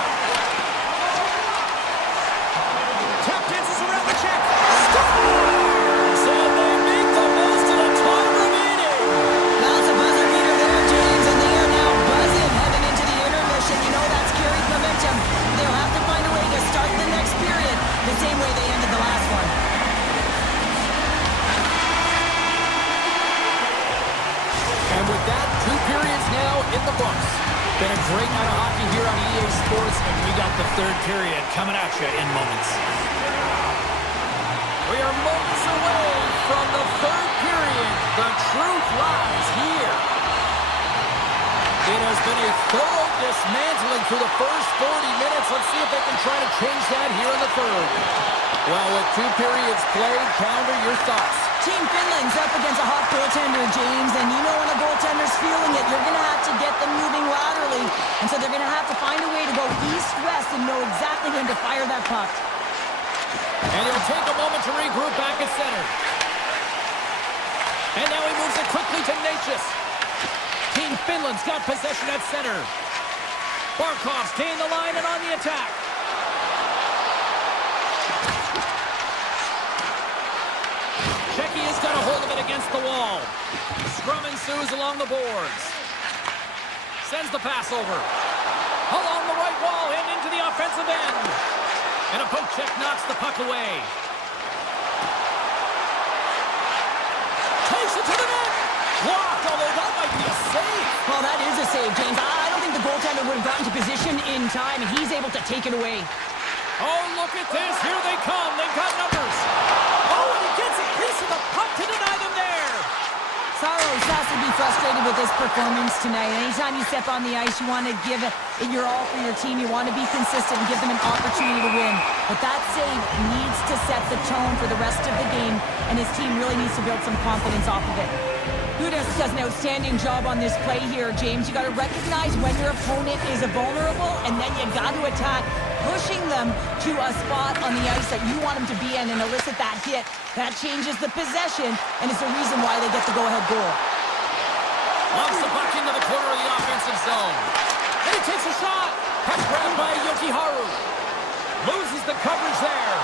Been a great night of hockey here on EA Sports, and we got the third period coming at you in moments. We are moments away from the third period. The truth lies here. It has been a thorough dismantling through the first 40 minutes. Let's see if they can try to change that here in the third. Well, with 2 periods played, Pounder, your thoughts? Team Finland's up against a hot goaltender, James, and you know when a goaltender's feeling it, you're going to have to get them moving laterally. And so they're going to have to find a way to go east-west and know exactly when to fire that puck. And he'll take a moment to regroup back at center. And now he moves it quickly to Natchez. Team Finland's got possession at center. Barkov's gained the line and on the attack. Shecky has got a hold of it against the wall. Scrum ensues along the boards. Sends the pass over. Along the right wall and into the offensive end. And a poke check knocks the puck away. Takes it to the net. Blocked, although that might be a save. Well, that is a save, James. I don't think the goaltender would have gotten to position in time, and he's able to take it away. Oh, look at this. Here they come. They've got numbers. Oh, and he gets a piece of the puck to deny them there. Saros has to be frustrated with this performance tonight. Anytime you step on the ice, you want to give it your all for your team. You want to be consistent and give them an opportunity to win. But that save needs to set the tone for the rest of the game, and his team really needs to build some confidence off of it. Gudas does an outstanding job on this play here, James. You got to recognize when your opponent is vulnerable, and then you got to attack, pushing them to a spot on the ice that you want them to be in and elicit that hit. That changes the possession, and it's the reason why they get the go-ahead goal. Lobs the puck into the corner of the offensive zone. And he takes a shot. Puck grabbed by Yokiharu. Loses the coverage there.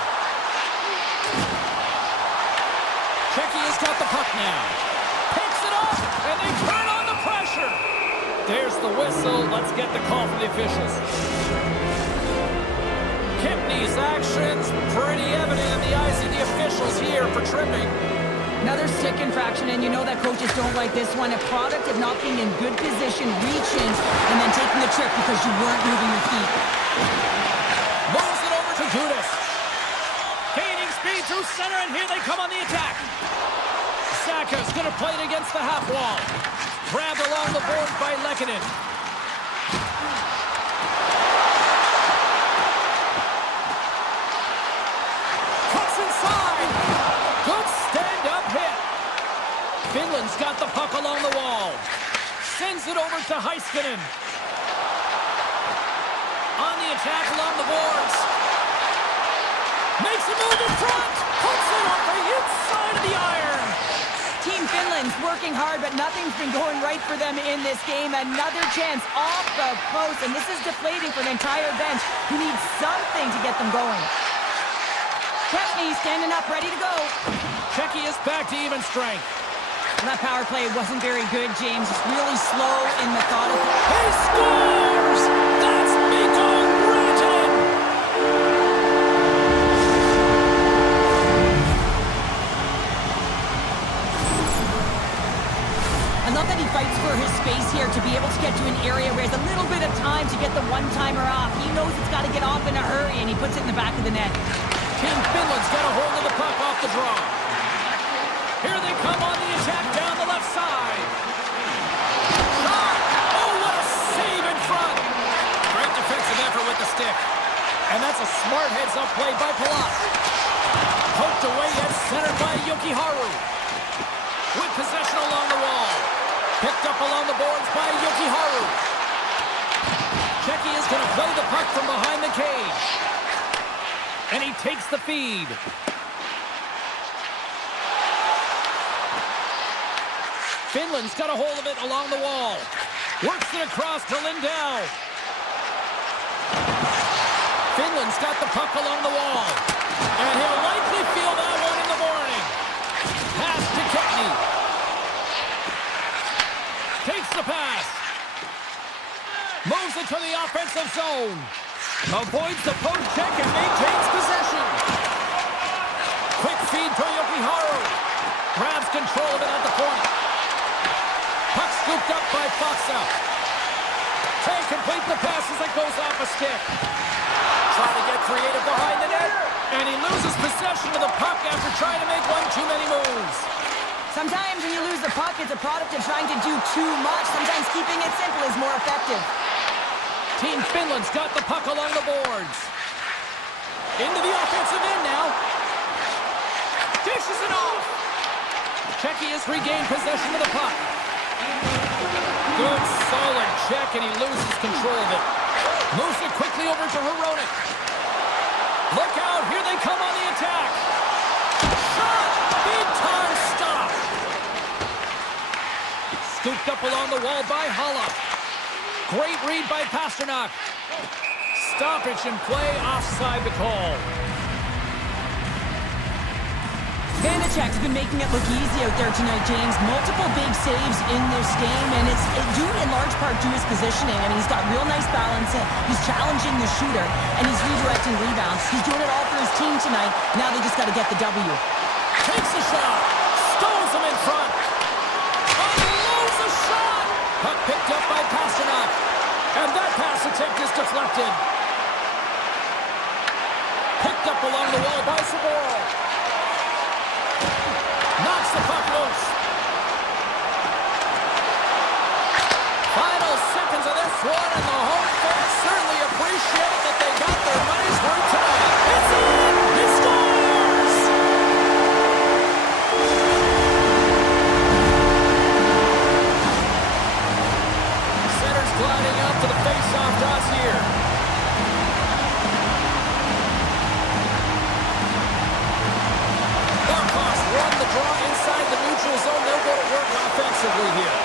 Shecky has got the puck now. Picks it up, and they turn on the pressure. There's the whistle. Let's get the call from the officials. Kipney's actions pretty evident in the eyes of the officials here for tripping. Another stick infraction, and you know that coaches don't like this one. A product of not being in good position, reaching, and then taking the trip because you weren't moving your feet. Moves it over to Gudas. Gaining speed through center, and here they come on the attack. Saka's going to play it against the half wall. Grabbed along the boards by Lehkonen. Cuts inside. Good stand-up hit. Finland's got the puck along the wall. Sends it over to Heiskanen. On the attack along the boards. Makes a move in front. Puts it off the inside of the iron. Team Finland's working hard, but nothing's been going right for them in this game. Another chance off the post, and this is deflating for an entire bench who needs something to get them going. Kepney standing up, ready to go. Shecky is back to even strength. That power play wasn't very good, James. It's really slow and methodical. He scores! That's Mikko Rantanen! I love that he fights for his space here to be able to get to an area where he has a little bit of time to get the one-timer off. He knows it's got to get off in a hurry, and he puts it in the back of the net. Team Finland's got a hold of the puck off the draw. Here they come on the attack down the left side. Shot! Oh, what a save in front! Great defensive effort with the stick. And that's a smart heads-up play by Palat. Poked away at center by Yokiharu. With possession along the wall. Picked up along the boards by Yokiharu. Shecky is going to play the puck from behind the cage. And he takes the feed. Finland's got a hold of it along the wall. Works it across to Lindell. Finland's got the puck along the wall. And he'll likely feel that one in the morning. Pass to Kepney. Takes the pass. Moves it to the offensive zone. Avoids the poke check and maintains possession. Quick feed to Yokiharu. Grabs control of it at the point. Puck scooped up by Foxa. Can't complete the pass as it goes off a stick. Trying to get creative behind the net. And he loses possession of the puck after trying to make one too many moves. Sometimes when you lose the puck, it's a product of trying to do too much. Sometimes keeping it simple is more effective. Team Finland's got the puck along the boards. Into the offensive end now. Dishes it off. Czechia has regained possession of the puck. Good, solid check, and he loses control of it. Moves it quickly over to Hronek. Look out, here they come on the attack. Shot! Big time stop. Scooped up along the wall by Haula. Great read by Pasternak. Stoppage in play, offside the call. Vanacek's been making it look easy out there tonight, James. Multiple big saves in this game, and it's due in large part to his positioning. I mean, he's got real nice balance. He's challenging the shooter, and he's redirecting rebounds. He's doing it all for his team tonight. Now they just got to get the W. Takes a shot. Stones him in front. Unloads a shot. Puck picked up by Pasternak. And that pass attempt is deflected. Picked up along the wall by Saboro. Knocks the puck loose. Final seconds of this one, and the home fans certainly appreciate that they got their money's worth tonight. It's in! He scores! Center's gliding out to the face-off toss here. Run the draw inside the neutral zone. They'll go to work offensively here.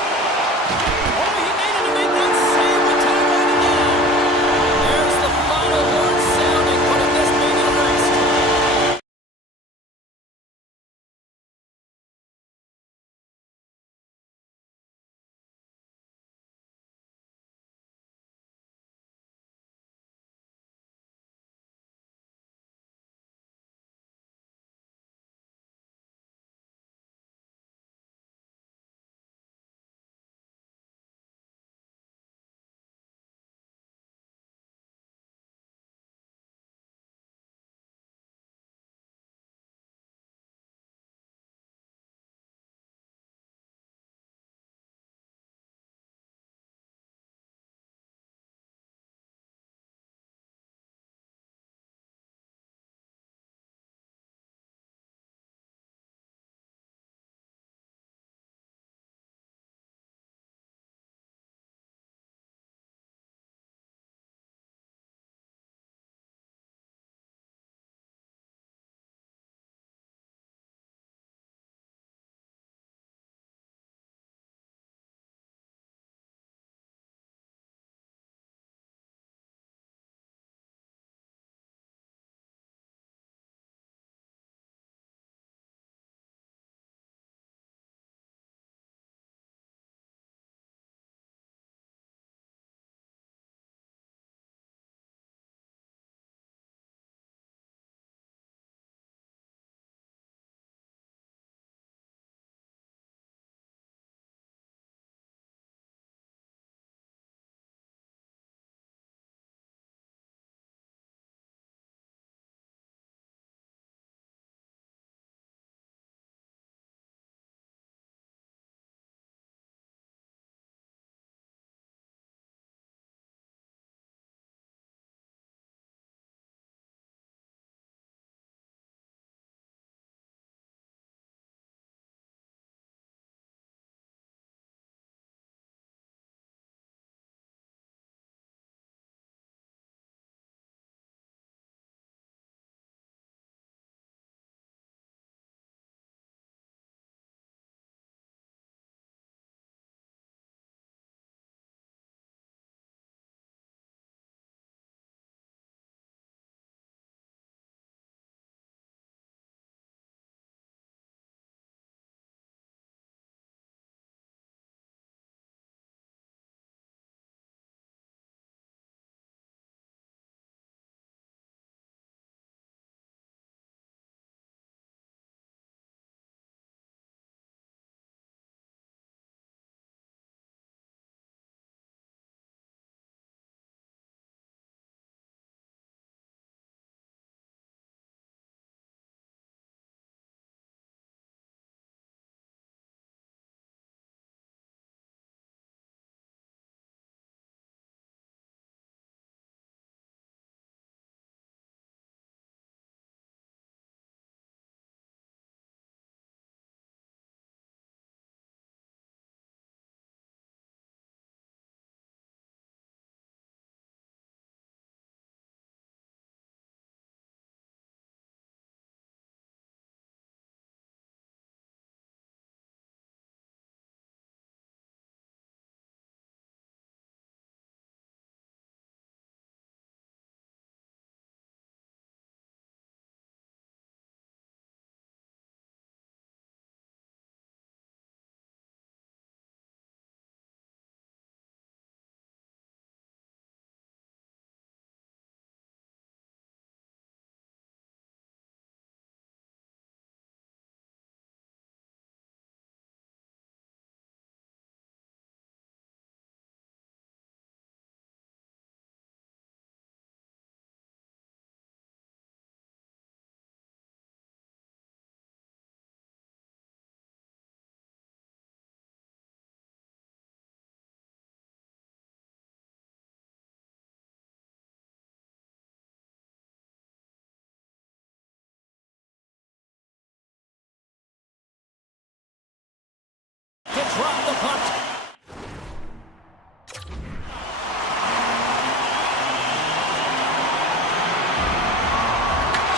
dropped the puck.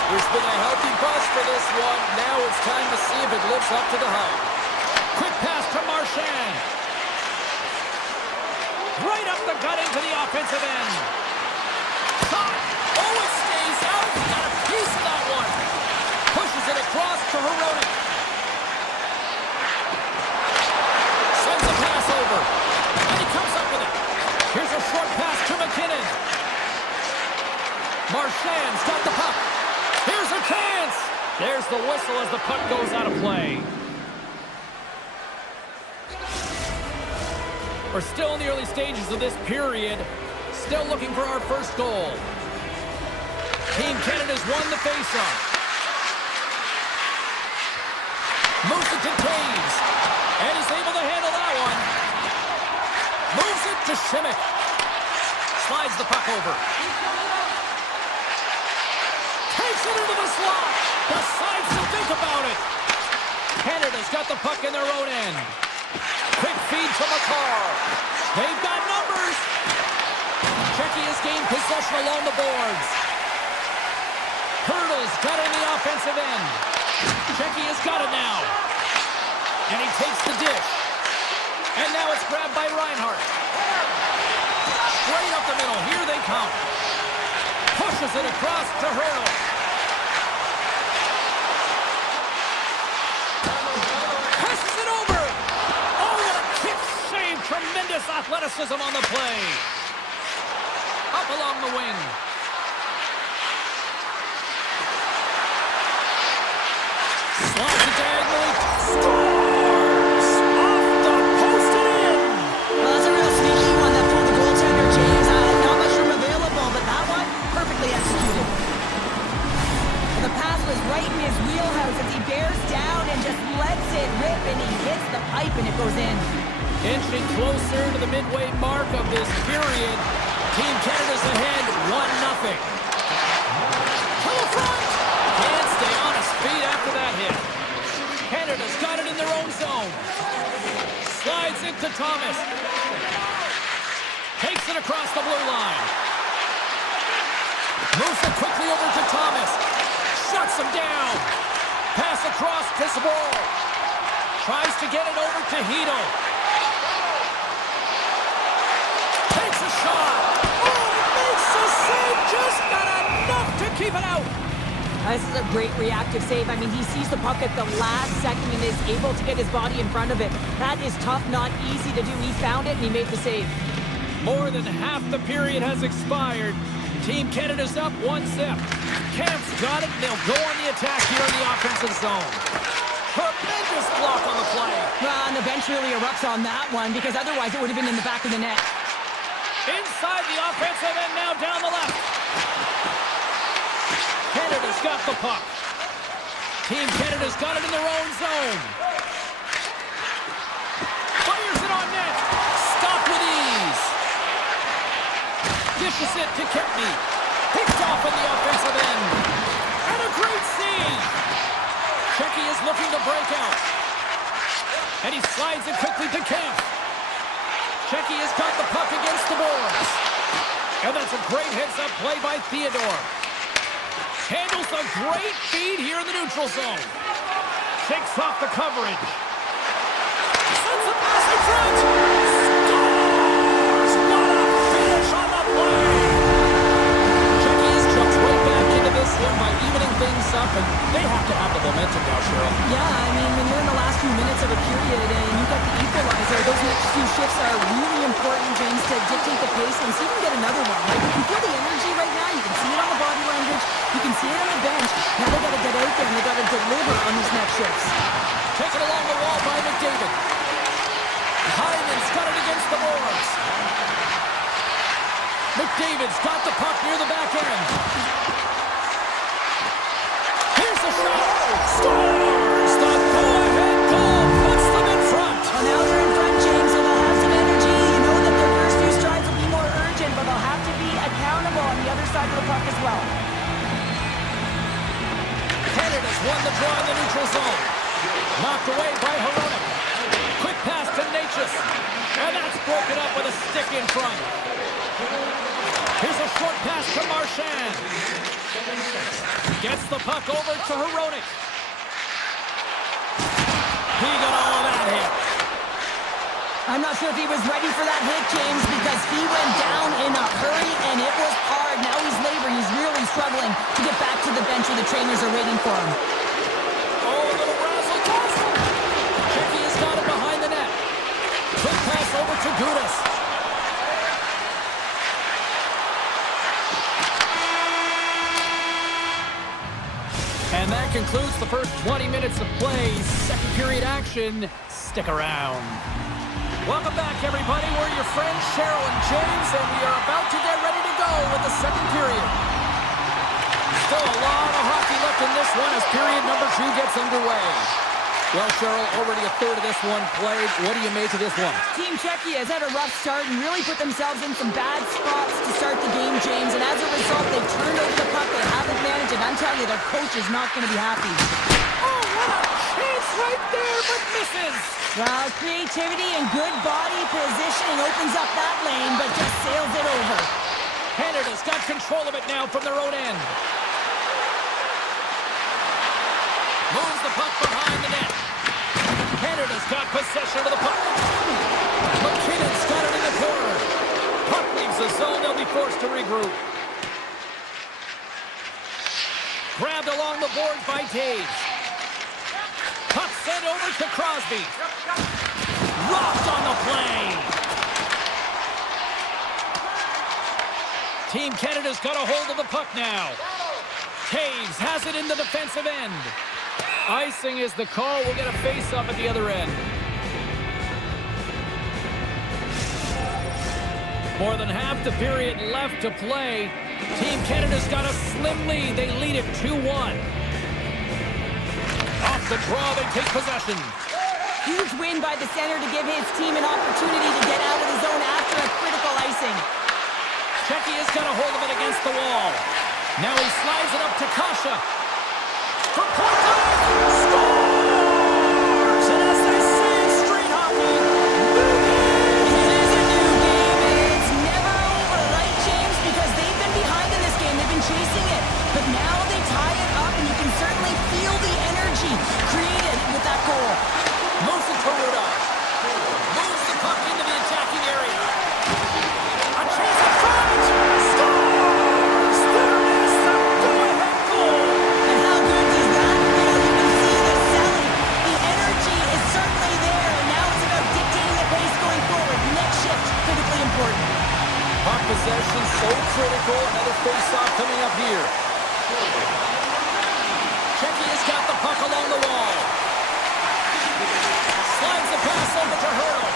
There's been a healthy buzz for this one. Now it's time to see if it lives up to the hype. Quick pass to Marchand. Right up the gut into the offensive end. Shot. Oh, it stays out. He got a piece of that one. Pushes it across to Heronic. Sends a pass over. And he comes up with it. Here's a short pass to McKinnon. Marchand's got the puck. Here's a chance. There's the whistle as the puck goes out of play. We're still in the early stages of this period. Still looking for our first goal. Team Canada's won the faceoff. Moves it to Taves. And he's able to handle that one. Moves it to Schimmick. Slides the puck over. Takes it into the slot. Decides to think about it. Canada's got the puck in their own end. Quick feed to McCarr. They've got numbers. Czechia has gained possession along the boards. Hurdle's got it in the offensive end. Czechia's got it now. And he takes the dish. And now it's grabbed by Reinhardt. Straight up the middle. Here they come. Pushes it across to Hurdle. Passes it over. Oh, what a kick save. Tremendous athleticism on the play. Up along the wing. Slides it diagonally. Scores! Off the post and in! Well, that's a real sneaky one that pulled the goaltender, James. Not much room available, but that one, perfectly executed. The pass was right in his wheelhouse as he bears down and just lets it rip, and he hits the pipe and it goes in. Inching closer to the midway mark of this period. Team Canada's ahead 1-0. To the front! Can't stay on his feet after that hit. Canada's got it in their own zone. Slides into Thomas. Takes it across the blue line. Moves it quickly over to Thomas. Shuts him down. Pass across to Zabor. Tries to get it over to Hito. Takes a shot. Oh, makes the save. Just not enough to keep it out. This is a great reactive save. I mean, he sees the puck at the last second and is able to get his body in front of it. That is tough, not easy to do. He found it and he made the save. More than half the period has expired. Team Canada's up 1-0. Camp's got it, and they'll go on the attack here in the offensive zone. Tremendous block on the play. Well, and the bench really erupts on that one because otherwise it would have been in the back of the net. Inside the offensive end, now down the left. Canada's got the puck. Team Canada's got it in their own zone. Fires it on net. Stop with ease. Dishes it to Kempney. Picked off on the offensive end. And a great save. Czechia is looking to break out. And he slides it quickly to Kemp. Czechia's got the puck against the boards. And that's a great heads-up play by Theodore. Handles a great feed here in the neutral zone. Shakes off the coverage. Sends the pass in front. Scores! What a finish on the play! Czechia's jumped right back into this one by evening things up, and they have to have the momentum now, Cheryl. Yeah, I mean, when you're in the last few minutes of a period and you got the equalizer, those next few shifts are really important, James, to dictate the pace and see if you can get another one. Like, you can feel the energy right now. You can see it on the body language. You can see it on the bench. Now they got to get out there and they got to deliver on these next shifts. Taken along the wall by McDavid. Hyman's got it against the boards. McDavid's got the puck near the back end. Here's the shot. Scores! The go-ahead goal puts them in front. Well, now they're in front, James, so they'll have some energy. You know that their first few strides will be more urgent, but they'll have to be accountable on the other side of the puck as well. Canada's won the draw in the neutral zone. Knocked away by Heronic. Quick pass to approaches. And that's broken up with a stick in front. Here's a short pass to Marchand. Gets the puck over to Hronek. He got all of that hit. I'm not sure if he was ready for that hit, James, because he went down in a hurry, and it was hard. Now he's laboring. He's really struggling to get back to the bench where the trainers are waiting for him. Oh, a little razzle-dazzle. Checky has got it behind the net. Quick pass over to Gudas. And that concludes the first 20 minutes of play. Second period action. Stick around. Welcome back, everybody. We're your friends, Cheryl and James, and we are about to get ready to go with the second period. Still a lot of hockey left in this one as period number 2 gets underway. Well, Cheryl, already a third of this one played. What do you make of this one? Team Czechia has had a rough start and really put themselves in some bad spots to start the game, James, and as a result, they've turned over the puck. They haven't managed, and I'm telling you, their coach is not going to be happy. Oh, what a chance right there, but misses. Well, creativity and good body positioning opens up that lane, but just sails it over. Canada's got control of it now from their own end. Moves the puck behind the net. Canada's got possession of the puck. McKinnon's got it in the corner. Puck leaves the zone. They'll be forced to regroup. Grabbed along the boards by Taves. Puck sent over to Crosby. Rocked on the play. Team Canada's got a hold of the puck now. Taves has it in the defensive end. Icing is the call. We'll get a face-off at the other end. More than half the period left to play. Team Canada's got a slim lead. They lead it 2-1. Off the draw, they take possession. Huge win by the center to give his team an opportunity to get out of the zone after a critical icing. Czechia has got a hold of it against the wall. Now he slides it up to Kasha. For point blank, scores! And as they say in street hockey, new game! It is a new game, and it's never over, right, James? Because they've been behind in this game. They've been chasing it. But now they tie it up, and you can certainly feel the energy created with that goal. Moves it to Rudolph. Moves the puck into the attacking area. A chance in front! Scores! There is the go-ahead goal! And how good does that feel? You can see the selling. The energy is certainly there, and now it's about dictating the pace going forward. Next shift, critically important. Puck possession so critical. Another face-off coming up here. Czechia's got the puck along the wall. Slides the pass over to Hurdle.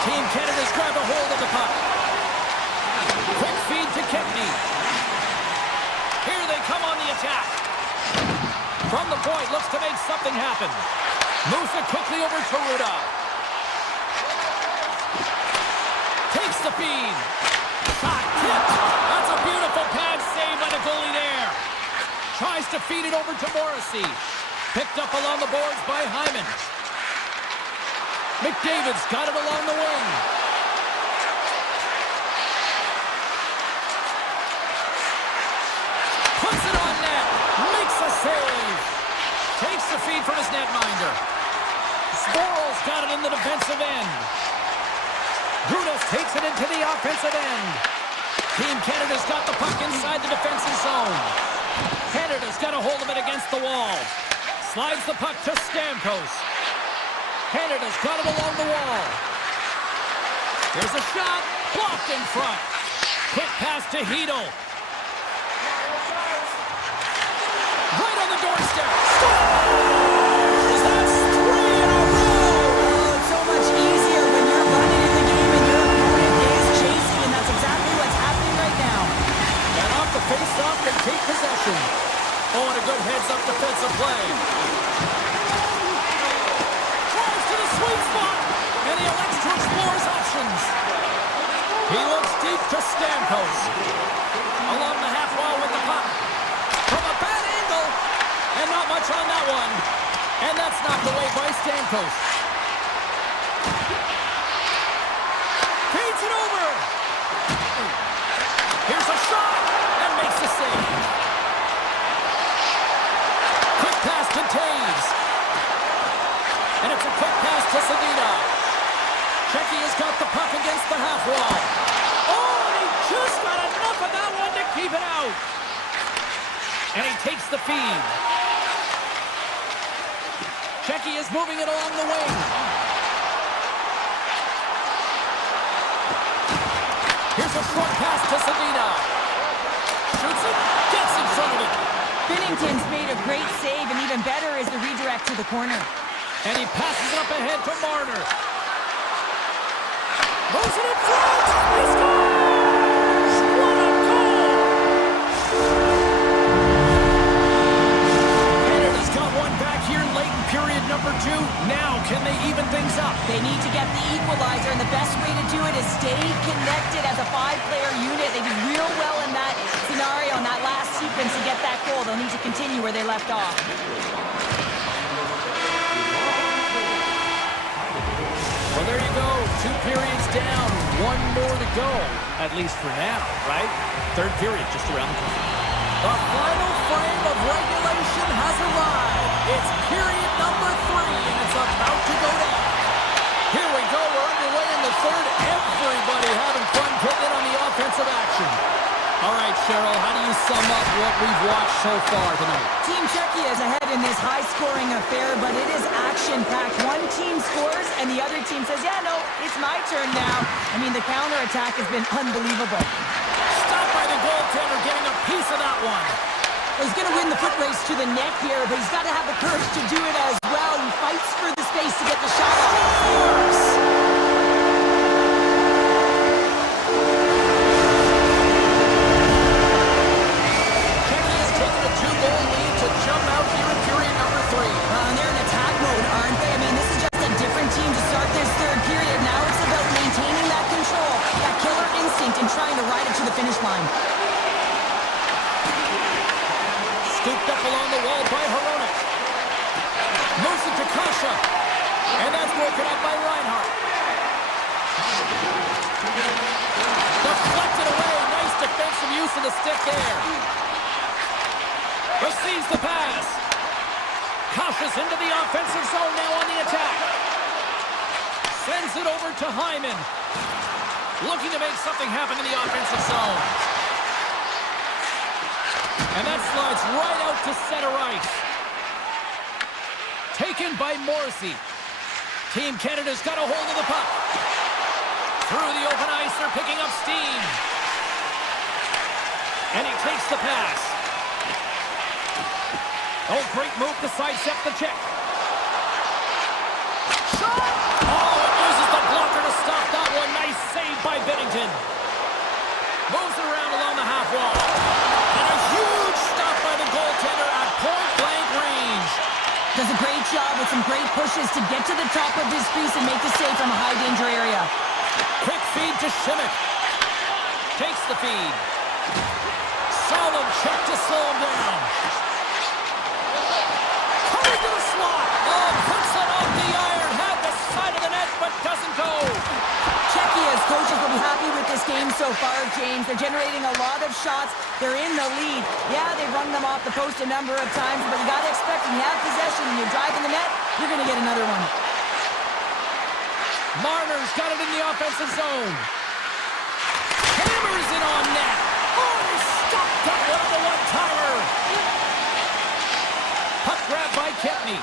Team Canada's grabbed a hold of the puck. Quick feed to Kempney. Here they come on the attack. From the point, looks to make something happen. Moves it quickly over to Rudolph. Takes the feed. Shot tipped. That's a beautiful pad save by the goalie there. Tries to feed it over to Morrissey. Picked up along the boards by Hyman. McDavid's got it along the wing. Puts it on net. Makes a save. Takes the feed from his netminder. Sporal's got it in the defensive end. Gudas takes it into the offensive end. Team Canada's got the puck inside the defensive zone. Canada's got a hold of it against the wall. Slides the puck to Stamkos. Canada's got it along the wall. Here's a shot. Blocked in front. Quick pass to Hedel. Right on the doorstep. Scores! That's 3 in a row! Oh, it's so much easier when you're running in the game and your opponent is chasing, and that's exactly what's happening right now. And off the face-off, they take possession. Oh, and a good heads-up defensive play. Drives to the sweet spot, and he elects to explore his options. He looks deep to Stamkos. Along the half wall with the puck. From a bad angle, and not much on that one. And that's knocked away by Stamkos. Puts it over. Here's a shot and makes the save. Quick pass to Taves. And it's a quick pass to Sedina. Shecky has got the puck against the half wall. Oh, and he just got enough of that one to keep it out. And he takes the feed. Shecky is moving it along the wing. Here's a short pass to Sedina. Shoots it, gets in front of it. Binnington's made a great save, and even better is the redirect to the corner. And he passes it up ahead to Marner. Moves it in front. He scores! What a goal! Canada's got one back here late in period number 2. Now, can they even things up? They need to get the equalizer, and the best way to do it is stay connected as a 5-player unit. They did real well in that scenario, in that last sequence to get that goal. They'll need to continue where they left off. Well, there you go. 2 periods down. 1 more to go. At least for now, right? 3rd period just around the corner. The final frame of regulation has arrived. It's period number 3, and it's about to go down. Here we go. We're underway in the 3rd. Everybody having fun getting in on the offensive action. All right, Cheryl, how do you sum up what we've watched so far tonight? Team Czechia is ahead in this high-scoring affair, but it is action-packed. One team scores, and the other team says, yeah, no, it's my turn now. I mean, the counterattack has been unbelievable. Stopped by the goaltender, getting a piece of that one. Well, he's going to win the foot race to the net here, but he's got to have the courage to do it as well. He fights for the space to get the shot off. Jump out here in period number 3. And they're in attack mode, aren't they? I mean, this is just a different team to start this 3rd period. Now it's about maintaining that control, that killer instinct, and trying to ride it to the finish line. Scooped up along the wall by Hronek. Moves it to Kasha. And that's broken up by Reinhardt. Deflected away. Nice defensive use of the stick there. Receives the pass. Kasha's into the offensive zone now on the attack. Sends it over to Hyman. Looking to make something happen in the offensive zone. And that slides right out to center ice. Taken by Morrissey. Team Canada's got a hold of the puck. Through the open ice, they're picking up steam. And he takes the pass. Oh, great move to sidestep the check. Shot! Oh, it uses the blocker to stop that one. Nice save by Binnington. Moves it around along the half wall. And a huge stop by the goaltender at point-blank range. Does a great job with some great pushes to get to the top of his crease and make the save from a high-danger area. Quick feed to Schimmick. Takes the feed. Solid check to slow him down. Coming to the slot. Oh, puts it off the iron. Had the side of the net, but doesn't go. Czechia's coaches will be happy with this game so far, James. They're generating a lot of shots. They're in the lead. Yeah, they've run them off the post a number of times, but you got to expect when you have possession and you're driving the net, you're going to get another one. Marner's got it in the offensive zone. Hammers it on net. Oh, he stopped that one on the one-timer. Puck grab by Kempney.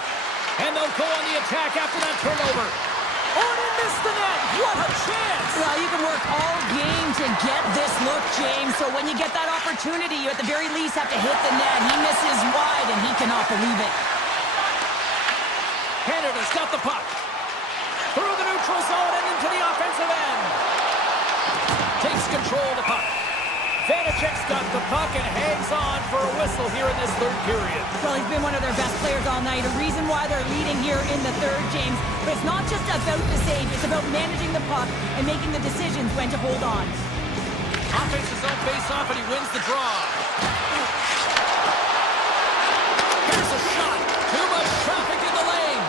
And they'll go on the attack after that turnover. Oh, and he missed the net. What a chance. Well, you can work all game to get this look, James. So when you get that opportunity, you at the very least have to hit the net. He misses wide, and he cannot believe it. Canada's got the puck. Through the neutral zone and into the offensive end. Takes control of the puck. Vanacek's got the puck and hangs on for a whistle here in this third period. Well, he's been one of their best players all night. A reason why they're leading here in the third, James. But it's not just about the save. It's about managing the puck and making the decisions when to hold on. Offensive zone face-off, and he wins the draw. Here's a shot. Too much traffic in the lane.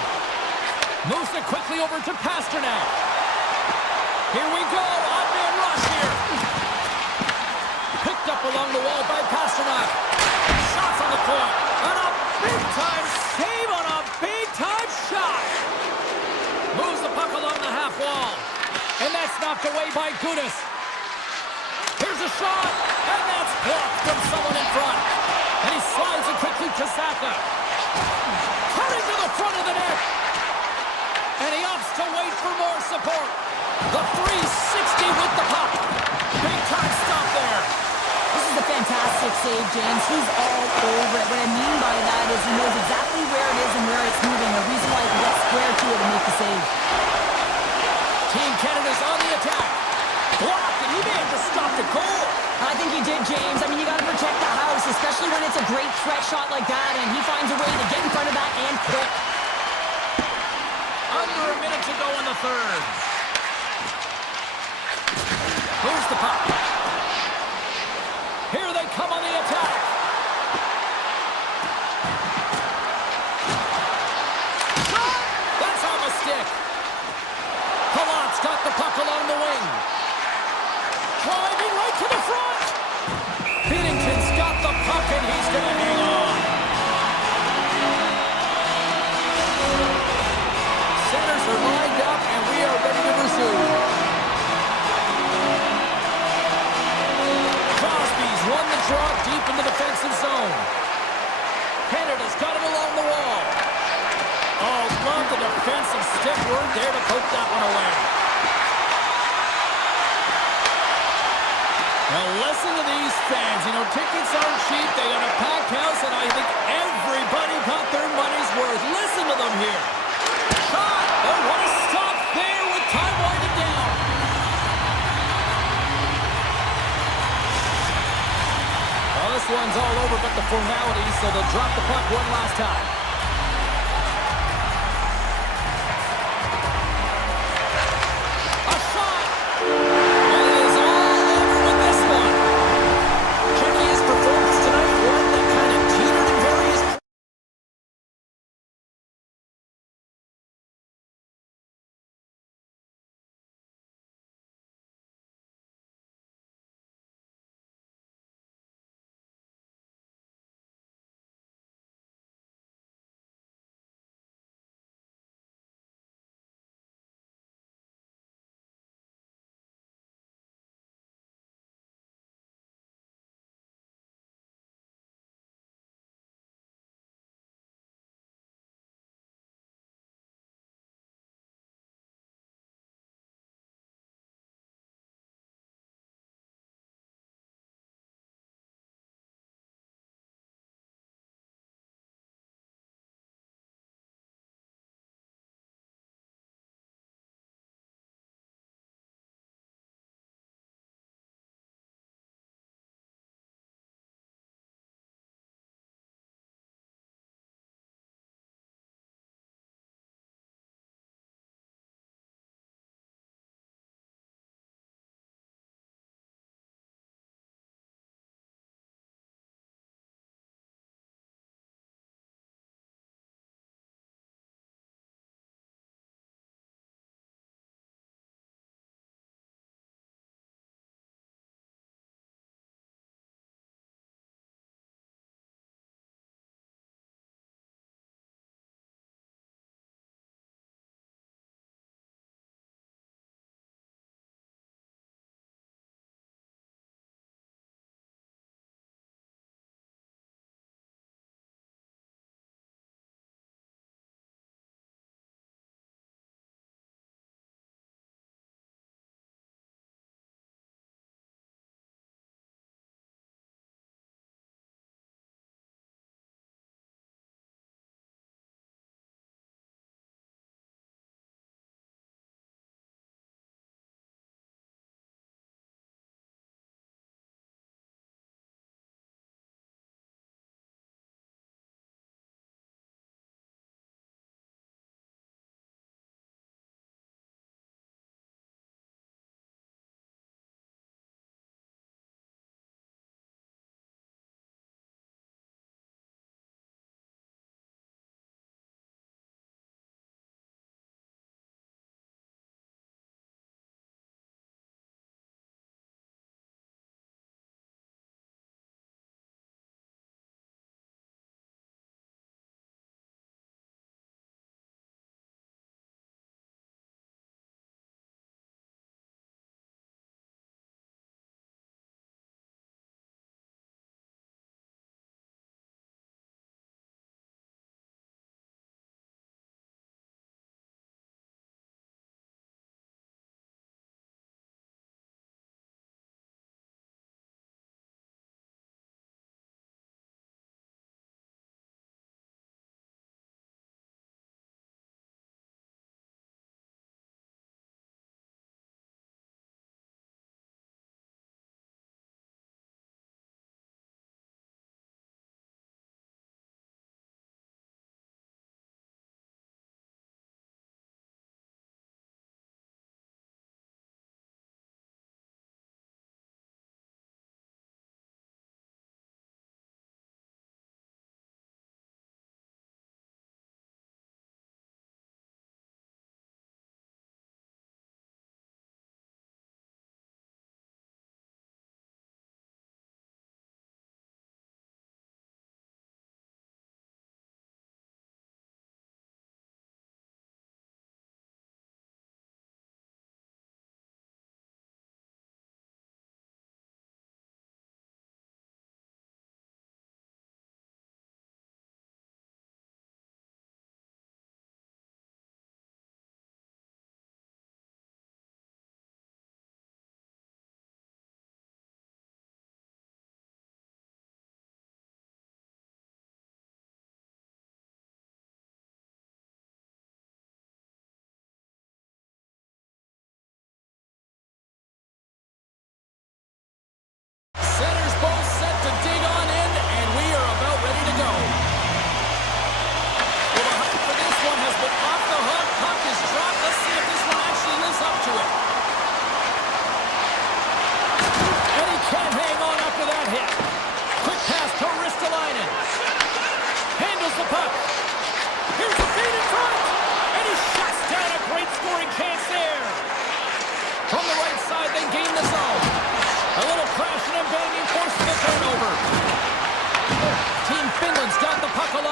Moves it quickly over to Pasternak. Here we go. On the point. And a big-time save on a big-time shot. Moves the puck along the half wall. And that's knocked away by Gudas. Here's a shot. And that's blocked from someone in front. And he slides it quickly to Saka. Cutting to the front of the net. And he opts to wait for more support. The 360 with the puck. Big time stop there. This is a fantastic save, James. He's all over it. What I mean by that is he knows exactly where it is and where it's moving. A reason why he can get square to it and make the save. Team Canada's on the attack. Blocked, and he may have to stop the goal. I think he did, James. I mean, you got to protect the house, especially when it's a great threat shot like that, and he finds a way to get in front of that and quick. Under a minute to go in the third. Here's the puck. Here they come on the attack. Shot! That's on the stick. Palat's got the puck along the wing. Driving right to the front. Binnington's got the puck and he's going to hang on. Centers are lined up and we are ready to resume. Crosby's won the draw deep in the defensive zone. Canada's got it along the wall. Oh, love the defensive stick work there to poke that one away. Now listen to these fans. You know, tickets aren't cheap. They got a packed house, and I think everybody got their money's worth. Listen to them here. Shot! Oh, what a stop there with time winding down. Well, this one's all over but the formalities, so they'll drop the puck one last time.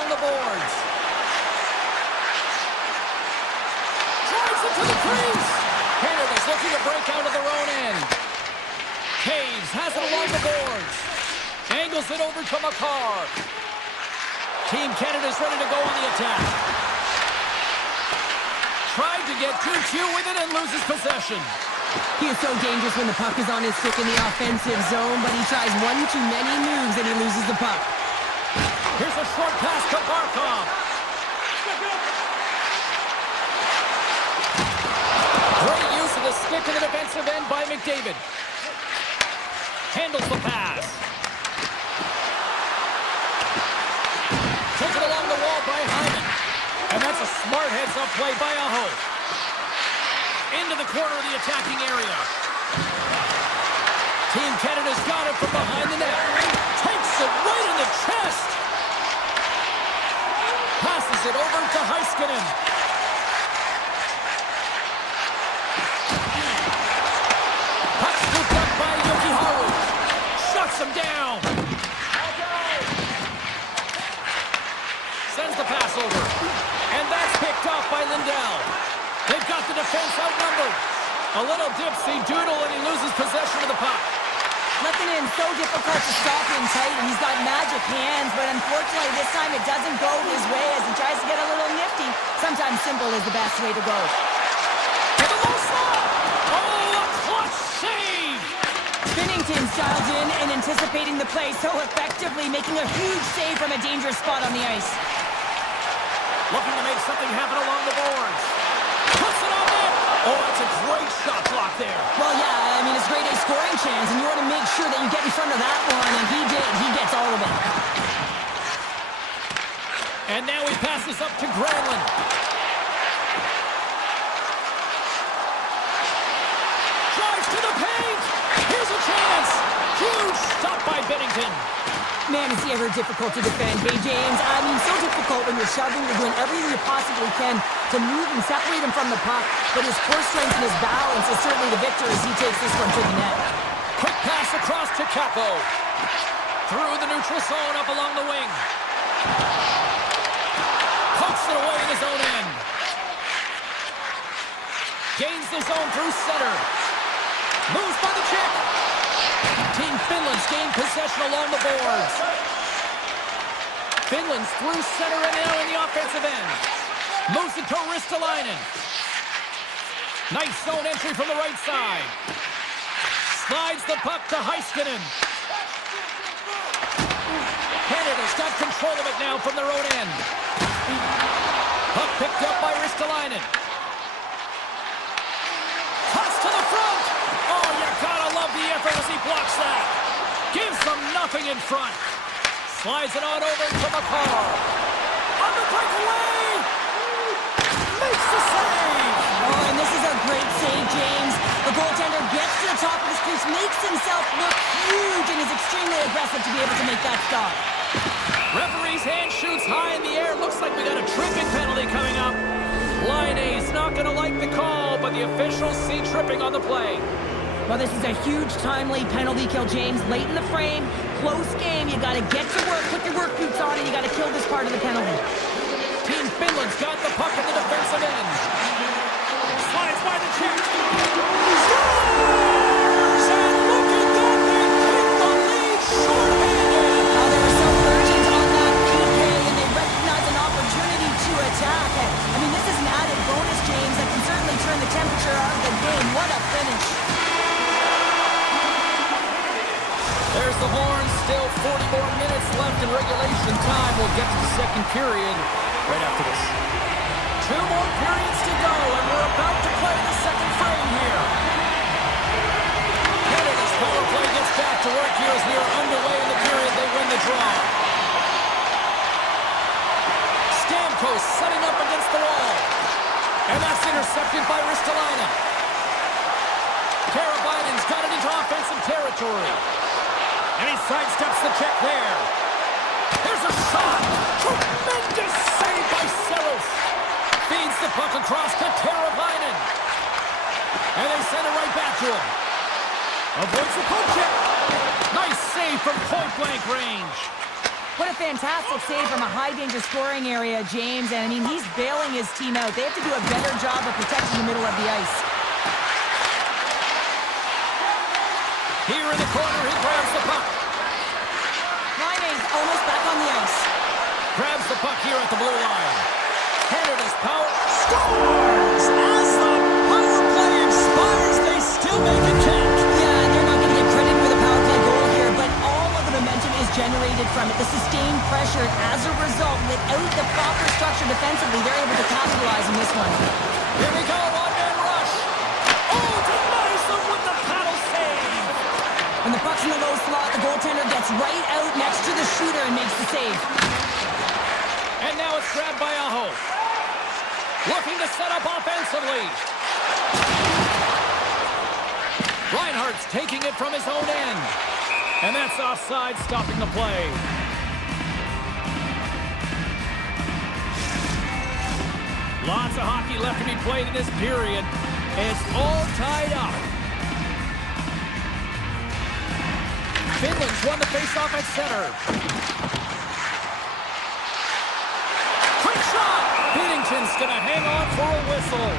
along the boards. Drives it to the crease. Canada's looking to break out of their own end. Caves has it along the boards. Angles it over to McCarr. Team Canada's ready to go on the attack. Tried to get too cute with it and loses possession. He is so dangerous when the puck is on his stick in the offensive zone, but he tries one too many moves and he loses the puck. Here's a short pass to Barkov. Great use of the stick in the defensive end by McDavid. Handles the pass. Took it along the wall by Hyman. And that's a smart heads-up play by Aho. Into the corner of the attacking area. Team Canada's got it from behind the net. Takes it right in the chest. Passes it over to Heiskanen. Puck scooped up by Yokiharu. Shuts him down. Sends the pass over. And that's picked up by Lindell. They've got the defense outnumbered. A little dipsy doodle and he loses possession of the puck. Nothing in so difficult to stop him tight, and he's got magic hands, but unfortunately this time it doesn't go his way as he tries to get a little nifty. Sometimes simple is the best way to go. To the low slot! Oh, a clutch save! Binnington's dialed in and anticipating the play so effectively, making a huge save from a dangerous spot on the ice. Looking to make something happen along the boards. Puts it on net! Oh, that's a great shot block there. Well, yeah, I mean, it's a grade A scoring chance, and you want to make sure that you get in front of that one, and he did. He gets all of it. And now he passes up to Granlund. Drives to the paint! Here's a chance! Huge stop by Binnington. Man, is he ever difficult to defend. Hey, James, I mean, so difficult when you're shoving, you're doing everything you possibly can to move and separate him from the puck, but his core strength and his balance is certainly the victor as he takes this one to the net. Quick pass across to Capo. Through the neutral zone, up along the wing. Pokes it away in his own end. Gains the zone through center. Moves by the check. Team Finland's gained possession along the boards. Finland's through center and now in the offensive end. Moves it to Ristolainen. Nice zone entry from the right side. Slides the puck to Heiskanen. Canada's got control of it now from their own end. Puck picked up by Ristolainen. Toss to the front. Oh, you gotta love the effort as he blocks that. Gives them nothing in front. Slides it on over to McCarr. On the breakaway. Makes the save. Oh, and this is a great save, James. The goaltender gets to the top of his crease, makes himself look huge, and is extremely aggressive to be able to make that stop. Referee's hand shoots high in the air. Looks like we got a tripping penalty coming up. Line A's not going to like the call, but the officials see tripping on the play. Well, this is a huge timely penalty kill, James. Late in the frame, close game. You got to get to work, put your work boots on, and you got to kill this part of the penalty. Team Finland's got the puck in the defensive end. Slides by the check. Scores! And look at that, they take the lead short-handed. Now, they were so urgent on that PK, and they recognize an opportunity to attack. I mean, this is an added bonus, James, that can certainly turn the temperature of the game. What a finish. There's the horn. Still 40 more minutes left in regulation time. We'll get to the second period right after this. 2 more periods to go, and we're about to play the second frame here. Canada's power play gets back to work here as we are underway in the period. They win the draw. Stamkos setting up against the wall. And that's intercepted by Ristolainen. Karabainen's got it into offensive territory. And he sidesteps the check there. There's a shot. Tremendous save by Saros. Feeds the puck across to Teravainen. And they send it right back to him. Avoids the poke check. Nice save from point-blank range. What a fantastic save from a high-danger scoring area, James. And, I mean, he's bailing his team out. They have to do a better job of protecting the middle of the ice. Here in the corner, he grabs the puck. Line's almost back on the ice. Grabs the puck here at the blue line. Canada's power Scores! As the power play expires, they still make it count. Yeah, and they're not going to get credit for the power play goal here, but all of the momentum is generated from it. The sustained pressure, and as a result, without the proper structure defensively, they're able to capitalize on this one. Here we go, one-man rush. Oh, denies them with the paddle save. When the puck's in the low slot, the goaltender gets right out next to the shooter and makes the save. And now it's grabbed by Aho. Looking to set up offensively. Reinhardt's taking it from his own end. And that's offside, stopping the play. Lots of hockey left to be played in this period. It's all tied up. Finland's won the faceoff at center. Quick shot! Binnington's gonna hang on for a whistle.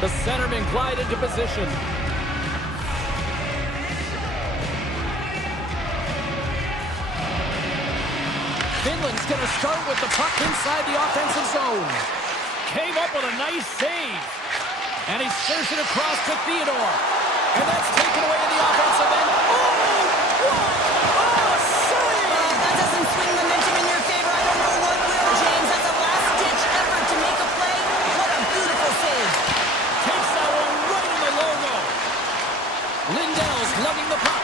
The centerman glide into position. Finland's gonna start with the puck inside the offensive zone. Came up with a nice save. And he serves it across to Theodore. And that's taken away in the offensive end. Oh, what a save! That doesn't swing momentum in your favor. I don't know what will, James. That's a last-ditch effort to make a play. What a beautiful save. Takes that one right in the logo. Lindell's lugging the puck.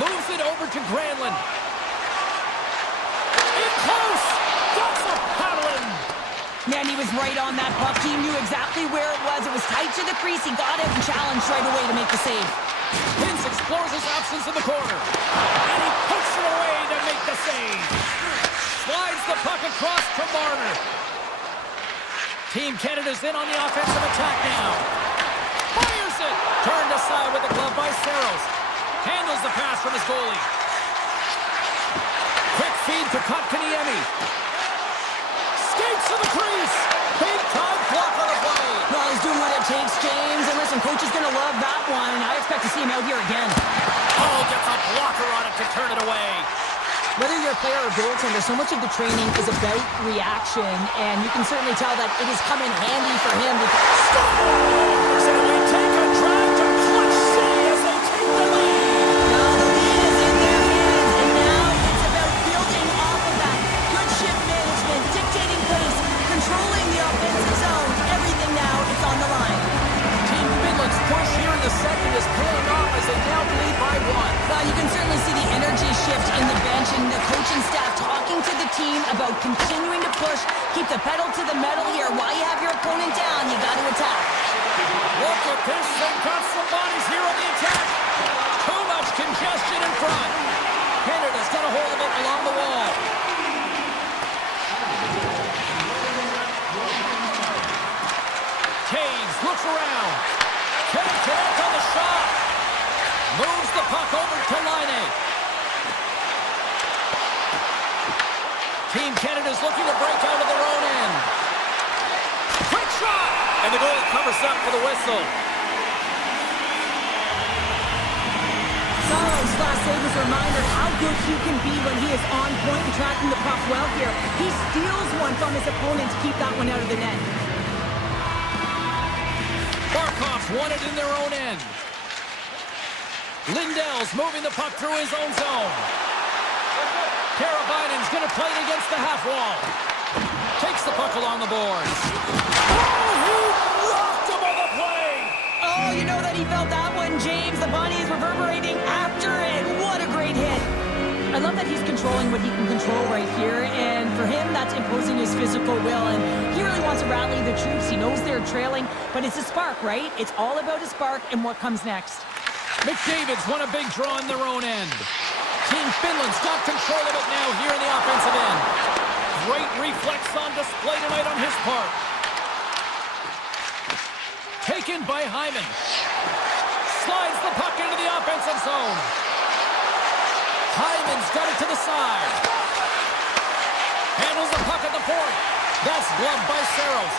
Moves it over to Granlund. In close! That's a paddling! Man, he was right on that puck. He knew exactly where it was. It was tight to the crease. He got it and challenged right away to make the save. Hintz explores his options in the corner. And he puts it away to make the save. Slides the puck across to Marner. Team Canada's in on the offensive attack now. Fires it! Turned aside with the glove by Saros. Handles the pass from his goalie. Quick feed to Kotkaniemi. Skates to the crease. Big time block on the play. Well, he's doing what it takes, James. And listen, coach is going to love that one. I expect to see him out here again. Oh, gets a blocker on it to turn it away. Whether you're a player or goaltender, so much of the training is about reaction. And you can certainly tell that it has come in handy for him. Scores! And we take a drive to clutch city as they take the lead. Now the lead is in their hands. And now it's about building off of that. Good shift management, dictating pace, controlling the offensive zone. Everything now, it's on the line. Team Finland's push here in the second is paying off as they now lead by one. You can certainly see the energy shift in the bench and the coaching staff talking to the team about continuing to push, keep the pedal to the metal here. While you have your opponent down, you got to attack. Look at this, they've got some bodies here on the attack. Too much congestion in front. Canada's got a hold of it along the wall. Taves looks around. Can't connect on the shot. Moves the puck over to Laine. Team Canada's looking to break out of their own end. Quick shot! And the goalie covers up for the whistle. Saros' last save is a reminder how good he can be when he is on point and tracking the puck well here. He steals one from his opponent to keep that one out of the net. Barkov's won it in their own end. Lindell's moving the puck through his own zone. Karabainen's going to play it against the half wall. Takes the puck along the boards. Oh, he rocked him on the play! Oh, you know that he felt that one, James. The body is reverberating after it. What a great hit. I love that he's controlling what he can control right here, and for him, that's imposing his physical will, and he really wants to rally the troops. He knows they're trailing, but it's a spark, right? It's all about a spark and what comes next. McDavid's won a big draw in their own end. Team Finland's got control of it now here in the offensive end. Great reflex on display tonight on his part. Taken by Hyman. Slides the puck into the offensive zone. Hyman's got it to the side. Handles the puck at the point. That's gloved by Saros.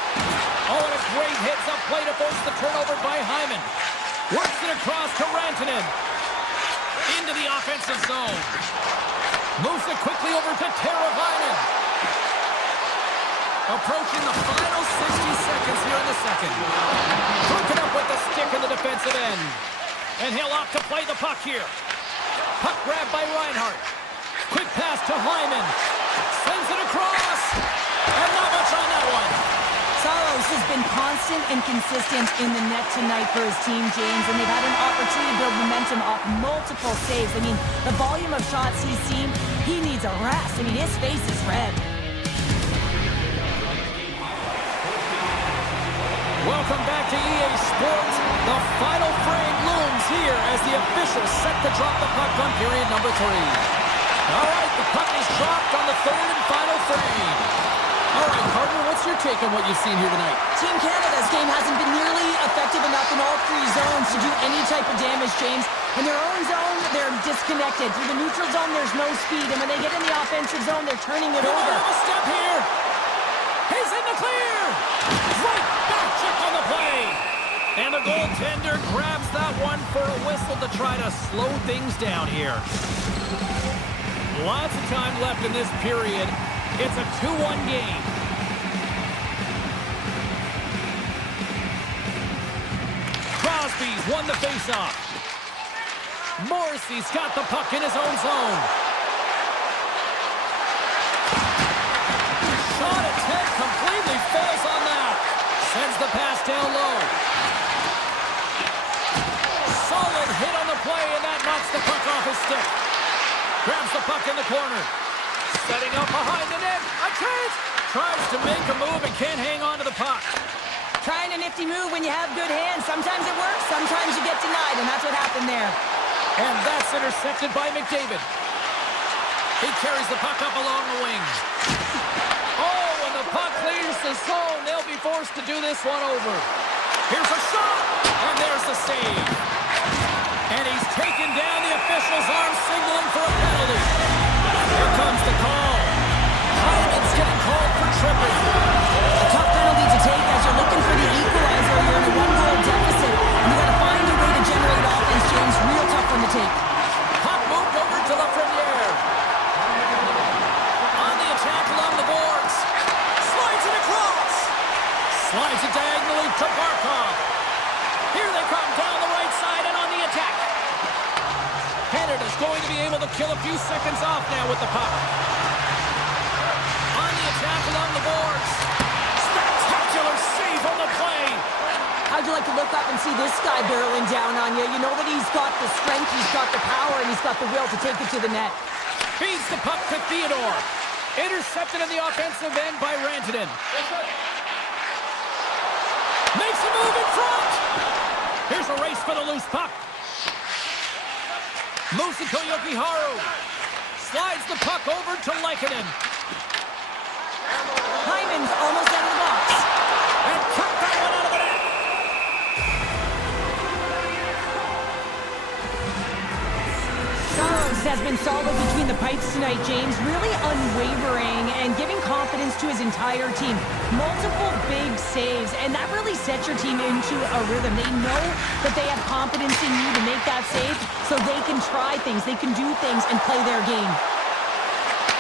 Oh, and a great hits-up play to force the turnover by Hyman. Works it across to Rantanen. Into the offensive zone. Moves it quickly over to Teravainen. Approaching the final 60 seconds here in the second. Broken up with the stick in the defensive end. And he'll opt to play the puck here. Puck grab by Reinhart. Quick pass to Hyman. Sends it across. And not much on that one. Saros has been constant and consistent in the net tonight for his team, James, and they've had an opportunity to build momentum off multiple saves. I mean, the volume of shots he's seen, he needs a rest. I mean, his face is red. Welcome back to EA Sports. The final frame looms here as the officials set to drop the puck on period number 3. All right, the puck is dropped on the third and final frame. All right, partner, what's your take on what you've seen here tonight? Team Canada's game hasn't been nearly effective enough in all 3 zones to do any type of damage, James. In their own zone, they're disconnected. Through the neutral zone, there's no speed. And when they get in the offensive zone, they're turning it over. A step here. He's in the clear. Right back check on the play. And the goaltender grabs that one for a whistle to try to slow things down here. Lots of time left in this period. It's a 2-1 game. Crosby's won the faceoff. Morrissey's got the puck in his own zone. Shot attempt completely fails on that. Sends the pass down low. Solid hit on the play, and that knocks the puck off his stick. Grabs the puck in the corner. Setting up behind the net. A chance. Tries to make a move and can't hang on to the puck. Trying a nifty move when you have good hands. Sometimes it works, sometimes you get denied, and that's what happened there. And that's intercepted by McDavid. He carries the puck up along the wing. Oh, when the puck clears the zone, they'll be forced to do this one over. Here's a shot, and there's the save. And he's taken down. The official's arm signaling for a penalty. Here comes the call. Hyman's getting called for tripping. A tough penalty to take as you're looking for the equalizer. You're in a 1-goal deficit, and you got to find a way to generate offense, James. Real tough one to take. Puck moved over to Lafreniere. On the attack along the boards. Slides it across. Slides it diagonally to Barkov. Here they come down the right side and on the attack. Canada's going to be able to kill a few seconds off now with the puck. On the attack along the boards. Spectacular save on the play. How'd you like to look up and see this guy barreling down on you? You know that he's got the strength, he's got the power, and he's got the will to take it to the net. Feeds the puck to Theodore. Intercepted in the offensive end by Rantanen. Makes a move in front. Here's a race for the loose puck. Moves it to Yokiharu. Slides the puck over to Lehkonen. Hyman's almost out of the box. And cut that one out of the net. Saros has been solid between the pipes tonight, James. Really unwavering and giving confidence to his entire team. Multiple big saves, and that really sets your team into a rhythm. They know that they have confidence in you to make that save, so they can try things, they can do things, and play their game.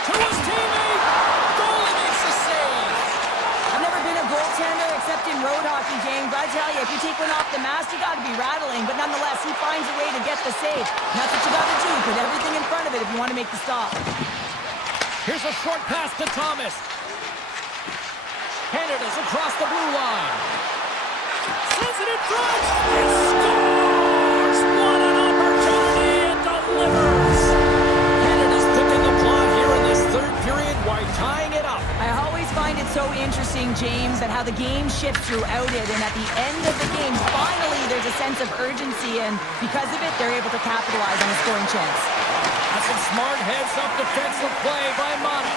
To his teammate. Goalie makes the save. I've never been a goaltender except in road hockey, James. I tell you, if you take one off the mast, you got to be rattling. But nonetheless, he finds a way to get the save. And that's what you got to do. Put everything in front of it if you want to make the stop. Here's a short pass to Thomas. Canada's across the blue line. Sends it in front. And scores! What an opportunity and delivers. Canada's picking the plot here in this third period while tying it up. I always find it so interesting, James, that how the game shifts throughout it, and at the end of the game, finally there's a sense of urgency, and because of it, they're able to capitalize on a scoring chance. That's some smart heads-up defensive play by Mana.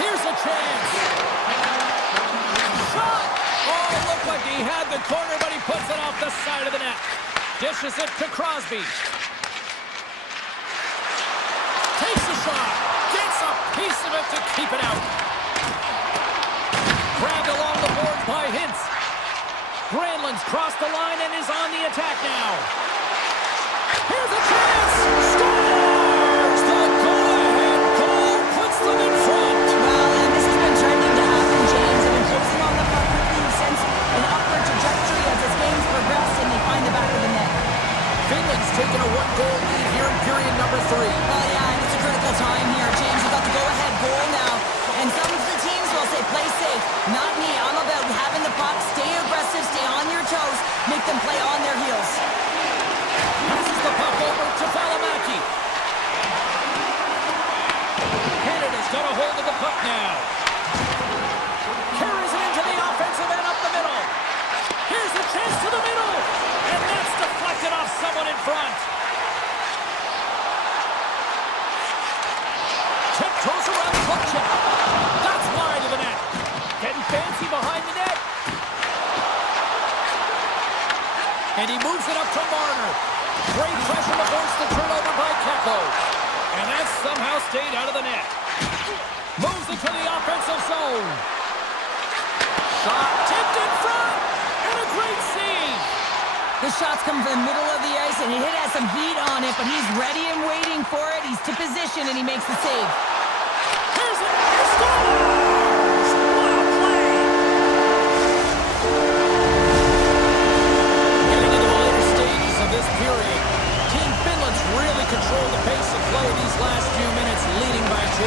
Here's a chance. Shot! Oh, looked like he had the corner, but he puts it off the side of the net. Dishes it to Crosby. Takes a shot. Gets a piece of it to keep it out. Grabbed along the boards by Hintz. Granlund's crossed the line and is on the attack now. Here's a chance! Scores! The goal-ahead goal puts them in front. Well, and this has been trending to happen, James. They've been closing on the puck quickly since an upward trajectory as this game's progressed and they find the back of the net. Finland's taken a one-goal lead here in period number 3. Well, yeah, and it's a critical time here, James. You've got the go-ahead goal now. And some of the teams will say, play safe. Not me. I'm about having the puck, stay aggressive, stay on your toes, make them play on their heels. Passes the puck over to Valimaki. Canada's got a hold of the puck now. Carries it into the offensive end up the middle. Here's the chance to the middle. And that's deflected off someone in front. Tiptoes around the hook check. That's wide of the net. Getting fancy behind the net. And he moves it up to Marner. Great pressure to force the turnover by Keko. And that somehow stayed out of the net. Moves it to the offensive zone. Shot tipped in front. And a great save. The shots come from the middle of the ice, and it has some heat on it, but he's ready and waiting for it. He's to position, and he makes the save. Here's it. He scores! What a play! Getting into the later stages of this period, Team Finland's really controlled the pace of play these last few minutes, leading by 2.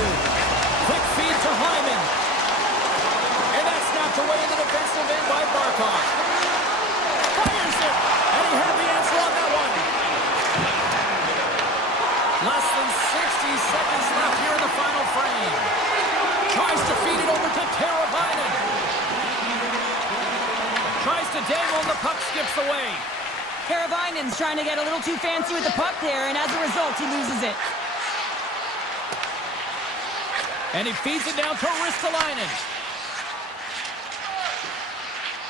Quick feed to Hyman. And that's knocked away in the defensive end by Barkov. Fires it! And he had the answer on that one. Less than 60 seconds left here in the final frame. Tries to feed it over to Teravainen. Tries to dangle and the puck skips away. Teravainen's trying to get a little too fancy with the puck there, and as a result, he loses it. And he feeds it down to Ristolainen.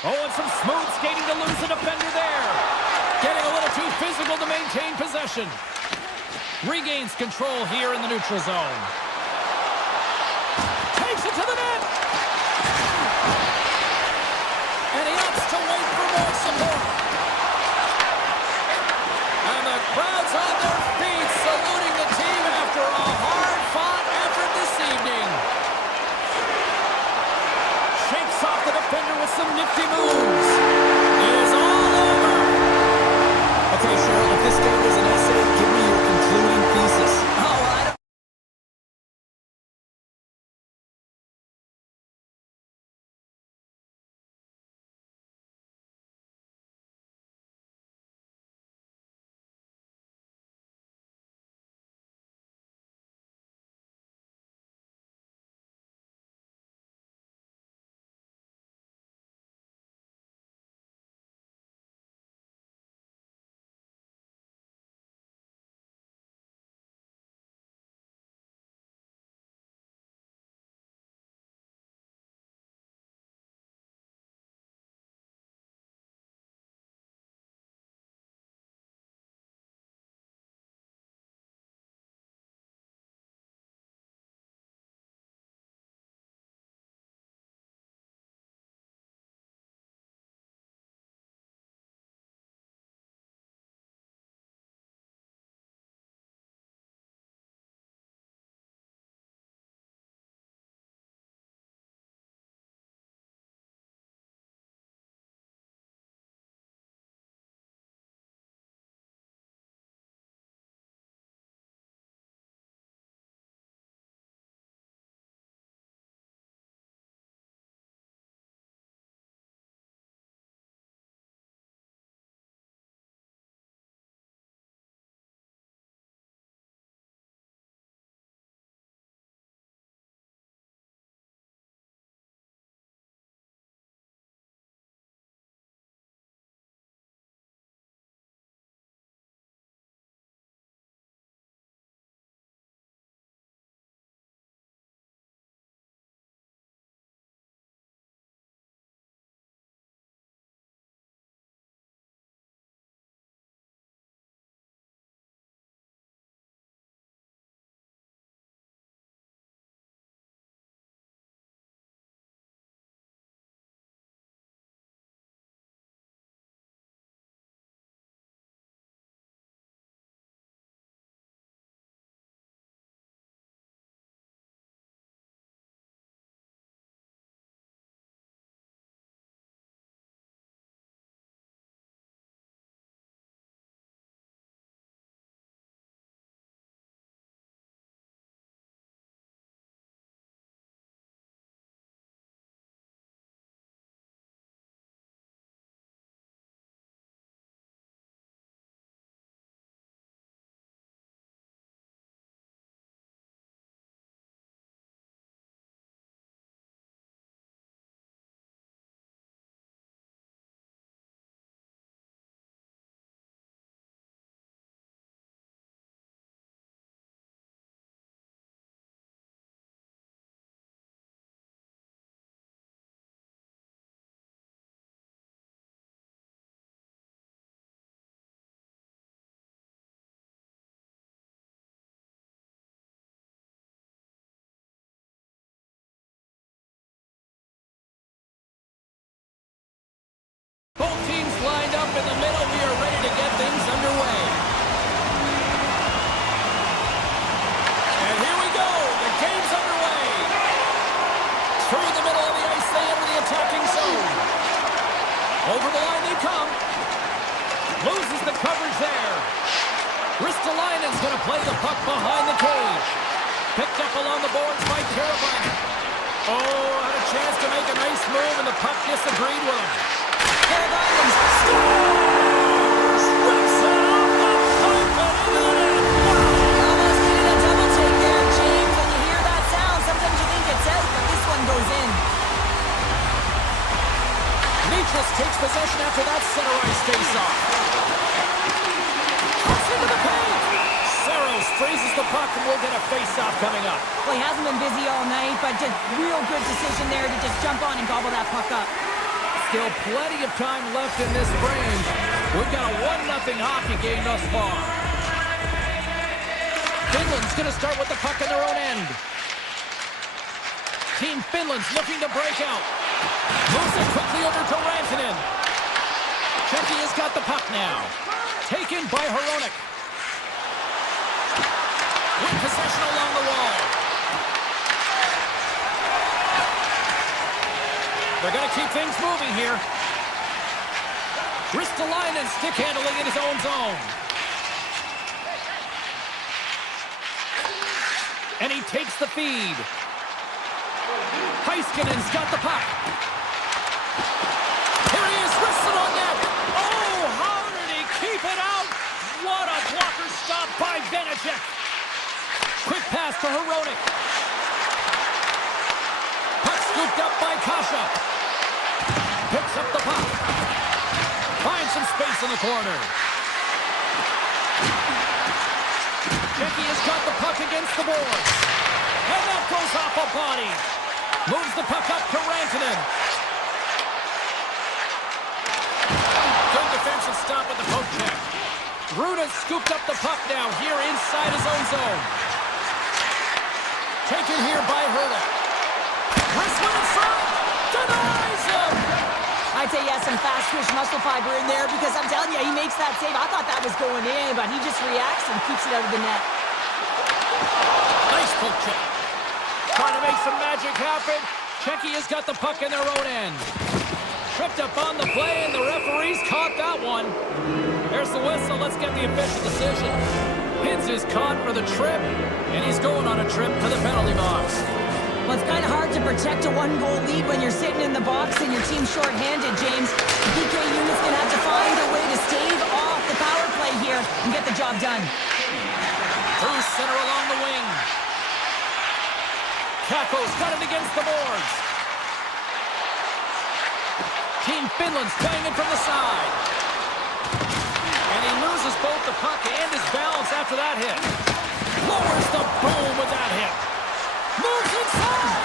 Oh, and some smooth skating to lose the defender there. Getting a little too physical to maintain possession. Regains control here in the neutral zone. Takes it to the net. And he opts to wait for more support. And the crowd's on their feet saluting the team after a hard-fought effort this evening. Shakes off the defender with some nifty moves. It is all over. Okay, Cheryl, if this game was an essay, give me your concluding thesis. in the middle. We are ready to get things underway. And here we go. The game's underway. Through the middle of the ice, they enter the attacking zone. Over the line they come. Loses the coverage there. Ristolainen's going to play the puck behind the cage. Picked up along the boards by Teravainen. Oh, had a chance to make a nice move, and the puck disagreed with him. Teravainen Scores! Rips it off the puck and into the net. Wow! almost needed a double take there, James. When you hear that sound, sometimes you think it's out, but this one goes in. Nichas takes possession after that center ice face-off. Cuts into the paint. Saros freezes the puck, and we'll get a face-off coming up. Well, he hasn't been busy all night, but just real good decision there to just jump on and gobble that puck up. Still plenty of time left in this frame. We've got a 1-0 hockey game thus far. Finland's going to start with the puck in their own end. Team Finland's looking to break out. Moves it quickly over to Rantanen. Czechia has got the puck now. Taken by Hronek. With possession along the wall. They're going to keep things moving here. Ristolainen stick handling in his own zone. And he takes the feed. Heiskanen's got the puck. Here he is, wrestling on net. Oh, how did he keep it out? What a blocker stop by Vanacek. Quick pass to Hronek. Puck scooped up by Kasha. Picks up the puck. Finds some space in the corner. Czechia's got the puck against the boards. And that goes off a body. Moves the puck up to Rantanen. Good defensive stop with the poke check. Ruda's scooped up the puck now here inside his own zone. Taken here by Hurley. Wrestling in front. Denies him. I'd say he has some fast twitch muscle fiber in there because I'm telling you, he makes that save. I thought that was going in, but he just reacts and keeps it out of the net. Nice poke check. Trying to make some magic happen. Czechia's got the puck in their own end. Tripped up on the play, and the referees caught that one. There's the whistle. Let's get the official decision. Hintz is caught for the trip, and he's going on a trip to the penalty box. Well, it's kind of hard to protect a one-goal lead when you're sitting in the box and your team's short-handed, James. The PK unit's going to have to find a way to stave off the power play here and get the job done. Through center along the wing. Kakko's got it against the boards. Team Finland's playing it from the side. And he loses both the puck and his balance after that hit. Lowers the boom with that hit. Moves inside.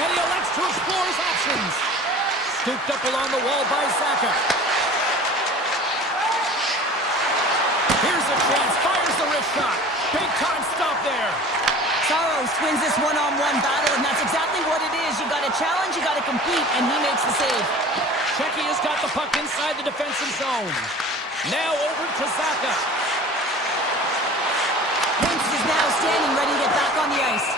And he elects to explore his options. Scooped up along the wall by Zaka. Here's a chance. Fires the wrist shot. Big time stop there. Saros wins this one-on-one battle, and that's exactly what it is. You got to challenge, you got to compete, and he makes the save. Czechia's got the puck inside the defensive zone. Now over to Zaka. Hintz is now standing ready to get back on the ice.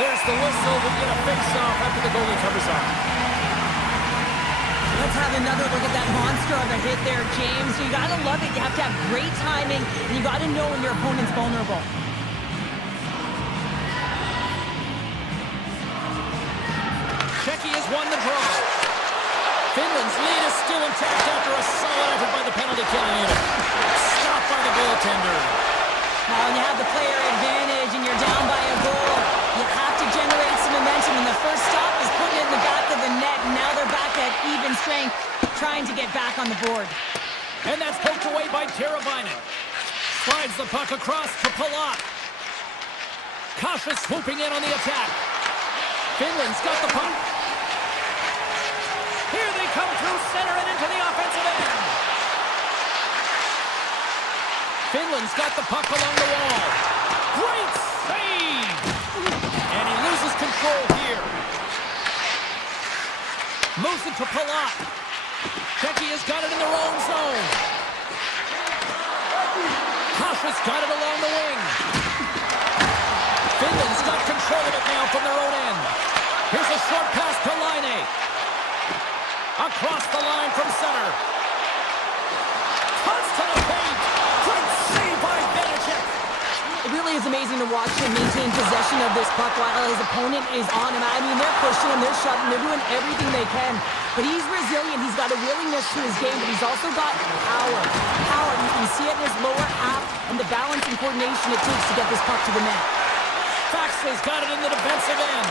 There's the whistle. We'll get a face-off after the goalie covers up. Let's have another look at that monster of a hit there, James. You got to love it. You have to have great timing, and you got to know when your opponent's vulnerable. Czechia's won the draw. Finland's lead is still intact after a solid effort by the penalty killing unit. Stopped by the goaltender. Now, when you have the player advantage and you're down by a goal, you have to generate some momentum, and the first stop is putting it in the back of the net, and now they're back at even strength, trying to get back on the board. And that's poked away by Teravainen. Slides the puck across to Palat. Kasha swooping in on the attack. Finland's got the puck. Here they come through center and into the offensive end. Finland's got the puck along the wall. Great save! And he loses control here. Moves it to Palat. Czechia has got it in their own zone. Kasha's got it along the wing. Finland's got control of it now from their own end. Here's a short pass to Laine. Across the line from center. Cuts to the paint. Great save by Beneček. It really is amazing to watch him maintain possession of this puck while his opponent is on him. I mean, they're pushing him, they're shoving, they're doing everything they can. But he's resilient, he's got a willingness to his game, but he's also got power. Power, you can see it in his lower half and the balance and coordination it takes to get this puck to the net. Faxley's got it in the defensive end.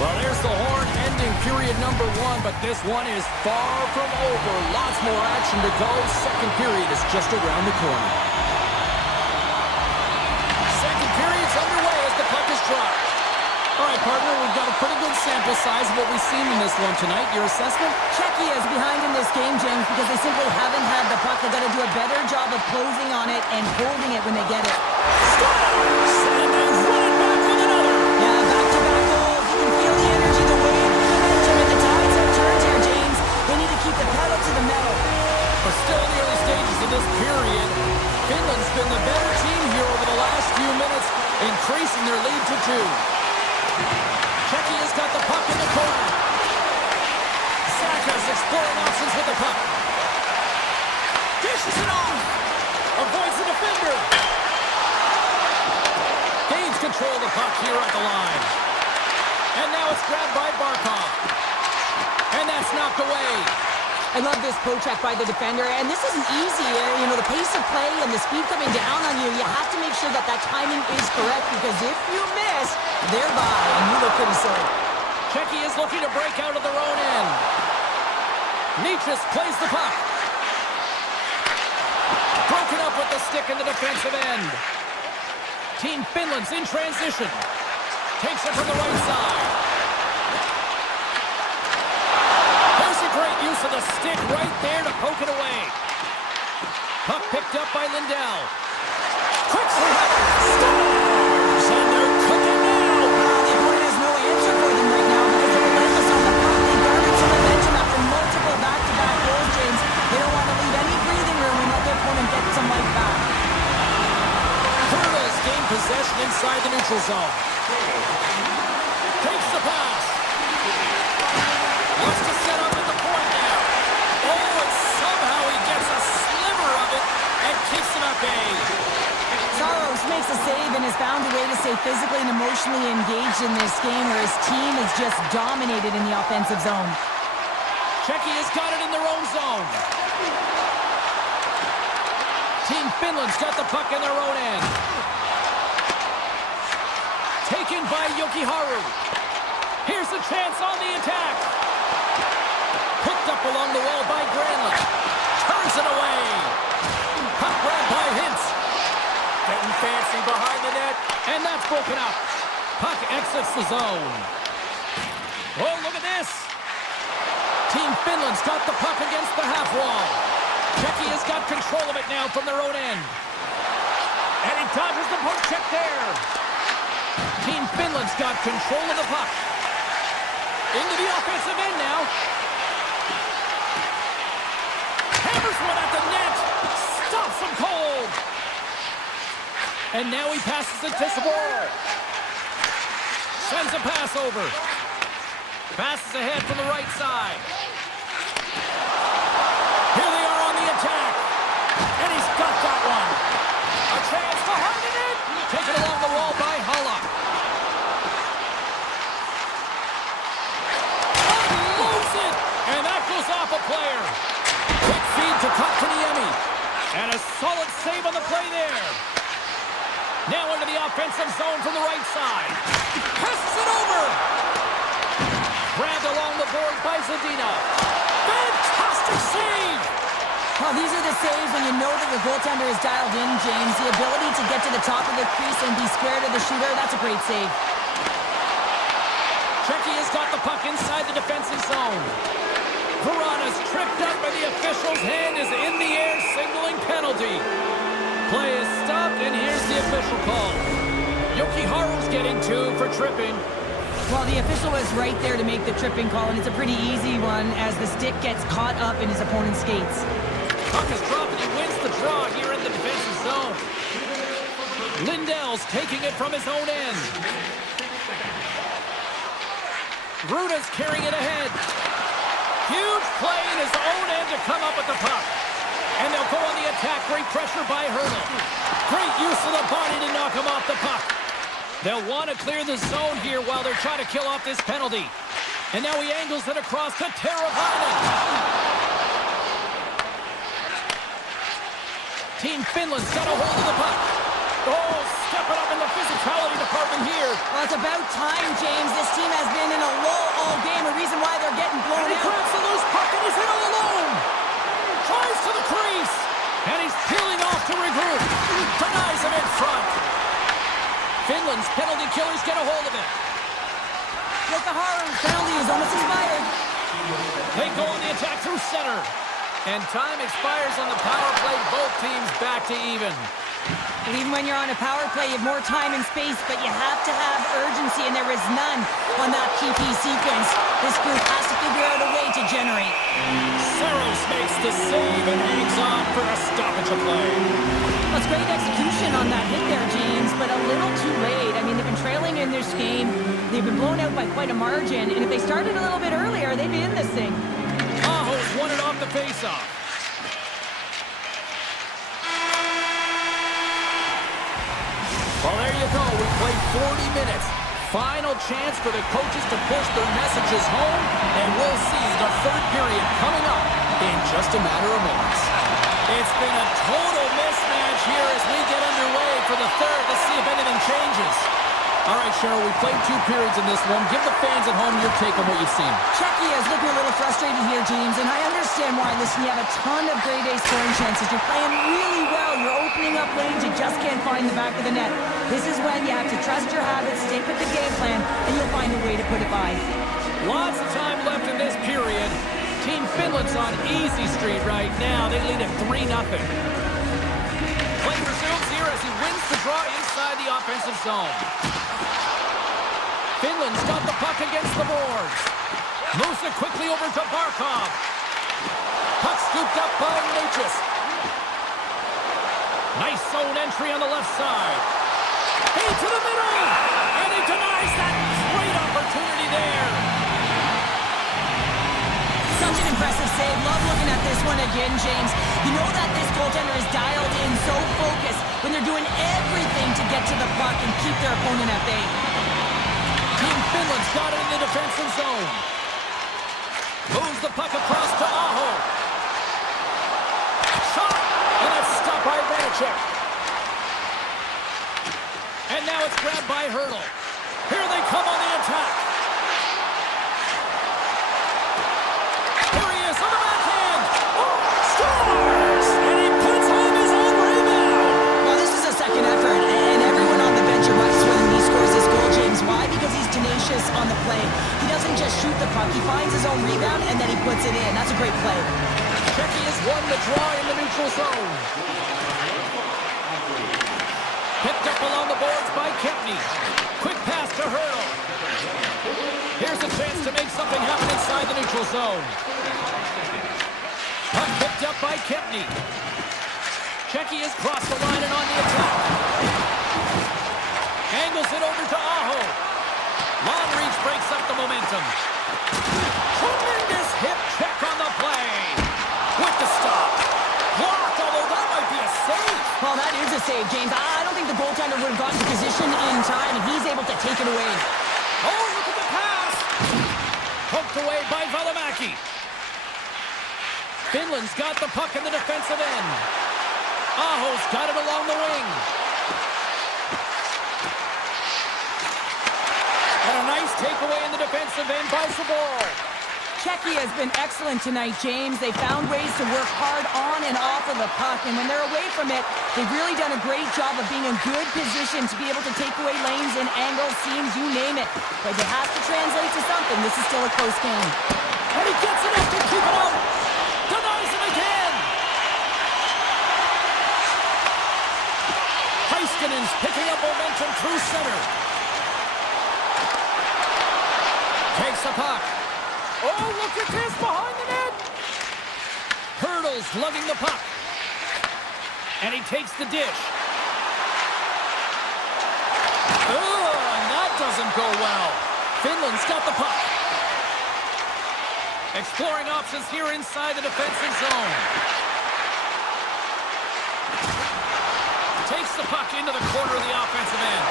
Well, there's the horn ending period number 1, but this one is far from over. Lots more action to go. Second period is just around the corner. Second period's underway as the puck is dropped. All right, partner, we've got a pretty good sample size of what we've seen in this one tonight. Your assessment? Czechia is behind in this game, James, because they simply haven't had the puck. They've got to do a better job of closing on it and holding it when they get it. Scores! And they run it back with another. Yeah, back-to-back goals. You can feel the energy, the wave, the momentum, and the tides have turned here, James. They need to keep the pedal to the metal. We're still in the early stages of this period. Finland's been the better team here over the last few minutes, increasing their lead to 2. Czechia's got the puck in the corner. Saka's exploring options with the puck. Dishes it off. Avoids the defender. Gains control of the puck here at the line. And now it's grabbed by Barkov. And that's knocked away. I love this poke check by the defender, and this isn't easy. You know, the pace of play and the speed coming down on you, you have to make sure that that timing is correct, because if you miss, they're by, and you look pretty silly. Czechia is looking to break out of their own end. Nichas plays the puck. Broken up with the stick in the defensive end. Team Finland's in transition. Takes it from the right side. There's a great use of the stick right there to poke it away. Puck picked up by Lindell. Quick slap. Scores! And they're cooking now. The opponent has no answer for them right now because they're relentless on the puck. They garnered some momentum after multiple back-to-back goals, James. They don't want to leave any breathing room and let their opponent get some life back. Hurdles gain possession inside the neutral zone. Takes the pass. Wants to set up at the point now. Oh, and somehow he gets a sliver of it and keeps him at bay. Saros makes a save and has found a way to stay physically and emotionally engaged in this game where his team is just dominated in the offensive zone. Czechia's got it in their own zone. Team Finland's got the puck in their own end. Taken by Jokiharju. Here's the chance on the attack. Picked up along the wall by Granlund. Turns it away. Puck grabbed by Hintz. Getting fancy behind the net. And that's broken up. Puck exits the zone. Oh, look at this. Team Finland's got the puck against the half wall. Czechia's got control of it now from their own end. And he dodges the poke check there. Team Finland's got control of the puck. Into the offensive end now. Hammers one at the net. Stops him cold. And now he passes it to Sabor. Sends a pass over. Passes ahead from the right side. Here they are on the attack. And he's got that one. A chance for Harden. Taken along the wall by Hala. Unloads it. And that goes off a player. Quick feed to Kotkaniemi. And a solid save on the play there. Now into the offensive zone from the right side. Passes it over. Grabbed along the board by Zadina. Fantastic save. Well, these are the saves when you know that your goaltender is dialed in, James. The ability to get to the top of the crease and be scared of the shooter, that's a great save. Czechia's got the puck inside the defensive zone. Verana's tripped up, and the official's hand is in the air, signaling penalty. official call. Yokiharu's getting 2 for tripping. Well, the official was right there to make the tripping call, and it's a pretty easy one as the stick gets caught up in his opponent's skates. Puck is dropped and he wins the draw here in the defensive zone. Lindell's taking it from his own end. Ruda's carrying it ahead. Huge play in his own end to come up with the puck. And they'll go on the attack. Great pressure by Hurdle. Great use of the body to knock him off the puck. They'll want to clear the zone here while they're trying to kill off this penalty. And now he angles it across to Teravainen. Team Finland's got a hold of the puck. Oh, stepping up in the physicality department here. Well, it's about time, James. This team has been in a lull all game, a reason why they're getting blown And he out. grabs the loose puck and he's in all alone. Tries to the crease. And he's peeling off to regroup. Denies him in front. Finland's penalty killers get a hold of it. Yokiharu's penalty is almost expired. They go on the attack through center. And time expires on the power play. Both teams back to even. And even when you're on a power play, you have more time and space, but you have to have urgency, and there is none on that PP sequence. This group has to figure out a way to generate. Saros makes the save and hangs on for a stoppage of play. Well, it's great execution on that hit there, James, but a little too late. I mean, they've been trailing in this game. They've been blown out by quite a margin, and if they started a little bit earlier, they'd be in this thing. Aho's won it off the faceoff. Well, there you go. We played 40 minutes. Final chance for the coaches to push their messages home, and we'll see the third period coming up in just a matter of moments. It's been a total mismatch here as we get underway for the third. Let's see if anything changes. All right, Cheryl, we played 2 periods in this one. Give the fans at home your take on what you've seen. Czechia is looking a little frustrated here, James, and I understand why. Listen, you have a ton of grade A scoring chances. You're playing really well. You're opening up lanes. You just can't find the back of the net. This is when you have to trust your habits, stick with the game plan, and you'll find a way to put it by. Lots of time left in this period. Team Finland's on easy street right now. They lead at 3-0. Play resumes here as he wins the draw inside the offensive zone. Finland's got the puck against the boards. Moves it quickly over to Barkov. Puck scooped up by Natchez. Nice zone entry on the left side. Into the middle! And he denies that great opportunity there. Such an impressive save. Love looking at this one again, James. You know that this goaltender is dialed in, so focused when they're doing everything to get to the puck and keep their opponent at bay. Team Finland's got it in the defensive zone. Moves the puck across to Aho. Shot! And it's stopped by Vanacek. And now it's grabbed by Hurdle. Here they come on the attack. Here he is on the backhand. Oh, scores! And he puts home his own rebound. Well, this is a second effort, and everyone on the bench erupts when he scores this goal, James. Why? Because he's tenacious on the play. He doesn't just shoot the puck. He finds his own rebound, and then he puts it in. That's a great play. Czechia has won the draw in the neutral zone. Picked up along the boards by Kempney. Quick pass to Hurdle. Here's a chance to make something happen inside the neutral zone. Puck picked up by Kempney. Czechia's crossed the line and on the attack. Angles it over to Aho. Long reach breaks up the momentum. Tremendous hip check on the play. With the stop. Blocked, although that might be a save. Well, that is a save, James. I don't think the goaltender would have gotten to position in time, and he's able to take it away. Oh, look at the pass. Poked away by Valimaki. Finland's got the puck in the defensive end. Aho's got it along the wing. And a nice takeaway in the defensive end by Sabor. Czechia has been excellent tonight, James. They found ways to work hard on and off of the puck, and when they're away from it, they've really done a great job of being in good position to be able to take away lanes and angles, seams, you name it. But it has to translate to something. This is still a close game. And he gets enough to keep it out. Denies him again. Heist Koskinen's picking up momentum through center. Takes the puck. Oh, look at this behind the net. Hurdles lugging the puck. And he takes the dish. Oh, and that doesn't go well. Finland's got the puck. Exploring options here inside the defensive zone. Takes the puck into the corner of the offensive end.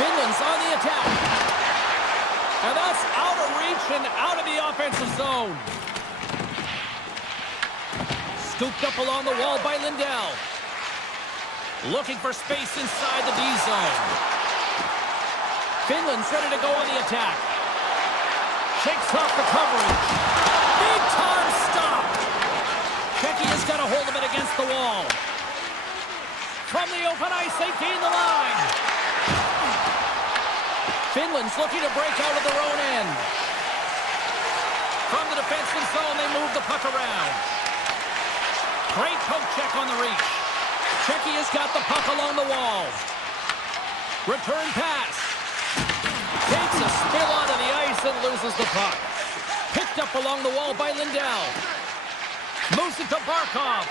Finland's on the attack. And that's out of reach and out of the offensive zone. Scooped up along the wall by Lindell. Looking for space inside the D zone. Finland's ready to go on the attack. Shakes off the coverage. Big time stop. Shecky has got a hold of it against the wall. From the open ice, they gain the line. Finland's looking to break out of their own end. From the defensive zone, they move the puck around. Great poke check on the reach. Shecky has got the puck along the wall. Return pass. Takes a spill onto the ice and loses the puck. Picked up along the wall by Lindell. Moves it to Barkov.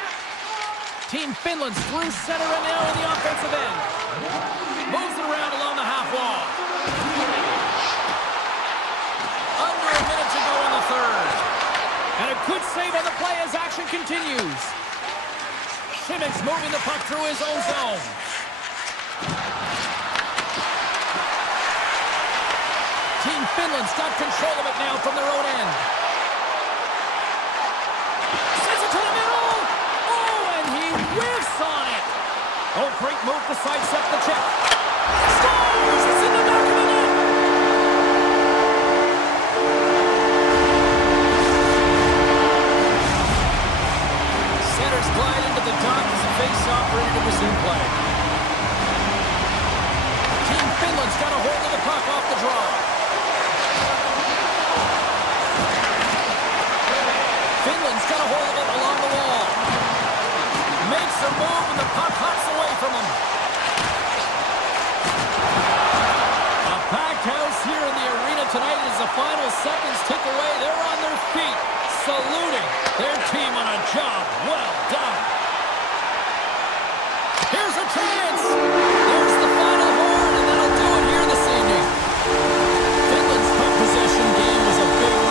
Team Finland's through center and now in the offensive end. Moves it around along the half wall. Under a minute to go in the third. And a good save on the play as action continues. Simmons moving the puck through his own zone. Team Finland's got control of it now from their own end. Sends it to the middle. Oh, and he whiffs on it. Oh, great move to sidestep the check. Scores! It's in the back of the net. Centers glide into the dock as the face-off ready to resume play. Team Finland's got a hold of the puck off the draw. Finland's got a hold of it along the wall. Makes a move and the puck hops away from him. A packed house here in the arena tonight as the final seconds tick away. They're on their feet, saluting their team on a job well done. Here's a chance. There's the final horn, and that'll do it here this evening. Finland's puck possession game was a big one.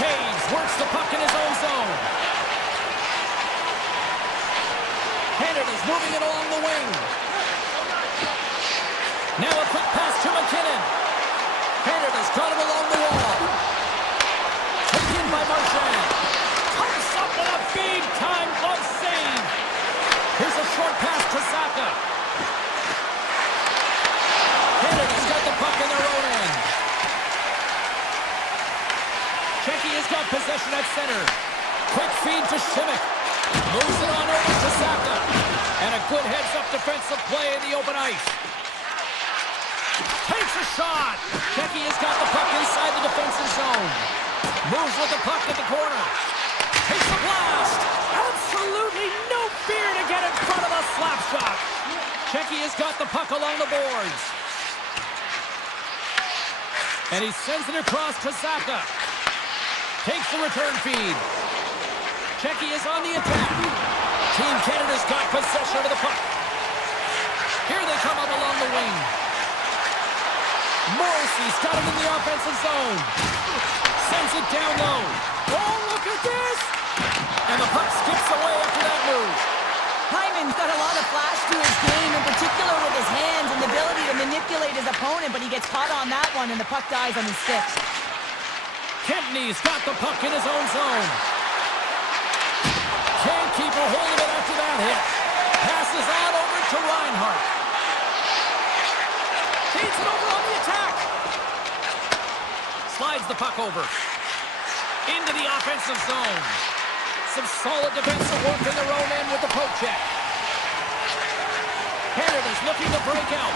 Taves works the puck in his own zone. Canada's moving it along the wing. Now a quick pass to McKinnon. Canada's got it along the wall. Taken by Marchand. Pumps up with a big-time glove save. Here's a short pass to Saka. Canada's got the puck in their own end. Czechia has got possession at center. Quick feed to Šimik. Moves it on over to Saka. And a good heads-up defensive play in the open ice. Takes a shot. Czechia has got the puck inside the defensive zone. Moves with the puck at the corner. Takes a blast. Absolutely no fear to get in front of a slap shot. Czechia has got the puck along the boards. And he sends it across to Saka. Takes the return feed. Czechia is on the attack. Team Canada's got possession of the puck. Here they come up along the wing. Morrissey's got it in the offensive zone. Sends it down low. Oh, look at this! And the puck skips away after that move. Hyman's got a lot of flash to his game, in particular with his hands and the ability to manipulate his opponent, but he gets caught on that one and the puck dies on his stick. Kempney's got the puck in his own zone. Can't keep a hold of it after that hit. Passes on over to Reinhart. Feeds it over on the attack. Slides the puck over. Into the offensive zone. Some solid defensive work in their own end with the poke check. Canada's looking to break out.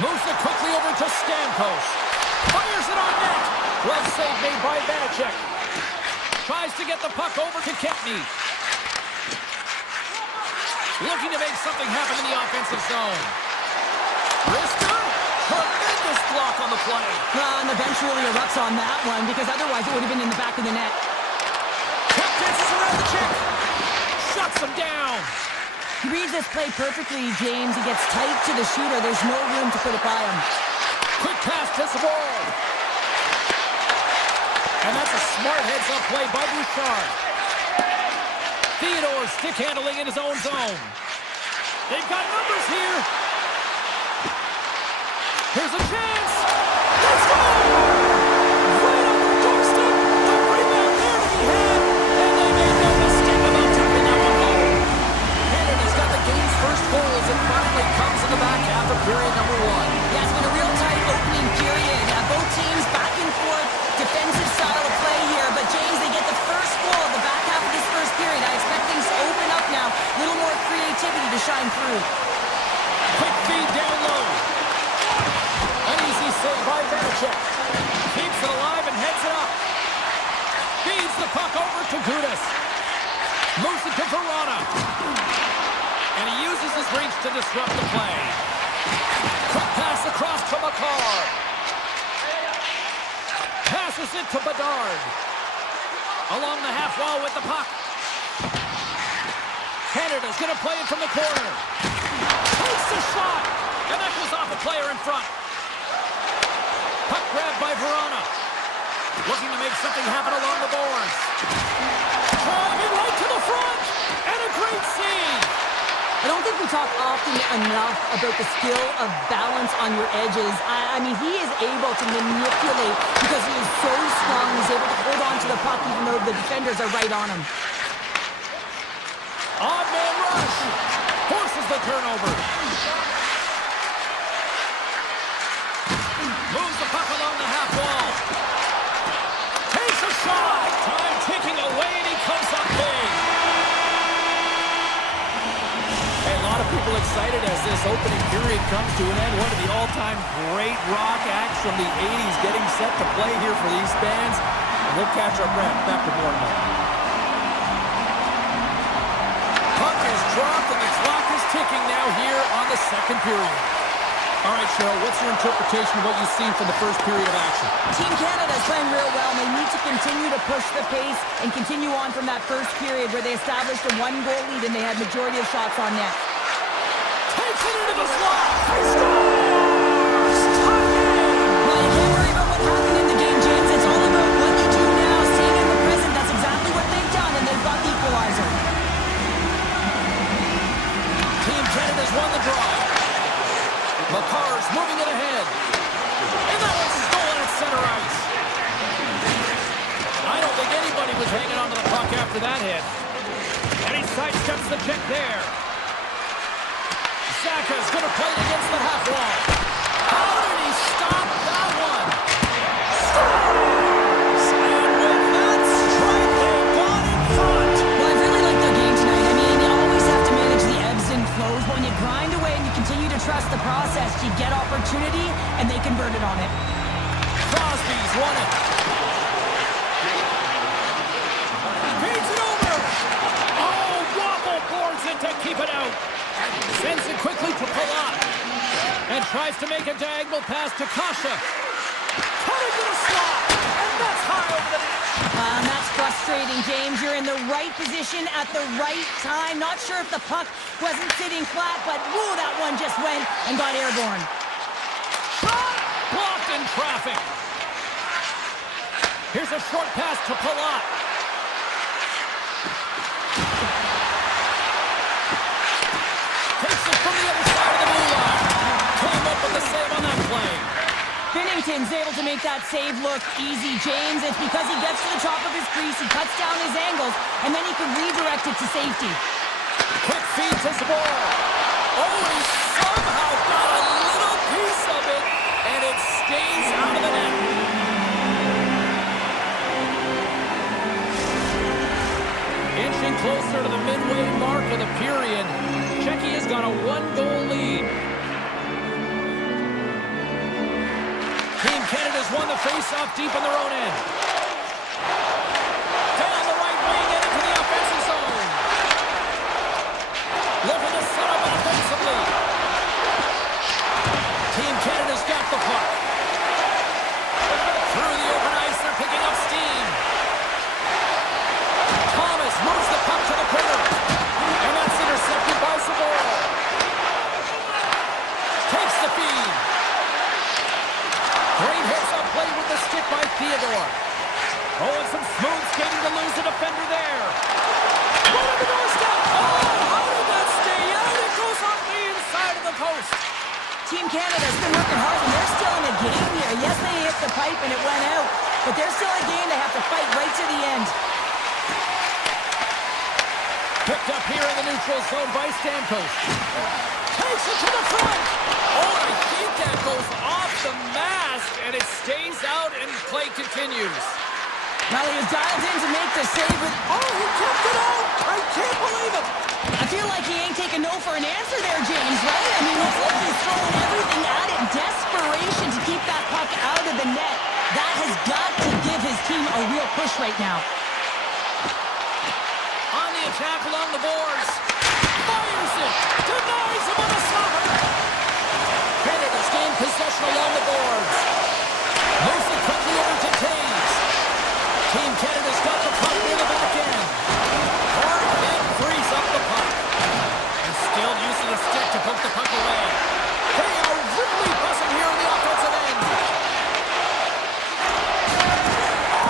Moves it quickly over to Stamkos. Fires it on net. Glove save made by Vanacek. Tries to get the puck over to Kempney. Looking to make something happen in the offensive zone. Rister. Tremendous block on the play. And the bench really erupts on that one, because otherwise it would have been in the back of the net. Dances around the check. Shuts him down. He reads this play perfectly, James. He gets tight to the shooter. There's no room to put it by him. Quick pass to Savard. And that's a smart heads-up play by Bouchard. Theodore stick handling in his own zone. They've got numbers here. Here's a chance. Let's go! Right on the doorstep. The rebound there to be had. And they made no mistake about tapping that one home. Canada's got the game's first goal as it finally comes in the back half of period number one. Yeah, it's been a real tight opening period. Both teams back and forth, defensive style of play here. But James, they get the first goal of the back half of this first period. I expect things to open up now. A little more creativity to shine through. Quick feed down low. An easy save by Vanacek. Keeps it alive and heads it up. Feeds the puck over to Gudas. Moves it to Verona. And he uses his reach to disrupt the play. Quick pass across to McCarr. Passes it to Bedard. Along the half wall with the puck. Canada's going to play it from the corner. Takes the shot. And that goes off a player in front. Puck grabbed by Verona. Looking to make something happen along the boards. Driving right to the front. And a great save. I don't think we talk often enough about the skill of balance on your edges. I mean, he is able to manipulate because he is so strong. He's able to hold on to the puck even though the defenders are right on him. Odd man rush. Forces the turnover. Moves the puck along the half wall. Takes a shot. Time ticking away and he comes up big. Hey, a lot of people excited as this opening period comes to an end. One of the all-time great rock acts from the 80s getting set to play here for these fans. And we'll catch our breath back to more in a moment. Puck is dropped and the clock is ticking now here on the second period. All right, Cheryl, what's your interpretation of what you've seen from the first period of action? Team Canada is playing real well, and they need to continue to push the pace and continue on from that first period where they established a one-goal lead and they had majority of shots on net. Takes it into the slot. He scores! Tie game! Well, you can't worry about what happened in the game, James. It's all about what you do now. Stay after that hit. And he sidesteps the check there. Saka's going to play it against the half wall. How did he stop that one? Scores! And with that strike, they've gone in front. Well, I really like their game tonight. I mean, you always have to manage the ebbs and flows. But when you grind away and you continue to trust the process, you get opportunity, and they converted on it. Crosby's won it. Feeds it over. Oh, Waffle boards it to keep it out. Sends it quickly to Palat. And tries to make a diagonal pass to Kasha. Cut into the slot. And that's high over the net. That's frustrating, James. You're in the right position at the right time. Not sure if the puck wasn't sitting flat, but whoa, that one just went and got airborne. Shot blocked in traffic. Here's a short pass to Palat. Takes it from the other side of the blue line. Came up with the save on that play. Binnington's able to make that save look easy, James. It's because he gets to the top of his crease, he cuts down his angles, and then he can redirect it to safety. Quick feed to Zbor. Oh, he somehow got a little piece of it, and it stays out of the net. Inching closer to the midway mark of the period, Czechia has got a one-goal lead. Team Canada's won the face-off deep in their own end. Down the right wing and into the offensive zone. Looking to set up offensively. Team Canada's got the puck. Through the open ice, they're picking up steam. Thomas moves the puck to the corner. And that's intercepted by Zbor. Takes the feed. Great heads-up play with the stick by Theodore. Oh, and some smooth skating to lose the defender there. Right on the doorstep. Oh, how did that stay out? It goes off the inside of the post. Team Canada's been working hard, and they're still in a game here. Yes, they hit the pipe and it went out, but they're still a game they have to fight right to the end. Picked up here in the neutral zone by Stamkos. Takes it to the front. Oh, I think that goes off the mask, and it stays out, and play continues. Well, he was dialed in to make the save with... Oh, he kept it out! I can't believe it! I feel like he ain't taking no for an answer there, James, right? I mean, it's like he's throwing everything at it. Desperation to keep that puck out of the net. That has got to give his team a real push right now. On the attack along the boards. Fires it! Denies him on a stopper! Canada's gained possession along the boards. Moves it quickly over to Taves. Team Canada's got the puck near the back end. Hard hit frees up the puck. And still using the stick to poke the puck away. They are really buzzing here on the offensive end.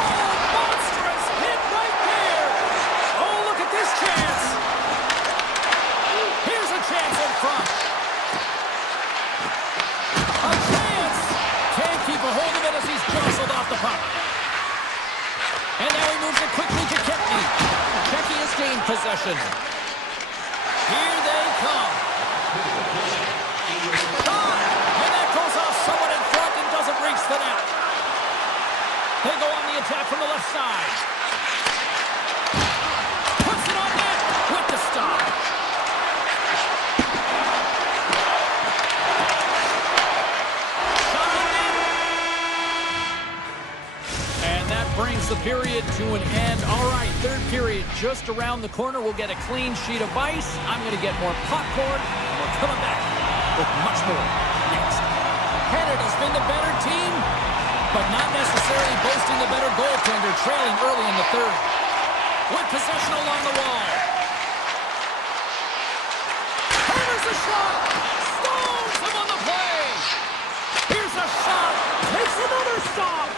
Oh, monstrous hit right there. Oh, look at this chance. Here's a chance in front. A chance. Can't keep a hold of it as he's jostled off the puck. And now he moves it quickly to Kempney. Czechia has gained possession. Here they come. Shot! And that goes off someone in front and doesn't reach the net. They go on the attack from the left side. Puts it on net with the stop. Shot on net. And that brings the period to an end. All right, third period just around the corner. We'll get a clean sheet of ice. I'm going to get more popcorn, and we're coming back with much more next. Canada's been the better team, but not necessarily boasting the better goaltender, trailing early in the third. With possession along the wall. Hammers a shot. Stones him on the play. Here's a shot. Takes another stop.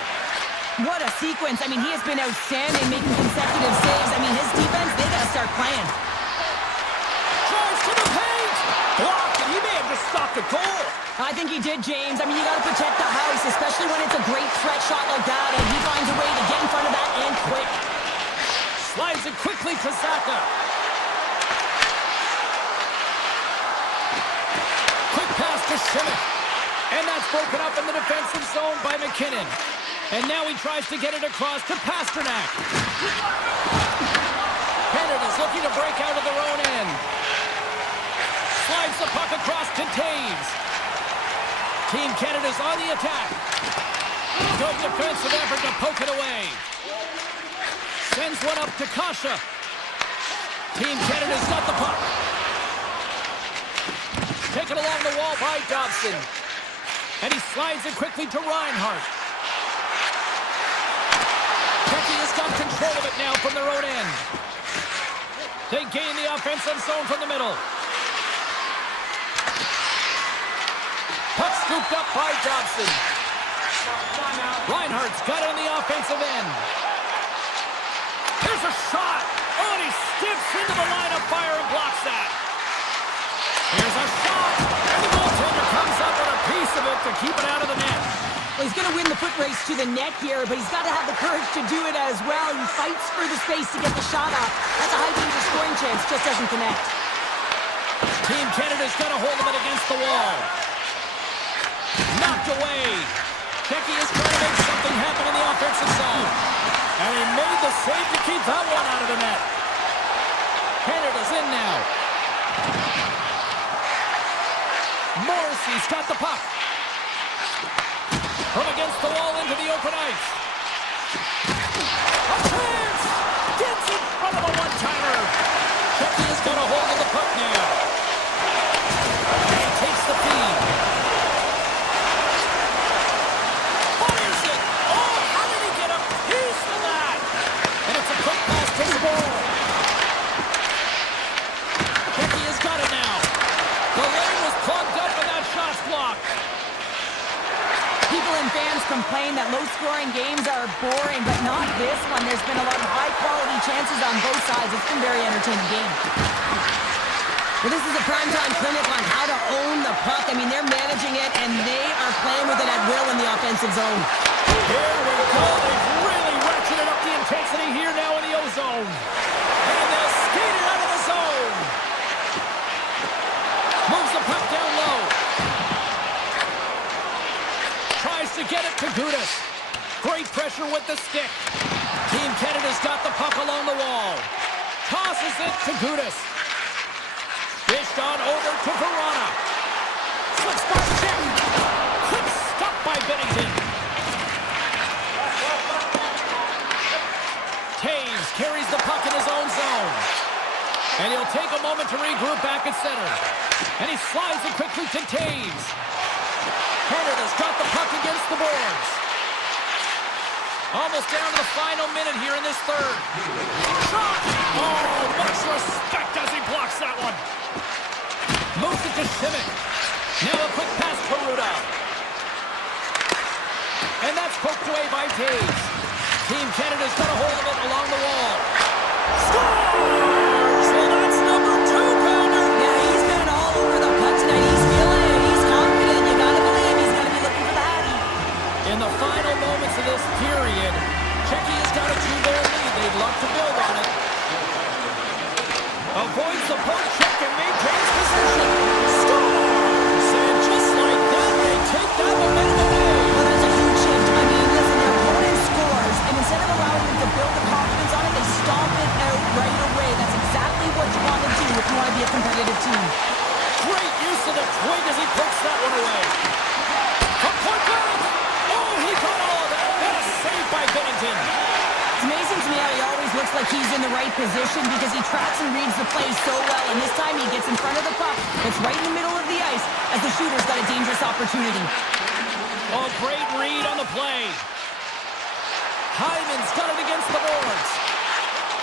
What a sequence. I mean, he has been outstanding, making consecutive saves. I mean, his defense, they got to start playing. Drives to the paint. Blocked, and he may have just stopped a goal. I think he did, James. I mean, you got to protect the house, especially when it's a great threat shot like that, and he finds a way to get in front of that and quick. Slides Moves it quickly to Zaka. Quick pass to Schmidt. And that's broken up in the defensive zone by McKinnon. And now he tries to get it across to Pasternak. Canada's looking to break out of their own end. Slides the puck across to Taves. Team Canada's on the attack. Good defensive effort to poke it away. Sends one up to Kasha. Team Canada's got the puck. Taken along the wall by Dobson. And he slides it quickly to Reinhardt. Becky has got control of it now from their own end. They gain the offensive zone from the middle. Puck scooped up by Dobson. Reinhardt's got it on the offensive end. Here's a shot. Oh, and he skips into the line of fire and blocks that. Here's a shot. And the goaltender comes up with a piece of it to keep it out of the net. Well, he's going to win the foot race to the net here, but he's got to have the courage to do it as well. He fights for the space to get the shot off. That's a high danger scoring chance. Just doesn't connect. Team Canada's got a hold of it against the wall. Knocked away. Becky is trying to make something happen in the offensive zone. And he made the save to keep that one out of the net. Canada's in now. Morrissey's got the puck. From against the wall into the open ice. A chance! Gets in front of a one-timer. Becky has got a hold of the puck now. And he takes the feed. Fires it! Oh, how did he get a piece of that? And it's a quick pass to the ball. Becky has got it now. The lane was plugged up and that shot's blocked. People and fans complain that low-scoring games are boring, but not this one. There's been a lot of high-quality chances on both sides. It's been a very entertaining game. Well, this is a primetime clinic on how to own the puck. I mean, they're managing it, and they are playing with it at will in the offensive zone. Here we go. They've really ratcheted up the intensity here now in the O-zone. And they'll skate it out of the zone. Moves the puck down low. Tries to get it to Gudas. Great pressure with the stick. Team Canada's got the puck along the wall. Tosses it to Gudas. Dished on over to Verona. Slips by Jim. Quick stop by Bennington. Taves carries the puck in his own zone. And he'll take a moment to regroup back at center. And he slides it quickly to Taves. Canada's got the puck against the boards. Almost down to the final minute here in this third. Shot! Oh, much respect as he blocks that one. Moves it to Schmidt. Now a quick pass to Ruda. And that's poked away by Taves. Team Canada's got a hold of it along the wall. Scores! Well, that's number 2, Pounder. Yeah, he's been all over the puck tonight. He's feeling it. He's confident. You gotta believe he's gonna be looking for that. In the final moments of this period, Czechia has got a 2-goal lead. They'd love to build on it. Avoids the poke check and maintains position. Scores! And just like that, they take that momentum away. Well, that's a huge shift. I mean, listen, their opponent scores, and instead of allowing them to build the confidence on it, they stomp it out right away. That's exactly what you want to do if you want to be a competitive team. Great use of the twig as he pokes that one away. From point blank! Oh, he got all of that. What a save by Bennington. It's amazing to me how he always looks like he's in the right position because he tracks and reads the play so well, and this time he gets in front of the puck. It's right in the middle of the ice as the shooter's got a dangerous opportunity. Oh, great read on the play. Hyman's got it against the boards.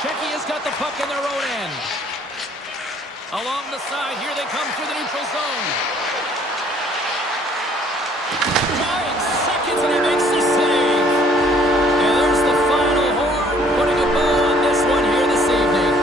Czechia's got the puck in their own end. Along the side, here they come through the neutral zone. 9 seconds and he makes the save. And there's the final horn, putting a bow on this one here this evening.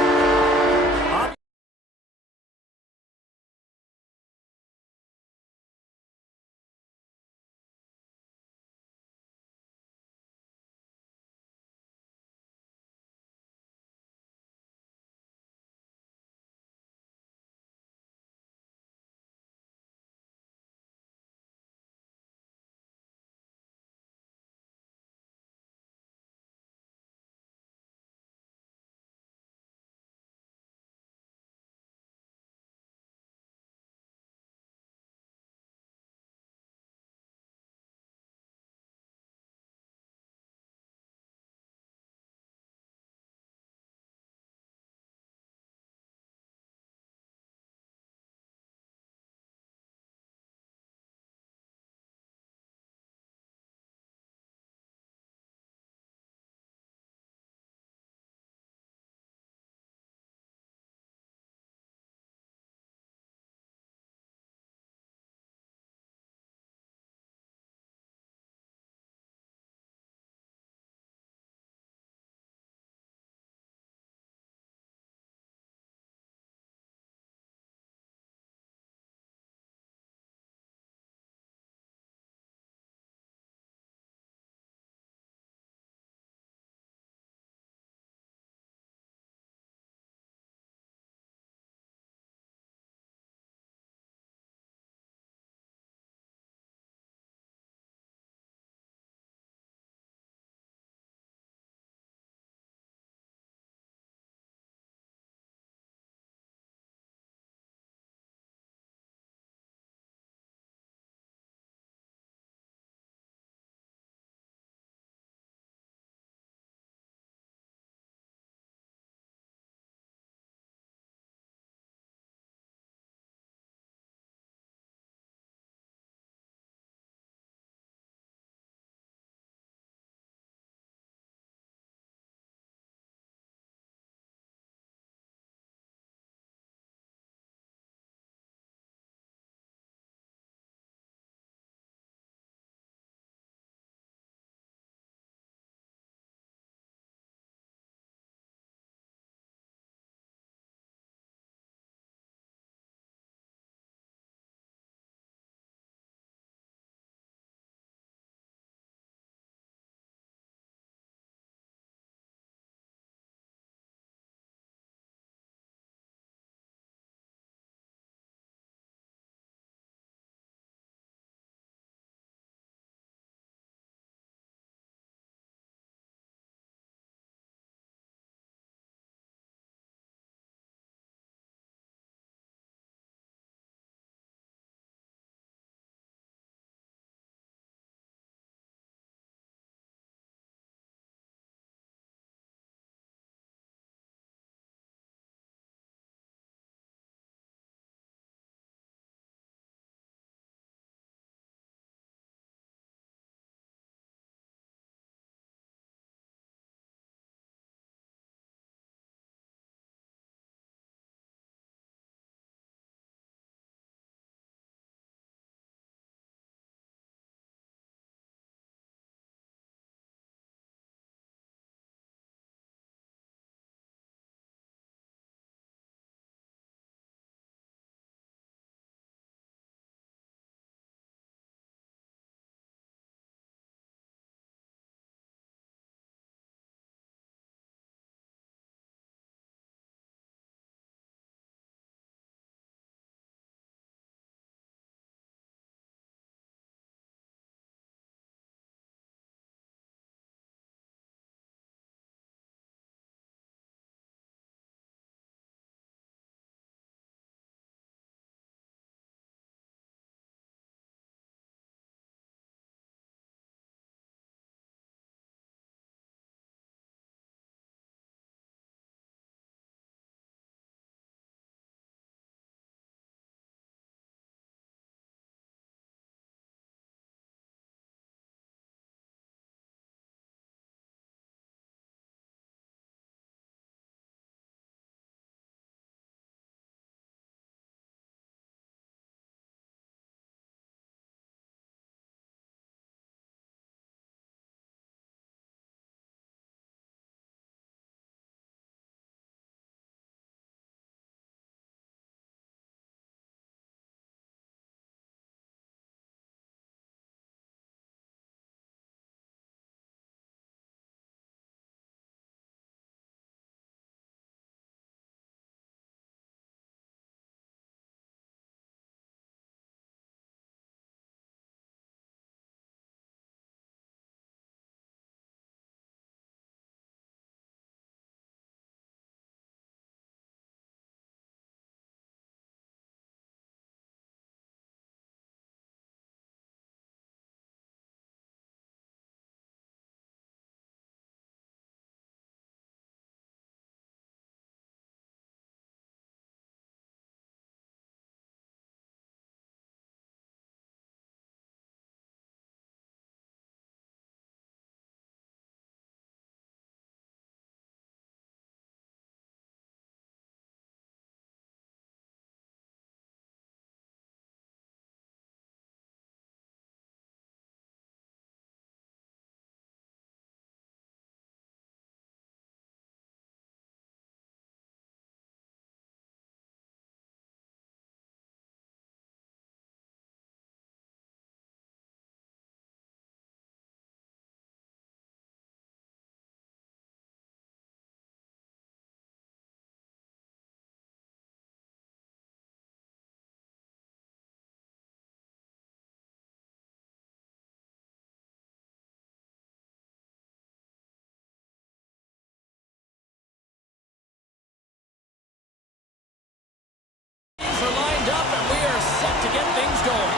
warmed up, and we are set to get things going.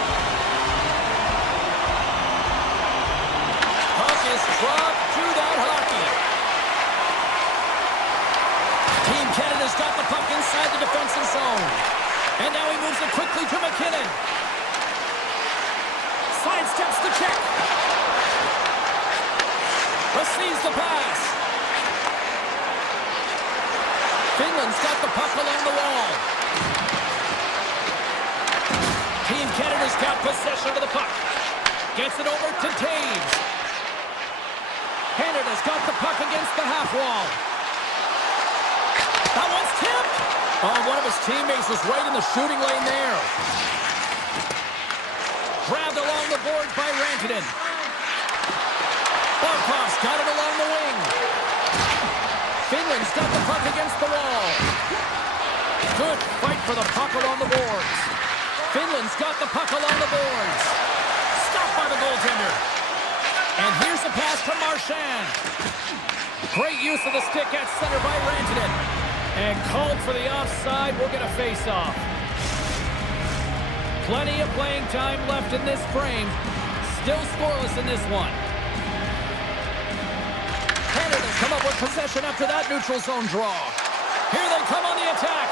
Puck is dropped through that hockey. Team Canada's got the puck inside the defensive zone. And now he moves it quickly to McKinnon. Sidesteps the check. Receives the pass. Finland's got the puck along the wall. Team Canada's got possession of the puck. Gets it over to Taves. Canada's got the puck against the half wall. That one's tipped. Oh, one of his teammates was right in the shooting lane there. Grabbed along the boards by Rantanen. Barkov's got it along the wing. Finland's got the puck against the wall. Good fight for the puck along the boards. Finland's got the puck along the boards. Stopped by the goaltender. And here's the pass to Marchand. Great use of the stick at center by Rantanen. And called for the offside. We'll get a face-off. Plenty of playing time left in this frame. Still scoreless in this one. Canada's come up with possession after that neutral zone draw. Here they come on the attack.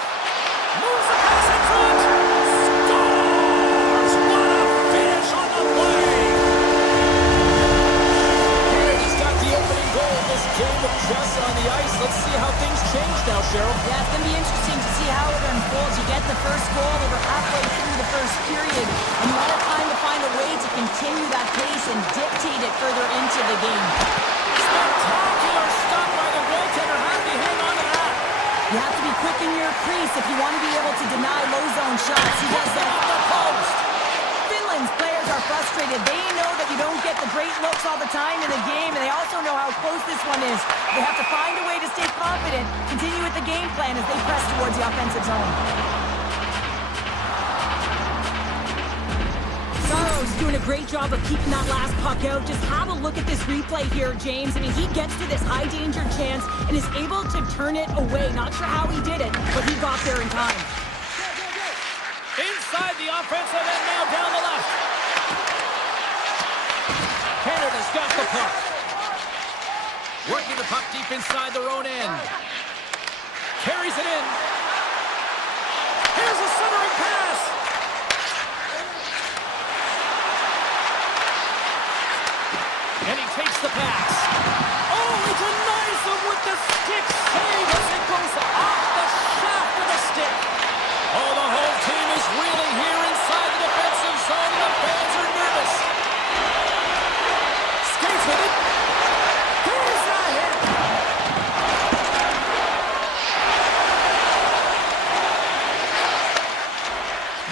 Moves the pass in front. Scores! What a finish on the play! Canada's got the opening goal of this game with Jess on the ice. Let's see how things change now, Cheryl. Yeah, it's going to be interesting to see how it unfolds. You get the first goal over halfway through the first period, and you want time to find a way to continue that pace and dictate it further into the game. Spectacular stop by the goaltender. How did he hang on to that? You have to be quick in your crease if you want to be able to deny low zone shots. He does that off the post. Finland's players are frustrated. They know that you don't get the great looks all the time in the game, and they also know how close this one is. They have to find a way to stay confident, continue with the game plan as they press towards the offensive zone. Saro's doing a great job of keeping that last puck out. Just have a look at this replay here, James. I mean, he gets to this high-danger chance and is able to turn it away. Not sure how he did it, but he got there in time. Inside the offensive end, now down the left. Canada's got the puck. Working the puck deep inside their own end. Carries it in. Here's a centering pass. And he takes the pass. Oh, he denies them with the stick save as it goes off the shaft of the stick. Oh, the whole team is really here inside the defensive zone. The fans are nervous. Skates with it. Here's that hit.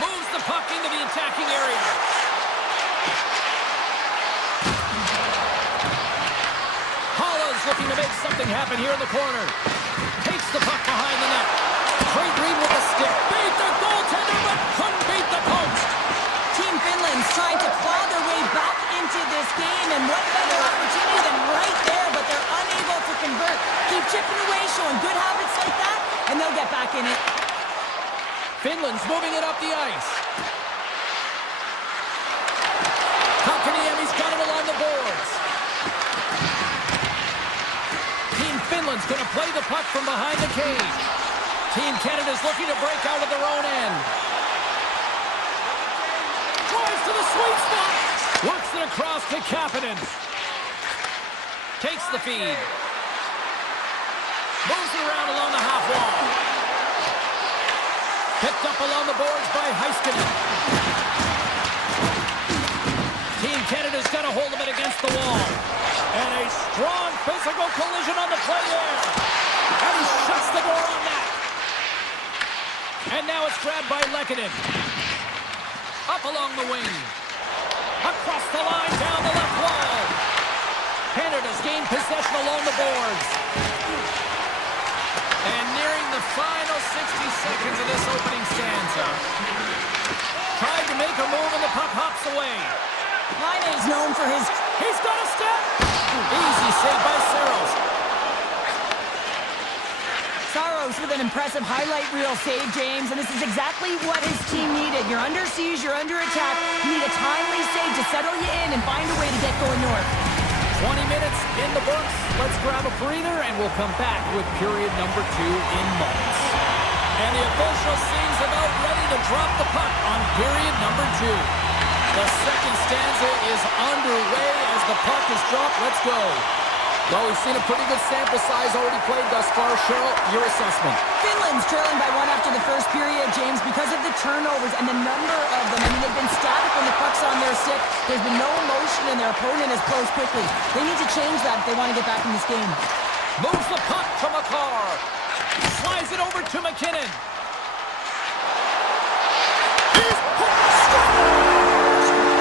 Moves the puck into the attacking area. Hollow's looking to make something happen here in the corner. Takes the puck behind the net. Great read with the stick. Beat the goaltender, but couldn't beat the post. Team Finland's trying to claw their way back into this game, and what better opportunity than right there, but they're unable to convert. Keep chipping away, showing good habits like that, and they'll get back in it. Finland's moving it up the ice. Kotkaniemi's got it along the boards. Team Finland's going to play the puck from behind the cage. Team Canada's looking to break out of their own end. Drives to the sweet spot. Works it across to Kapanen. Takes the feed. Moves it around along the half wall. Picked up along the boards by Heiskanen. Team Canada's got a hold of it against the wall. And a strong physical collision on the play there. And he shuts the door on that. And now it's grabbed by Lehkonen. Up along the wing. Across the line, down the left wall. Canada's gained possession along the boards. And nearing the final 60 seconds of this opening stanza. Tried to make a move and the puck hops away. Laine is known for his... He's got a step. Easy save by Saros. Saros with a an impressive highlight reel save, James, and this is exactly what his team needed. You're under siege, you're under attack. You need a timely save to settle you in and find a way to get going north. 20 minutes in the books. Let's grab a breather, and we'll come back with period number 2 in moments. And the official seems about ready to drop the puck on period number 2. The second stanza is underway as the puck is dropped. Let's go. Well, we've seen a pretty good sample size already played thus far. Cheryl, your assessment. Finland's trailing by 1 after the first period, James, because of the turnovers and the number of them. I mean, they've been static when the puck's on their stick. There's been no emotion, and their opponent has closed quickly. They need to change that if they want to get back in this game. Moves the puck to McCarr. Slides it over to McKinnon. Here's scores!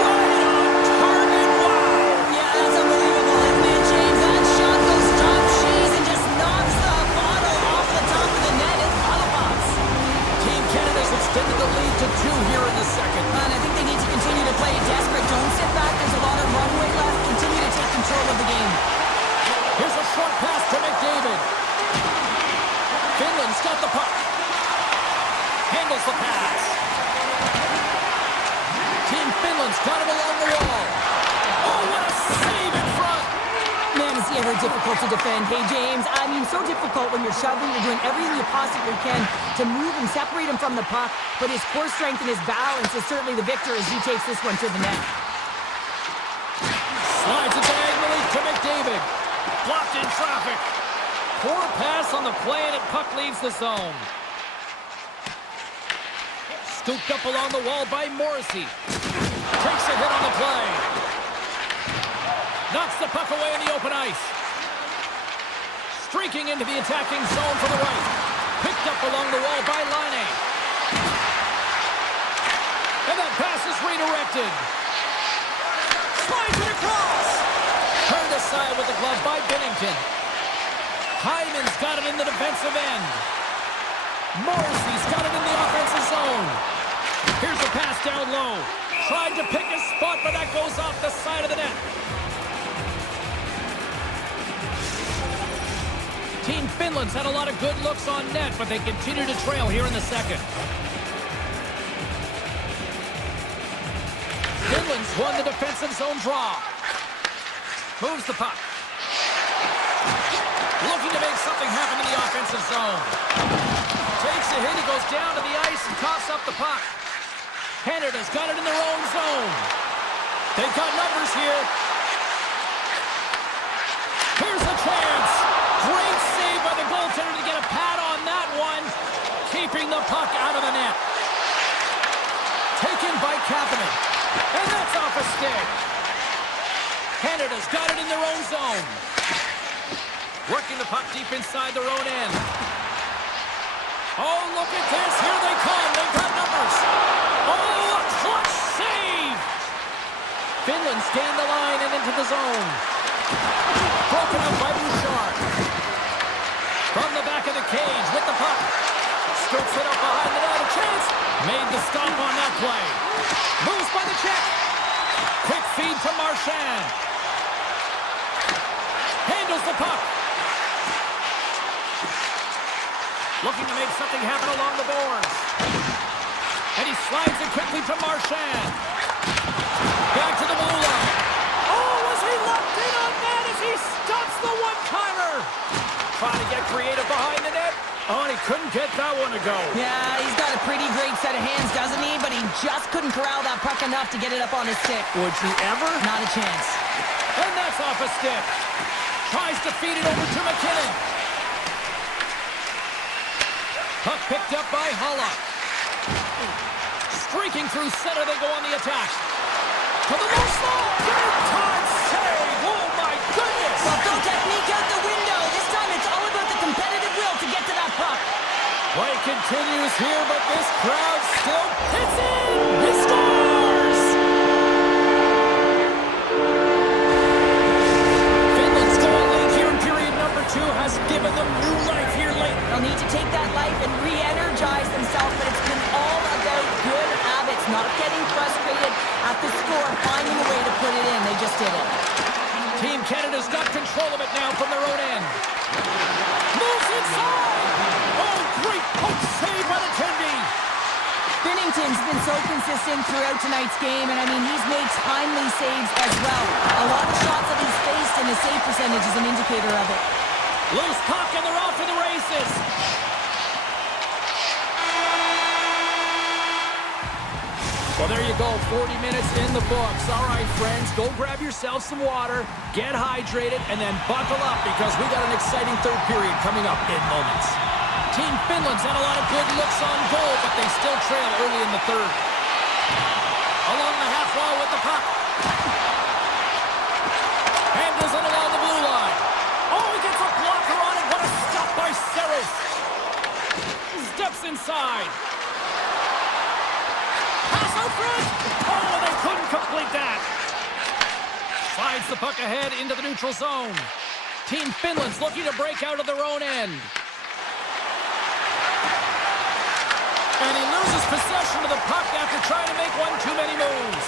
Right on target. Wow! Yeah, that's unbelievable, isn't it, James? That shot goes top cheese and just knocks the bottle off the top of the net. It's bottle pops. Team Canada's extended the lead to 2 here in the second. And I think they need to continue to play desperate. Don't sit back. There's a lot of runway left. Continue to take control of the game. Here's a short pass to McDavid. Finland's got the puck. Handles the pass. Team Finland's got him along the wall. Oh, what a save in front. Man, is he ever difficult to defend. Hey, James, I mean, so difficult when you're shoving, you're doing everything you possibly can to move and separate him from the puck. But his core strength and his balance is certainly the victor as he takes this one to the net. Slides it diagonally to McDavid. Blocked in traffic. Poor pass on the play, and the puck leaves the zone. Scooped up along the wall by Morrissey. Takes a hit on the play. Knocks the puck away in the open ice. Streaking into the attacking zone for the right. Picked up along the wall by Laine. And that pass is redirected. Slides it across. Turned aside with the glove by Binnington. Hyman's got it in the defensive end. Morrissey's got it in the offensive zone. Here's a pass down low. Tried to pick a spot, but that goes off the side of the net. Team Finland's had a lot of good looks on net, but they continue to trail here in the second. Finland's won the defensive zone draw. Moves the puck. Looking to make something happen in the offensive zone. Takes a hit, he goes down to the ice and coughs up the puck. Canada's got it in their own zone. They've got numbers here. Here's a chance. Great save by the goaltender to get a pad on that one. Keeping the puck out of the net. Taken by Kapanen. And that's off a stick. Canada's got it in their own zone. Working the puck deep inside their own end. Oh, look at this. Here they come. They've got numbers. Oh, a clutch save. Finland's gained the line and into the zone. Broken up by Bouchard. From the back of the cage with the puck. Scoops it up behind the net. A chance. Made the stop on that play. Moves by the check. Quick feed to Marchand. Handles the puck. Looking to make something happen along the boards. And he slides it quickly to Marchand. Back to the blue line. Oh, was he locked in on that as he stops the one-timer? Trying to get creative behind the net. Oh, and he couldn't get that one to go. Yeah, he's got a pretty great set of hands, doesn't he? But he just couldn't corral that puck enough to get it up on his stick. Would he ever? Not a chance. And that's off a stick. Tries to feed it over to McKinnon. Puck picked up by Holla. Streaking through center, they go on the attack. To the low slot. Big time save. Oh, my goodness. Well, throw technique out the window. This time it's all about the competitive will to get to that puck. Play continues here, but this crowd still hits in. He scores. Finland's goal late here in period number 2 has given them new life here late. They'll need to take that life and re-energize themselves, but it's been all about good habits, not getting frustrated at the score, finding a way to put it in. They just did it. Team Canada's got control of it now from their own end. Moves inside. Oh, great Binnington's been so consistent throughout tonight's game, and I mean, he's made timely saves as well. A lot of shots that he's faced, and the save percentage is an indicator of it. Loose puck, and they're off to the races. Well, there you go, 40 minutes in the books. All right, friends, go grab yourself some water, get hydrated, and then buckle up because we got an exciting third period coming up in moments. Team Finland's had a lot of good looks on goal, but they still trail early in the third. Along the half wall with the puck. Handles it along the blue line. Oh, he gets a blocker on it. What a stop by Saros. Steps inside. Pass out front. Oh, they couldn't complete that. Slides the puck ahead into the neutral zone. Team Finland's looking to break out of their own end. And he loses possession of the puck after trying to make one too many moves.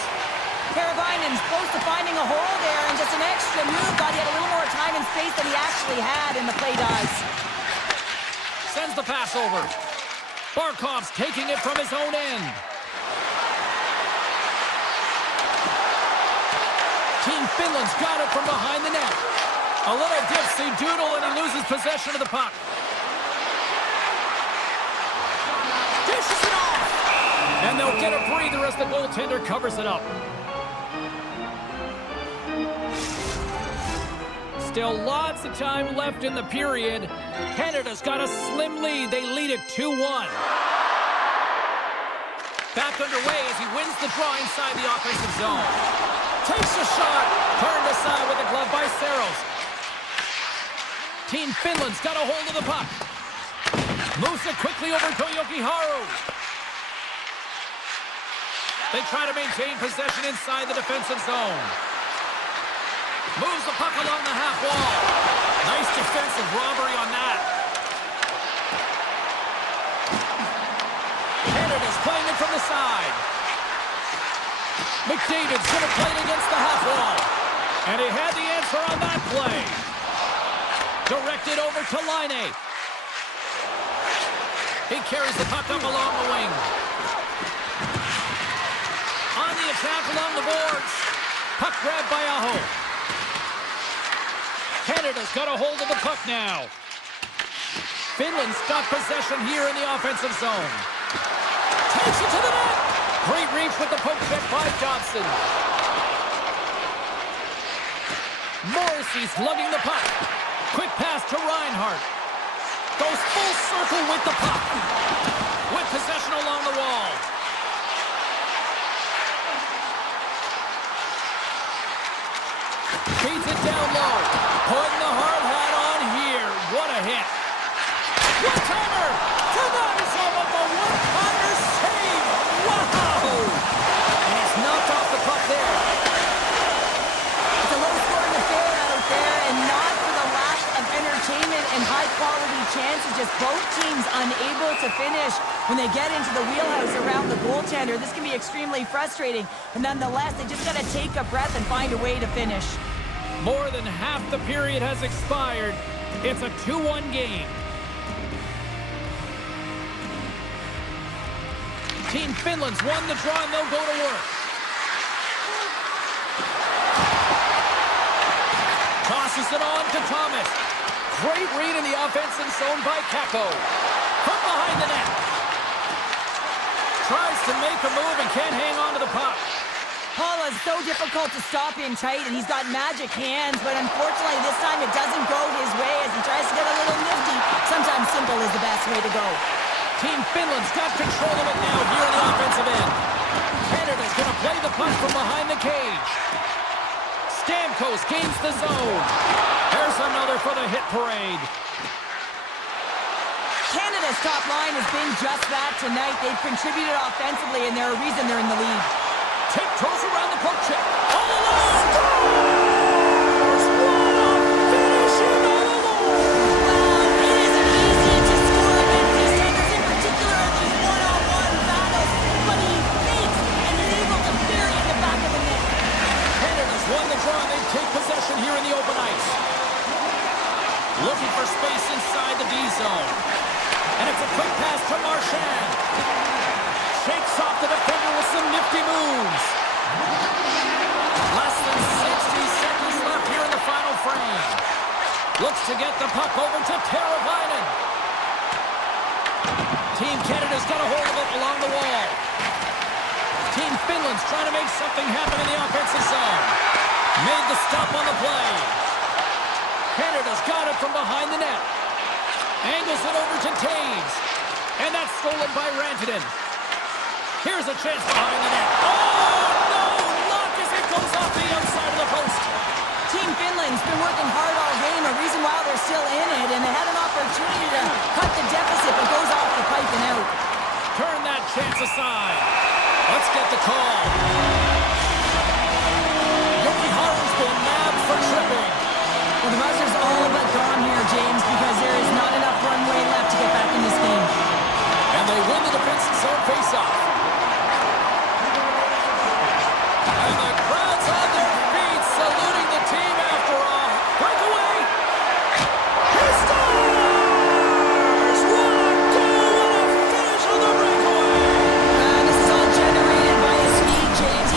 Karavainen's close to finding a hole there, and just an extra move, but he had a little more time and space than he actually had in the play dice. Sends the pass over. Barkov's taking it from his own end. Team Finland's got it from behind the net. A little dipsy doodle, and he loses possession of the puck. Dishes it off! And they'll get a breather as the goaltender covers it up. Still lots of time left in the period. Canada's got a slim lead. They lead it 2-1. Back underway as he wins the draw inside the offensive zone. Takes a shot. Turned aside with a glove by Saros. Team Finland's got a hold of the puck. Moves it quickly over to Jokiharju. They try to maintain possession inside the defensive zone. Moves the puck along the half wall. Nice defensive robbery on that. Canada's playing it from the side. McDavid's going to play it against the half wall. And he had the answer on that play. Directed over to Laine. He carries the puck up along the wing. On the attack along the boards. Puck grabbed by Aho. Canada's got a hold of the puck now. Finland's got possession here in the offensive zone. Takes it to the net. Great reach with the poke check by Johnson. Morrissey's lugging the puck. Quick pass to Reinhart. Goes full circle with the puck. With possession along the wall. Feeds it down low. Putting the hard hat on here. What a hit. One-timer. Tonight home with the one-timer save. Wow. And he's knocked off the puck there. It's a low-scoring affair out there, and not for the lack of entertainment and high-quality chances. Just both teams unable to finish when they get into the wheelhouse around the goaltender. This can be extremely frustrating, but nonetheless, they just got to take a breath and find a way to finish. More than half the period has expired. It's a 2-1 game. Team Finland's won the draw and they'll go to work. Tosses it on to Thomas. Great read in the offensive zone by Kakko. From behind the net. Tries to make a move and can't hang on to the puck. Paula's so difficult to stop in tight, and he's got magic hands, but unfortunately this time it doesn't go his way as he tries to get a little nifty. Sometimes simple is the best way to go. Team Finland's got control of it now here in the offensive end. Canada's going to play the puck from behind the cage. Stamkos gains the zone. There's another for the hit parade. Canada's top line has been just that tonight. They've contributed offensively, and they're a reason they're in the lead. Tiptoes around the poke check. All alone! Scores! What a finishing all alone! Wow, it isn't easy to score against these tenders, in particular in these one-on-one battles, but he fakes and is able to bury in the back of the net. Canada's won the draw. They take possession here in the open ice. Looking for space inside the D zone. And it's a quick pass to Marchand. shakes off the defender with some nifty moves. Less than 60 seconds left here in the final frame. Looks to get the puck over to Teravainen. Team Canada's got a hold of it along the wall. Team Finland's trying to make something happen in the offensive zone. Made the stop on the play. Canada's got it from behind the net. Angles it over to Taves. And that's stolen by Rantanen. Here's a chance behind the net. Oh, no! Luck as it goes off the outside of the post. Team Finland's been working hard all game, a reason why they're still in it, and they had an opportunity to cut the deficit, but goes off the pipe and out. Turn that chance aside. Let's get the call. Yogi Haru's been nabbed for tripping. Well, the buzzer's all but gone here, James, because there is not enough runway left to get back in this game. And they win the defensive zone faceoff. And the crowd's on their feet, saluting the team after a breakaway. He scores! What a goal! What a finish on the breakaway! This is all generated by his speed, James. He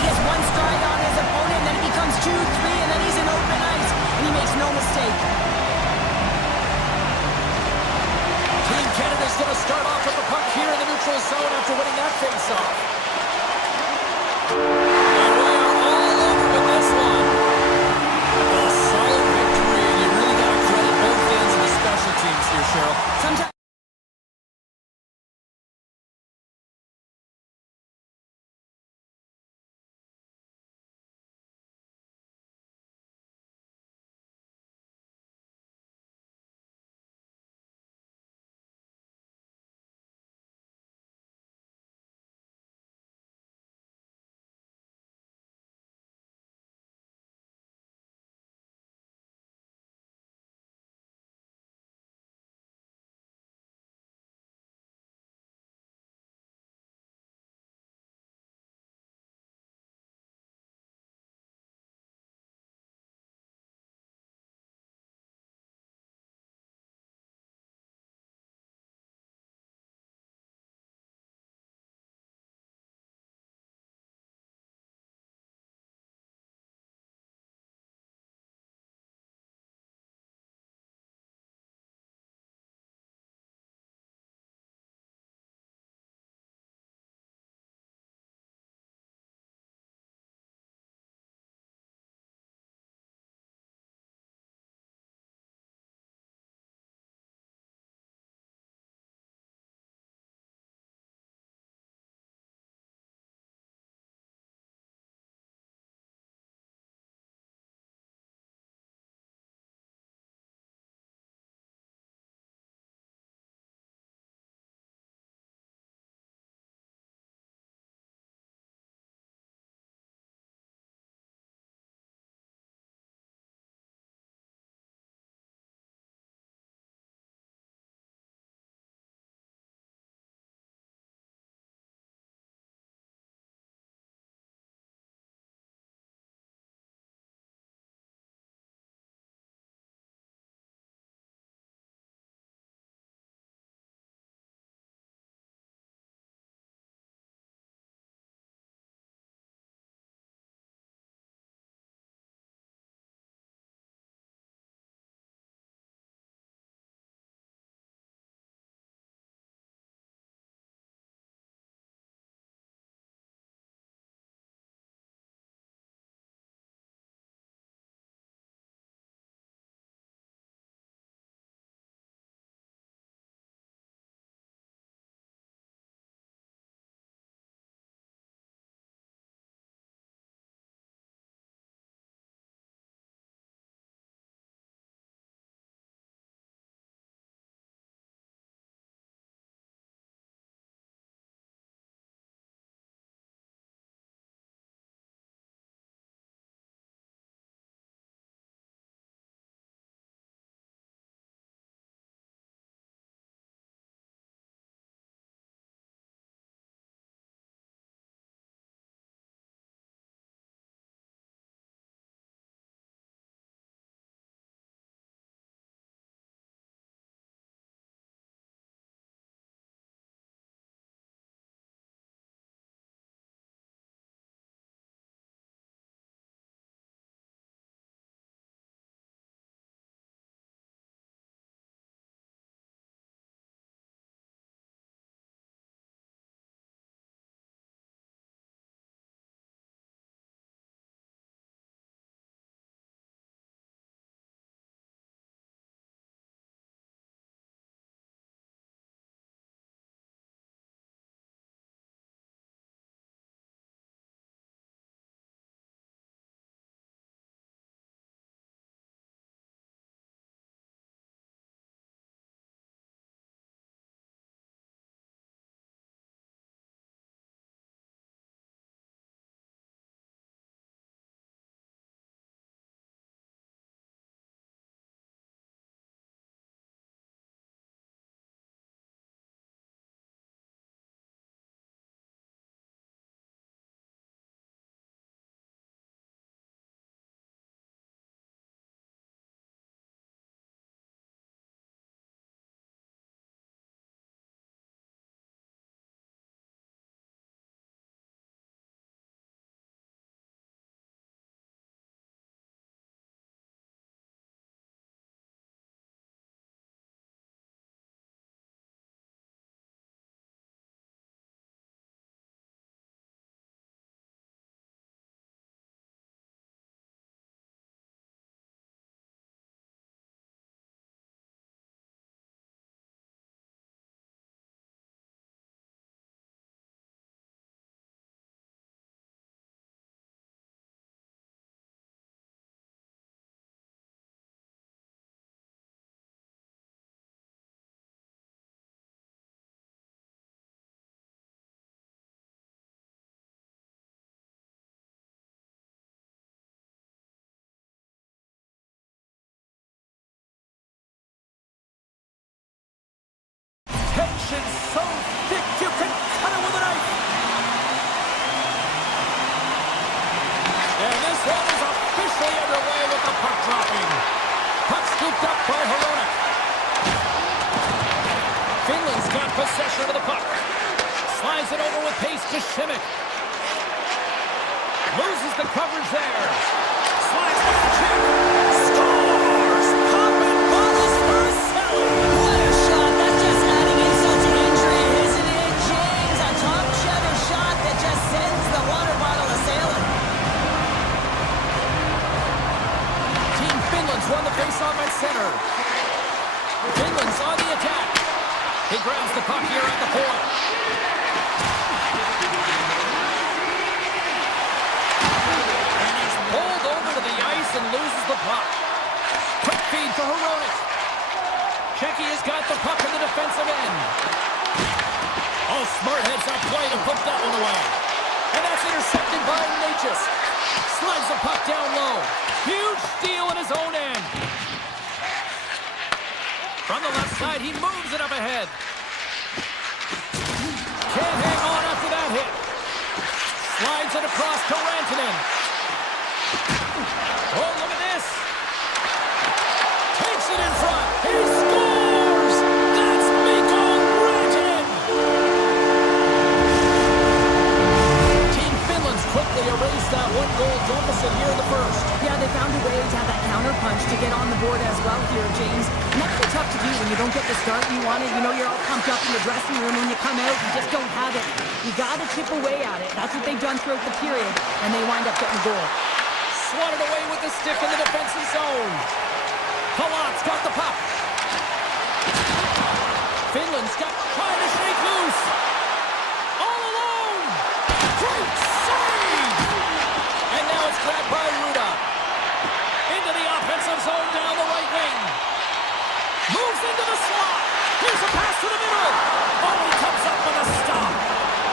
Tension so thick you can cut it with a knife. And this one is officially underway with the puck dropping. Puck scooped up by Hronek. Finland's got possession of the puck. Slides it over with pace to Šimek. Loses the coverage there. Slides to the check. Scores! Popping balls for a cellar. What a shot. That's just adding insult to injury, isn't it, James? A top cheddar shot that just sends the water bottle a-sailing. Team Finland's won the faceoff at center. Finland's on the attack. He grabs the puck here at the point. And he's pulled over to the ice and loses the puck. Quick feed to Hronek. Checky has got the puck in the defensive end. Oh, smart heads up play to put that one away. And that's intercepted by Natchez. Slides the puck down low. Huge steal in his own end. From the left side, he moves it up ahead. Can't hang on after that hit. Slides it across to Rantanen. Oh, look at this. Takes it in front. He scores! That's Mikko Rantanen! Team Finland's quickly erased that one-goal deficit here in the first. Yeah, they found a way to have that counter punch to get on the board as well here, James. And that can be tough to do when you don't get the start you wanted. You know, you're all pumped up in the dressing room. When you come out, you just don't have it. You got to chip away at it. That's what they've done throughout the period, and they wind up getting a goal. Swatted away with the stick in the defensive zone. Palat's got the puck. Finland's got trying to shake loose. All alone. Great save! And now it's grabbed by Ruda. Into the offensive zone down the right wing. Moves into the slot. Here's a pass to the middle. Oh, he comes up with a stop.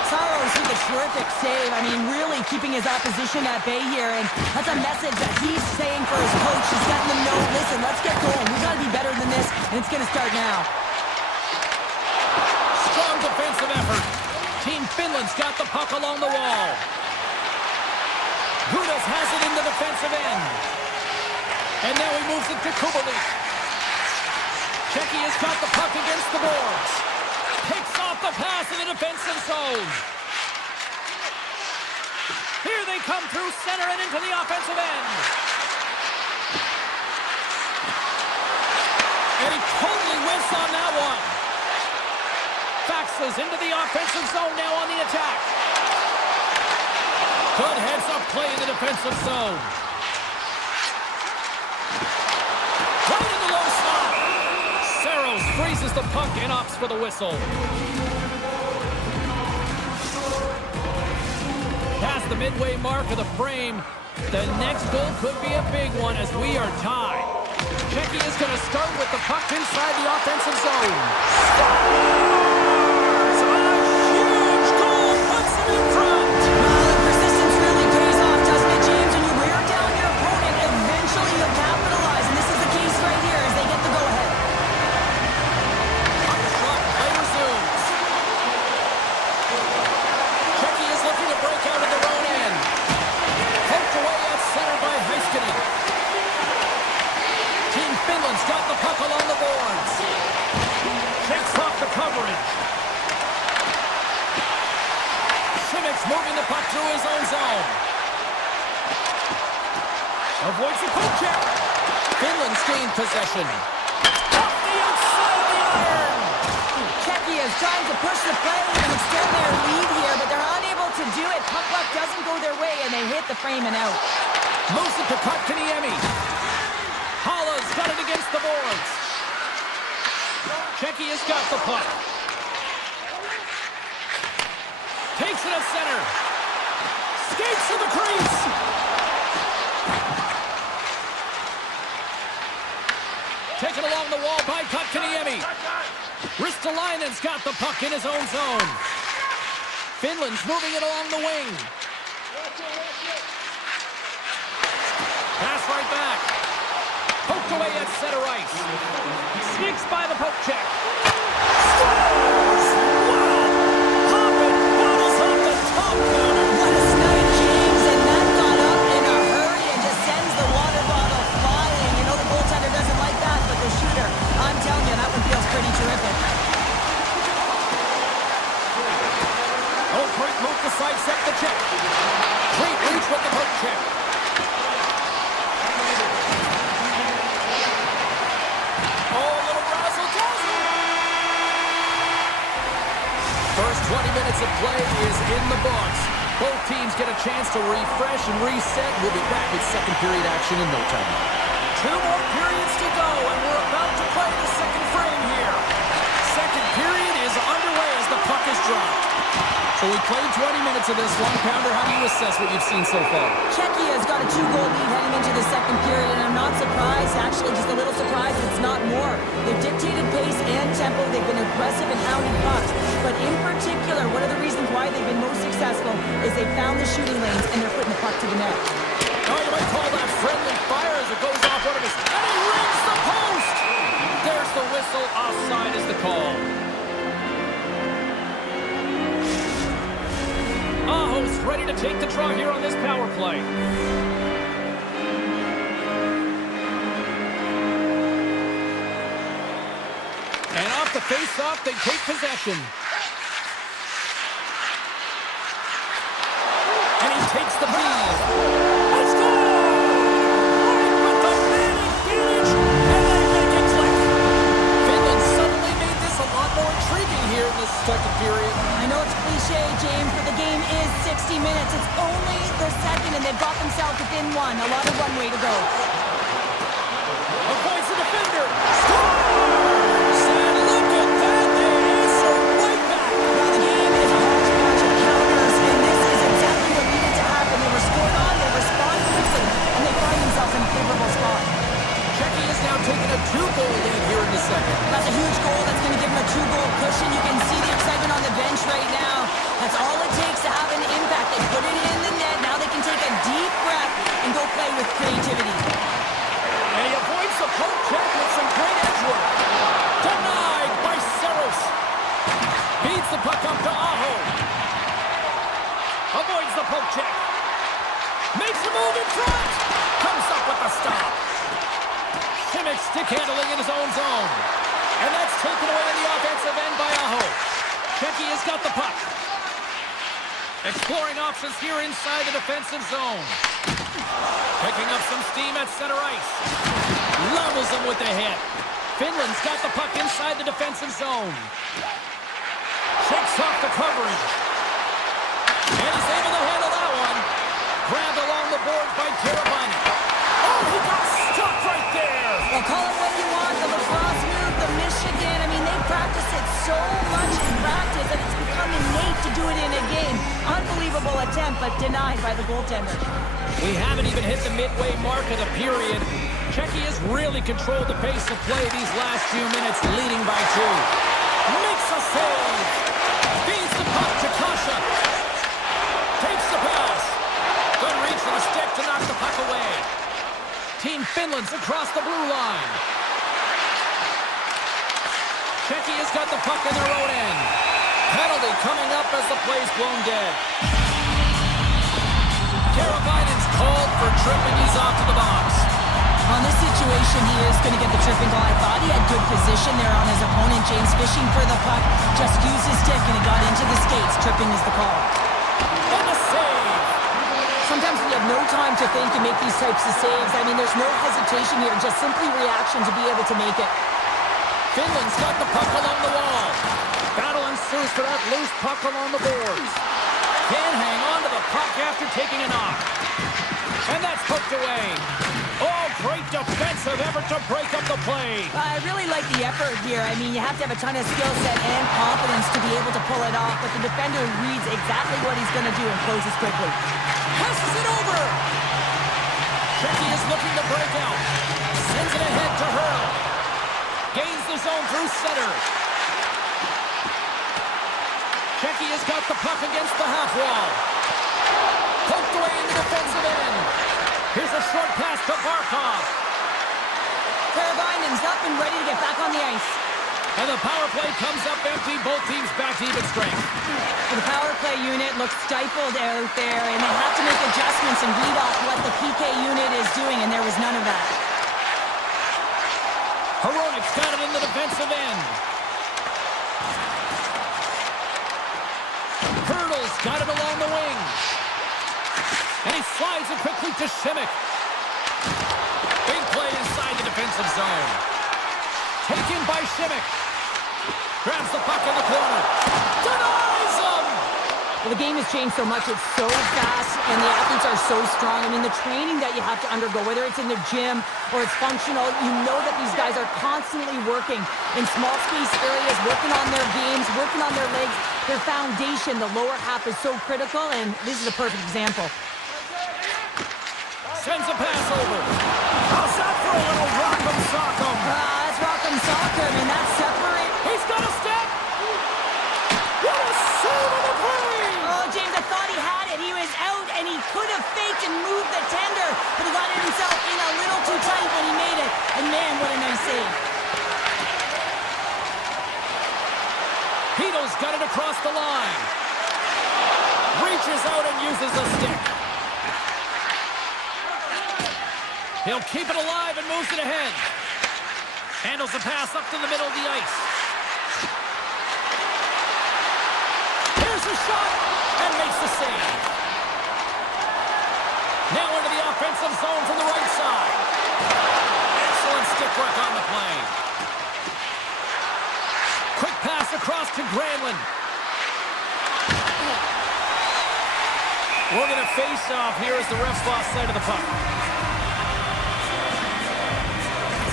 Saros with a terrific save. I mean, really keeping his opposition at bay here. And that's a message that he's saying for his coach. He's letting them know, listen, let's get going. We've got to be better than this, and it's going to start now. Strong defensive effort. Team Finland's got the puck along the wall. Gudas has it in the defensive end. And now he moves it to Kubalik. Checky has got the puck against the boards. Picks off the pass in the defensive zone. Here they come through center and into the offensive end. And he totally whiffs on that one. Faxes into the offensive zone now on the attack. Good heads-up play in the defensive zone. Right in the low slot. Saros freezes the puck and opts for the whistle. Past the midway mark of the frame, the next goal could be a big one as we are tied. Checky is going to start with the puck inside the offensive zone. Scores! A huge goal puts them in front. Well, the persistence really pays off, doesn't it, James? When you wear down your opponent, eventually you'll capitalize. And this is the case right here as they get the go-ahead. On the shot, play resumes. Checky is looking to break out of their own end. Poked away at center by Heiskanen. Team Finland's got the puck along the boards. Shakes off the coverage. Šimek's moving the puck through his own zone. Avoids the poke check. Finland's gained possession. Off the outside of the iron. Checky is trying to push the play and extend their lead here, but they're unable to do it. Puck luck doesn't go their way, and they hit the frame and out. Moves it to Kotkaniemi. Halla's got it against the boards. Checky has got the puck. Takes it to center. Skates to the crease. Taken along the wall by Kotkaniemi. Ristolainen's got the puck in his own zone. Finland's moving it along the wing. Pass right back. Poked away at center ice. Sneaks by the poke check. Score! pretty terrific. Oh, great move to sidestep the check. Great reach with the poke check. Oh, a little razzle-dazzle. First 20 minutes of play is in the books. Both teams get a chance to refresh and reset. We'll be back with second period action in no time. 2 more periods to go, and we're about to play the second frame here. Second period is underway as the puck is dropped. So we played 20 minutes of this one-pounder. How do you assess what you've seen so far? Czechia's got a 2-goal lead heading into the second period, and I'm not surprised, actually just a little surprised it's not more. They've dictated pace and tempo. They've been aggressive and hounded pucks. But in particular, one of the reasons why they've been most successful is they found the shooting lanes and they're putting the puck to the net. Oh, you might call that friendly fire as it goes off one of his... And he rings the post! There's the whistle. Offside is the call. Aho's ready to take the draw here on this power play. And off the face-off, they take possession. And he takes the lead. Let's go! With the man advantage, and they make it click. Finland suddenly made this a lot more intriguing here in this second period. I know it's cliche, James, but the game is 60 minutes. It's only the second, and they've got themselves within one. A lot of runway to go. Avoids the defender. Scores! And look at that. They answer right back. Now the game is a hodgepodge of counters, and this is exactly what needed to happen. They were scored on, they respond quickly, and they find themselves in a favorable spot. Czechia is now taking a 2-goal lead here in the second. That's a huge goal. That's going to give them a 2-goal cushion. You can see the excitement on the bench right now. That's all it takes to have an impact. They put it in the net. Now they can take a deep breath and go play with creativity. And he avoids the poke check with some great edge work. Denied by Saros. Beats the puck up to Aho. Avoids the poke check. Makes a move in front. Comes up with the stop. Simic stick handling in his own zone. And that's taken away in the offensive end by Aho. Czechia's got the puck. Exploring options here inside the defensive zone. Picking up some steam at center ice. Levels him with the hit. Finland's got the puck inside the defensive zone. Shakes off the coverage. And he's able to handle that one. Grabbed along the boards by Teravainen. Oh, he got stuck right there. Well, call it what you want. The lacrosse move, the Michigan. I mean, they practice it so much in practice that it's become innate to do it in a game. Unbelievable attempt, but denied by the goaltender. We haven't even hit the midway mark of the period. Czechia's really controlled the pace of play these last few minutes, leading by 2. Makes a save. Feeds the puck to Kasha. Takes the pass. Good reach for the stick to knock the puck away. Team Finland's across the blue line. Czechia's got the puck in their own end. Penalty coming up as the play's blown dead. Teravainen's called for tripping. He's off to the box. On this situation, he is going to get the tripping goal. I thought he had good position there on his opponent. James fishing for the puck. Just used his stick and it got into the skates. Tripping is the call. And a save. Sometimes when you have no time to think, you make these types of saves. I mean, there's no hesitation here. Just simply reaction to be able to make it. Finland's got the puck along the wall. Battle ensues for that loose puck along the boards. Can hang on to the puck after taking a knock. And that's poked away. Oh, great defensive effort to break up the play. I really like the effort here. I mean, you have to have a ton of skill set and confidence to be able to pull it off, but the defender reads exactly what he's going to do and closes quickly. Passes it over. Czechia is looking to break out. Sends it ahead to Hurl. Gains the zone through center. Czechia's got the puck against the half wall. Poked away in the defensive end. Here's a short pass to Barkov. Teravainen's up and ready to get back on the ice. And the power play comes up empty. Both teams back to even strength. The power play unit looks stifled out there, and they have to make adjustments and read off what the PK unit is doing, and there was none of that. Hronik's got it in the defensive end. got it along the wing. And he slides it quickly to Šimik. Big play inside the defensive zone. Taken by Šimik. Grabs the puck in the corner. Denies him! Well, the game has changed so much. It's so fast, and the athletes are so strong. I mean, the training that you have to undergo, whether it's in the gym or it's functional, you know that these guys are constantly working in small space areas, working on their games, working on their legs. Their foundation, the lower half, is so critical, and this is a perfect example. Sends a pass over. How's that for a little rock'em sock'em? That's rock'em sock'em, and that's separate. He's got a step. What a save of the play! Oh, James, I thought he had it. He was out, and he could have faked and moved the tender, but he got it himself in a little too tight when he made it. And man, what a nice save. Hito's got it across the line. Reaches out and uses a stick. He'll keep it alive and moves it ahead. Handles the pass up to the middle of the ice. Here's a shot and makes the save. Now into the offensive zone from the right side. Excellent stick work on the play. Quick pass across to Granlund. We're going to face off here as the refs lost sight of the puck.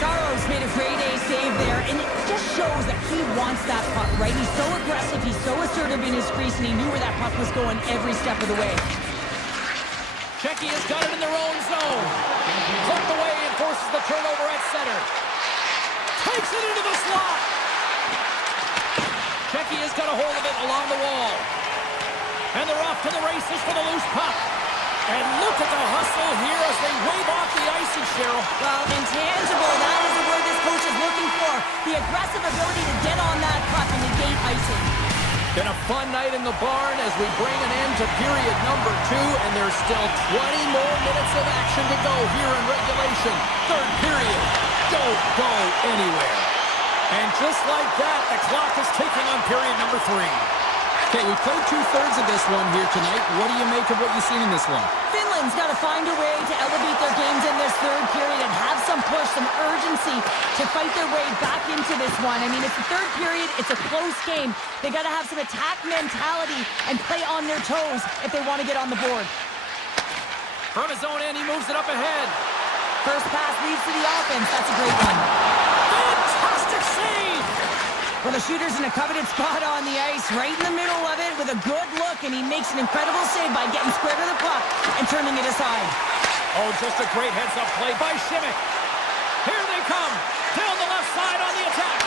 Saros made a great A save there, and it just shows that he wants that puck, right? He's so aggressive, he's so assertive in his crease, and he knew where that puck was going every step of the way. Czechia has got it in their own zone. Clipped away and forces the turnover at center. Takes it into the slot. Czechia has got a hold of it along the wall. And they're off to the races for the loose puck. And look at the hustle here as they wave off the icing, Cheryl. Well, intangible, that is the word this coach is looking for. The aggressive ability to get on that puck and negate icing. Been a fun night in the barn as we bring an end to period number 2, and there's still 20 more minutes of action to go here in regulation. Third period. Don't go anywhere. And just like that, the clock is ticking on period number 3. Okay, we played 2/3 of this one here tonight. What do you make of what you've seen in this one? Finland's got to find a way to elevate their games in this third period and have some push, some urgency to fight their way back into this one. I mean, it's the third period. It's a close game. They got to have some attack mentality and play on their toes if they want to get on the board. From his own end, he moves it up ahead. First pass leads to the offense. That's a great one. Fantastic save! Well, the shooter's in a coveted spot on the ice, right in the middle of it with a good look, and he makes an incredible save by getting square to the puck and turning it aside. Oh, just a great heads-up play by Šimik. Here they come. Down the left side on the attack.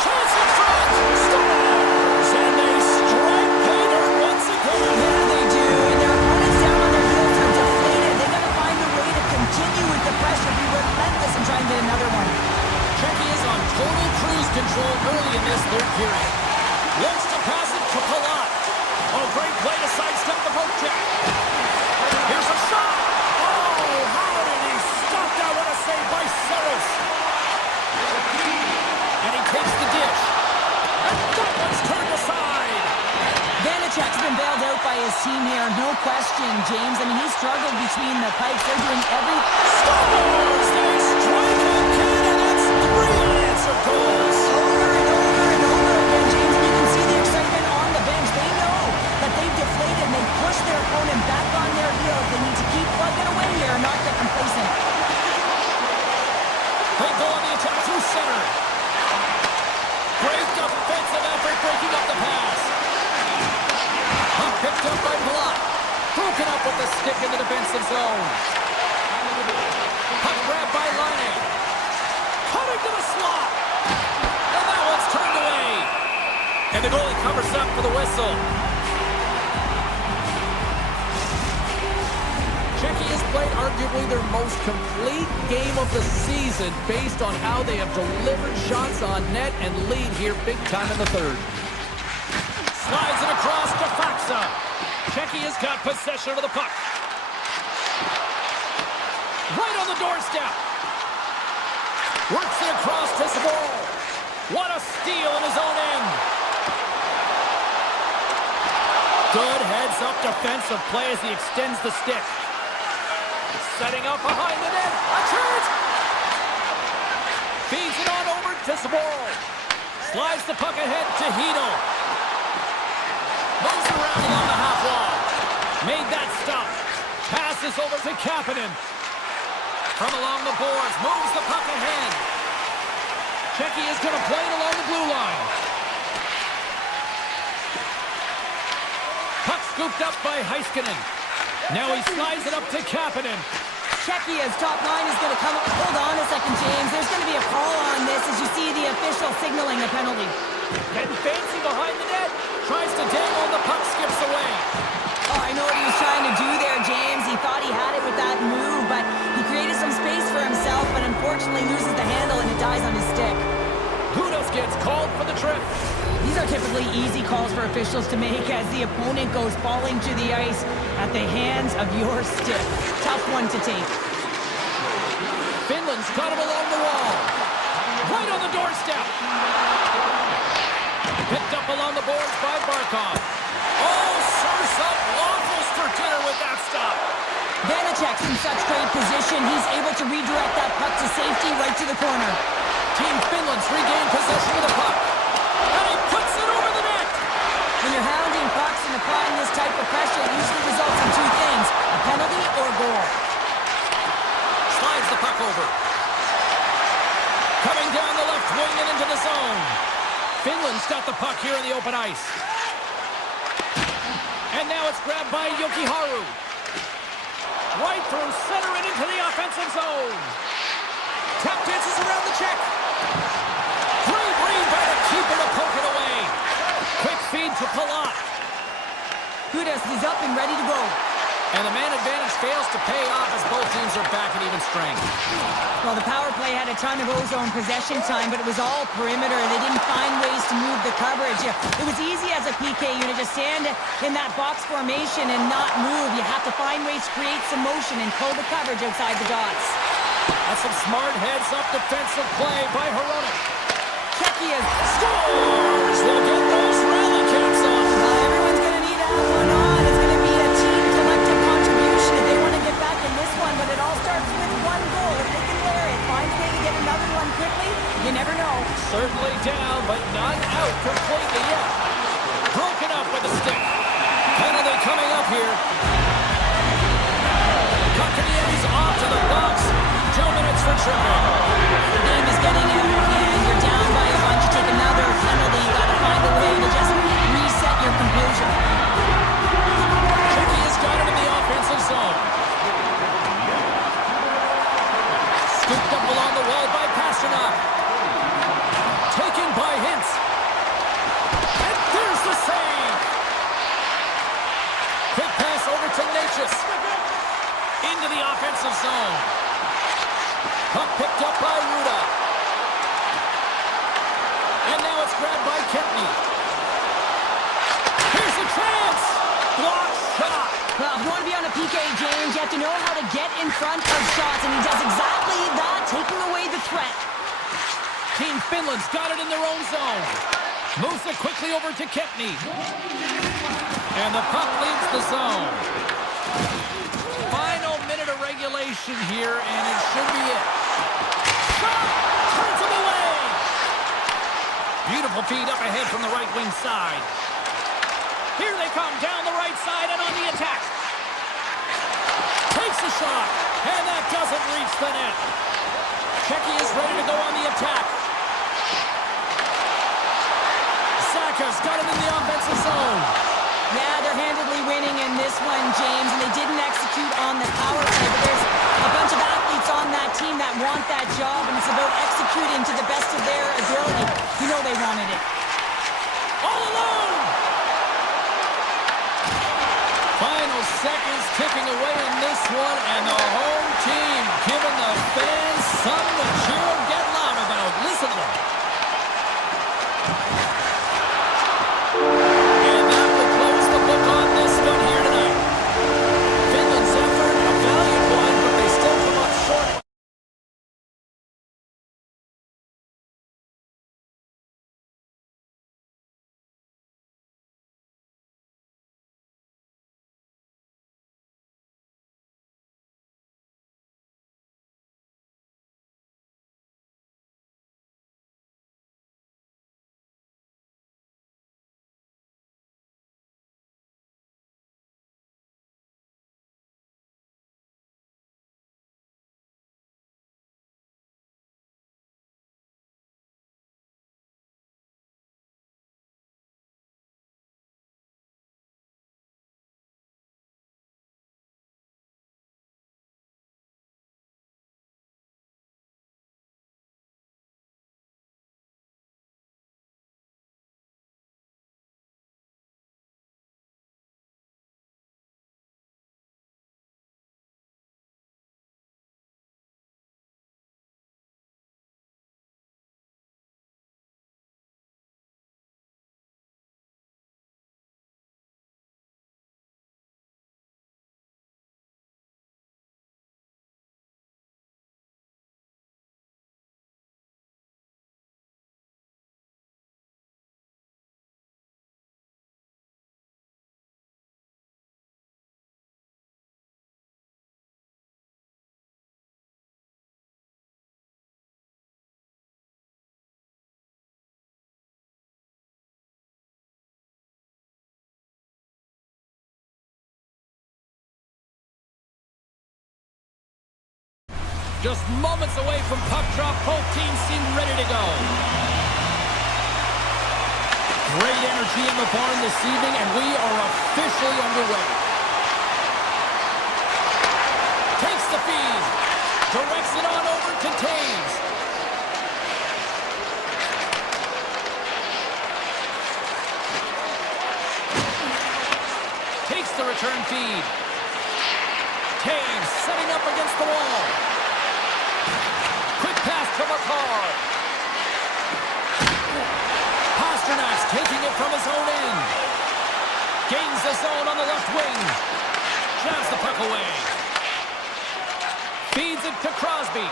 Chance in front. Scores! And they strike pay dirt once again. Yeah, they do. And their opponents down on their heels are deflated. They got to find a way to continue with the pressure, be relentless, and try and get another one. Czechia is on total cruise control early in this third period. Wants to pass it to Palat. Oh, great play to sidestep the poke check. Here's a shot. Oh, how did he stop that? What a save by Saros. And he takes the dish. And that one's turned aside. Vanacek's been bailed out by his team here, no question, James. I mean, he struggled between the pipes. They're doing every... Scores! They strike again, and it's 3 unanswered goals. Over and over and over again, James. And you can see the excitement on the bench. They know that they've deflated and they've pushed their opponent back on their heels. They need to keep plugging away here and not get complacent. They go on the attack through center. Great offensive effort breaking up the pass. Puck picked up by Palat. Broken up with the stick in the defensive zone. Puck grabbed by Laine. Cutting to the slot. And that one's turned away. And the goalie covers up for the whistle. Czechia has played arguably their most complete game of the season based on how they have delivered shots on net and lead here big time in the third. Slides it across to Faksa. Czechia's got possession of the puck. Right on the doorstep. Works it across to Zboril. What a steal in his own end. Good heads-up defensive play as he extends the stick. Setting up behind the net. A chance! Feeds it on over to Zboril. Slides the puck ahead to Hedl. Moves around along the half wall. Made that stop. Passes over to Kapanen. From along the boards, moves the puck ahead. Checky is going to play it along the blue line. Puck scooped up by Heiskanen. Now he slides it up to Kapanen. Czechia's top line is going to come. Hold on a second, James. There's going to be a call on this as you see the official signaling a penalty. Getting fancy behind the net. Tries to dangle and the puck skips away. Oh, I know what he was trying to do there, James. He thought he had it with that move, but he created some space for himself, but unfortunately loses the handle and it dies on his stick. Kudos gets called for the trip. These are typically easy calls for officials to make as the opponent goes falling to the ice at the hands of your stick. Tough one to take. Finland's got him along the wall. Right on the doorstep. Picked up along the boards by Barkov. Oh, serves up waffles for dinner with that stop. Vanacek's in such great position, he's able to redirect that puck to safety right to the corner. Team Finland's regained possession of the puck. And he puts it over the net. When you're hounding pucks and applying this type of pressure, it usually results in two things, a penalty or a goal. Slides the puck over. Coming down the left wing and into the zone. Finland's got the puck here in the open ice. And now it's grabbed by Jokiharju. Right through center and into the offensive zone. Tap dances around the check. Great read by the keeper to poke it away. Quick feed to Palat. Kudos is up and ready to go. And the man advantage fails to pay off as both teams are back at even strength. Well, the power play had a ton of ozone possession time, but it was all perimeter. They didn't find ways to move the coverage. It was easy as a PK unit to stand in that box formation and not move. You have to find ways to create some motion and pull the coverage outside the dots. That's some smart heads-up defensive play by Hronek. Czechia Scores! They'll get those rally caps on. Everyone's going to need to have one on. It's going to be a team collective contribution if they want to get back in this one, but it all starts with one goal. If they can wear it, find a way to get another one quickly, you never know. Certainly down, but not out completely yet. Broken up with a stick. Penalty coming up here. Kotkaniemi's off to the box. 2 minutes for tripping. The game is getting out of hand. You're down by a bunch. You take another penalty. You got to find a way to just reset your composure. Czechia's got it in the offensive zone. Scooped up along the wall by Pasternak. Taken by Hintz. And there's the save. Quick pass over to Natchez. Into the offensive zone. Puck picked up by Ruda. And now it's grabbed by Kempny. Here's a chance. Block shot. Well, if you want to be on a PK, James, you have to know how to get in front of shots, and he does exactly that, taking away the threat. Team Finland's got it in their own zone. Moves it quickly over to Kempny. And the puck leaves the zone. Final minute of regulation here, and it should be it. Shot! Turns him away! Beautiful feed up ahead from the right wing side. Here they come down the right side and on the attack. Takes a shot, and that doesn't reach the net. Czechia is ready to go on the attack. Saka's got him in the offensive zone. Yeah, they're handedly winning in this one, James, and they didn't execute on the power play, but there's a bunch of athletes on that team that want that job, and it's about executing to the best of their ability. You know they wanted it. All alone! Final seconds ticking away in this one, and the home team giving the fans something to cheer and get loud about. Listen to them. Just moments away from puck drop, both teams seem ready to go. Great energy in the barn this evening, and we are officially underway. Takes the feed. Directs it on over to Taves. Takes the return feed. Taves setting up against the wall. Quick pass to McCarr. Pasternak's taking it from his own end. Gains the zone on the left wing. Jabs the puck away. Feeds it to Crosby.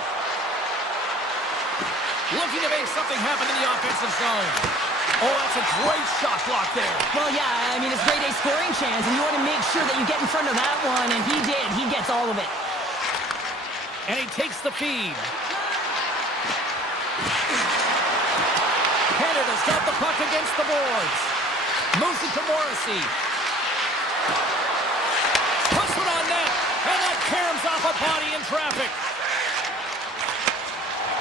Looking to make something happen in the offensive zone. Oh, that's a great shot block there. Well, yeah, I mean, it's grade A scoring chance, and you want to make sure that you get in front of that one, and he did. He gets all of it. And he takes the feed. Canada's got the puck against the boards. Moves it to Morrissey. Puts it on net. And that caroms off a body in traffic.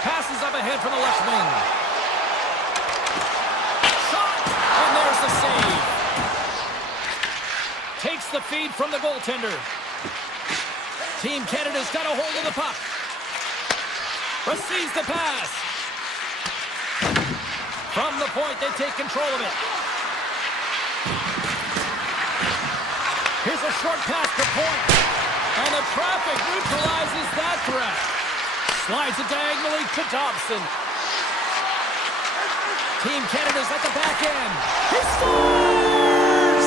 Passes up ahead from the left wing. Shot. And there's the save. Takes the feed from the goaltender. Team Canada's got a hold of the puck. Receives the pass. From the point, they take control of it. Here's a short pass to point. And the traffic neutralizes that threat. Slides it diagonally to Dobson. Team Canada's at the back end. He scores!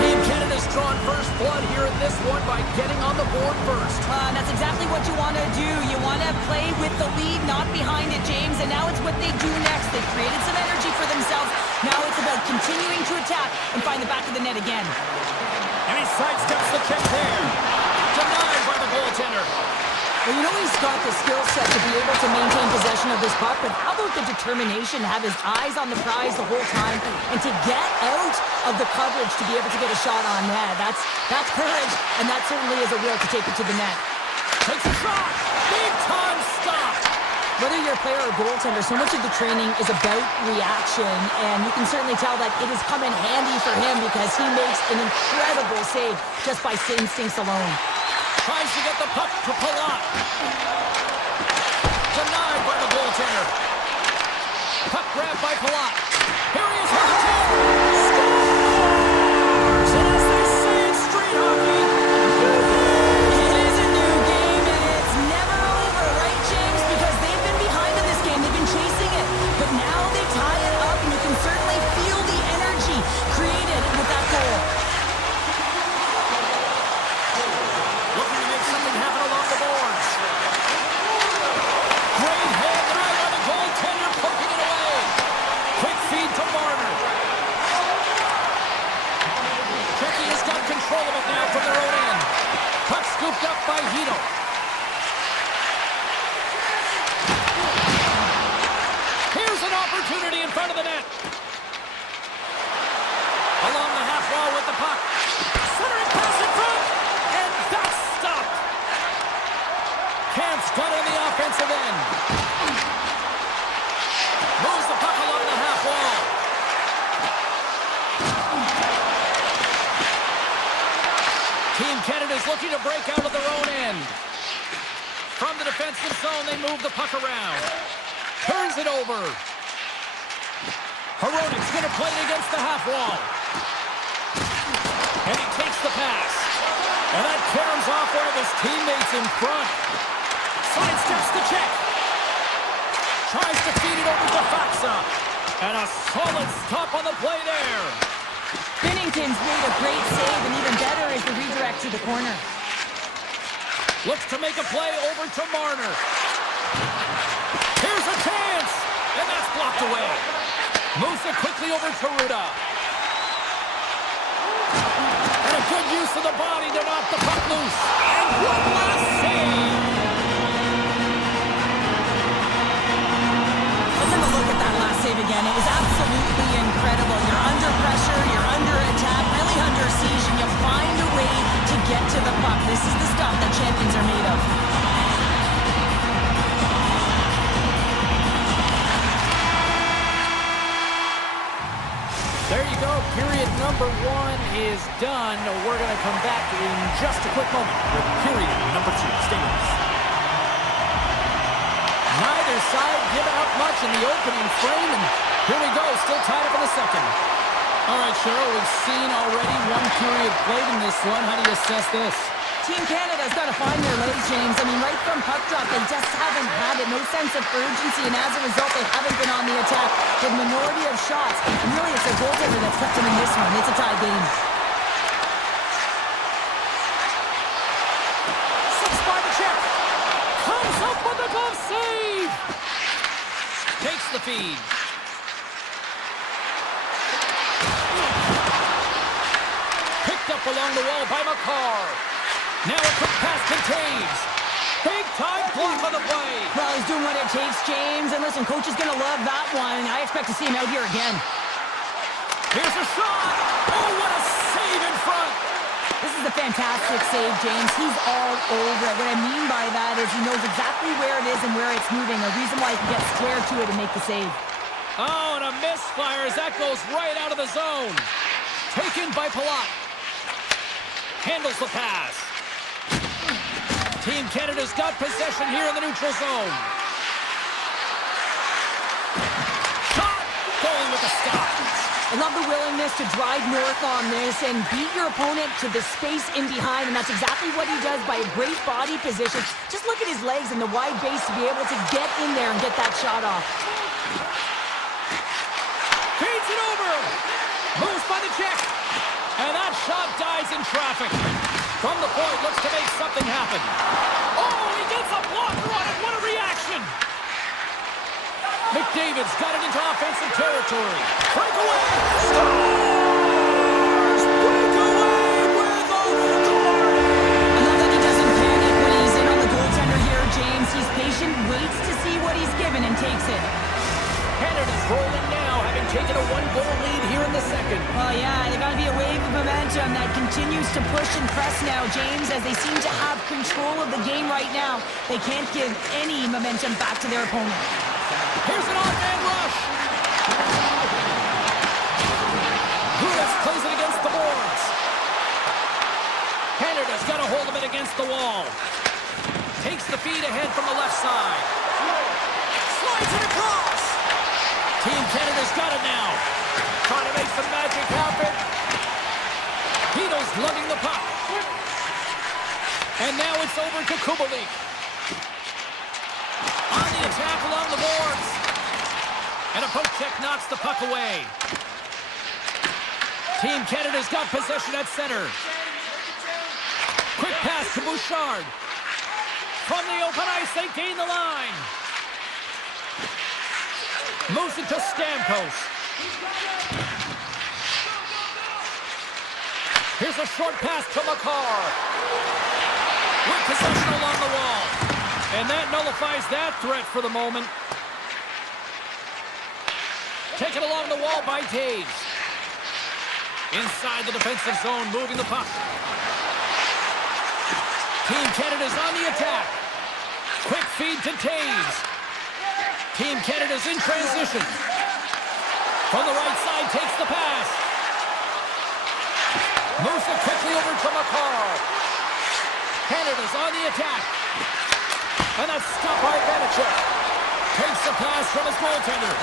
Team Canada's drawn first blood here in this one by getting on the board first. That's exactly what you want to do. You want to play with the lead, not behind it, James. And now it's what they do next. They've created some energy for themselves. Now it's about continuing to attack and find the back of the net again. And he sidesteps the check there. Denied by the goaltender. Well, you know he's got the skill set to be able to maintain possession of this puck, but how about the determination to have his eyes on the prize the whole time and to get out of the coverage to be able to get a shot on net? That's courage, and that certainly is a will to take it to the net. Takes a shot. Big time stop. Whether you're a player or a goaltender, so much of the training is about reaction, and you can certainly tell that it has come in handy for him because he makes an incredible save just by instincts alone. Tries to get the puck to Palat. Denied by the goaltender. Puck grabbed by Palat. Here he is with the team. Scores! And as they say in street hockey, it is a new game, and it's never over, right, James? Because they've been behind in this game. They've been chasing it. But now they tie it up, and you can certainly feel the energy created with that goal. looking to make something happen along the boards. Great hand drive by the goaltender, poking it away. Quick feed to Marner. Czechia has got control of it now from their own end. Puck scooped up by Hito. Here's an opportunity in front of the net. Along the half wall with the puck. Centering pass in front. And that's stopped. Camp's got it on the offensive end. Moves the puck along the half wall. Team Canada's looking to break out of their own end. From the defensive zone, they move the puck around. Turns it over. Hronik's going to play it against the half wall. And he takes the pass. And that caroms off one of his teammates in front. Sidesteps the check. Tries to feed it over to Faxa. And a solid stop on the play there. Binnington's made a great save, and even better is the redirect to the corner. Looks to make a play over to Marner. Here's a chance. And that's blocked away. Moves it quickly over to Ruda. And a good use of the body to knock the puck loose. And one last save. Let's have a look at that last save again. It was absolutely incredible. You're under pressure, you're under attack. Really under siege and you find a way to get to the puck. This is the stuff that champions are made of. There you go. Period number 1 is done. We're going to come back in just a quick moment with period number 2. Stay with us. Neither side giving up much in the opening frame, and here we go. Still tied up in the second. All right, Cheryl, we've seen already 1 period played in this one. How do you assess this? Team Canada's got to find their legs, James. I mean, right from puck drop, they just haven't had it. No sense of urgency, and as a result, they haven't been on the attack. The minority of shots, and really it's their goaltender that's kept them in this one. It's a tie game. 6 by the check. Comes up with the glove save. Takes the feed. Picked up along the wall by McCarr. Now a quick pass to Taves. Big time block on the play. Well, he's doing what it takes, James. And listen, coach is going to love that one. I expect to see him out here again. Here's a shot. Oh, what a save in front. This is a fantastic save, James. He's all over it. What I mean by that is he knows exactly where it is and where it's moving. A reason why he can get square to it and make the save. Oh, and a misfire as that goes right out of the zone. Taken by Palat. Handles the pass. Team Canada's got possession here in the neutral zone. Shot! Going with a stop. I love the willingness to drive north on this and beat your opponent to the space in behind, and that's exactly what he does by a great body position. Just look at his legs and the wide base to be able to get in there and get that shot off. Feeds it over. Moves by the check. And that shot dies in traffic. From the point, looks to make something happen. Oh, he gets a blocker on it. What a reaction. McDavid's got it into offensive territory. Breakaway. Scores! Breakaway with authority. I love that he doesn't panic when he's in on the goaltender here, James. He's patient, waits to see what he's given, and takes it. Canada's rolling now, having taken a 1-goal lead here in the second. Well, yeah, there's got to be a wave of momentum that continues to push and press now, James, as they seem to have control of the game right now. They can't give any momentum back to their opponent. Here's an off-man rush. Gudas plays it against the boards. Canada's got a hold of it against the wall. Takes the feed ahead from the left side. Slides it across. Team Canada's got it now. Trying to make some magic happen. Pino's lugging the puck. And now it's over to Kubalik. On the attack along the boards. And a poke check knocks the puck away. Team Canada's got possession at center. Quick pass to Bouchard. From the open ice, they gain the line. Moves it to Stamkos. Here's a short pass to McCarr. With possession along the wall. And that nullifies that threat for the moment. Taken along the wall by Taves. Inside the defensive zone, moving the puck. Team Canada's on the attack. Quick feed to Taves. Team Canada's in transition. From the right side, takes the pass. Moves it quickly over to McCarr. Canada's on the attack. And that's stopped by Vanacek. Takes the pass from his goaltender.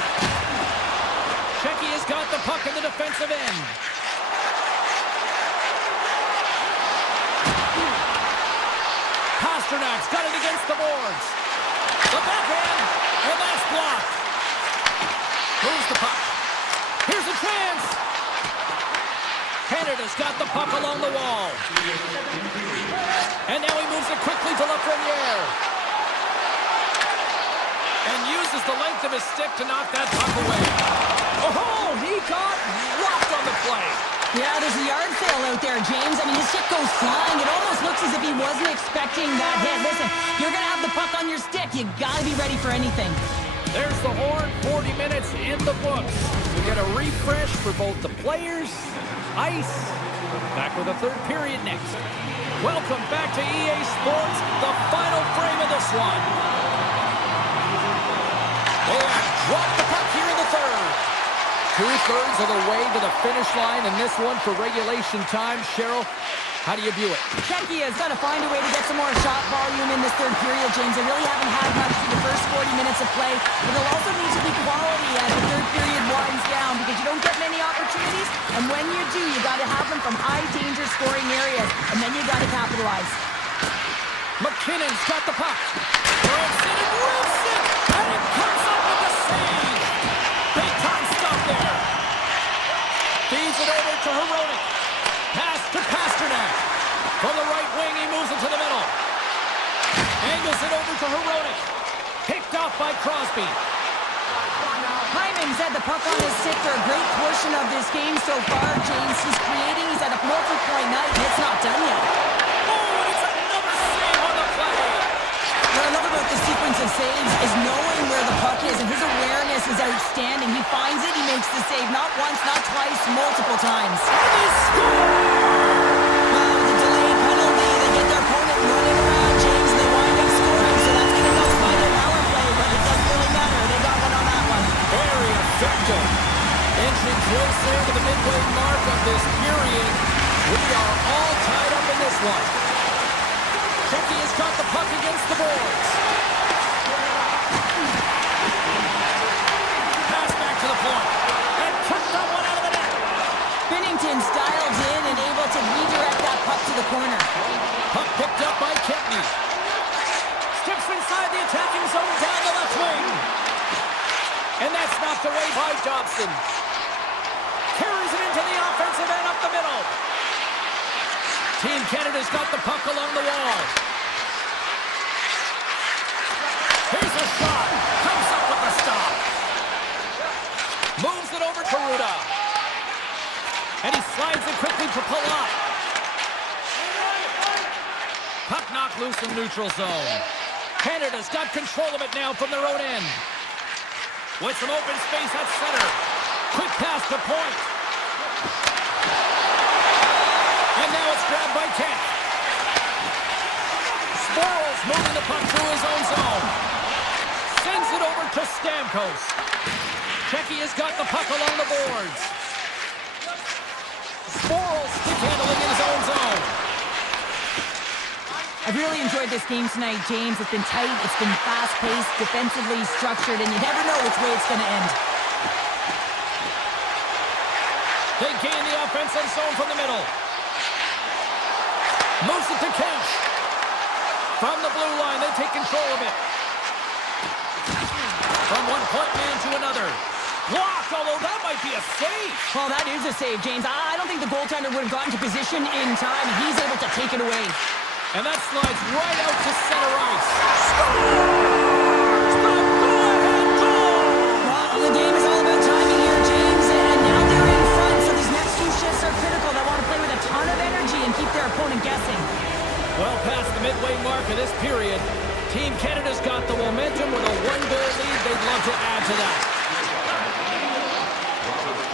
Checky has got the puck in the defensive end. Pasternak's got it against the boards. The backhand, and that's blocked. Moves the puck. Here's a chance. Canada's got the puck along the wall. And now he moves it quickly to Lafreniere. And uses the length of his stick to knock that puck away. Oh, he got rocked on the play. Yeah, there's a yard sale out there, James. I mean, his stick goes flying. It almost looks as if he wasn't expecting that hit. Listen, you're going to have the puck on your stick. You got to be ready for anything. There's the horn, 40 minutes in the books. We get a refresh for both the players, ice, Back with the third period next. Welcome back to EA Sports, the final frame of this one. They have dropped the puck here in the third. 2/3 of the way to the finish line in this one for regulation time. Cheryl, how do you view it? Czechia has got to find a way to get some more shot volume in this third period, James. They really haven't had much through the first 40 minutes of play, but they'll also need to be quality as the third period winds down because you don't get many opportunities, and when you do, you got to have them from high-danger scoring areas, and then you got to capitalize. McKinnon's got the puck. Branson and Wilson, and it comes up with the save. Big time stop there. Feeds it over to Heronic. Pass to Pasternak. From the right wing, he moves it to the middle. Angles it over to Heronic. Picked off by Crosby. Hyman's had the puck on his stick for a great portion of this game so far, James. He's creating, he's at a multi-point night, and it's not done yet. Oh, and it's another save on the play. What I love about the sequence of saves is knowing where the puck is, and his awareness is outstanding. He finds it, he makes the save, not once, not twice, multiple times. And they score! Well, with the delayed penalty, they get their opponent running around, James, and they wind up scoring, so that's going to nullify their power play, but it doesn't really matter. They got one on that one. Very effective. Inching closer to the midway mark of this period. We are all tied up in this one. Czechia has got the puck against the boards. Pass back to the point. And kicked that one out of the net. Binnington's dialed in and able to redirect that puck to the corner. Puck picked up by Kempney. Steps inside the attacking zone down the left wing. And that's knocked away by Dobson. Carries it into the offensive end up the middle. Team Canada's got the puck along the wall. Here's a shot. Comes up with a stop. Moves it over to Ruda. And he slides it quickly to Palat. Puck knocked loose in neutral zone. Canada's got control of it now from their own end. With some open space at center. Quick pass to point. And now it's grabbed by Kent. Sporles moving the puck through his own zone. Sends it over to Stamkos. Czechia's got the puck along the boards. Sporles stick handling in his own zone. I've really enjoyed this game tonight, James. It's been tight, it's been fast-paced, defensively structured, and you never know which way it's going to end. They gain the offensive zone from the middle. Moves it to Kench. From the blue line, they take control of it. From one point man to another. Blocked, although that might be a save. Well, that is a save, James. I don't think the goaltender would have gotten to position in time. He's able to take it away. And that slides right out to center ice. Well, the game is all about timing here, James, and now they're in front, so these next two shifts are critical. They want to play with a ton of energy and keep their opponent guessing. Well past the midway mark of this period, Team Canada's got the momentum with a one-goal lead. They'd love to add to that.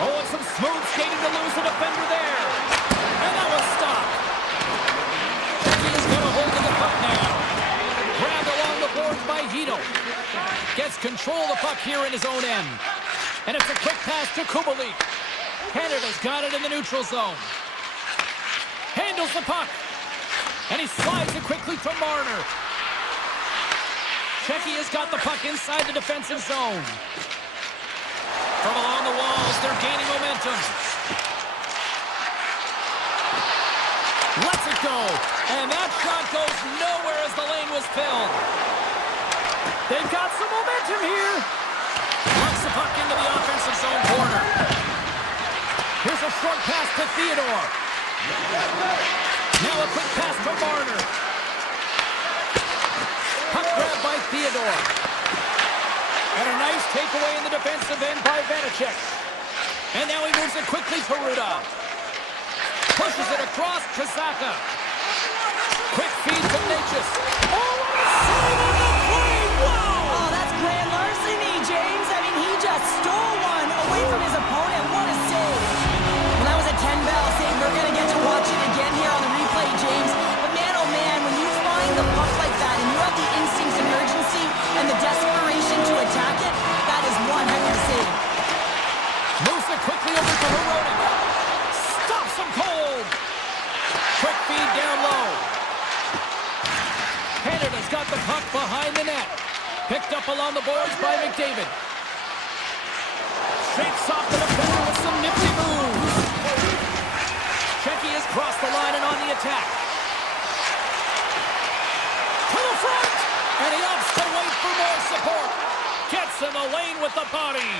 Oh, and some smooth skating to lose the defender there. And that was stopped. He's got a hold of the puck now. Grabbed along the boards by Hito. Gets control of the puck here in his own end. And it's a quick pass to Kubalik. Canada's got it in the neutral zone. Handles the puck. And he slides it quickly to Marner. Czechia's got the puck inside the defensive zone. From along the walls, they're gaining momentum. Lets it go. And that shot goes nowhere as the lane was filled. They've got some momentum here. Lumps the puck into the offensive zone corner. Here's a short pass to Theodore. Now a quick pass to Marner. Puck grab by Theodore. And a nice takeaway in the defensive end by Vanacek. And now he moves it quickly to Ruda. Pushes it across to Saka. Quick feed to Natchez. Oh, what a save on the play! Wow! Oh, that's grand larceny, James. I mean, he just stole one away from his opponent. What a save. Well, that was a 10-bell save. We're going to get to puck behind the net. Picked up along the boards by McDavid. Shakes off the defender with some nifty moves. Shecky has crossed the line and on the attack. To the front! And he opts to wait for more support. Gets in the lane with the body.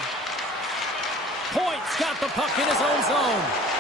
Point's got the puck in his own zone.